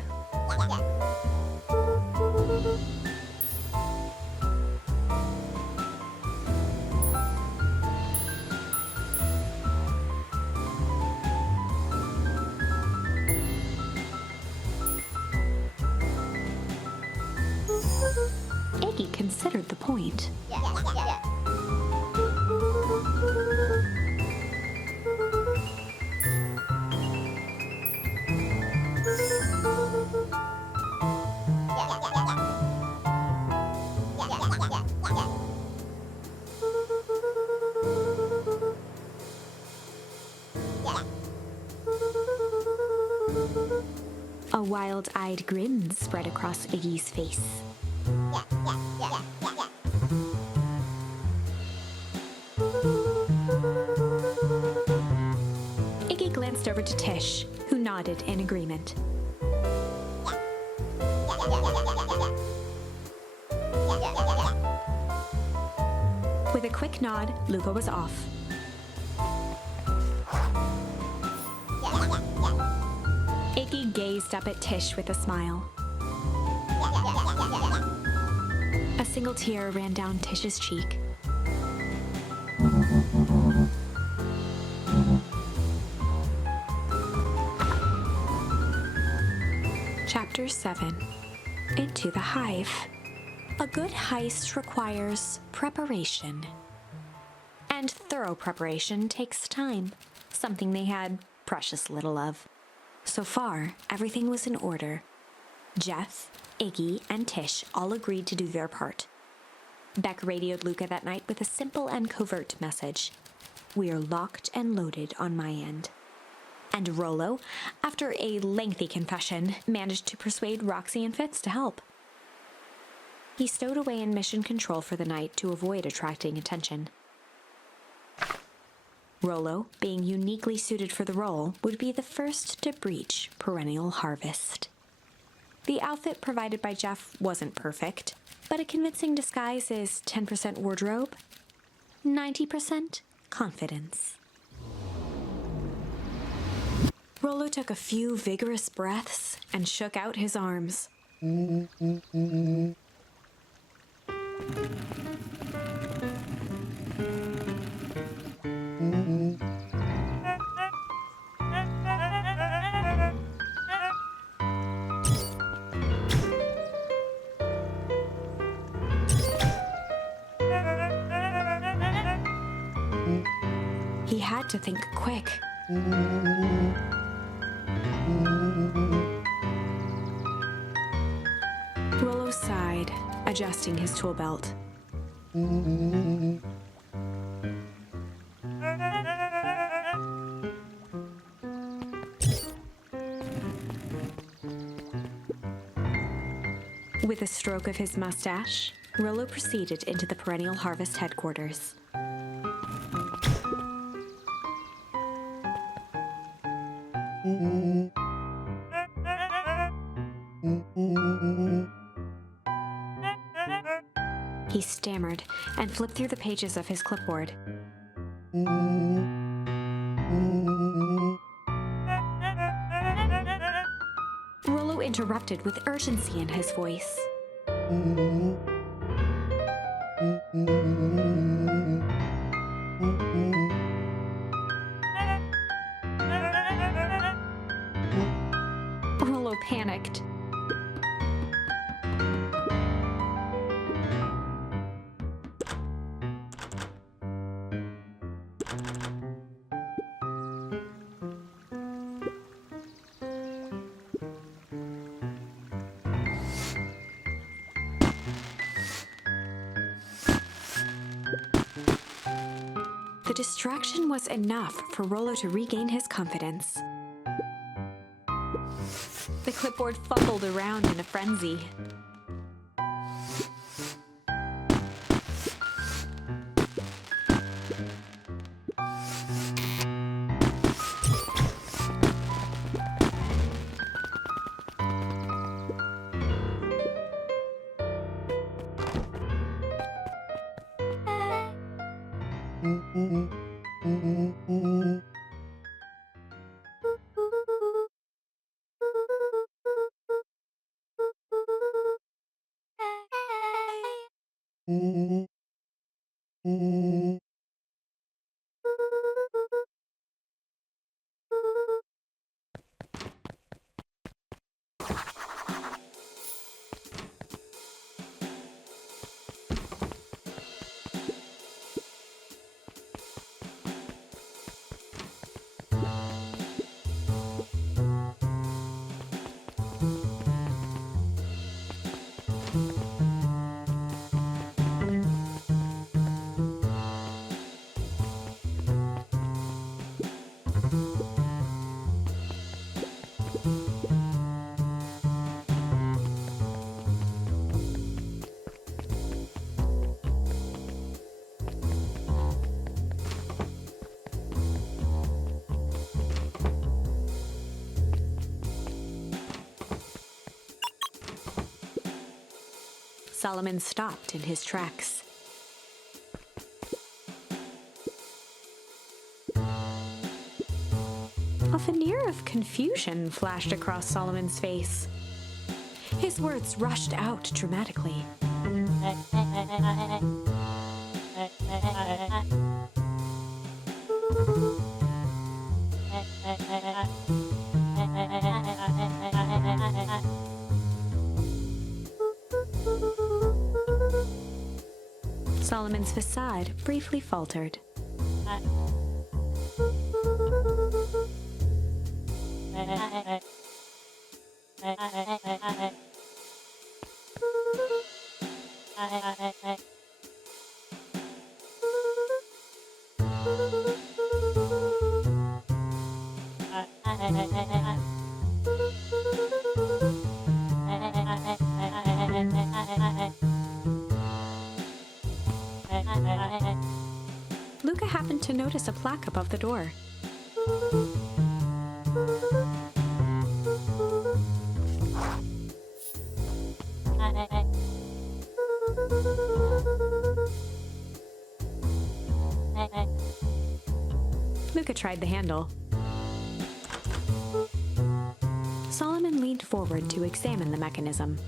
Iggy considered the point. A wild-eyed grin spread across Iggy's face. Iggy glanced over to Tish, who nodded in agreement. With a quick nod, Luka was off. Iggy gazed up at Tish with a smile. A single tear ran down Tish's cheek. Chapter 7. Into the Hive. A good heist requires preparation. And thorough preparation takes time, something they had precious little of. So far, everything was in order. Jeff, Iggy, and Tish all agreed to do their part. Beck radioed Luka that night with a simple and covert message. "We're locked and loaded on my end." And Rolo, after a lengthy confession, managed to persuade Roxy and Fitz to help. He stowed away in mission control for the night to avoid attracting attention. Rolo, being uniquely suited for the role, would be the first to breach perennial harvest. The outfit provided by Jeff wasn't perfect, but a convincing disguise is 10% wardrobe, 90% confidence. Rolo took a few vigorous breaths and shook out his arms. He had to think quick. Rolo sighed, adjusting his tool belt. With a stroke of his mustache, Rolo proceeded into the Perennial Harvest headquarters. He stammered and flipped through the pages of his clipboard. Rolo interrupted with urgency in his voice. Rolo panicked. The distraction was enough for Rolo to regain his confidence. The clipboard fumbled around in a frenzy. Solomon stopped in his tracks. A veneer of confusion flashed across Solomon's face. His words rushed out dramatically. Solomon's facade briefly faltered. Luka happened to notice a plaque above the door. Luka tried the handle. Solomon leaned forward to examine the mechanism.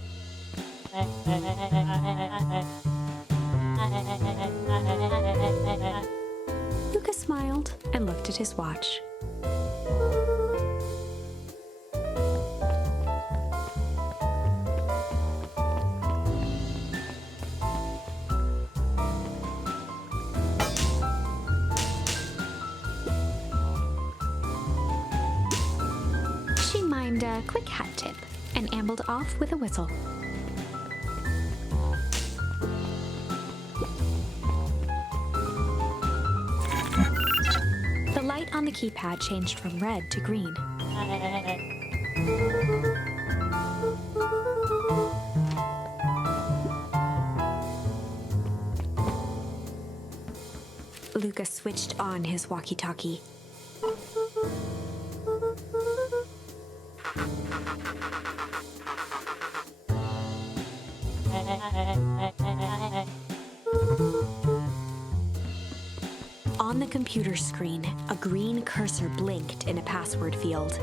Luka smiled and looked at his watch. She mimed a quick hat tip and ambled off with a whistle. The light on the keypad changed from red to green. Luka switched on his walkie-talkie. On the computer screen, a green cursor blinked in a password field.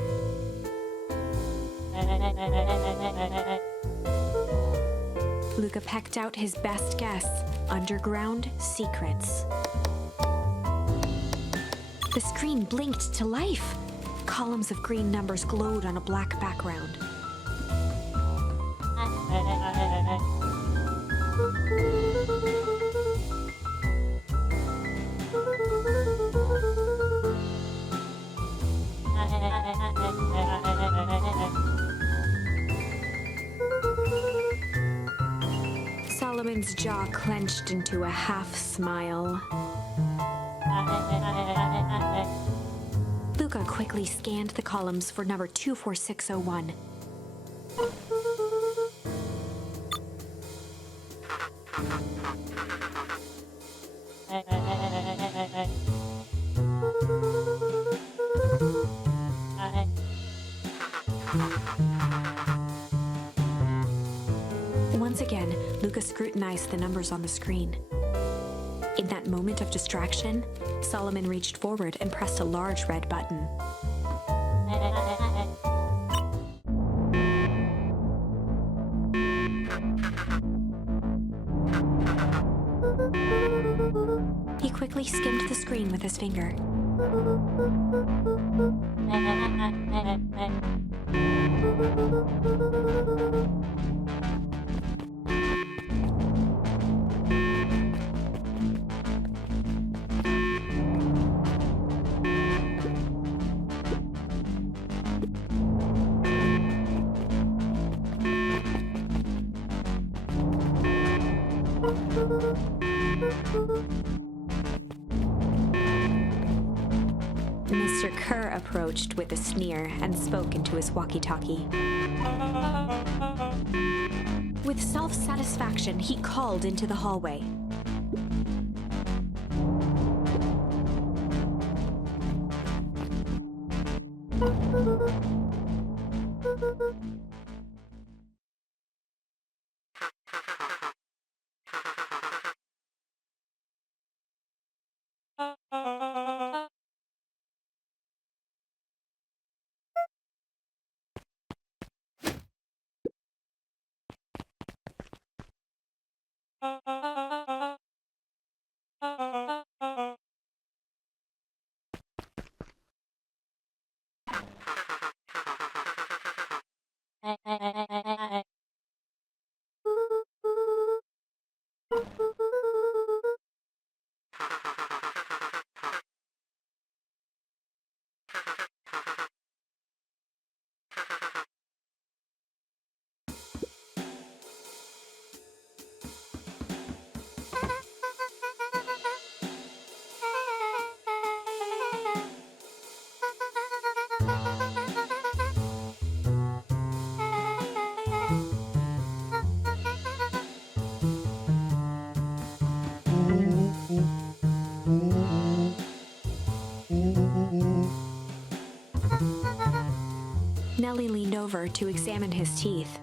Luka pecked out his best guess: underground secrets. The screen blinked to life. Columns of green numbers glowed on a black background. Solomon's jaw clenched into a half smile. Luka quickly scanned the columns for number 24601. Once again, Luka scrutinized the numbers on the screen. In that moment of distraction, Solomon reached forward and pressed a large red button. He quickly skimmed the screen with his finger. Mr. Kerr approached with a sneer and spoke into his walkie-talkie. With self-satisfaction, he called into the hallway. Nellie leaned over to examine his teeth.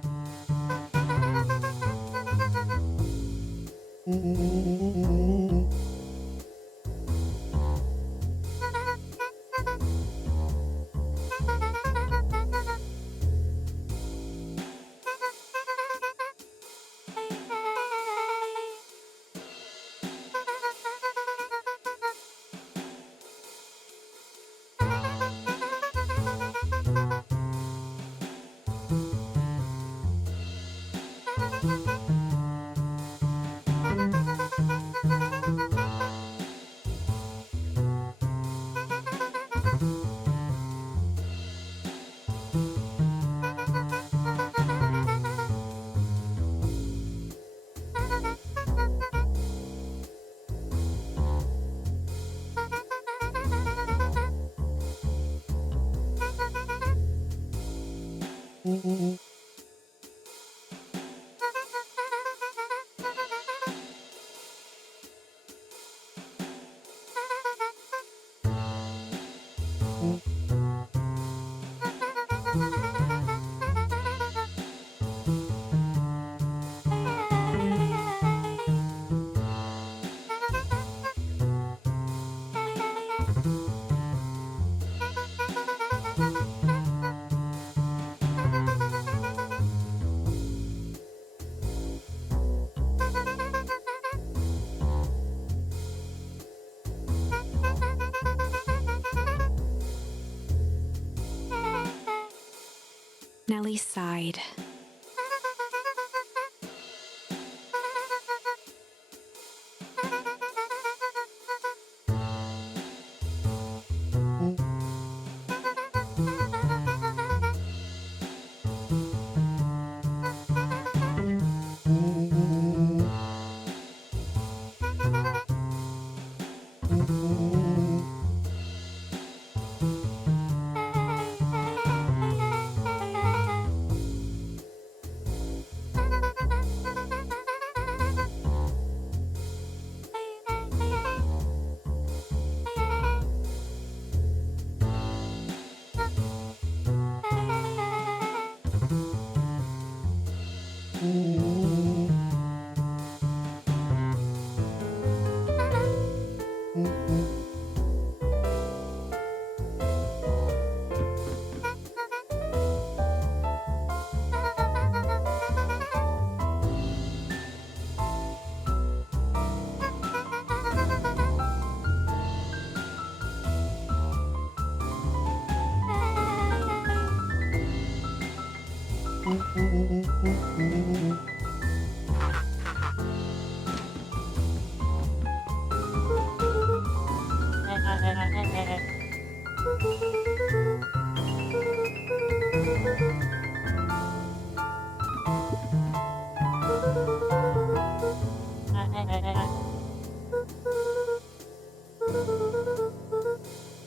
Nellie sighed.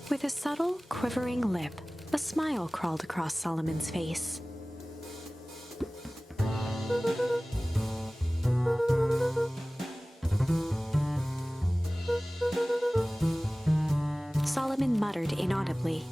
With a subtle, quivering lip, a smile crawled across Solomon's face. Solomon muttered inaudibly.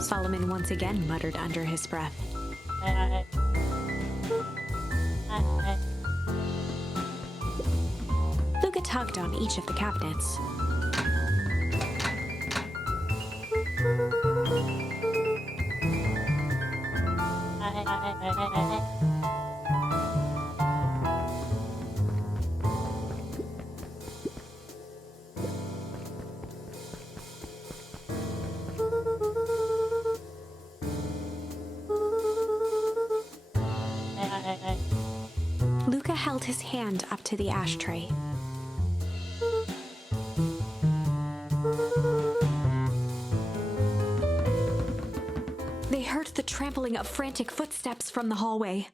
Solomon once again muttered under his breath. Luka tugged on each of the cabinets. Luka held his hand up to the ashtray. They heard the trampling of frantic footsteps from the hallway.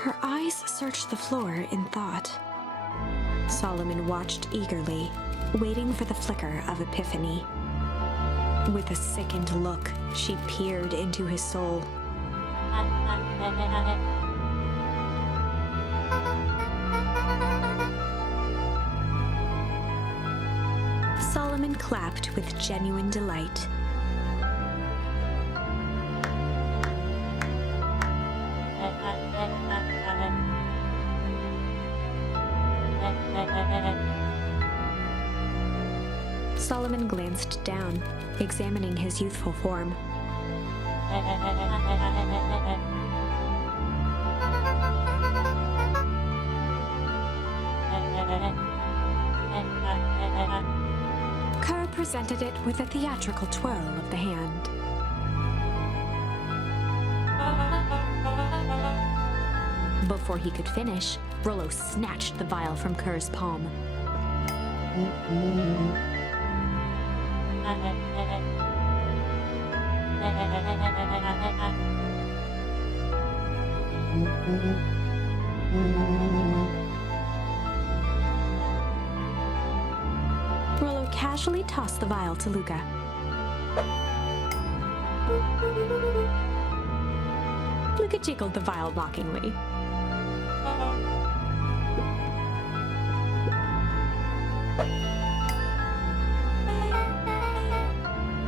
Her eyes searched the floor in thought. Solomon watched eagerly, waiting for the flicker of epiphany. With a sickened look, she peered into his soul. Solomon clapped with genuine delight. Solomon glanced down, examining his youthful form. Kerr presented it with a theatrical twirl of the hand. Before he could finish, Rolo snatched the vial from Kerr's palm. Rolo casually tossed the vial to Luka. Luka jiggled the vial mockingly.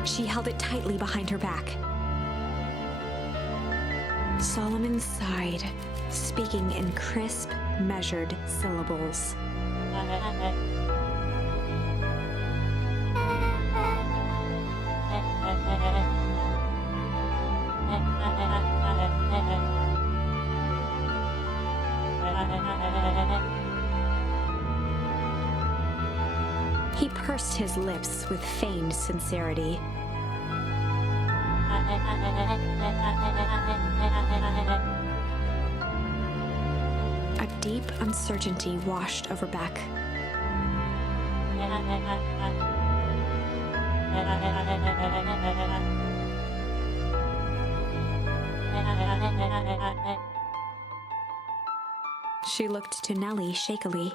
She held it tightly behind her back. Solomon sighed, speaking in crisp, measured syllables. He pursed his lips with feigned sincerity. A deep uncertainty washed over Beck. She looked to Nellie shakily.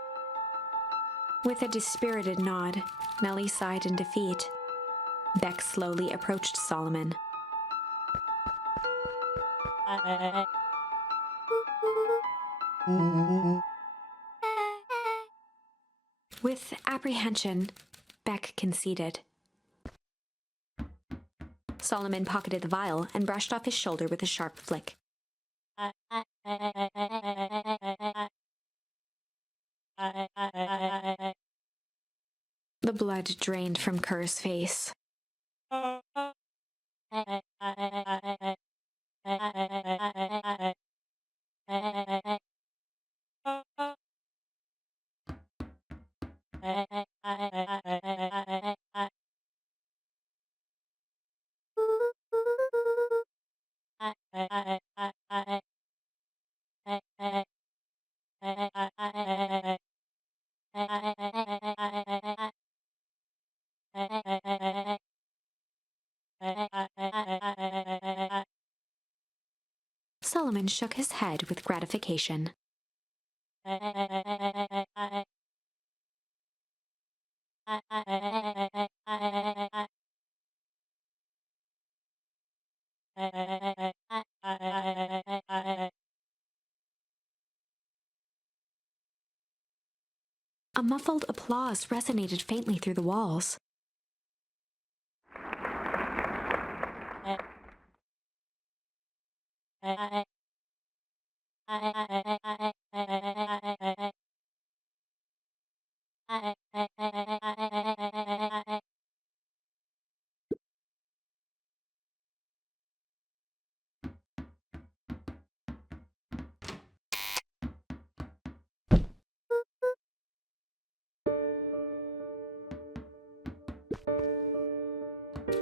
With a dispirited nod, Nellie sighed in defeat. Beck slowly approached Solomon. With apprehension, Beck conceded. Solomon pocketed the vial and brushed off his shoulder with a sharp flick. The blood drained from Kerr's face. Solomon shook his head with gratification. A muffled applause resonated faintly through the walls.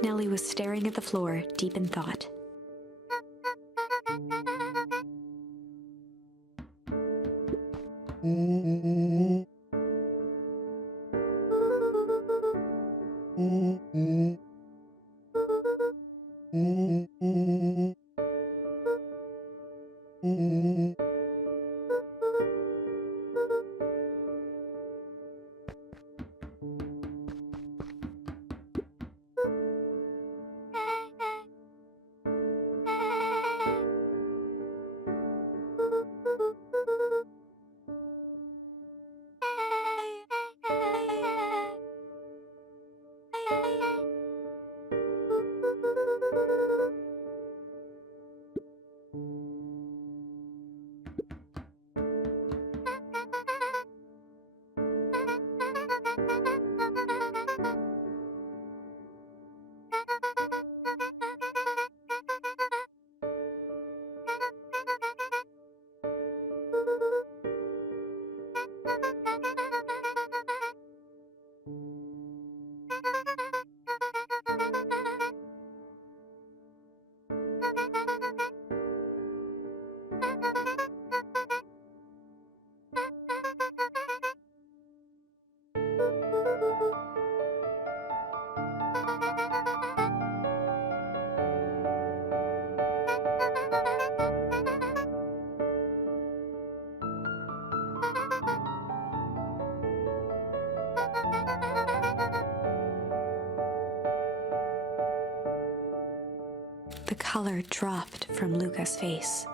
Nellie was staring at the floor, deep in thought. The color dropped from Luka's face.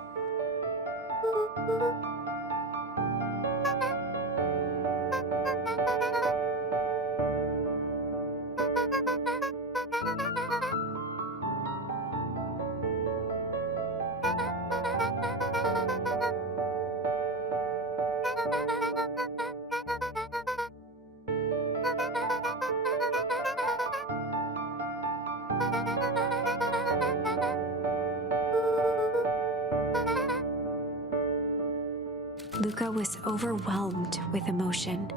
Luka was overwhelmed with emotion.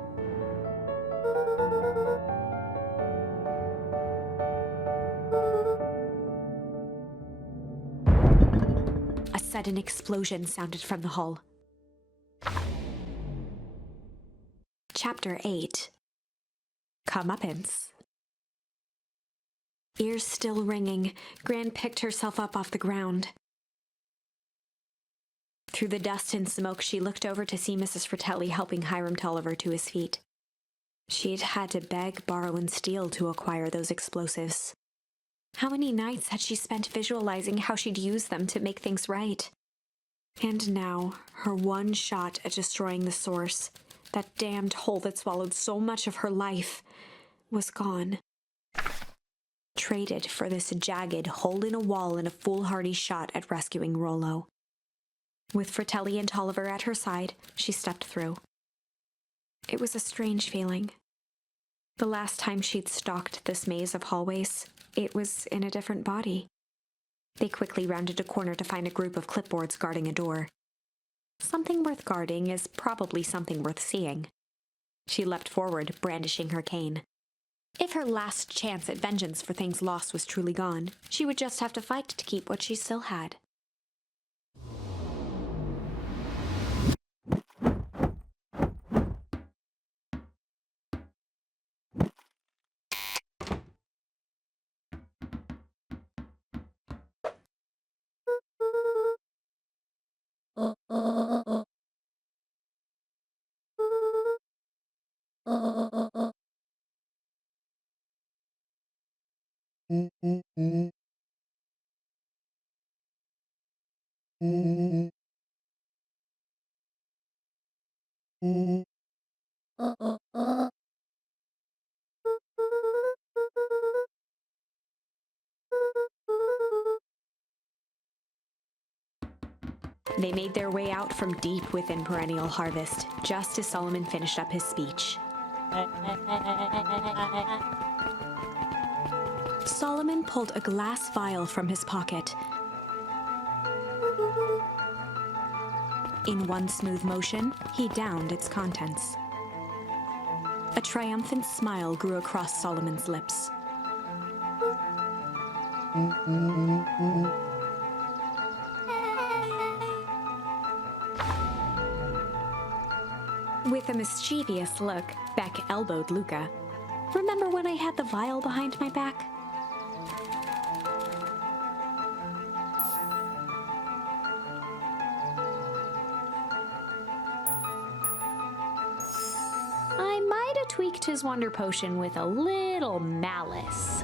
A sudden explosion sounded from the hull. Chapter 8. Comeuppance. Ears still ringing, Gran picked herself up off the ground. Through the dust and smoke, she looked over to see Mrs. Fratelli helping Hiram Tolliver to his feet. She'd had to beg, borrow, and steal to acquire those explosives. How many nights had she spent visualizing how she'd use them to make things right? And now, her one shot at destroying the source, that damned hole that swallowed so much of her life, was gone. Traded for this jagged hole in a wall and a foolhardy shot at rescuing Rolo. With Fratelli and Tolliver at her side, she stepped through. It was a strange feeling. The last time she'd stalked this maze of hallways, it was in a different body. They quickly rounded a corner to find a group of clipboards guarding a door. Something worth guarding is probably something worth seeing. She leapt forward, brandishing her cane. If her last chance at vengeance for things lost was truly gone, she would just have to fight to keep what she still had. They made their way out from deep within Perennial Harvest, just as Solomon finished up his speech. Solomon pulled a glass vial from his pocket. In one smooth motion, he downed its contents. A triumphant smile grew across Solomon's lips. With a mischievous look, Beck elbowed Luka. "Remember when I had the vial behind my back?" I might have tweaked his wonder potion with a little malice.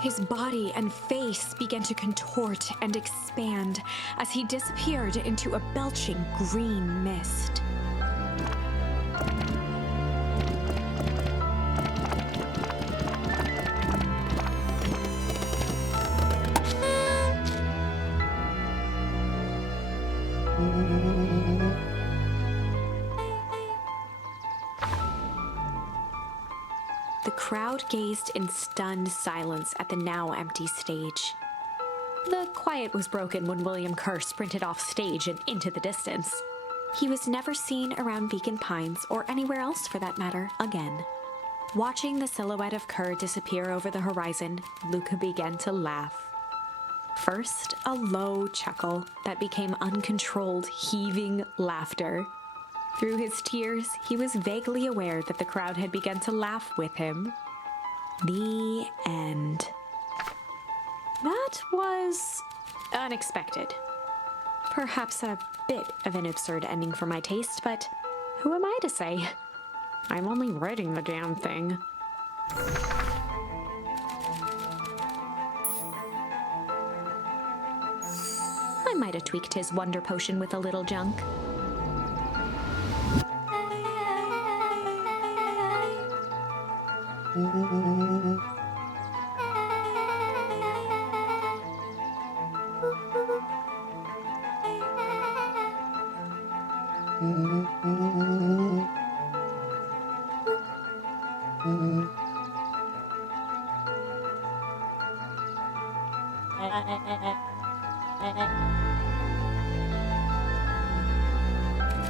His body and face began to contort and expand as he disappeared into a belching green mist. The crowd gazed in stunned silence at the now empty stage. The quiet was broken when William Kerr sprinted off stage and into the distance. He was never seen around Beacon Pines, or anywhere else for that matter, again. Watching the silhouette of Kerr disappear over the horizon, Luka began to laugh. First, a low chuckle that became uncontrolled, heaving laughter. Through his tears, he was vaguely aware that the crowd had begun to laugh with him. The end. That was unexpected. Perhaps a bit of an absurd ending for my taste, but who am I to say? I'm only writing the damn thing. I might have tweaked his wonder potion with a little junk.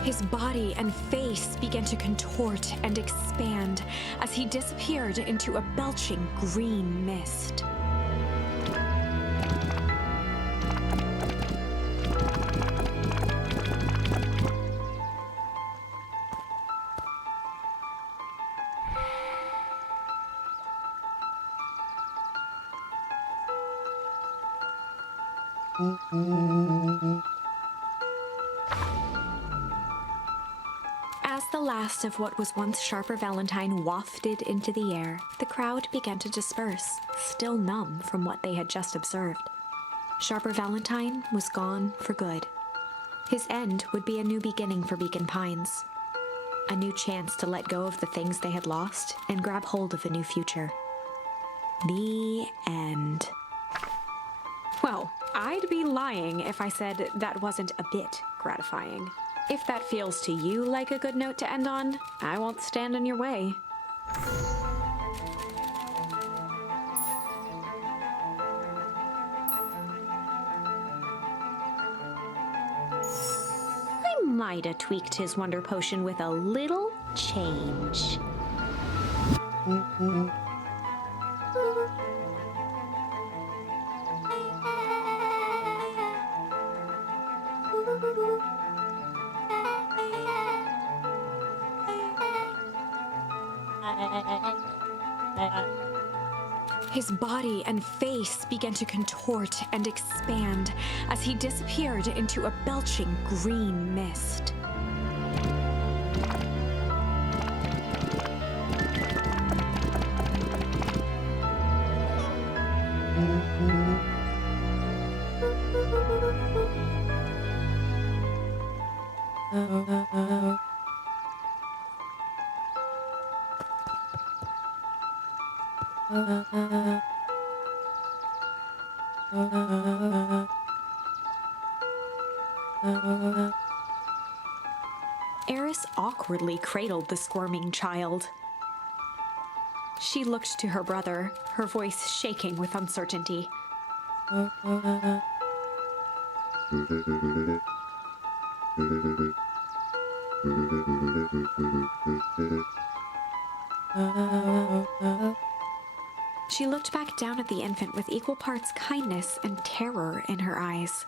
His body and face began to contort and expand as he disappeared into a belching green mist. As the last of what was once Sharper Valentine wafted into the air, the crowd began to disperse, still numb from what they had just observed. Sharper Valentine was gone for good. His end would be a new beginning for Beacon Pines. A new chance to let go of the things they had lost and grab hold of a new future. The end. Well, I'd be lying if I said that wasn't a bit gratifying. If that feels to you like a good note to end on, I won't stand in your way. I might have tweaked his wonder potion with a little change. His body and face began to contort and expand as he disappeared into a belching green mist. Eris awkwardly cradled the squirming child. She looked to her brother, her voice shaking with uncertainty. She looked back down at the infant with equal parts kindness and terror in her eyes.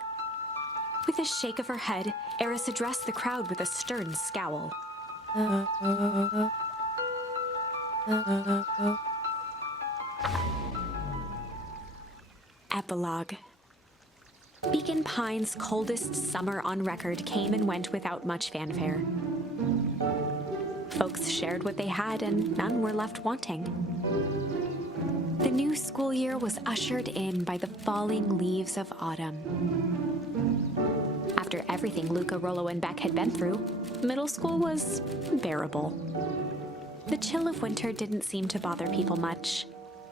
With a shake of her head, Eris addressed the crowd with a stern scowl. Epilogue. Beacon Pines' coldest summer on record came and went without much fanfare. Folks shared what they had and none were left wanting. The new school year was ushered in by the falling leaves of autumn. After everything Luka, Rolo, and Beck had been through, middle school was bearable. The chill of winter didn't seem to bother people much.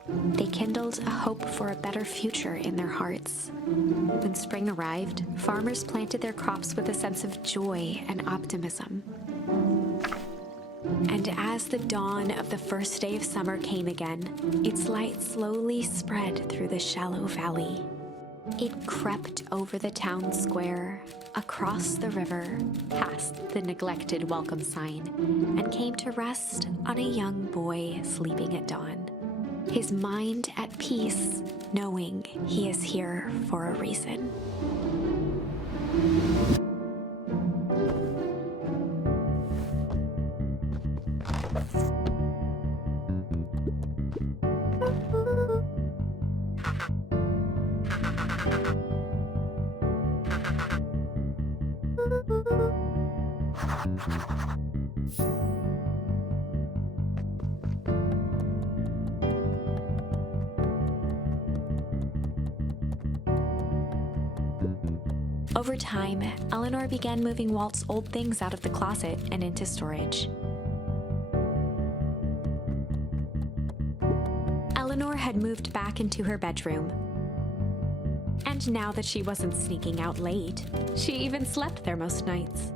They kindled a hope for a better future in their hearts. When spring arrived, farmers planted their crops with a sense of joy and optimism. And as the dawn of the first day of summer came again, its light slowly spread through the shallow valley. It crept over the town square, across the river, past the neglected welcome sign, and came to rest on a young boy sleeping at dawn. His mind at peace, knowing he is here for a reason. Over time, Eleanor began moving Walt's old things out of the closet and into storage. Eleanor had moved back into her bedroom. And now that she wasn't sneaking out late, she even slept there most nights.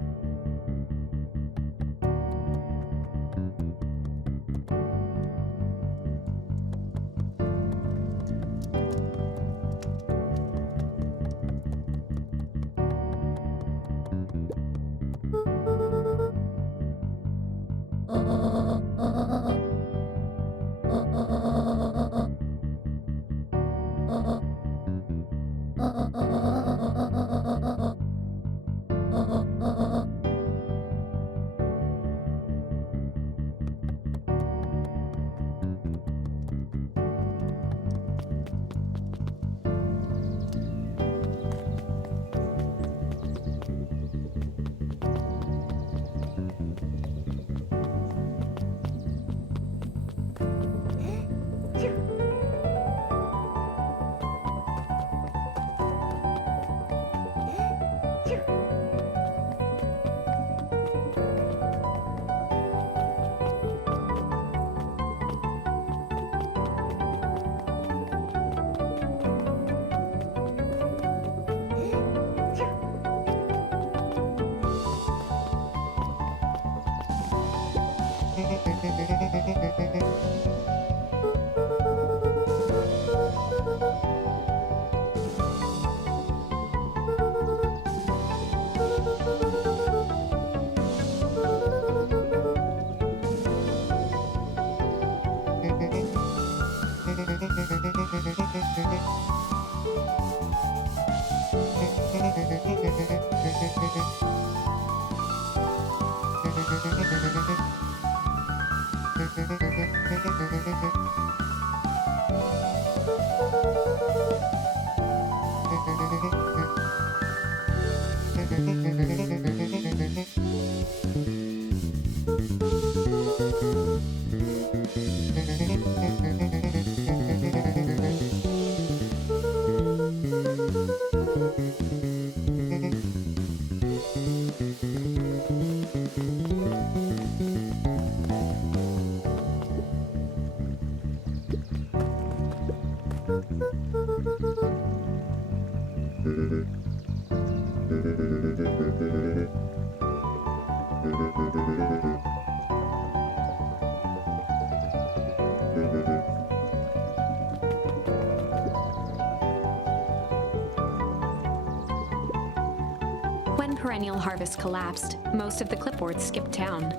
When Perennial Harvest collapsed, most of the clipboards skipped town.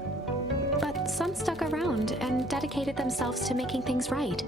But some stuck around and dedicated themselves to making things right.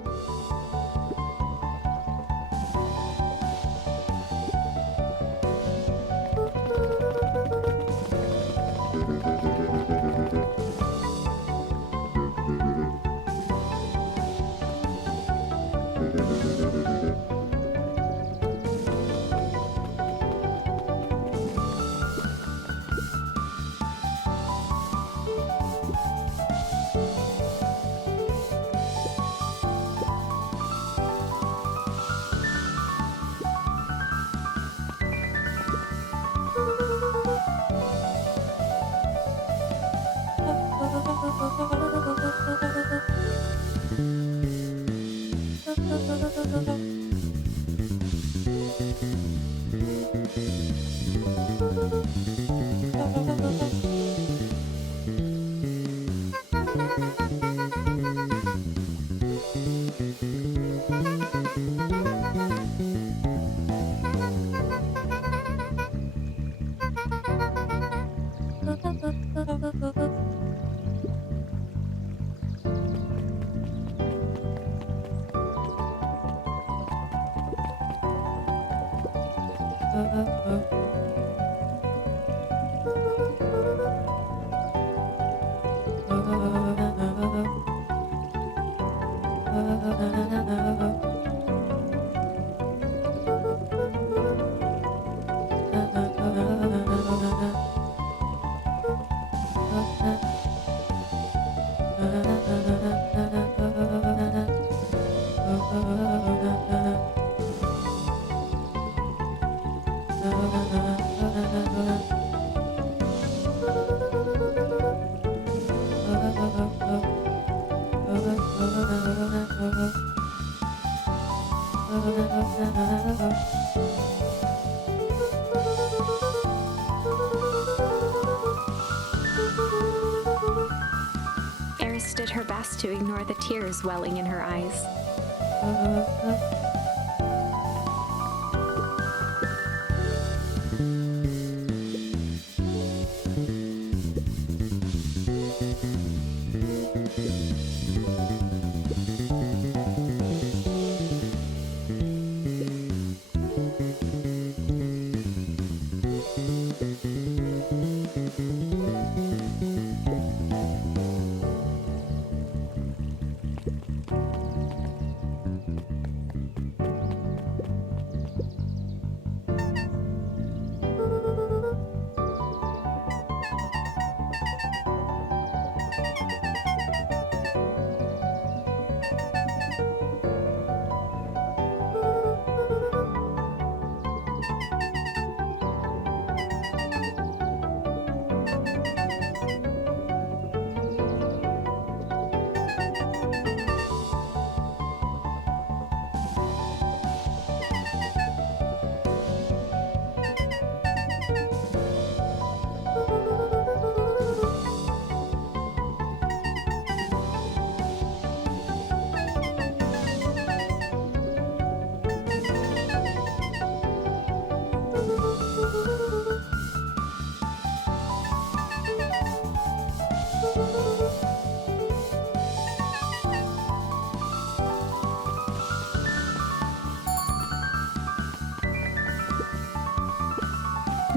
to ignore the tears welling in her eyes.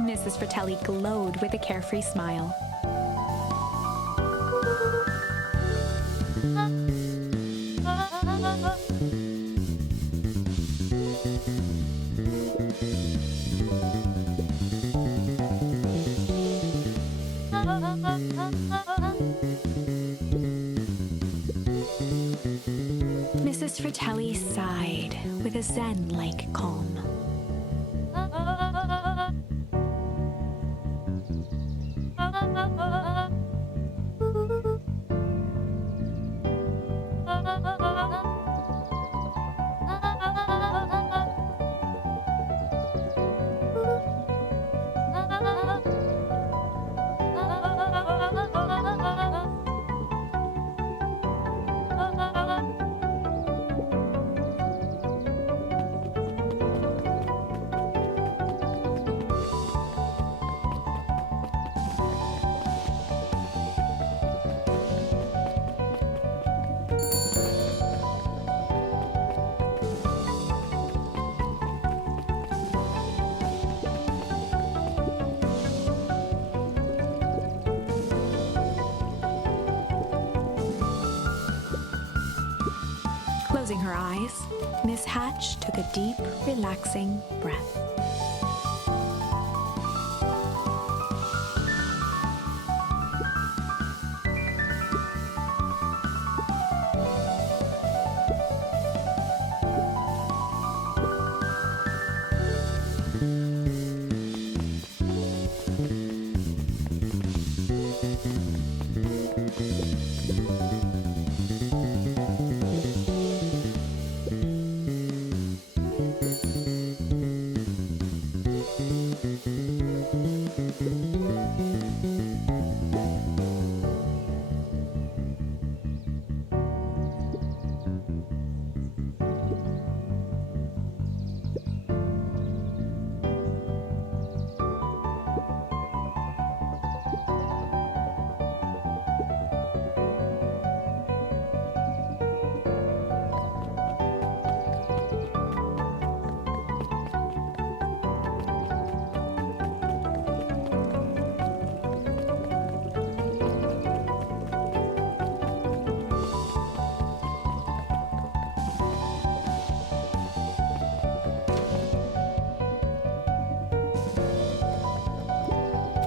Mrs. Fratelli glowed with a carefree smile. Mrs. Fratelli sighed with a zen-like calm. Closing her eyes, Miss Hatch took a deep, relaxing breath.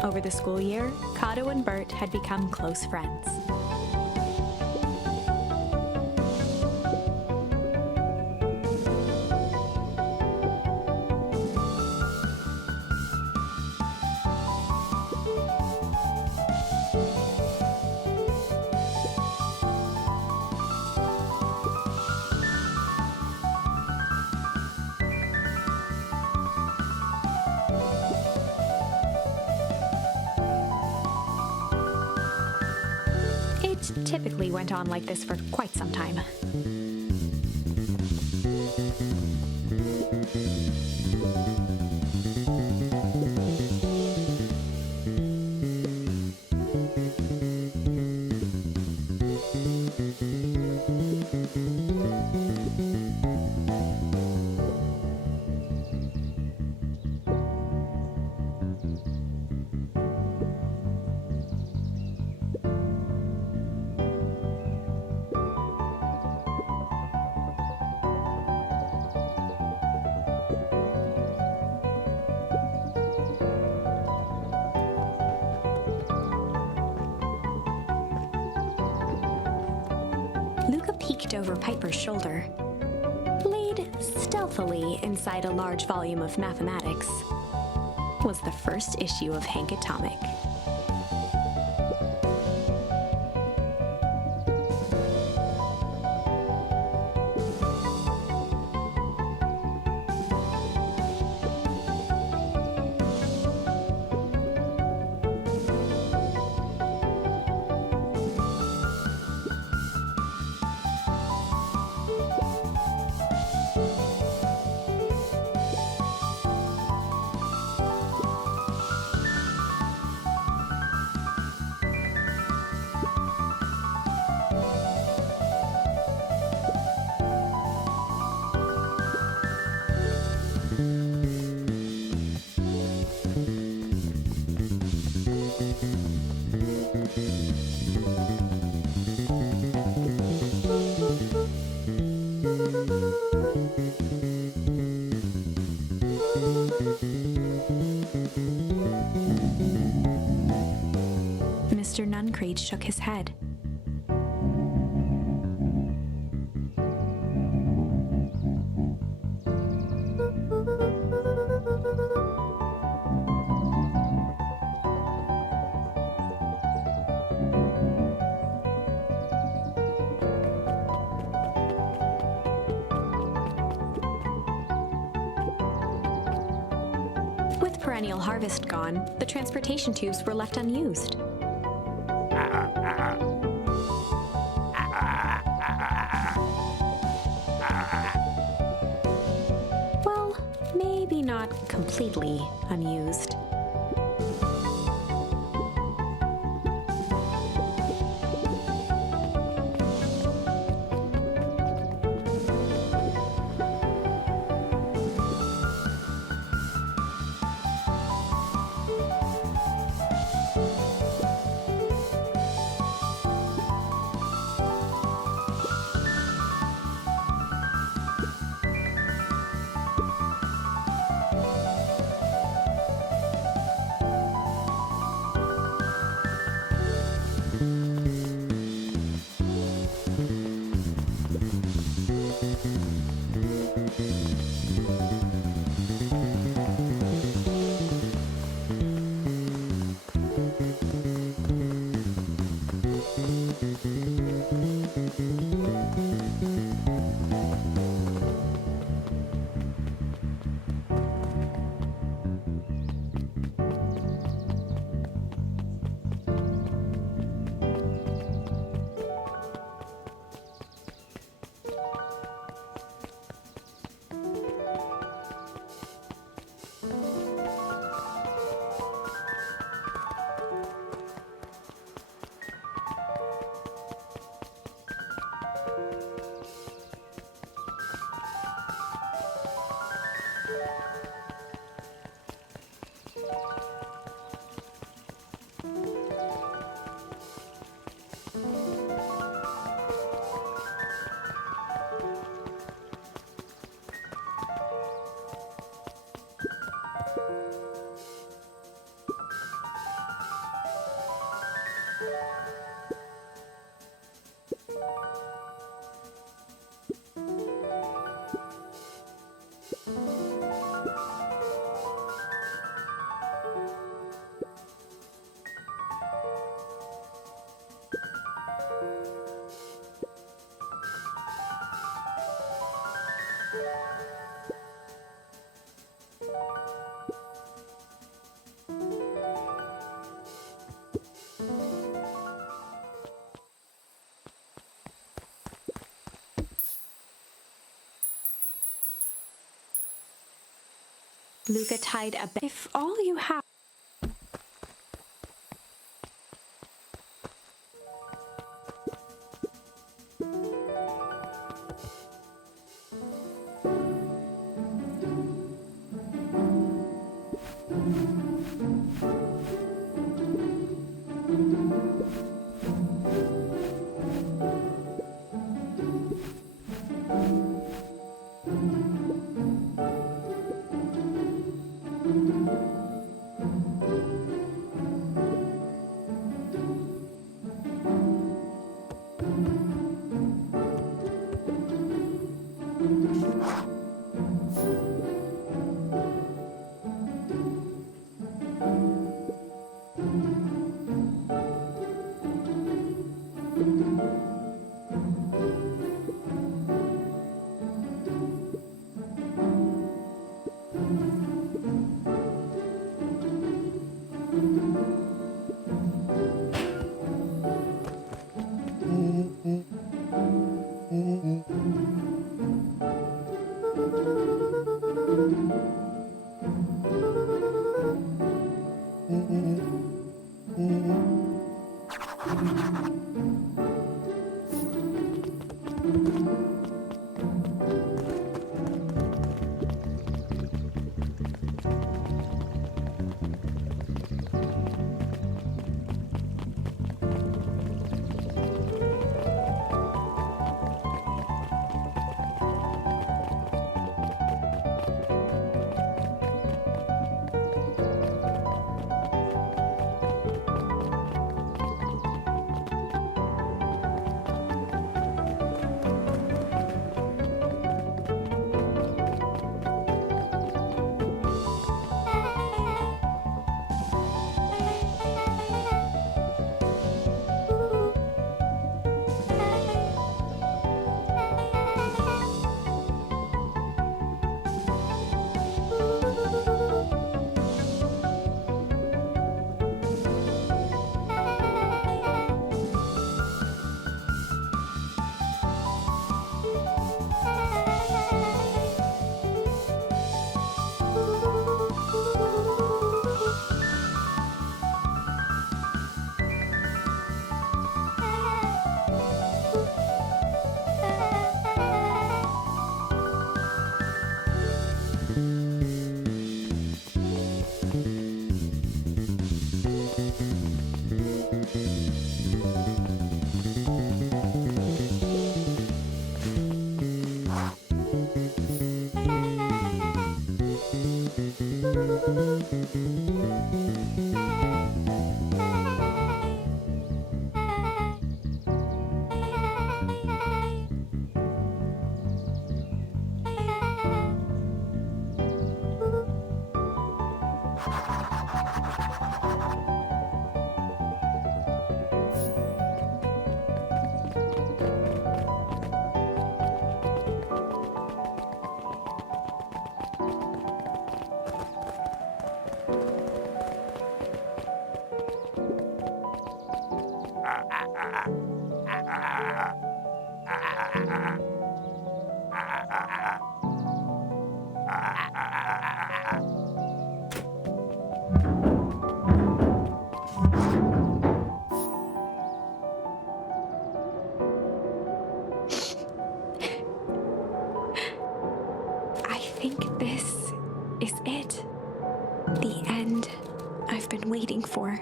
Over the school year, Kato and Bert had become close friends. typically went on like this for quite some time. Luka peeked over Piper's shoulder. Laid stealthily inside a large volume of mathematics was the first issue of Hank Atomic. Mr. Nuncreed shook his head. With perennial harvest gone, the transportation tubes were left unused. Well, maybe not completely unused. Luka tied a bag. If all you have... I think this is it. The end I've been waiting for.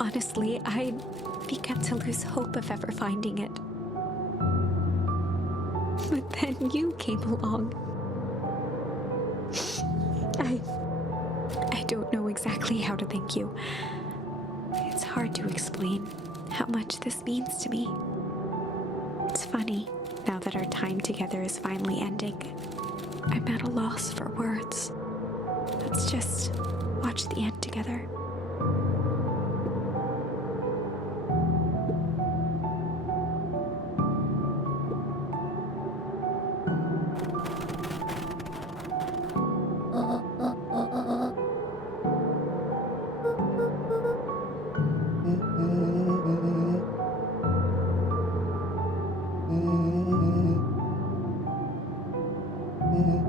Honestly, I began to lose hope of ever finding it. But then you came along. I don't know exactly how to thank you. It's hard to explain how much this means to me. It's funny, now that our time together is finally ending, I'm at a loss for words. Let's just watch the end together. Mm-hmm.